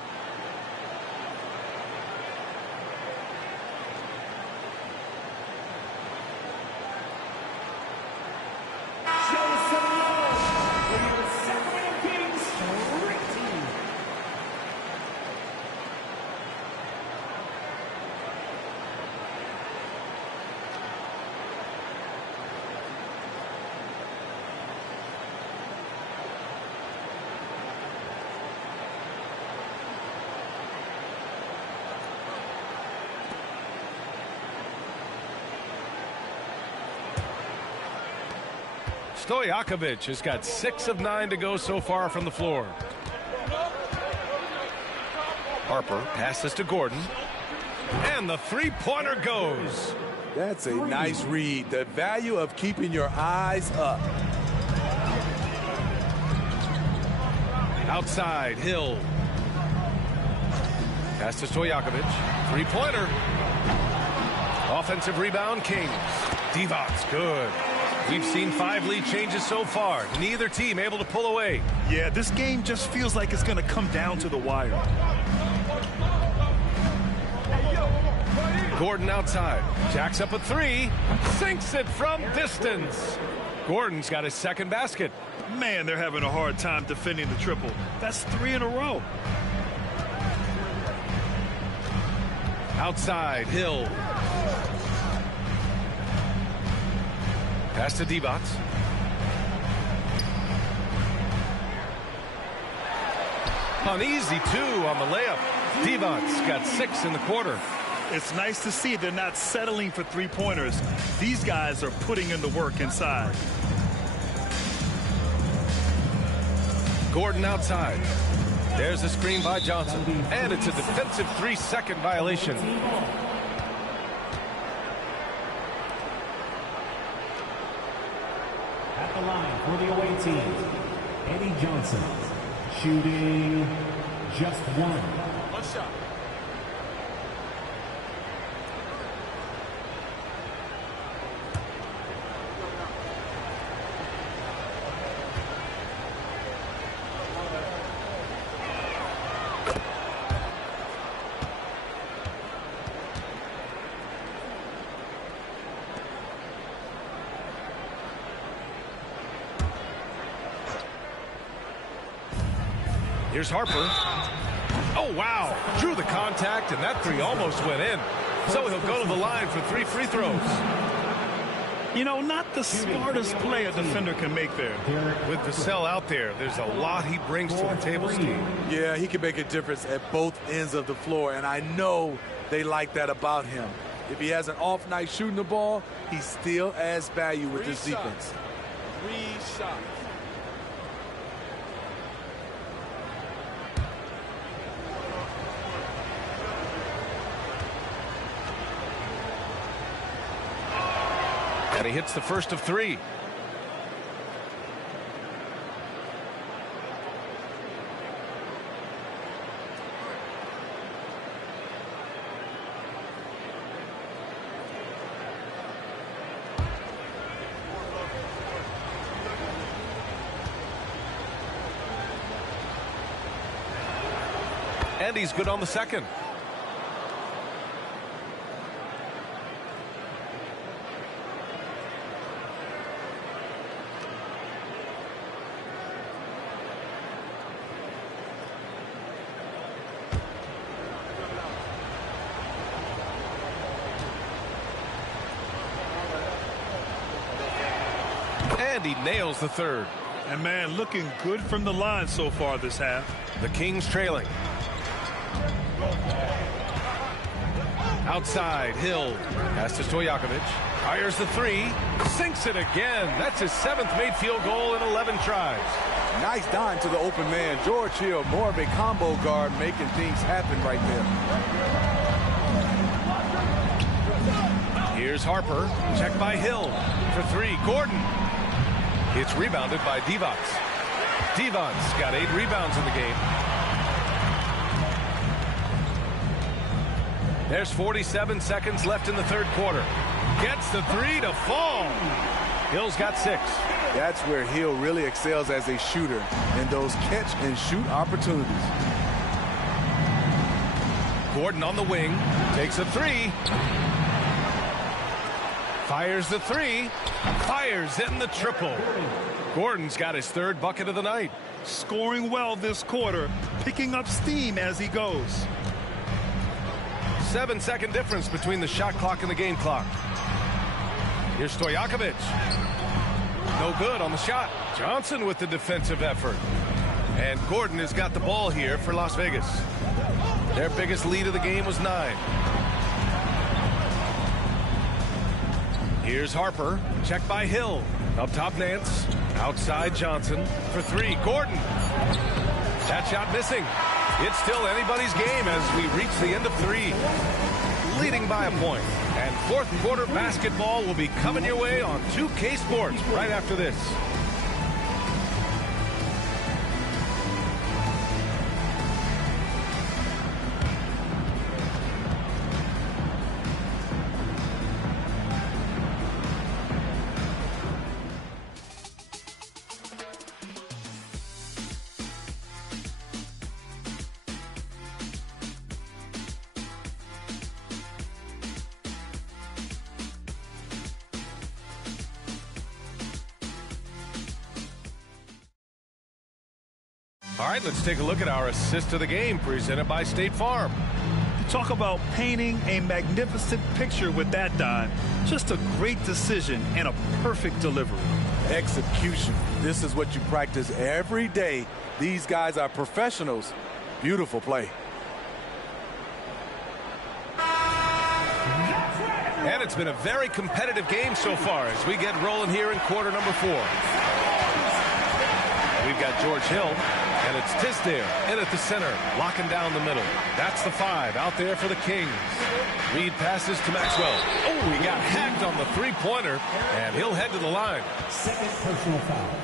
Stojakovic has got 6 of 9 to go so far from the floor. Harper passes to Gordon. And the three-pointer goes. That's a nice read. The value of keeping your eyes up. Outside, Hill. Pass to Stojakovic. Three-pointer. Offensive rebound, Kings. Divac, good. We've seen 5 lead changes so far. Neither team able to pull away. Yeah, this game just feels like it's going to come down to the wire. Gordon outside. Jacks up a 3. Sinks it from distance. Gordon's got his second basket. Man, they're having a hard time defending the triple. That's 3 in a row. Outside, Hill. Pass to Divac. An easy 2 on the layup. Divac's got 6 in the quarter. It's nice to see they're not settling for three-pointers. These guys are putting in the work inside. Gordon outside. There's a screen by Johnson. And it's a defensive 3-second violation. At the line for the away team, Eddie Johnson, shooting just 1. One shot. Here's Harper. Oh, wow. Drew the contact, and that 3 almost went in. So he'll go to the line for 3 free throws. You know, not the smartest play a defender can make there. With Vassell out there, there's a lot he brings to the table, Steve. Yeah, he can make a difference at both ends of the floor, and I know they like that about him. If he has an off night shooting the ball, he still adds value with this defense. 3 shots. And he hits the first of 3. And he's good on the second. And he nails the third. And man, looking good from the line so far this half. The Kings trailing. Outside, Hill. Pass to Stojakovic. Fires the 3. Sinks it again. That's his 7th made field goal in 11 tries. Nice dime to the open man. George Hill, more of a combo guard, making things happen right there. Here's Harper. Checked by Hill. For 3, Gordon. It's rebounded by Devons. Devons got 8 rebounds in the game. There's 47 seconds left in the third quarter. Gets the 3 to fall. Hill's got 6. That's where Hill really excels as a shooter in those catch and shoot opportunities. Gordon on the wing, takes a 3. Fires the 3. Fires in the triple. Gordon's got his 3rd bucket of the night. Scoring well this quarter, picking up steam as he goes. 7-second difference between the shot clock and the game clock. Here's Stojakovic. No good on the shot. Johnson with the defensive effort. And Gordon has got the ball here for Las Vegas. Their biggest lead of the game was 9. Here's Harper. Checked by Hill. Up top Nance. Outside Johnson for 3. Gordon. That shot missing. It's still anybody's game as we reach the end of 3. Leading by a point. And fourth quarter basketball will be coming your way on 2K Sports right after this. All right, let's take a look at our assist of the game presented by State Farm. Talk about painting a magnificent picture with that, Don. Just a great decision and a perfect delivery. Execution. This is what you practice every day. These guys are professionals. Beautiful play. And it's been a very competitive game so far as we get rolling here in quarter number 4. We've got George Hill. And it's Tisdale in at the center, locking down the middle. That's the 5 out there for the Kings. Reed passes to Maxwell. Oh, he got hacked on the 3-pointer, and he'll head to the line. Second personal foul.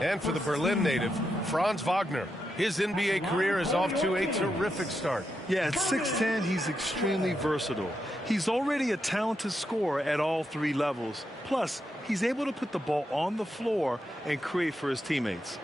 And for the Berlin native, Franz Wagner. His NBA career is off to a terrific start. Yeah, at 6'10", he's extremely versatile. He's already a talented scorer at all 3 levels. Plus, he's able to put the ball on the floor and create for his teammates.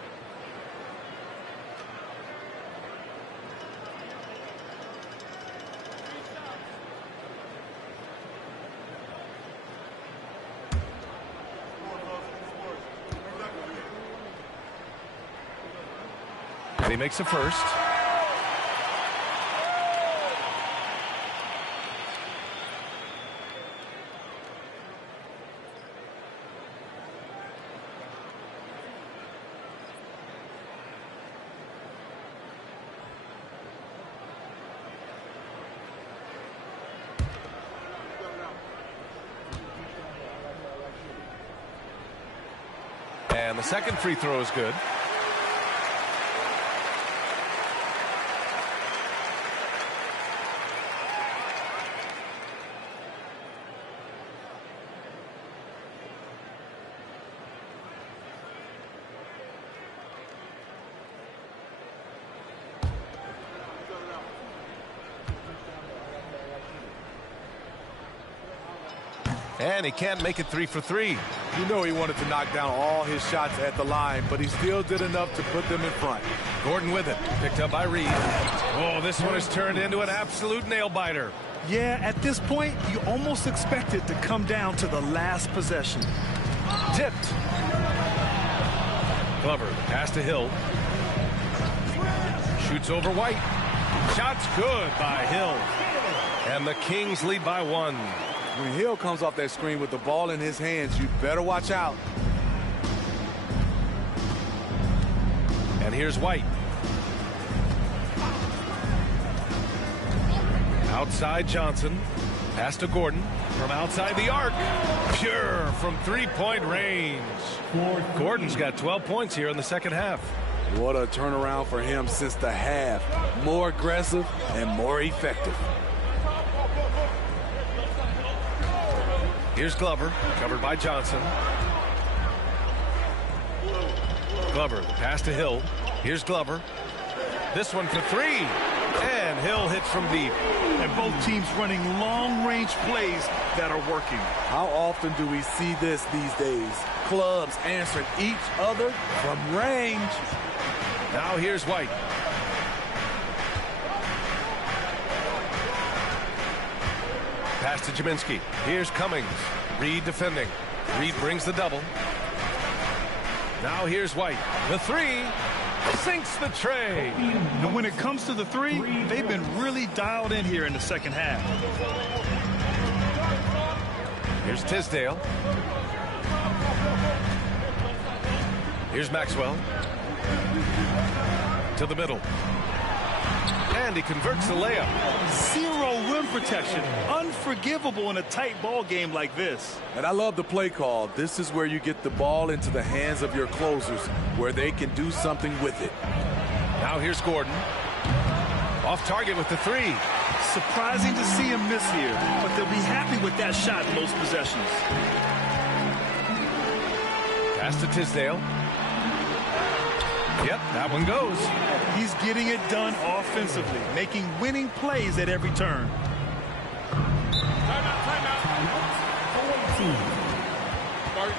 And he makes the first. And the second free throw is good. And he can't make it 3 for 3. You know he wanted to knock down all his shots at the line, but he still did enough to put them in front. Gordon with it. Picked up by Reed. Oh, this one has turned into an absolute nail-biter. Yeah, at this point, you almost expect it to come down to the last possession. Tipped. Glover, pass to Hill. Shoots over White. Shot's good by Hill. And the Kings lead by 1. When Hill comes off that screen with the ball in his hands, you better watch out. And here's White. Outside Johnson. Pass to Gordon. From outside the arc. Pure from 3-point range. Gordon's got 12 points here in the second half. What a turnaround for him since the half. More aggressive and more effective. Here's Glover, covered by Johnson. Glover, the pass to Hill. Here's Glover. This one for three. And Hill hits from deep. And both teams running long-range plays that are working. How often do we see this these days? Clubs answering each other from range. Now here's White. Pass to Jaminski. Here's Cummings. Reed defending. Reed brings the double. Now here's White. The three. Sinks the tray. And when it comes to the three, they've been really dialed in here in the second half. Here's Tisdale. Here's Maxwell. To the middle. And he converts the layup. Zero rim protection. Unforgivable in a tight ball game like this. And I love the play call. This is where you get the ball into the hands of your closers, where they can do something with it. Now here's Gordon. Off target with the three. Surprising to see him miss here, but they'll be happy with that shot in most possessions. Pass to Tisdale. Yep, that one goes. He's getting it done offensively, making winning plays at every turn. Timeout. Start.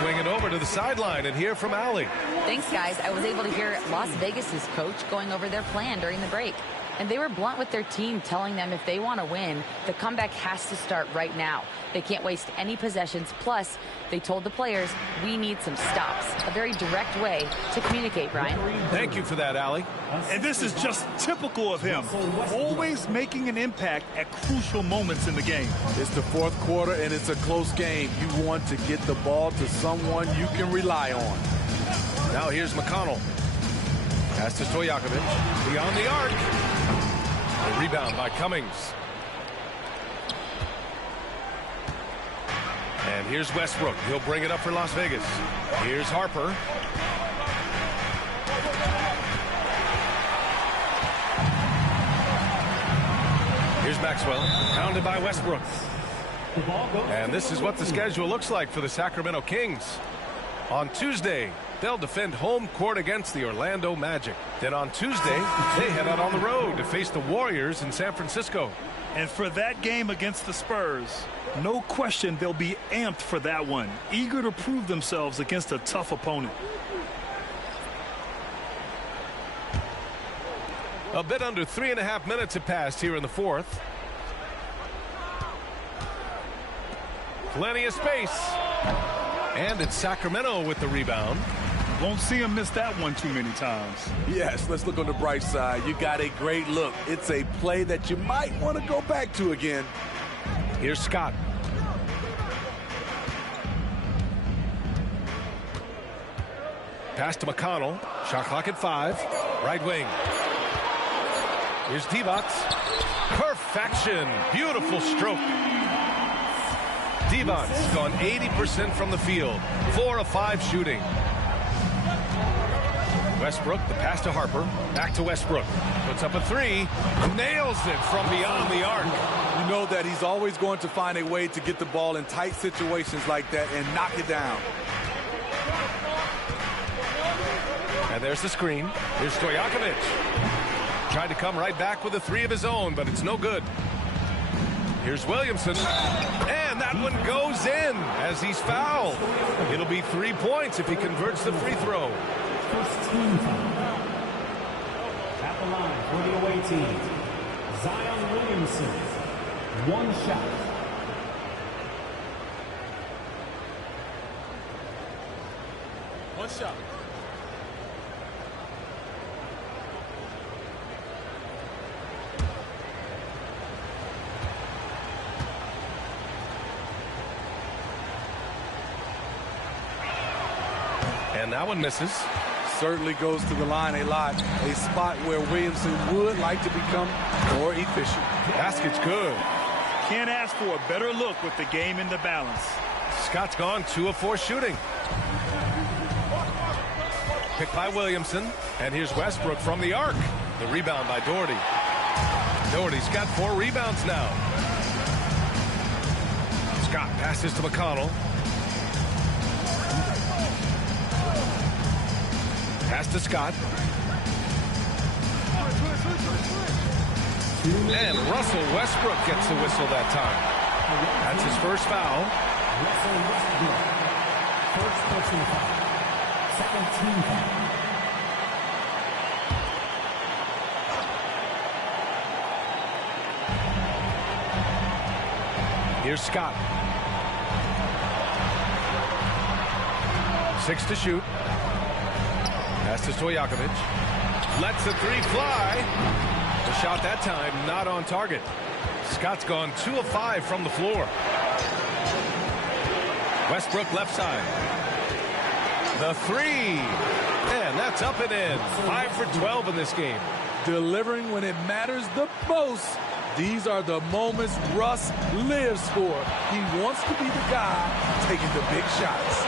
Swing it over to the sideline and hear from Allie. Thanks, guys. I was able to hear Las Vegas's coach going over their plan during the break. And they were blunt with their team, telling them if they want to win, the comeback has to start right now. They can't waste any possessions. Plus, they told the players, we need some stops. A very direct way to communicate, Brian. Thank you for that, Allie. And this is just typical of him. Always making an impact at crucial moments in the game. It's the fourth quarter, and it's a close game. You want to get the ball to someone you can rely on. Now here's McConnell. Pass to Stojakovic. Beyond the arc. A rebound by Cummings. And here's Westbrook. He'll bring it up for Las Vegas. Here's Harper. Here's Maxwell. Pounded by Westbrook. And this is what the schedule looks like for the Sacramento Kings. On Tuesday, they'll defend home court against the Orlando Magic. Then on Tuesday, they head out on the road to face the Warriors in San Francisco. And for that game against the Spurs, no question they'll be amped for that one, eager to prove themselves against a tough opponent. A bit under 3.5 minutes have passed here in the fourth. Plenty of space. And it's Sacramento with the rebound. Won't see him miss that one too many times. Yes, let's look on the bright side. You got a great look. It's a play that you might want to go back to again. Here's Scott. Pass to McConnell. Shot clock at 5. Right wing. Here's Divac. Perfection. Beautiful stroke. Divac's gone 80% from the field. 4 of 5 shooting. Westbrook, the pass to Harper. Back to Westbrook. Puts up a three. Nails it from beyond the arc. You know that he's always going to find a way to get the ball in tight situations like that and knock it down. And there's the screen. Here's Stojakovic. Tried to come right back with a three of his own, but it's no good. Here's Williamson. And that one goes in as he's fouled. It'll be 3 points if he converts the free throw. First team foul. At the line for the away team, Zion Williamson. One shot. One shot. And that one misses. Certainly goes to the line a lot. A spot where Williamson would like to become more efficient. Basket's good. Can't ask for a better look with the game in the balance. Scott's gone 2 of 4 shooting. Picked by Williamson. And here's Westbrook from the arc. The rebound by Doherty. Doherty's got 4 rebounds now. Scott passes to McConnell. Pass to Scott. And Russell Westbrook gets the whistle that time. That's his first foul. Russell Westbrook. First personal foul. Second team foul. Here's Scott. 6 to shoot. Pass to Stojakovic. Lets the three fly. The shot that time not on target. Scott's gone 2 of 5 from the floor. Westbrook left side. The three. And that's up and in. 5 for 12 in this game. Delivering when it matters the most. These are the moments Russ lives for. He wants to be the guy taking the big shots.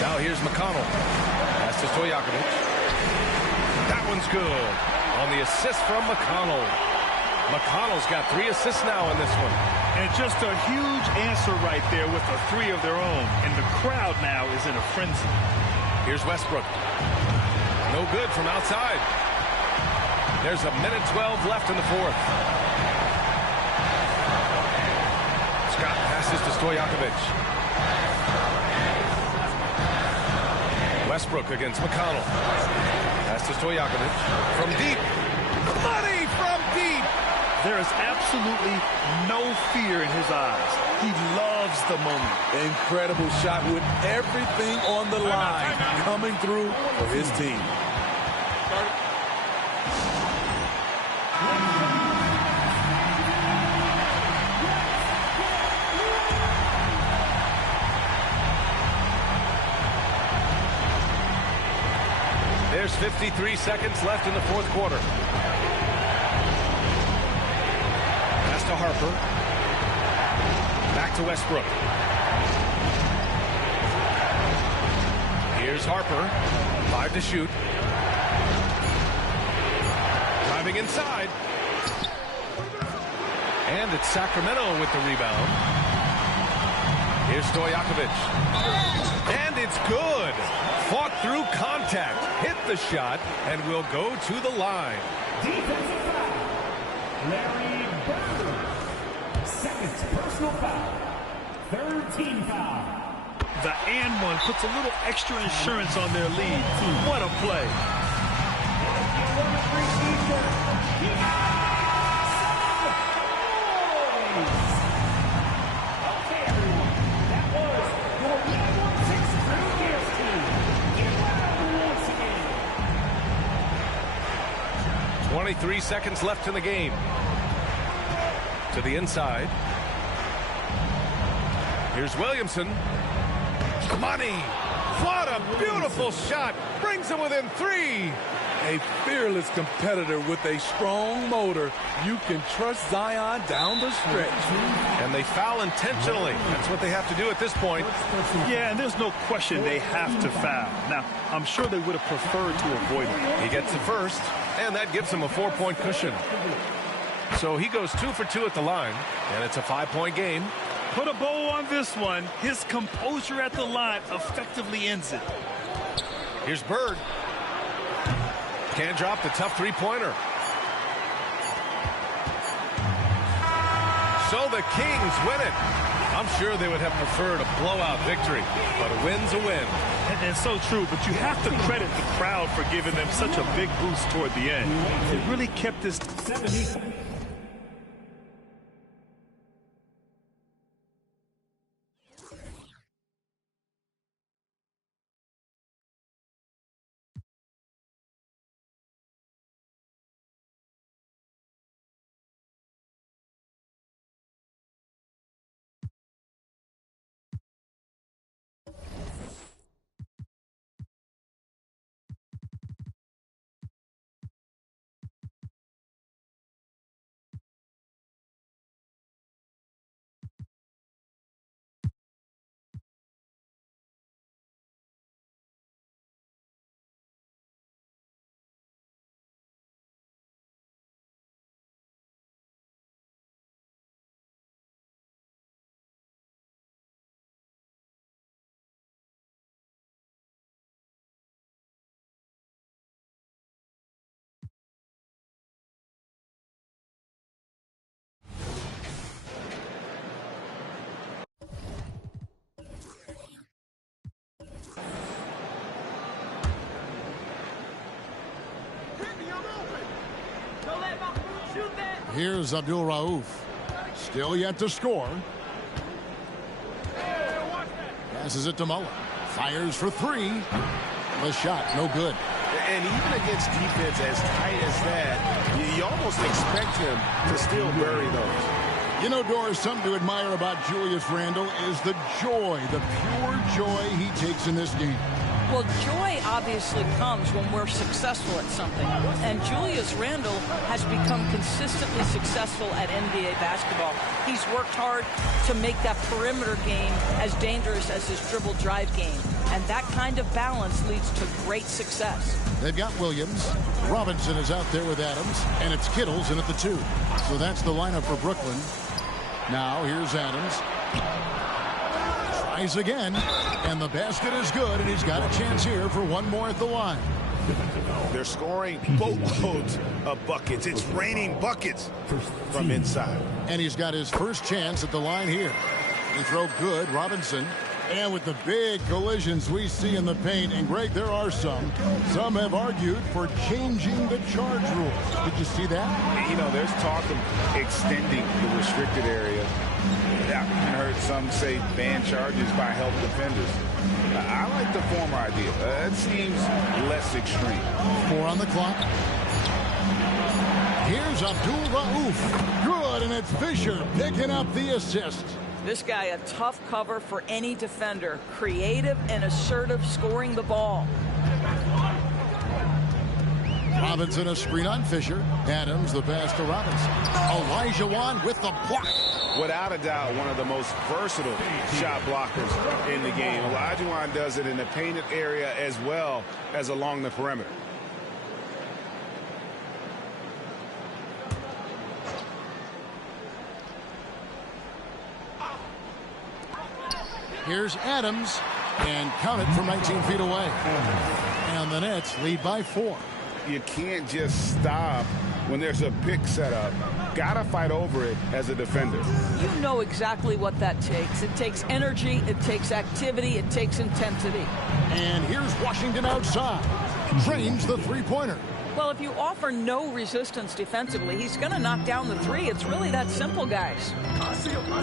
Now here's McConnell. Pass to Stojakovic. That one's good. On the assist from McConnell. McConnell's got 3 assists now in this one. And just a huge answer right there with a 3 of their own. And the crowd now is in a frenzy. Here's Westbrook. No good from outside. There's a minute 12 left in the fourth. Scott passes to Stojakovic. Westbrook against McConnell. Pass to Stojakovic. From deep. Money from deep. There is absolutely no fear in his eyes. He loves the moment. Incredible shot with everything on the line coming through for his team. There's 53 seconds left in the fourth quarter. Pass to Harper. Back to Westbrook. Here's Harper. 5 to shoot. Driving inside. And it's Sacramento with the rebound. Here's Stojakovic. And it's good. Fought through contact, hit the shot, and will go to the line. Defensive foul. Larry Bird. Second personal foul. Third team foul. The and one puts a little extra insurance on their lead. What a play. Okay, everyone. That was your 1-1-6 Gears team. Get loud once again. 23 seconds left in the game. To the inside. Here's Williamson. Money. What a beautiful shot. Brings him within 3. A fearless competitor with a strong motor. You can trust Zion down the stretch. And they foul intentionally. That's what they have to do at this point. Yeah, and there's no question they have to foul. Now, I'm sure they would have preferred to avoid it. He gets the first, and that gives him a 4-point cushion. So he goes 2 for 2 at the line, and it's a 5-point game. Put a bow on this one. His composure at the line effectively ends it. Here's Bird. Can't drop the tough three-pointer. So the Kings win it. I'm sure they would have preferred a blowout victory, but a win's a win. And so true, but you have to credit the crowd for giving them such a big boost toward the end. It really kept this... Here's Abdul Rauf. Still yet to score. Passes it to Mullen. Fires for three. The shot, no good. And even against defense as tight as that, you almost expect him to still bury those. You know, Doris, something to admire about Julius Randle is the joy, the pure joy he takes in this game. Well, joy obviously comes when we're successful at something. And Julius Randle has become consistently successful at NBA basketball. He's worked hard to make that perimeter game as dangerous as his dribble drive game. And that kind of balance leads to great success. They've got Williams. Robinson is out there with Adams. And it's Kittles in at the 2. So that's the lineup for Brooklyn. Now here's Adams. Tries again, and the basket is good, and he's got a chance here for one more at the line. They're scoring boatloads of buckets. It's raining buckets from inside. And he's got his first chance at the line here. He throw good, Robinson. And with the big collisions we see in the paint, and Greg, there are some have argued for changing the charge rules. Did you see that? You know, there's talk of extending the restricted area. I've heard some say ban charges by help defenders. I like the former idea. It seems less extreme. 4 on the clock. Here's Abdul Rauf. Good, and it's Fisher picking up the assist. This guy, a tough cover for any defender. Creative and assertive scoring the ball. Robinson a screen on Fisher. Adams the pass to Robinson. Olajuwon with the block. Without a doubt, one of the most versatile shot blockers in the game. Olajuwon does it in the painted area as well as along the perimeter. Here's Adams, and count it from 19 feet away. And the Nets lead by 4. You can't just stop when there's a pick set up. Gotta fight over it as a defender. You know exactly what that takes. It takes energy, it takes activity, it takes intensity. And here's Washington outside. Drains the three-pointer. Well, if you offer no resistance defensively, he's going to knock down the 3. It's really that simple, guys.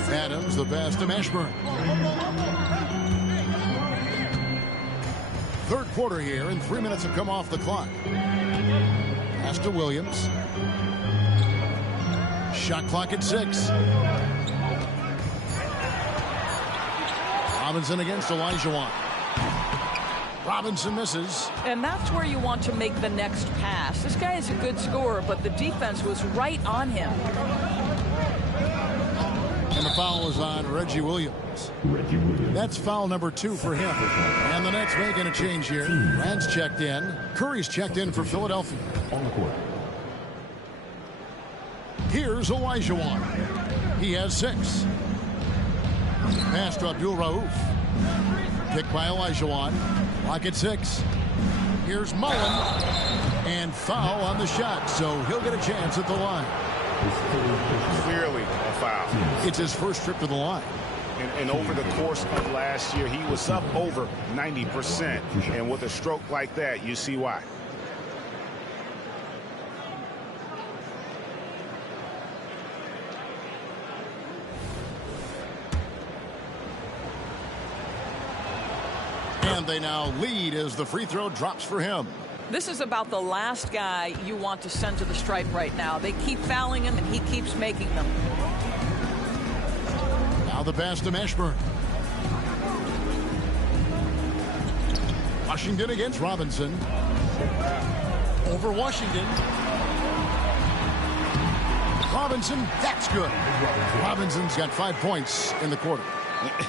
Adams the pass to Mashburn. Third quarter here, and 3 minutes have come off the clock. Pass to Williams. Shot clock at 6. Robinson against Olajuwon. Robinson misses. And that's where you want to make the next pass. This guy is a good scorer, but the defense was right on him. And the foul is on Reggie Williams. That's foul number 2 for him. And the Nets making a change here. Rand's checked in. Curry's checked in for Philadelphia. On the court. Here's Olajuwon. He has 6. Pass to Abdul Rauf. Picked by Olajuwon. Lock at 6. Here's Mullen. And foul on the shot, so he'll get a chance at the line. Clearly a foul. It's his first trip to the line. And over the course of last year, he was up over 90%. And with a stroke like that, you see why. And they now lead as the free throw drops for him. This is about the last guy you want to send to the stripe right now. They keep fouling him, and he keeps making them. Now the pass to Mashburn. Washington against Robinson. Over Washington. Robinson, that's good. Robinson's got 5 points in the quarter.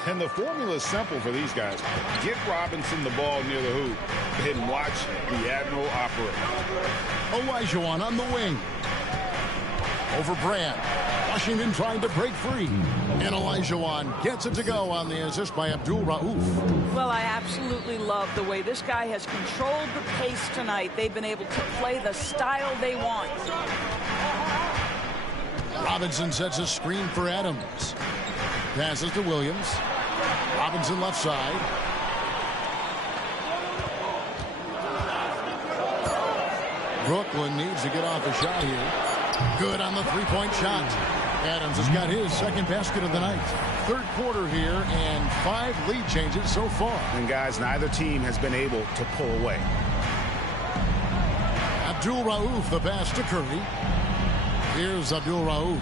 And the formula is simple for these guys. Get Robinson the ball near the hoop and watch the Admiral operate. Olajuwon on the wing. Over Brand. Washington trying to break free. And Olajuwon gets it to go on the assist by Abdul Rauf. Well, I absolutely love the way this guy has controlled the pace tonight. They've been able to play the style they want. Robinson sets a screen for Adams. Passes to Williams. Robinson left side. Brooklyn needs to get off a shot here. Good on the three-point shot. Adams has got his second basket of the night. Third quarter here and 5 lead changes so far. And guys, neither team has been able to pull away. Abdul Rauf, the pass to Curry. Here's Abdul Rauf.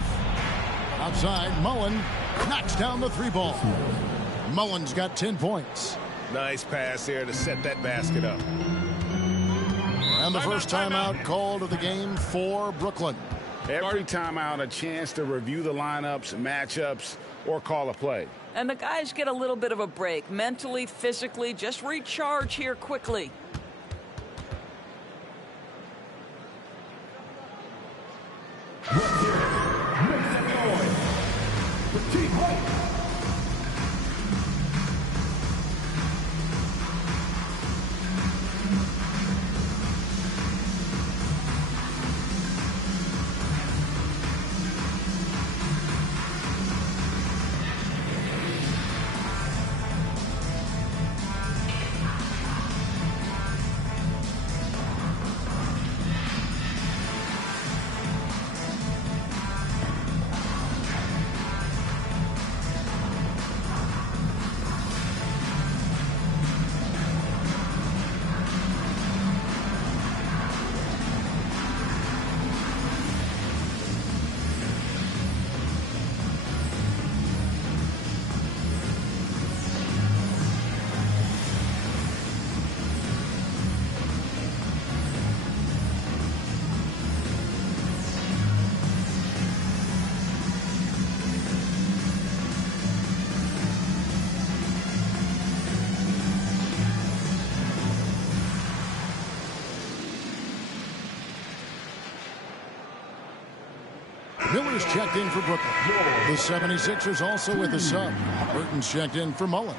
Outside, Mullen knocks down the 3-ball. Mullen's got 10 points. Nice pass there to set that basket up. And the first timeout called of the game for Brooklyn. Every timeout, a chance to review the lineups, matchups, or call a play. And the guys get a little bit of a break. Mentally, physically, just recharge here quickly. Miller's checked in for Brooklyn. The 76ers also with a sub. Burton's checked in for Mullen.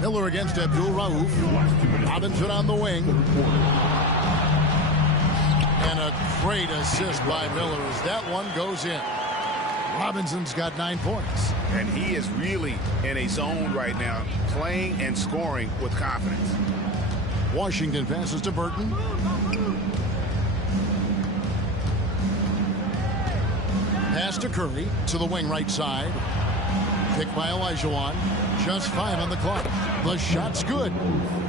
Miller against Abdul Rauf. Robinson on the wing. And a great assist by Miller as that one goes in. Robinson's got 9 points. And he is really in a zone right now, playing and scoring with confidence. Washington passes to Burton. Pass to Curry to the wing right side. Picked by Olajuwon. Just 5 on the clock. The shot's good.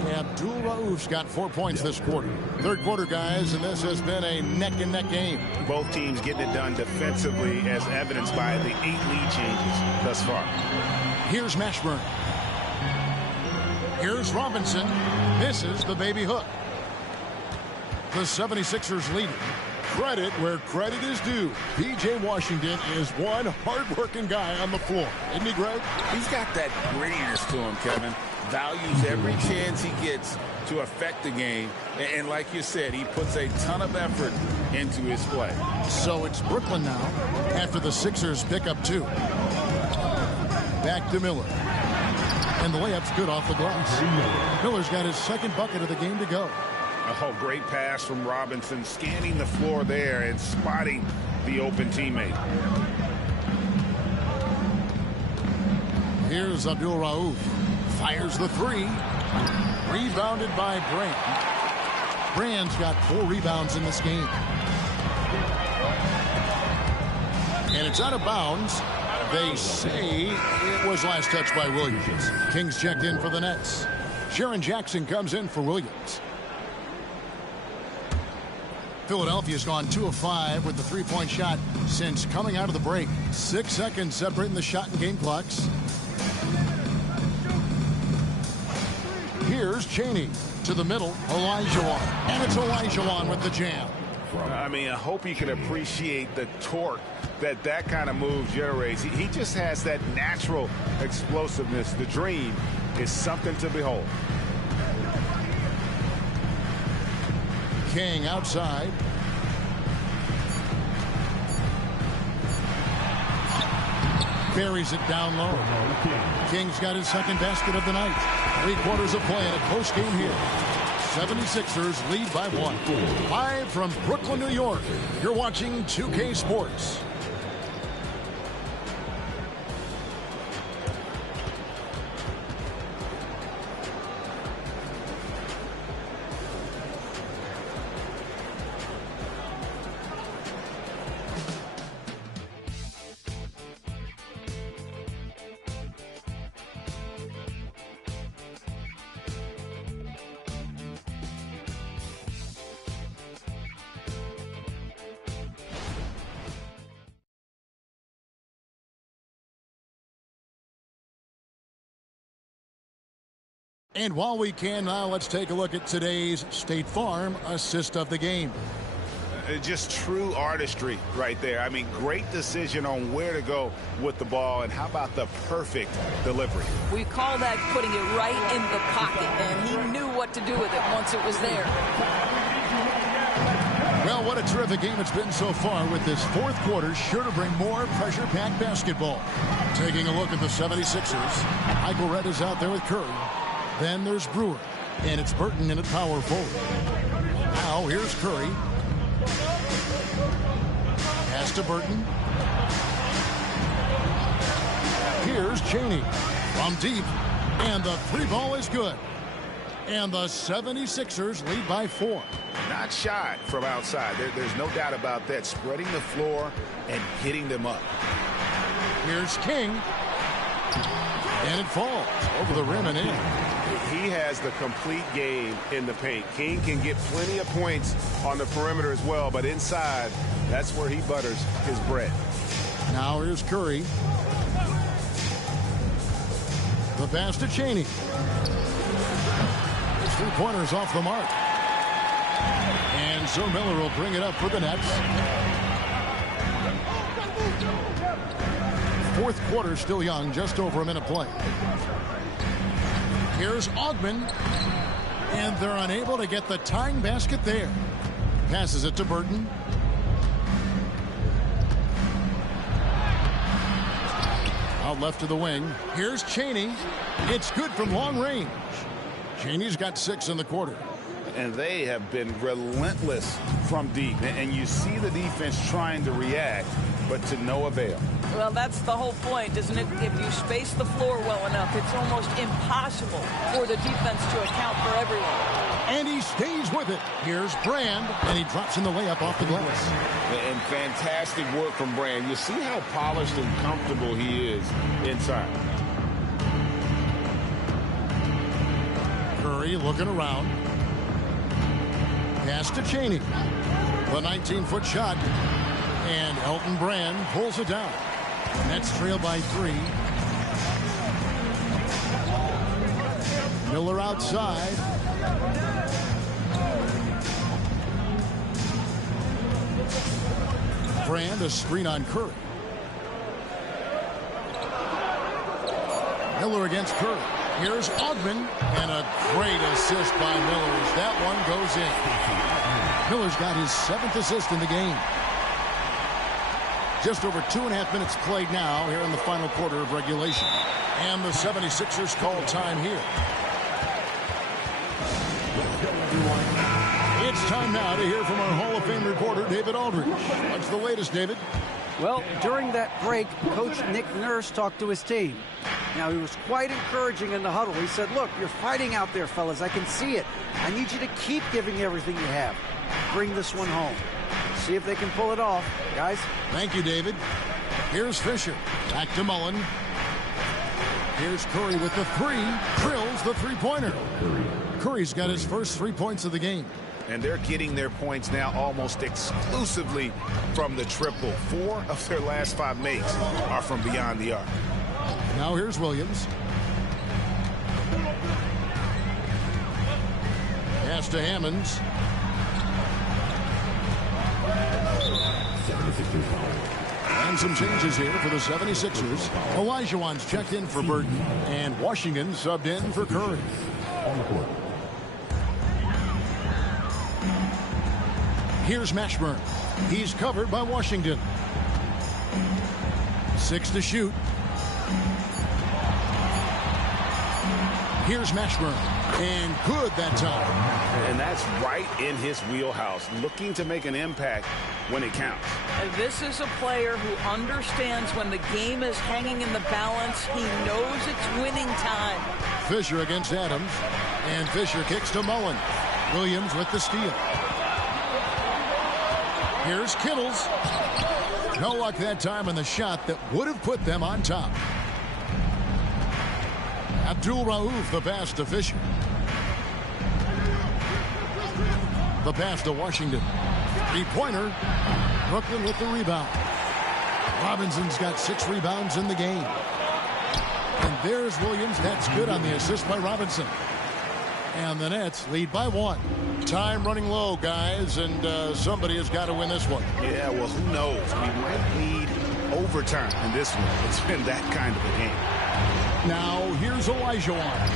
Abdul-Rauf's got 4 points this quarter. Third quarter, guys, and this has been a neck-and-neck game. Both teams getting it done defensively, as evidenced by the 8 lead changes thus far. Here's Mashburn. Here's Robinson. Misses the baby hook. The 76ers lead. Credit where credit is due. P.J. Washington is one hard-working guy on the floor. Isn't he, Greg? He's got that grittiness to him, Kevin. Values every chance he gets to affect the game. And like you said, he puts a ton of effort into his play. So it's Brooklyn now after the Sixers pick up 2. Back to Miller. And the layup's good off the glass. Miller's got his second bucket of the game to go. Oh, great pass from Robinson, scanning the floor there and spotting the open teammate. Here's Abdul-Rauf. Fires the 3. Rebounded by Brand. Brand's got 4 rebounds in this game. And it's out of bounds. They say it was last touched by Williams. Kings checked in for the Nets. Jaren Jackson comes in for Williams. Philadelphia's gone 2 of 5 with the 3-point shot since coming out of the break. 6 seconds separating the shot and game clocks. Here's Chaney to the middle. Olajuwon. And it's Olajuwon with the jam. I mean, I hope you can appreciate the torque that kind of move generates. He just has that natural explosiveness. The dream is something to behold. King outside. Buries it down low. King's got his second basket of the night. 3 quarters of play in a close game here. 76ers lead by 1. Live from Brooklyn, New York. You're watching 2K Sports. And while we can now, let's take a look at today's State Farm assist of the game. Just true artistry right there. I mean, great decision on where to go with the ball, and how about the perfect delivery? We call that putting it right in the pocket, and he knew what to do with it once it was there. Well, what a terrific game it's been so far, with this fourth quarter sure to bring more pressure-packed basketball. Taking a look at the 76ers, Michael Redd is out there with Curry. Then there's Brewer, and it's Burton in at power forward. Now here's Curry. Pass to Burton. Here's Chaney from deep, and the 3 ball is good. And the 76ers lead by 4. Not shy from outside. There's no doubt about that. Spreading the floor and hitting them up. Here's King. And it falls over the rim and in. He has the complete game in the paint. King can get plenty of points on the perimeter as well, but inside, that's where he butters his bread. Now here's Curry. The pass to Chaney. His 3-pointers off the mark. And so Miller will bring it up for the Nets. Fourth quarter still young, just over a minute play. Here's Ogman, and they're unable to get the tying basket there. Passes it to Burton. Out left to the wing. Here's Chaney. It's good from long range. Chaney's got 6 in the quarter. And they have been relentless from deep. And you see the defense trying to react, but to no avail. Well, that's the whole point, isn't it? If you space the floor well enough, it's almost impossible for the defense to account for everyone. And he stays with it. Here's Brand, and he drops in the layup off the glass. And fantastic work from Brand. You see how polished and comfortable he is inside. Curry looking around. Pass to Chaney. The 19-foot shot. And Elton Brand pulls it down. Nets trail by 3. Miller outside. Brand, a screen on Curry. Miller against Curry. Here's Ogman, and a great assist by Miller as that one goes in. Miller's got his 7th assist in the game. Just over 2.5 minutes played now here in the final quarter of regulation. And the 76ers call time here. It's time now to hear from our Hall of Fame reporter, David Aldridge. What's the latest, David? Well, during that break, Coach Nick Nurse talked to his team. Now, he was quite encouraging in the huddle. He said, look, you're fighting out there, fellas. I can see it. I need you to keep giving everything you have. Bring this one home. See if they can pull it off, guys. Thank you, David. Here's Fisher. Back to Mullen. Here's Curry with the 3. Drills the three-pointer. Curry's got his first 3 points of the game. And they're getting their points now almost exclusively from the triple. 4 of their last 5 makes are from beyond the arc. Now here's Williams. Pass to Hammonds. And some changes here for the 76ers. Olajuwon's checked in for Burton. And Washington subbed in for Curry. On the court. Here's Mashburn. He's covered by Washington. 6 to shoot. Here's Mashburn. And good that time. And that's right in his wheelhouse. Looking to make an impact when it counts. And this is a player who understands when the game is hanging in the balance. He knows it's winning time. Fisher against Adams. And Fisher kicks to Mullen. Williams with the steal. Here's Kittles. No luck that time on the shot that would have put them on top. Abdul Rauf, the pass to Fisher. The pass to Washington. 3-pointer. Brooklyn with the rebound. Robinson's got 6 rebounds in the game. And there's Williams. That's good on the assist by Robinson. And the Nets lead by 1. Time running low, guys, and somebody has got to win this one. Yeah, well, who knows? We might need overtime in this one. It's been that kind of a game. Now, here's Olajuwon.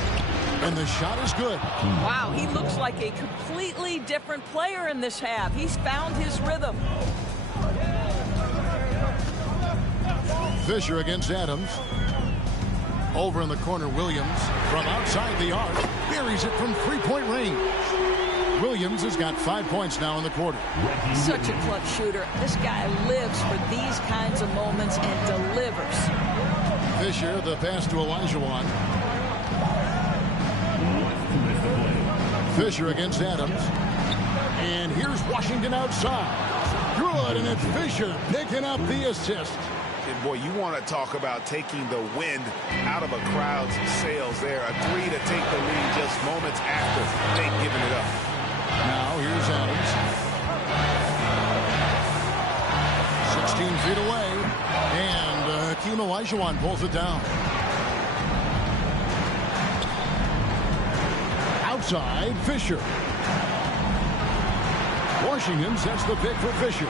And the shot is good. Wow, he looks like a completely different player in this half. He's found his rhythm. Fisher against Adams. Over in the corner, Williams from outside the arc. Buries it from 3-point range. Williams has got 5 points now in the quarter. Such a clutch shooter. This guy lives for these kinds of moments and delivers. Fisher, the pass to Olajuwon. Fisher against Adams. And here's Washington outside. Good, and it's Fisher picking up the assist. And boy, you want to talk about taking the wind out of a crowd's sails there. A 3 to take the lead just moments after they've given it up. Now here's Adams. 16 feet away. And Hakeem Olajuwon pulls it down. Outside, Fisher. Washington sets the pick for Fisher.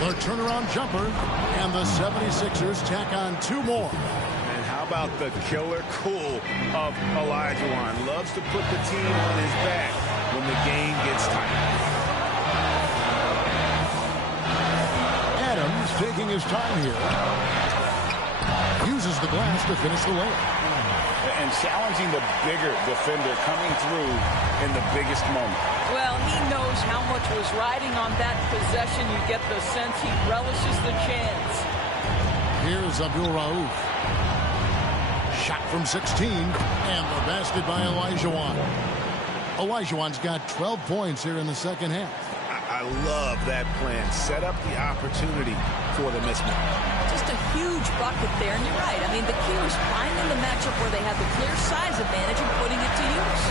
The turnaround jumper, and the 76ers tack on 2 more. And how about the killer cool of Olajuwon? Loves to put the team on his back when the game gets tight. Adams taking his time here. Uses the glass to finish the layup. And challenging the bigger defender coming through in the biggest moment. Well, he knows how much was riding on that possession. You get the sense he relishes the chance. Here's Abdul Rauf. Shot from 16, and the basket by Olajuwon. Olajuwon's got 12 points here in the second half. I love that plan. Set up the opportunity for the mismatch. Just a huge bucket there, and you're right. I mean, the key was finding the matchup where they have the clear size advantage and putting it to use.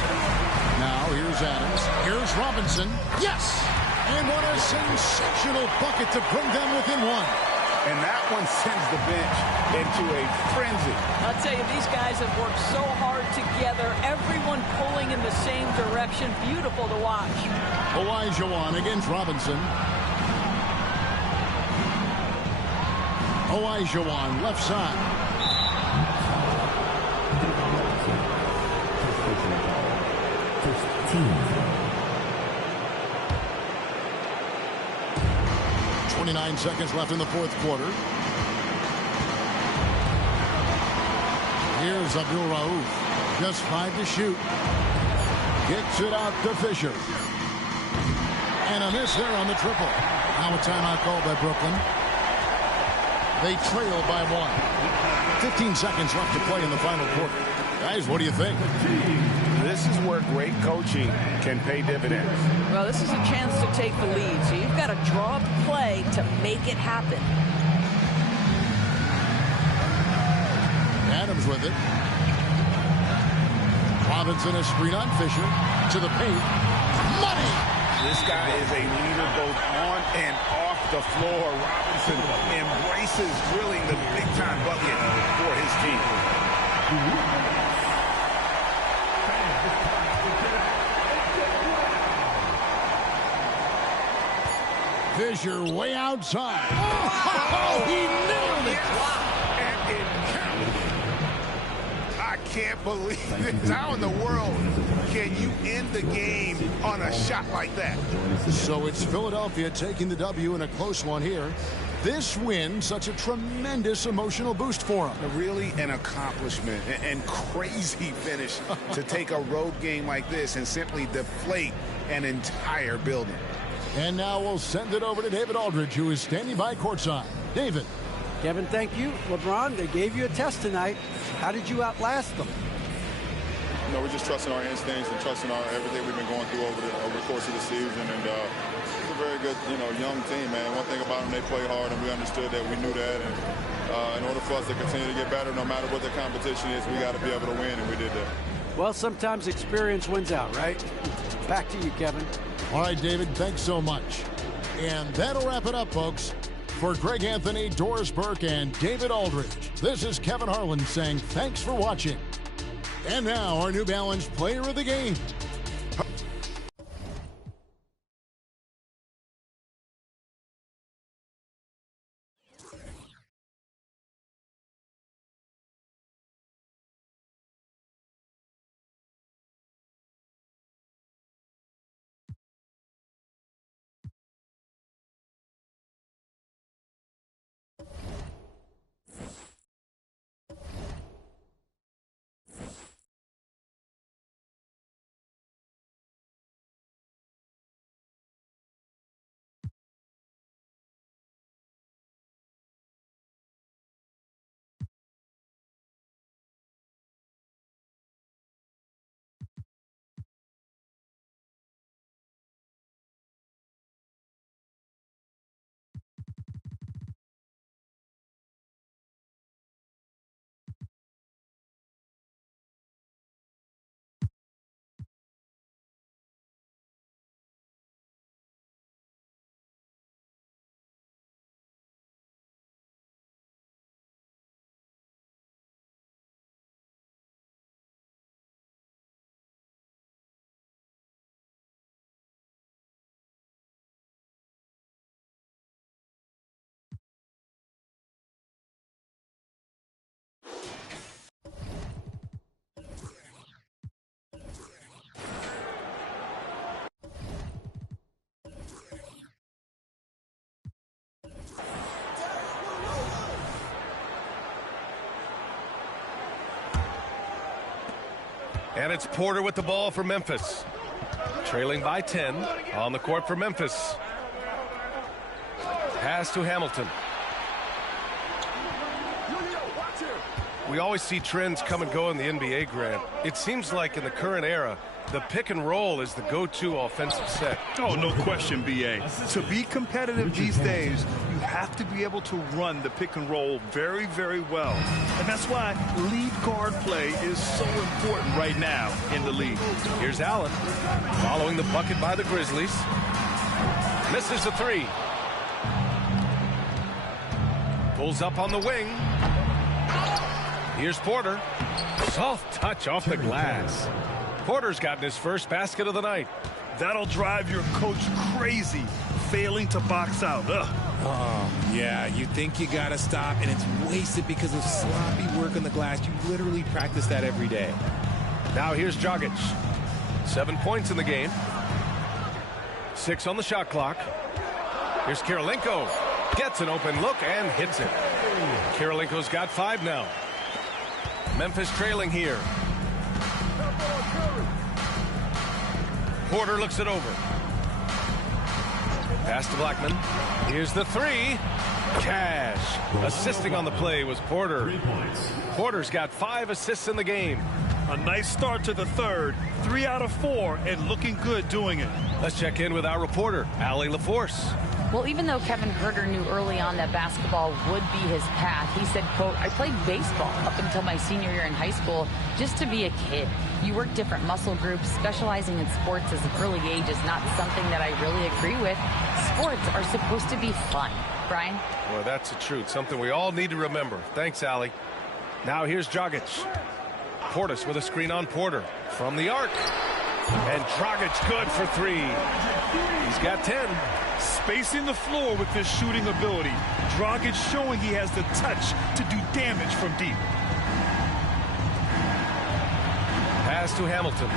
Now, here's Adams. Here's Robinson. Yes! And what a sensational bucket to bring them within one. And that one sends the bench into a frenzy. I'll tell you, these guys have worked so hard together. Everyone pulling in the same direction. Beautiful to watch. Olajuwon against Robinson. Olajuwon, left side. First team. 29 seconds left in the fourth quarter. Here's Abdul Rauf. Just 5 to shoot. Kicks it out to Fisher. And a miss there on the triple. Now a timeout called by Brooklyn. They trail by 1. 15 seconds left to play in the final quarter. Guys, what do you think? This is where great coaching can pay dividends. Well, this is a chance to take the lead, so you've got to draw up a play to make it happen. Adams with it. Robinson a screen on Fisher. To the paint. Money! This guy is a leader both on and off the floor. Robinson embraces drilling the big-time bucket for his team. Fisher way outside. Oh, he nailed it. And it counted. I can't believe it. How in the world can you end the game on a shot like that? So it's Philadelphia taking the W in a close one here. This win, such a tremendous emotional boost for them. Really an accomplishment and crazy finish to take a road game like this and simply deflate an entire building. And now we'll send it over to David Aldridge, who is standing by courtside. David. Kevin, thank you. LeBron, they gave you a test tonight. How did you outlast them? You know, we're just trusting our instincts and trusting everything we've been going through over the course of the season. And it's a very good, young team, man. One thing about them, they play hard, and we understood that. We knew that. And in order for us to continue to get better, no matter what the competition is, we got to be able to win, and we did that. Well, sometimes experience wins out, right? Back to you, Kevin. All right, David, thanks so much. And that'll wrap it up, folks. For Greg Anthony, Doris Burke, and David Aldridge, this is Kevin Harlan saying thanks for watching. And now, our New Balance Player of the Game. And it's Porter with the ball for Memphis. Trailing by 10 on the court for Memphis. Pass to Hamilton. We always see trends come and go in the NBA, Grant. It seems like in the current era, The pick and roll is the go-to offensive set. Oh, no question, B.A. To be competitive these days, you have to be able to run the pick and roll very, very well. And that's why lead guard play is so important right now in the league. Here's Allen following the bucket by the Grizzlies. Misses the three. Pulls up on the wing. Here's Porter. Soft touch off the glass. Porter's gotten his first basket of the night. That'll drive your coach crazy, failing to box out. Ugh. Oh, yeah, you think you got to stop, and it's wasted because of sloppy work on the glass. You literally practice that every day. Now here's Dragic. 7 points in the game. 6 on the shot clock. Here's Kirilenko. Gets an open look and hits it. Kirilenko's got 5 now. Memphis trailing here. Porter looks it over. Pass to Blackman. Here's the three. Cash. Assisting on the play was Porter. Porter's got 5 assists in the game. A nice start to the third. 3 out of 4 and looking good doing it. Let's check in with our reporter, Allie LaForce. Well, even though Kevin Huerter knew early on that basketball would be his path, he said, quote, I played baseball up until my senior year in high school just to be a kid. You work different muscle groups. Specializing in sports as an early age is not something that I really agree with. Sports are supposed to be fun. Brian? Well, that's the truth. Something we all need to remember. Thanks, Allie. Now here's Dragic. Portis with a screen on Porter from the arc. And Dragic good for 3. He's got 10. Spacing the floor with his shooting ability. Dragic showing he has the touch to do damage from deep. Pass to Hamilton.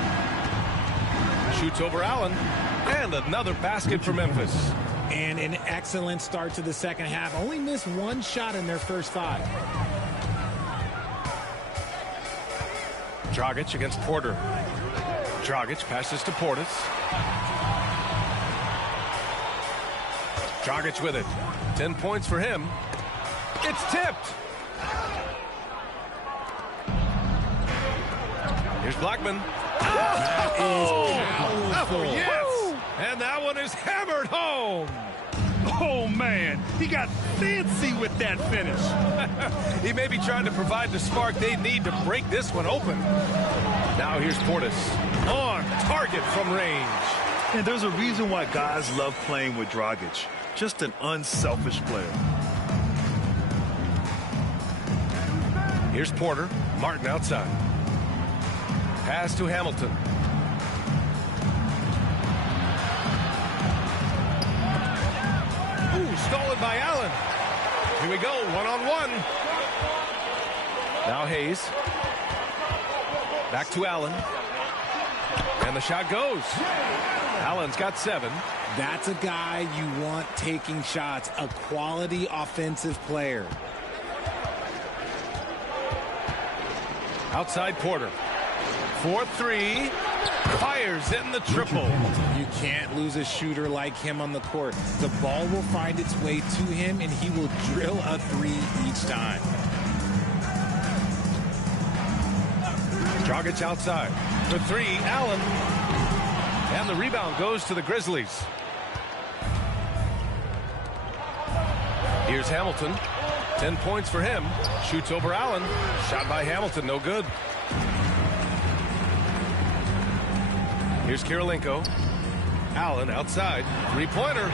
Shoots over Allen. And another basket for Memphis. And an excellent start to the second half. Only missed 1 shot in their first 5. Dragic against Porter. Dragic passes to Portis. Dragic with it. 10 points for him. It's tipped. Here's Blackman. That is powerful. Oh, yes. And that one is hammered home. Oh, man. He got fancy with that finish. He may be trying to provide the spark they need to break this one open. Now here's Portis. On target from range. And there's a reason why guys love playing with Dragic. Just an unselfish player. Here's Porter. Martin outside. Pass to Hamilton. Ooh, stolen by Allen. Here we go, 1-on-1. Now Hayes. Back to Allen. And the shot goes. Allen's got 7. That's a guy you want taking shots, a quality offensive player. Outside Porter. 4-3. Fires in the triple. You can't lose a shooter like him on the court. The ball will find its way to him, and he will drill a 3 each time. Dragic outside. For 3, Allen. And the rebound goes to the Grizzlies. Here's Hamilton. 10 points for him. Shoots over Allen. Shot by Hamilton, no good. Here's Kirilenko. Allen outside. 3-pointer.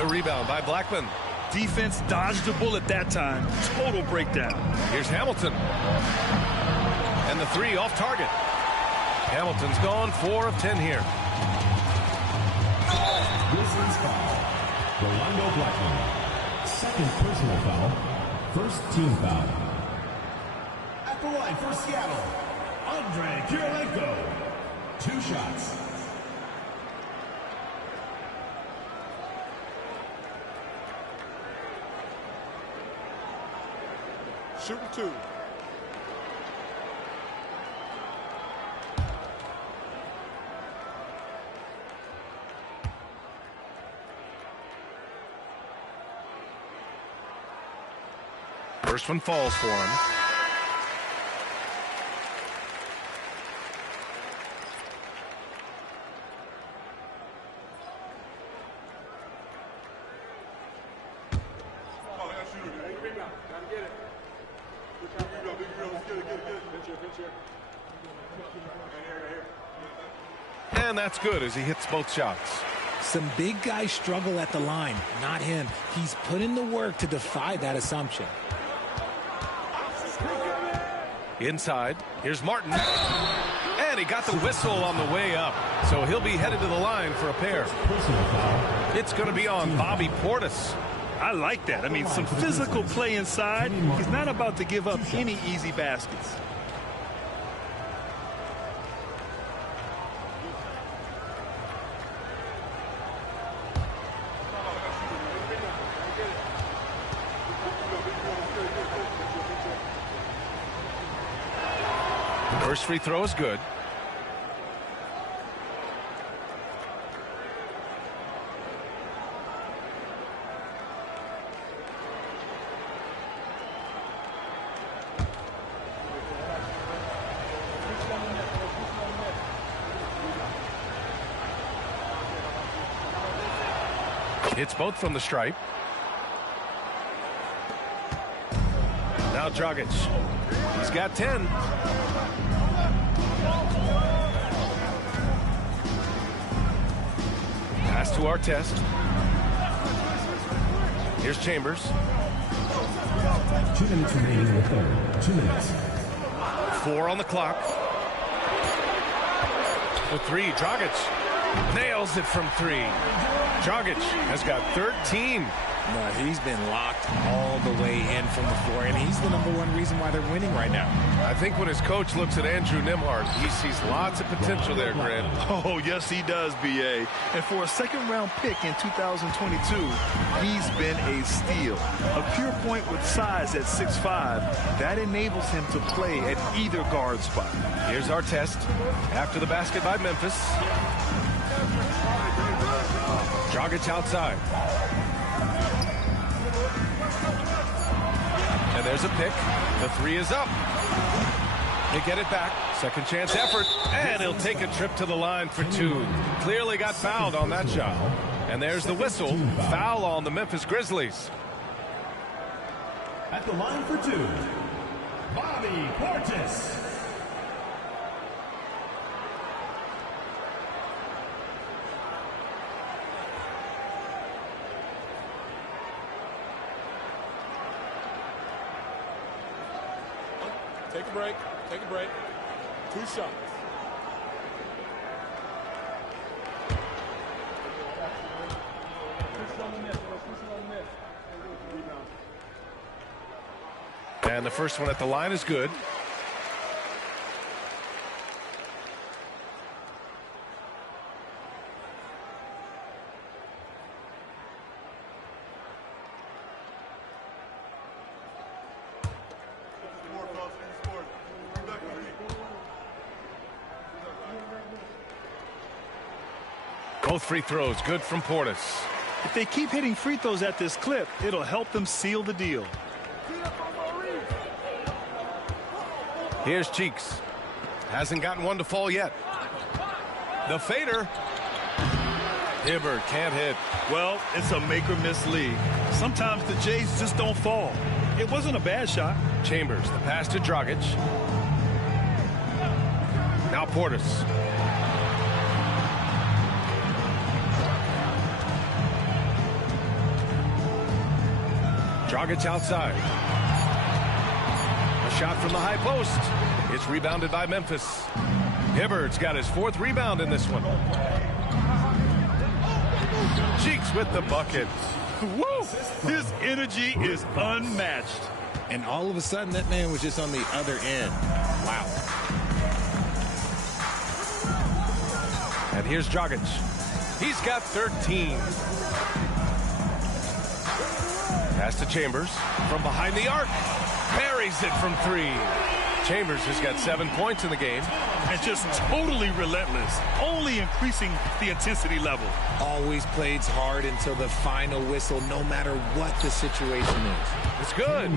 The rebound by Blackman. Defense dodged the bullet that time. Total breakdown. Here's Hamilton. And the 3 off target. Hamilton's gone 4 of 10 here. Grizzlies foul. Rolando Blackman. Second personal foul. First team foul. At the line for Seattle, Andre Kirilenko. 2 shots. Shooting 2. First one falls for him. And that's good as he hits both shots. Some big guys struggle at the line, not him. He's put in the work to defy that assumption. Inside, here's Martin. And he got the whistle on the way up. So he'll be headed to the line for a pair. It's going to be on Bobby Portis. I like that. I mean, some physical play inside. He's not about to give up any easy baskets. First free throw is good. Hits both from the stripe. Now Dragic. He's got 10. Pass to Artest. Here's Chambers. 2 minutes remaining in the third. 2 minutes. 4 on the clock. The three, Dragic nails it from 3. Dragic has got 13. No, he's been locked all the way in from the floor, and he's the #1 reason why they're winning right now. I think when his coach looks at Andrew Nembhard, he sees lots of potential there, Grant. Oh, yes, he does, B.A. And for a second-round pick in 2022, he's been a steal. A pure point with size at 6'5", that enables him to play at either guard spot. Here's Artest after the basket by Memphis. Dragic outside. And there's a pick. The 3 is up. They get it back. Second chance effort. And he'll take a trip to the line for 2. Clearly got fouled on that shot. And there's the whistle. Foul on the Memphis Grizzlies. At the line for 2, Bobby Portis. Take a break. Take a break. 2 shots. And the first one at the line is good. Both free throws good from Portis. If they keep hitting free throws at this clip, it'll help them seal the deal. Here's Cheeks. Hasn't gotten one to fall yet. The fader. Hibbert can't hit. Well, it's a make or miss league. Sometimes the Jays just don't fall. It wasn't a bad shot. Chambers, the pass to Dragic. Now Portis. Dragic outside. A shot from the high post. It's rebounded by Memphis. Hibbert's got his 4th rebound in this one. Cheeks with the bucket. Woo! His energy is unmatched. And all of a sudden, that man was just on the other end. Wow. And here's Dragic. He's got 13. Pass to Chambers from behind the arc. Buries it from 3. Chambers has got 7 points in the game. And just totally relentless, only increasing the intensity level. Always plays hard until the final whistle, no matter what the situation is. It's good.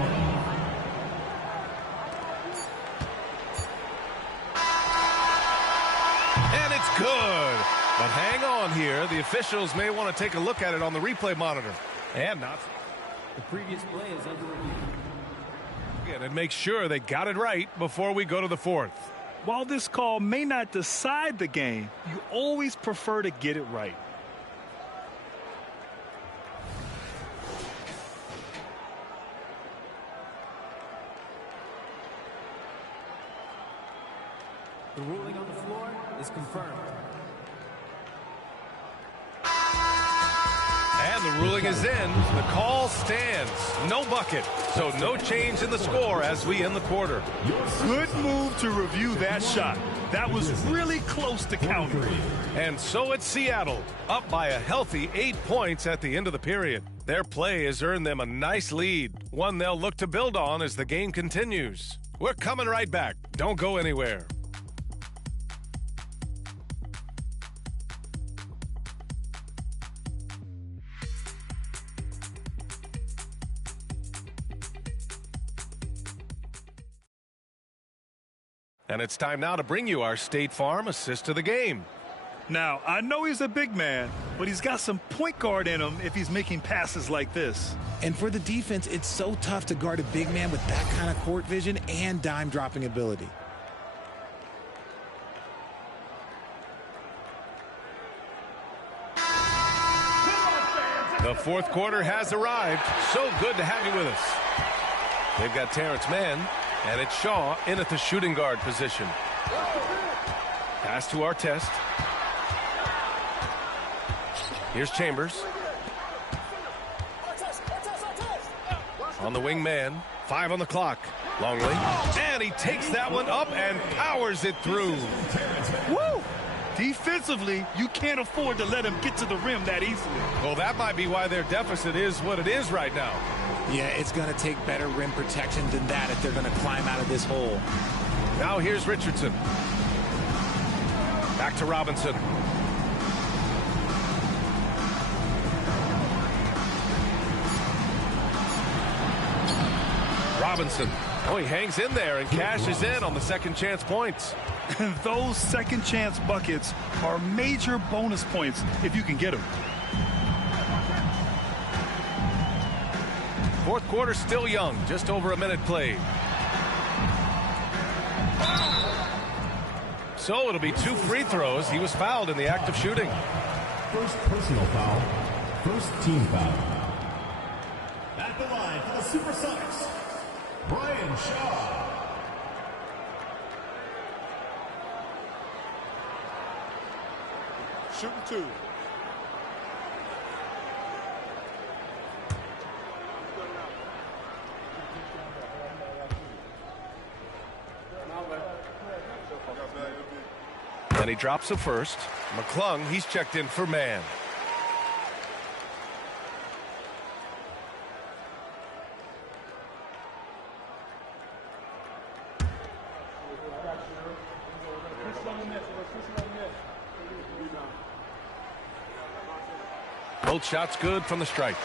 And it's good. But hang on here. The officials may want to take a look at it on the replay monitor. And not. The previous play is under review. And make sure they got it right before we go to the fourth. While this call may not decide the game, you always prefer to get it right. The ruling on the floor is confirmed. And the ruling is in. The call stands. No bucket. So no change in the score as we end the quarter. Good move to review that shot. That was really close to countering. And so it's Seattle, up by a healthy 8 points at the end of the period. Their play has earned them a nice lead, one they'll look to build on as the game continues. We're coming right back. Don't go anywhere. And it's time now to bring you our State Farm assist of the game. Now, I know he's a big man, but he's got some point guard in him if he's making passes like this. And for the defense, it's so tough to guard a big man with that kind of court vision and dime dropping ability. The fourth quarter has arrived. So good to have you with us. They've got Terrence Mann, and it's Shaw in at the shooting guard position. Pass to Artest. Here's Chambers. On the wing man. 5 on the clock. Longley. And he takes that one up and powers it through. Woo! Defensively, you can't afford to let him get to the rim that easily. Well, that might be why their deficit is what it is right now. Yeah, it's going to take better rim protection than that if they're going to climb out of this hole. Now here's Richardson. Back to Robinson. Robinson. Oh, he hangs in there and cashes in on the second chance points. Those second chance buckets are major bonus points if you can get them. Fourth quarter still young, just over a minute played. So it'll be 2 free throws. He was fouled in the act of shooting. First personal foul, first team foul. At the line for the Supersonics, Brian Shaw. Shooting 2. And he drops the first. McClung, he's checked in for man. Both shots good from the stripe.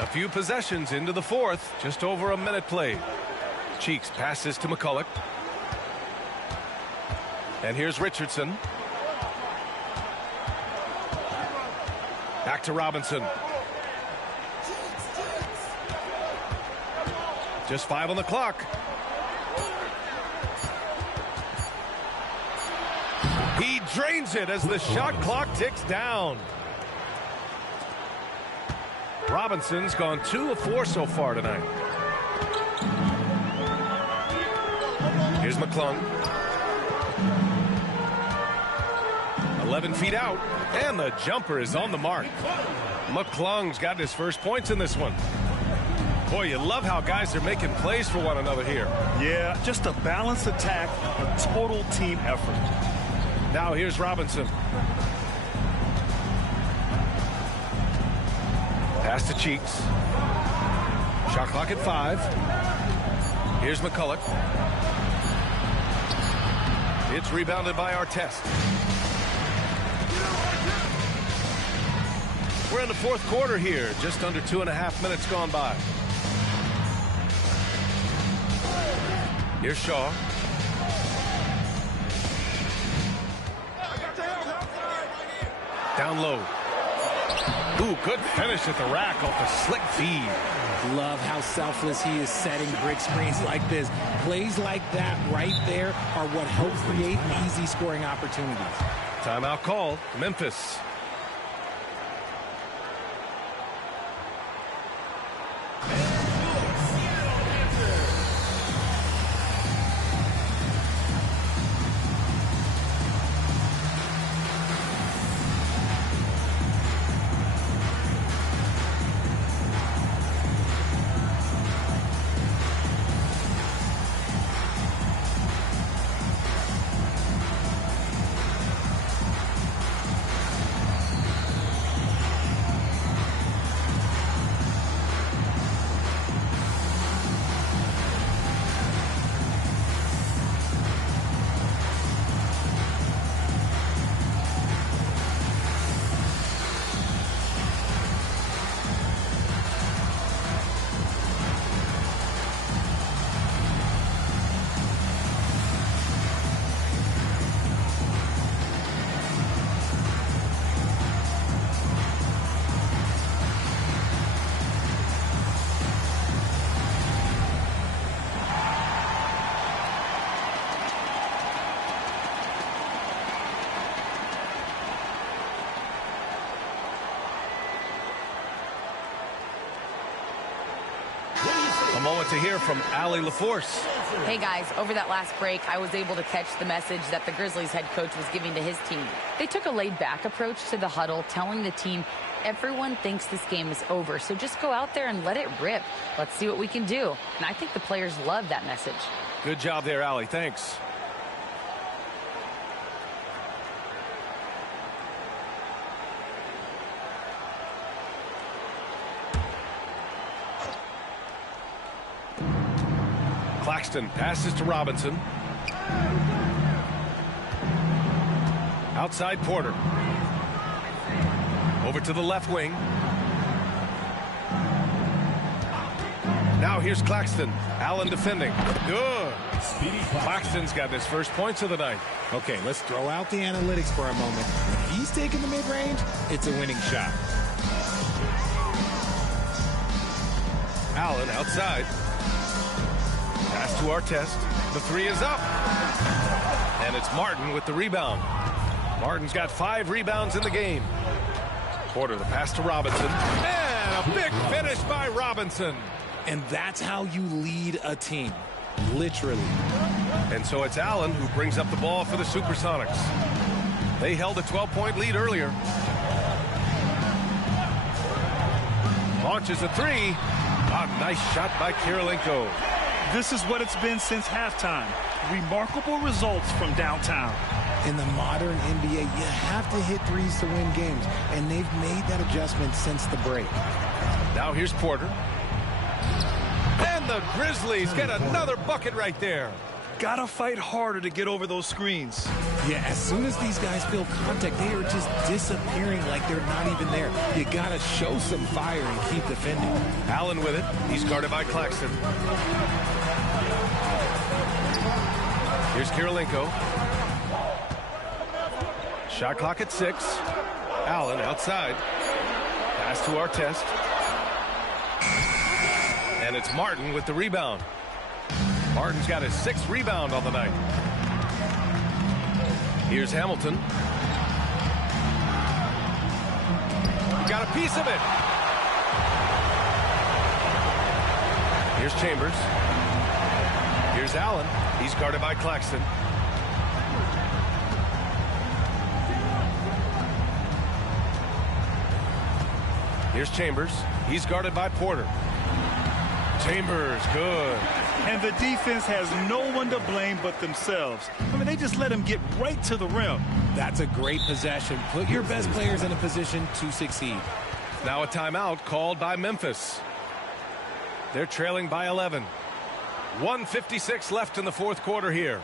A few possessions into the fourth, just over a minute played. Cheeks passes to McCulloch. And here's Richardson. Back to Robinson. Just 5 on the clock. He drains it as the shot clock ticks down. Robinson's gone 2 of 4 so far tonight. Here's McClung. 11 feet out, and the jumper is on the mark. McClung's got his first points in this one. Boy, you love how guys are making plays for one another here. Yeah, just a balanced attack, a total team effort. Now here's Robinson. Pass to Cheeks. Shot clock at 5. Here's McCulloch. It's rebounded by Artest. We're in the fourth quarter here, just under 2.5 minutes gone by. Here's Shaw. Down low. Ooh, good finish at the rack off a slick feed. Love how selfless he is setting brick screens like this. Plays like that right there are what help create easy scoring opportunities. Timeout called. Memphis. A moment to hear from Allie LaForce. Hey guys, over that last break, I was able to catch the message that the Grizzlies head coach was giving to his team. They took a laid-back approach to the huddle, telling the team, everyone thinks this game is over, so just go out there and let it rip. Let's see what we can do. And I think the players love that message. Good job there, Allie. Thanks. Claxton passes to Robinson. Outside Porter. Over to the left wing. Now here's Claxton. Allen defending. Good. Claxton's got his first points of the night. Okay, let's throw out the analytics for a moment. When he's taking the mid-range, it's a winning shot. Allen outside. Pass to Artest. The three is up. And it's Martin with the rebound. Martin's got 5 rebounds in the game. Porter, the pass to Robinson. And a big finish by Robinson. And that's how you lead a team. Literally. And so it's Allen who brings up the ball for the Supersonics. They held a 12-point lead earlier. Launches a 3. A nice shot by Kirilenko. This is what it's been since halftime. Remarkable results from downtown. In the modern NBA, you have to hit threes to win games, and they've made that adjustment since the break. Now here's Porter. And the Grizzlies get another bucket right there. Gotta fight harder to get over those screens. Yeah, as soon as these guys feel contact, they are just disappearing like they're not even there. You gotta show some fire and keep defending. Allen with it. He's guarded by Claxton. Here's Kirilenko. Shot clock at 6. Allen outside. Pass to Artest. And it's Martin with the rebound. Martin's got his 6th rebound on the night. Here's Hamilton. Got a piece of it. Here's Chambers. Here's Allen. He's guarded by Claxton. Here's Chambers. He's guarded by Porter. Chambers, good. And the defense has no one to blame but themselves. I mean, they just let him get right to the rim. That's a great possession. Put your best players in a position to succeed. Now a timeout called by Memphis. They're trailing by 11. 1:56 left in the 4th quarter here.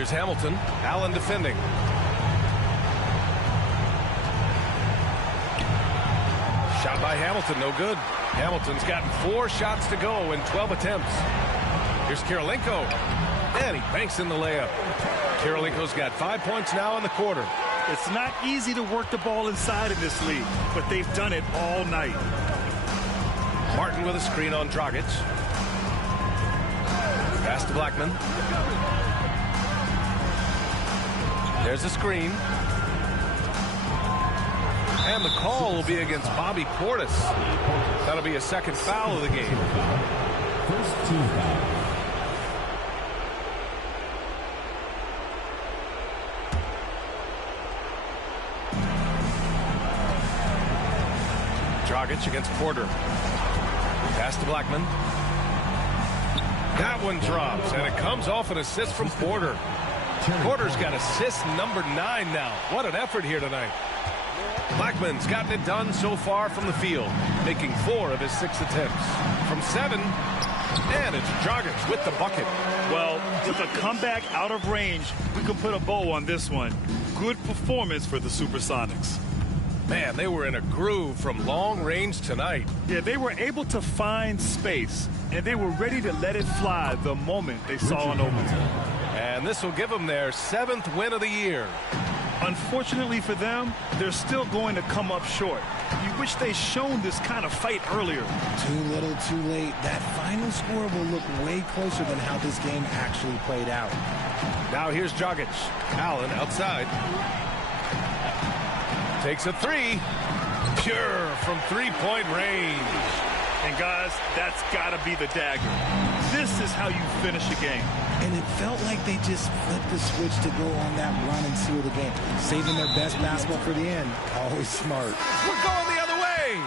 Here's Hamilton. Allen defending. Shot by Hamilton, no good. Hamilton's gotten 4 shots to go in 12 attempts. Here's Kirilenko. And he banks in the layup. Kirilenko's got 5 points now in the quarter. It's not easy to work the ball inside in this league, but they've done it all night. Martin with a screen on Dragic. Pass to Blackman. There's a screen. And the call will be against Bobby Portis. That'll be a second foul of the game. First team foul. Dragic against Porter. Pass to Blackman. That one drops, and it comes off an assist from Porter. Porter's got assist number 9 now. What an effort here tonight. Blackman's gotten it done so far from the field, making 4 of his 6 attempts. From 7, and it's Dragic with the bucket. Well, with a comeback out of range, we can put a bow on this one. Good performance for the Supersonics. Man, they were in a groove from long range tonight. Yeah, they were able to find space, and they were ready to let it fly the moment they saw an opening. And this will give them their 7th win of the year. Unfortunately for them, they're still going to come up short. You wish they'd shown this kind of fight earlier. Too little, too late. That final score will look way closer than how this game actually played out. Now here's Dragic. Allen outside. Takes a 3. Pure from 3-point range. And guys, that's got to be the dagger. This is how you finish a game. And it felt like they just flipped the switch to go on that run and seal the game. Saving their best basketball for the end. Always smart. We're going the other way.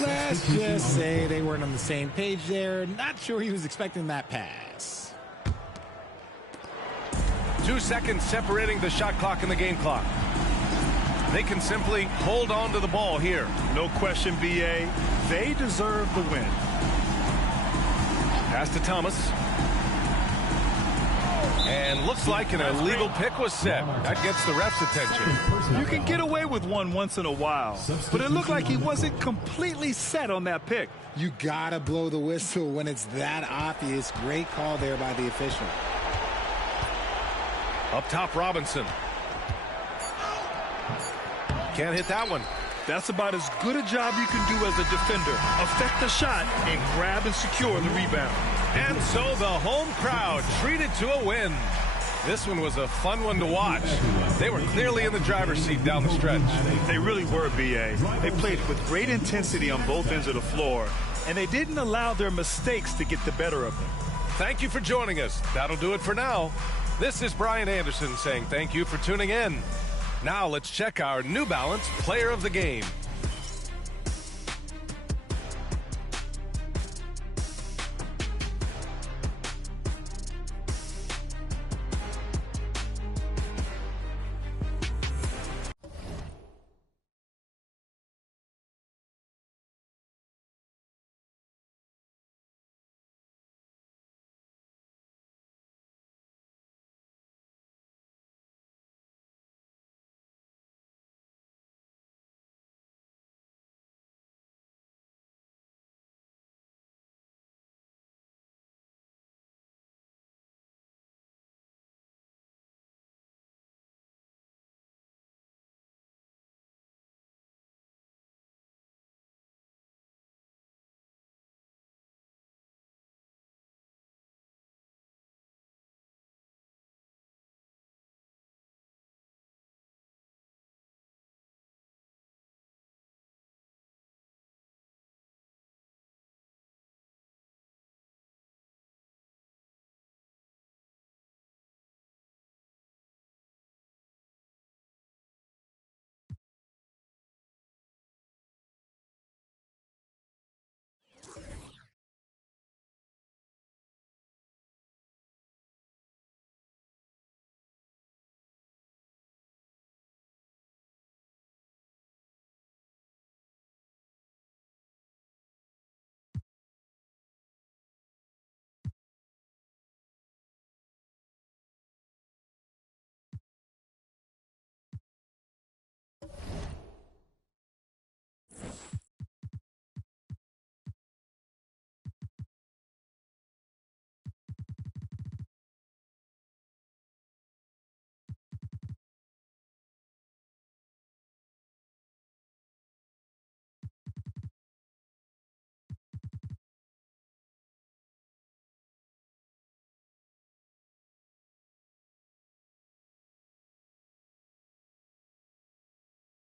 Let's just say they weren't on the same page there. Not sure he was expecting that pass. 2 seconds separating the shot clock and the game clock. They can simply hold on to the ball here. No question, B.A. They deserve the win. Pass to Thomas. And looks like an illegal pick was set. That gets the ref's attention. You can get away with one once in a while, but it looked like he wasn't completely set on that pick. You gotta blow the whistle when it's that obvious. Great call there by the official. Up top, Robinson. Can't hit that one. That's about as good a job you can do as a defender. Affect the shot and grab and secure the rebound. And so the home crowd treated to a win. This one was a fun one to watch. They were clearly in the driver's seat down the stretch. They really were, B.A. They played with great intensity on both ends of the floor, and they didn't allow their mistakes to get the better of them. Thank you for joining us. That'll do it for now. This is Brian Anderson saying thank you for tuning in. Now let's check our New Balance Player of the Game.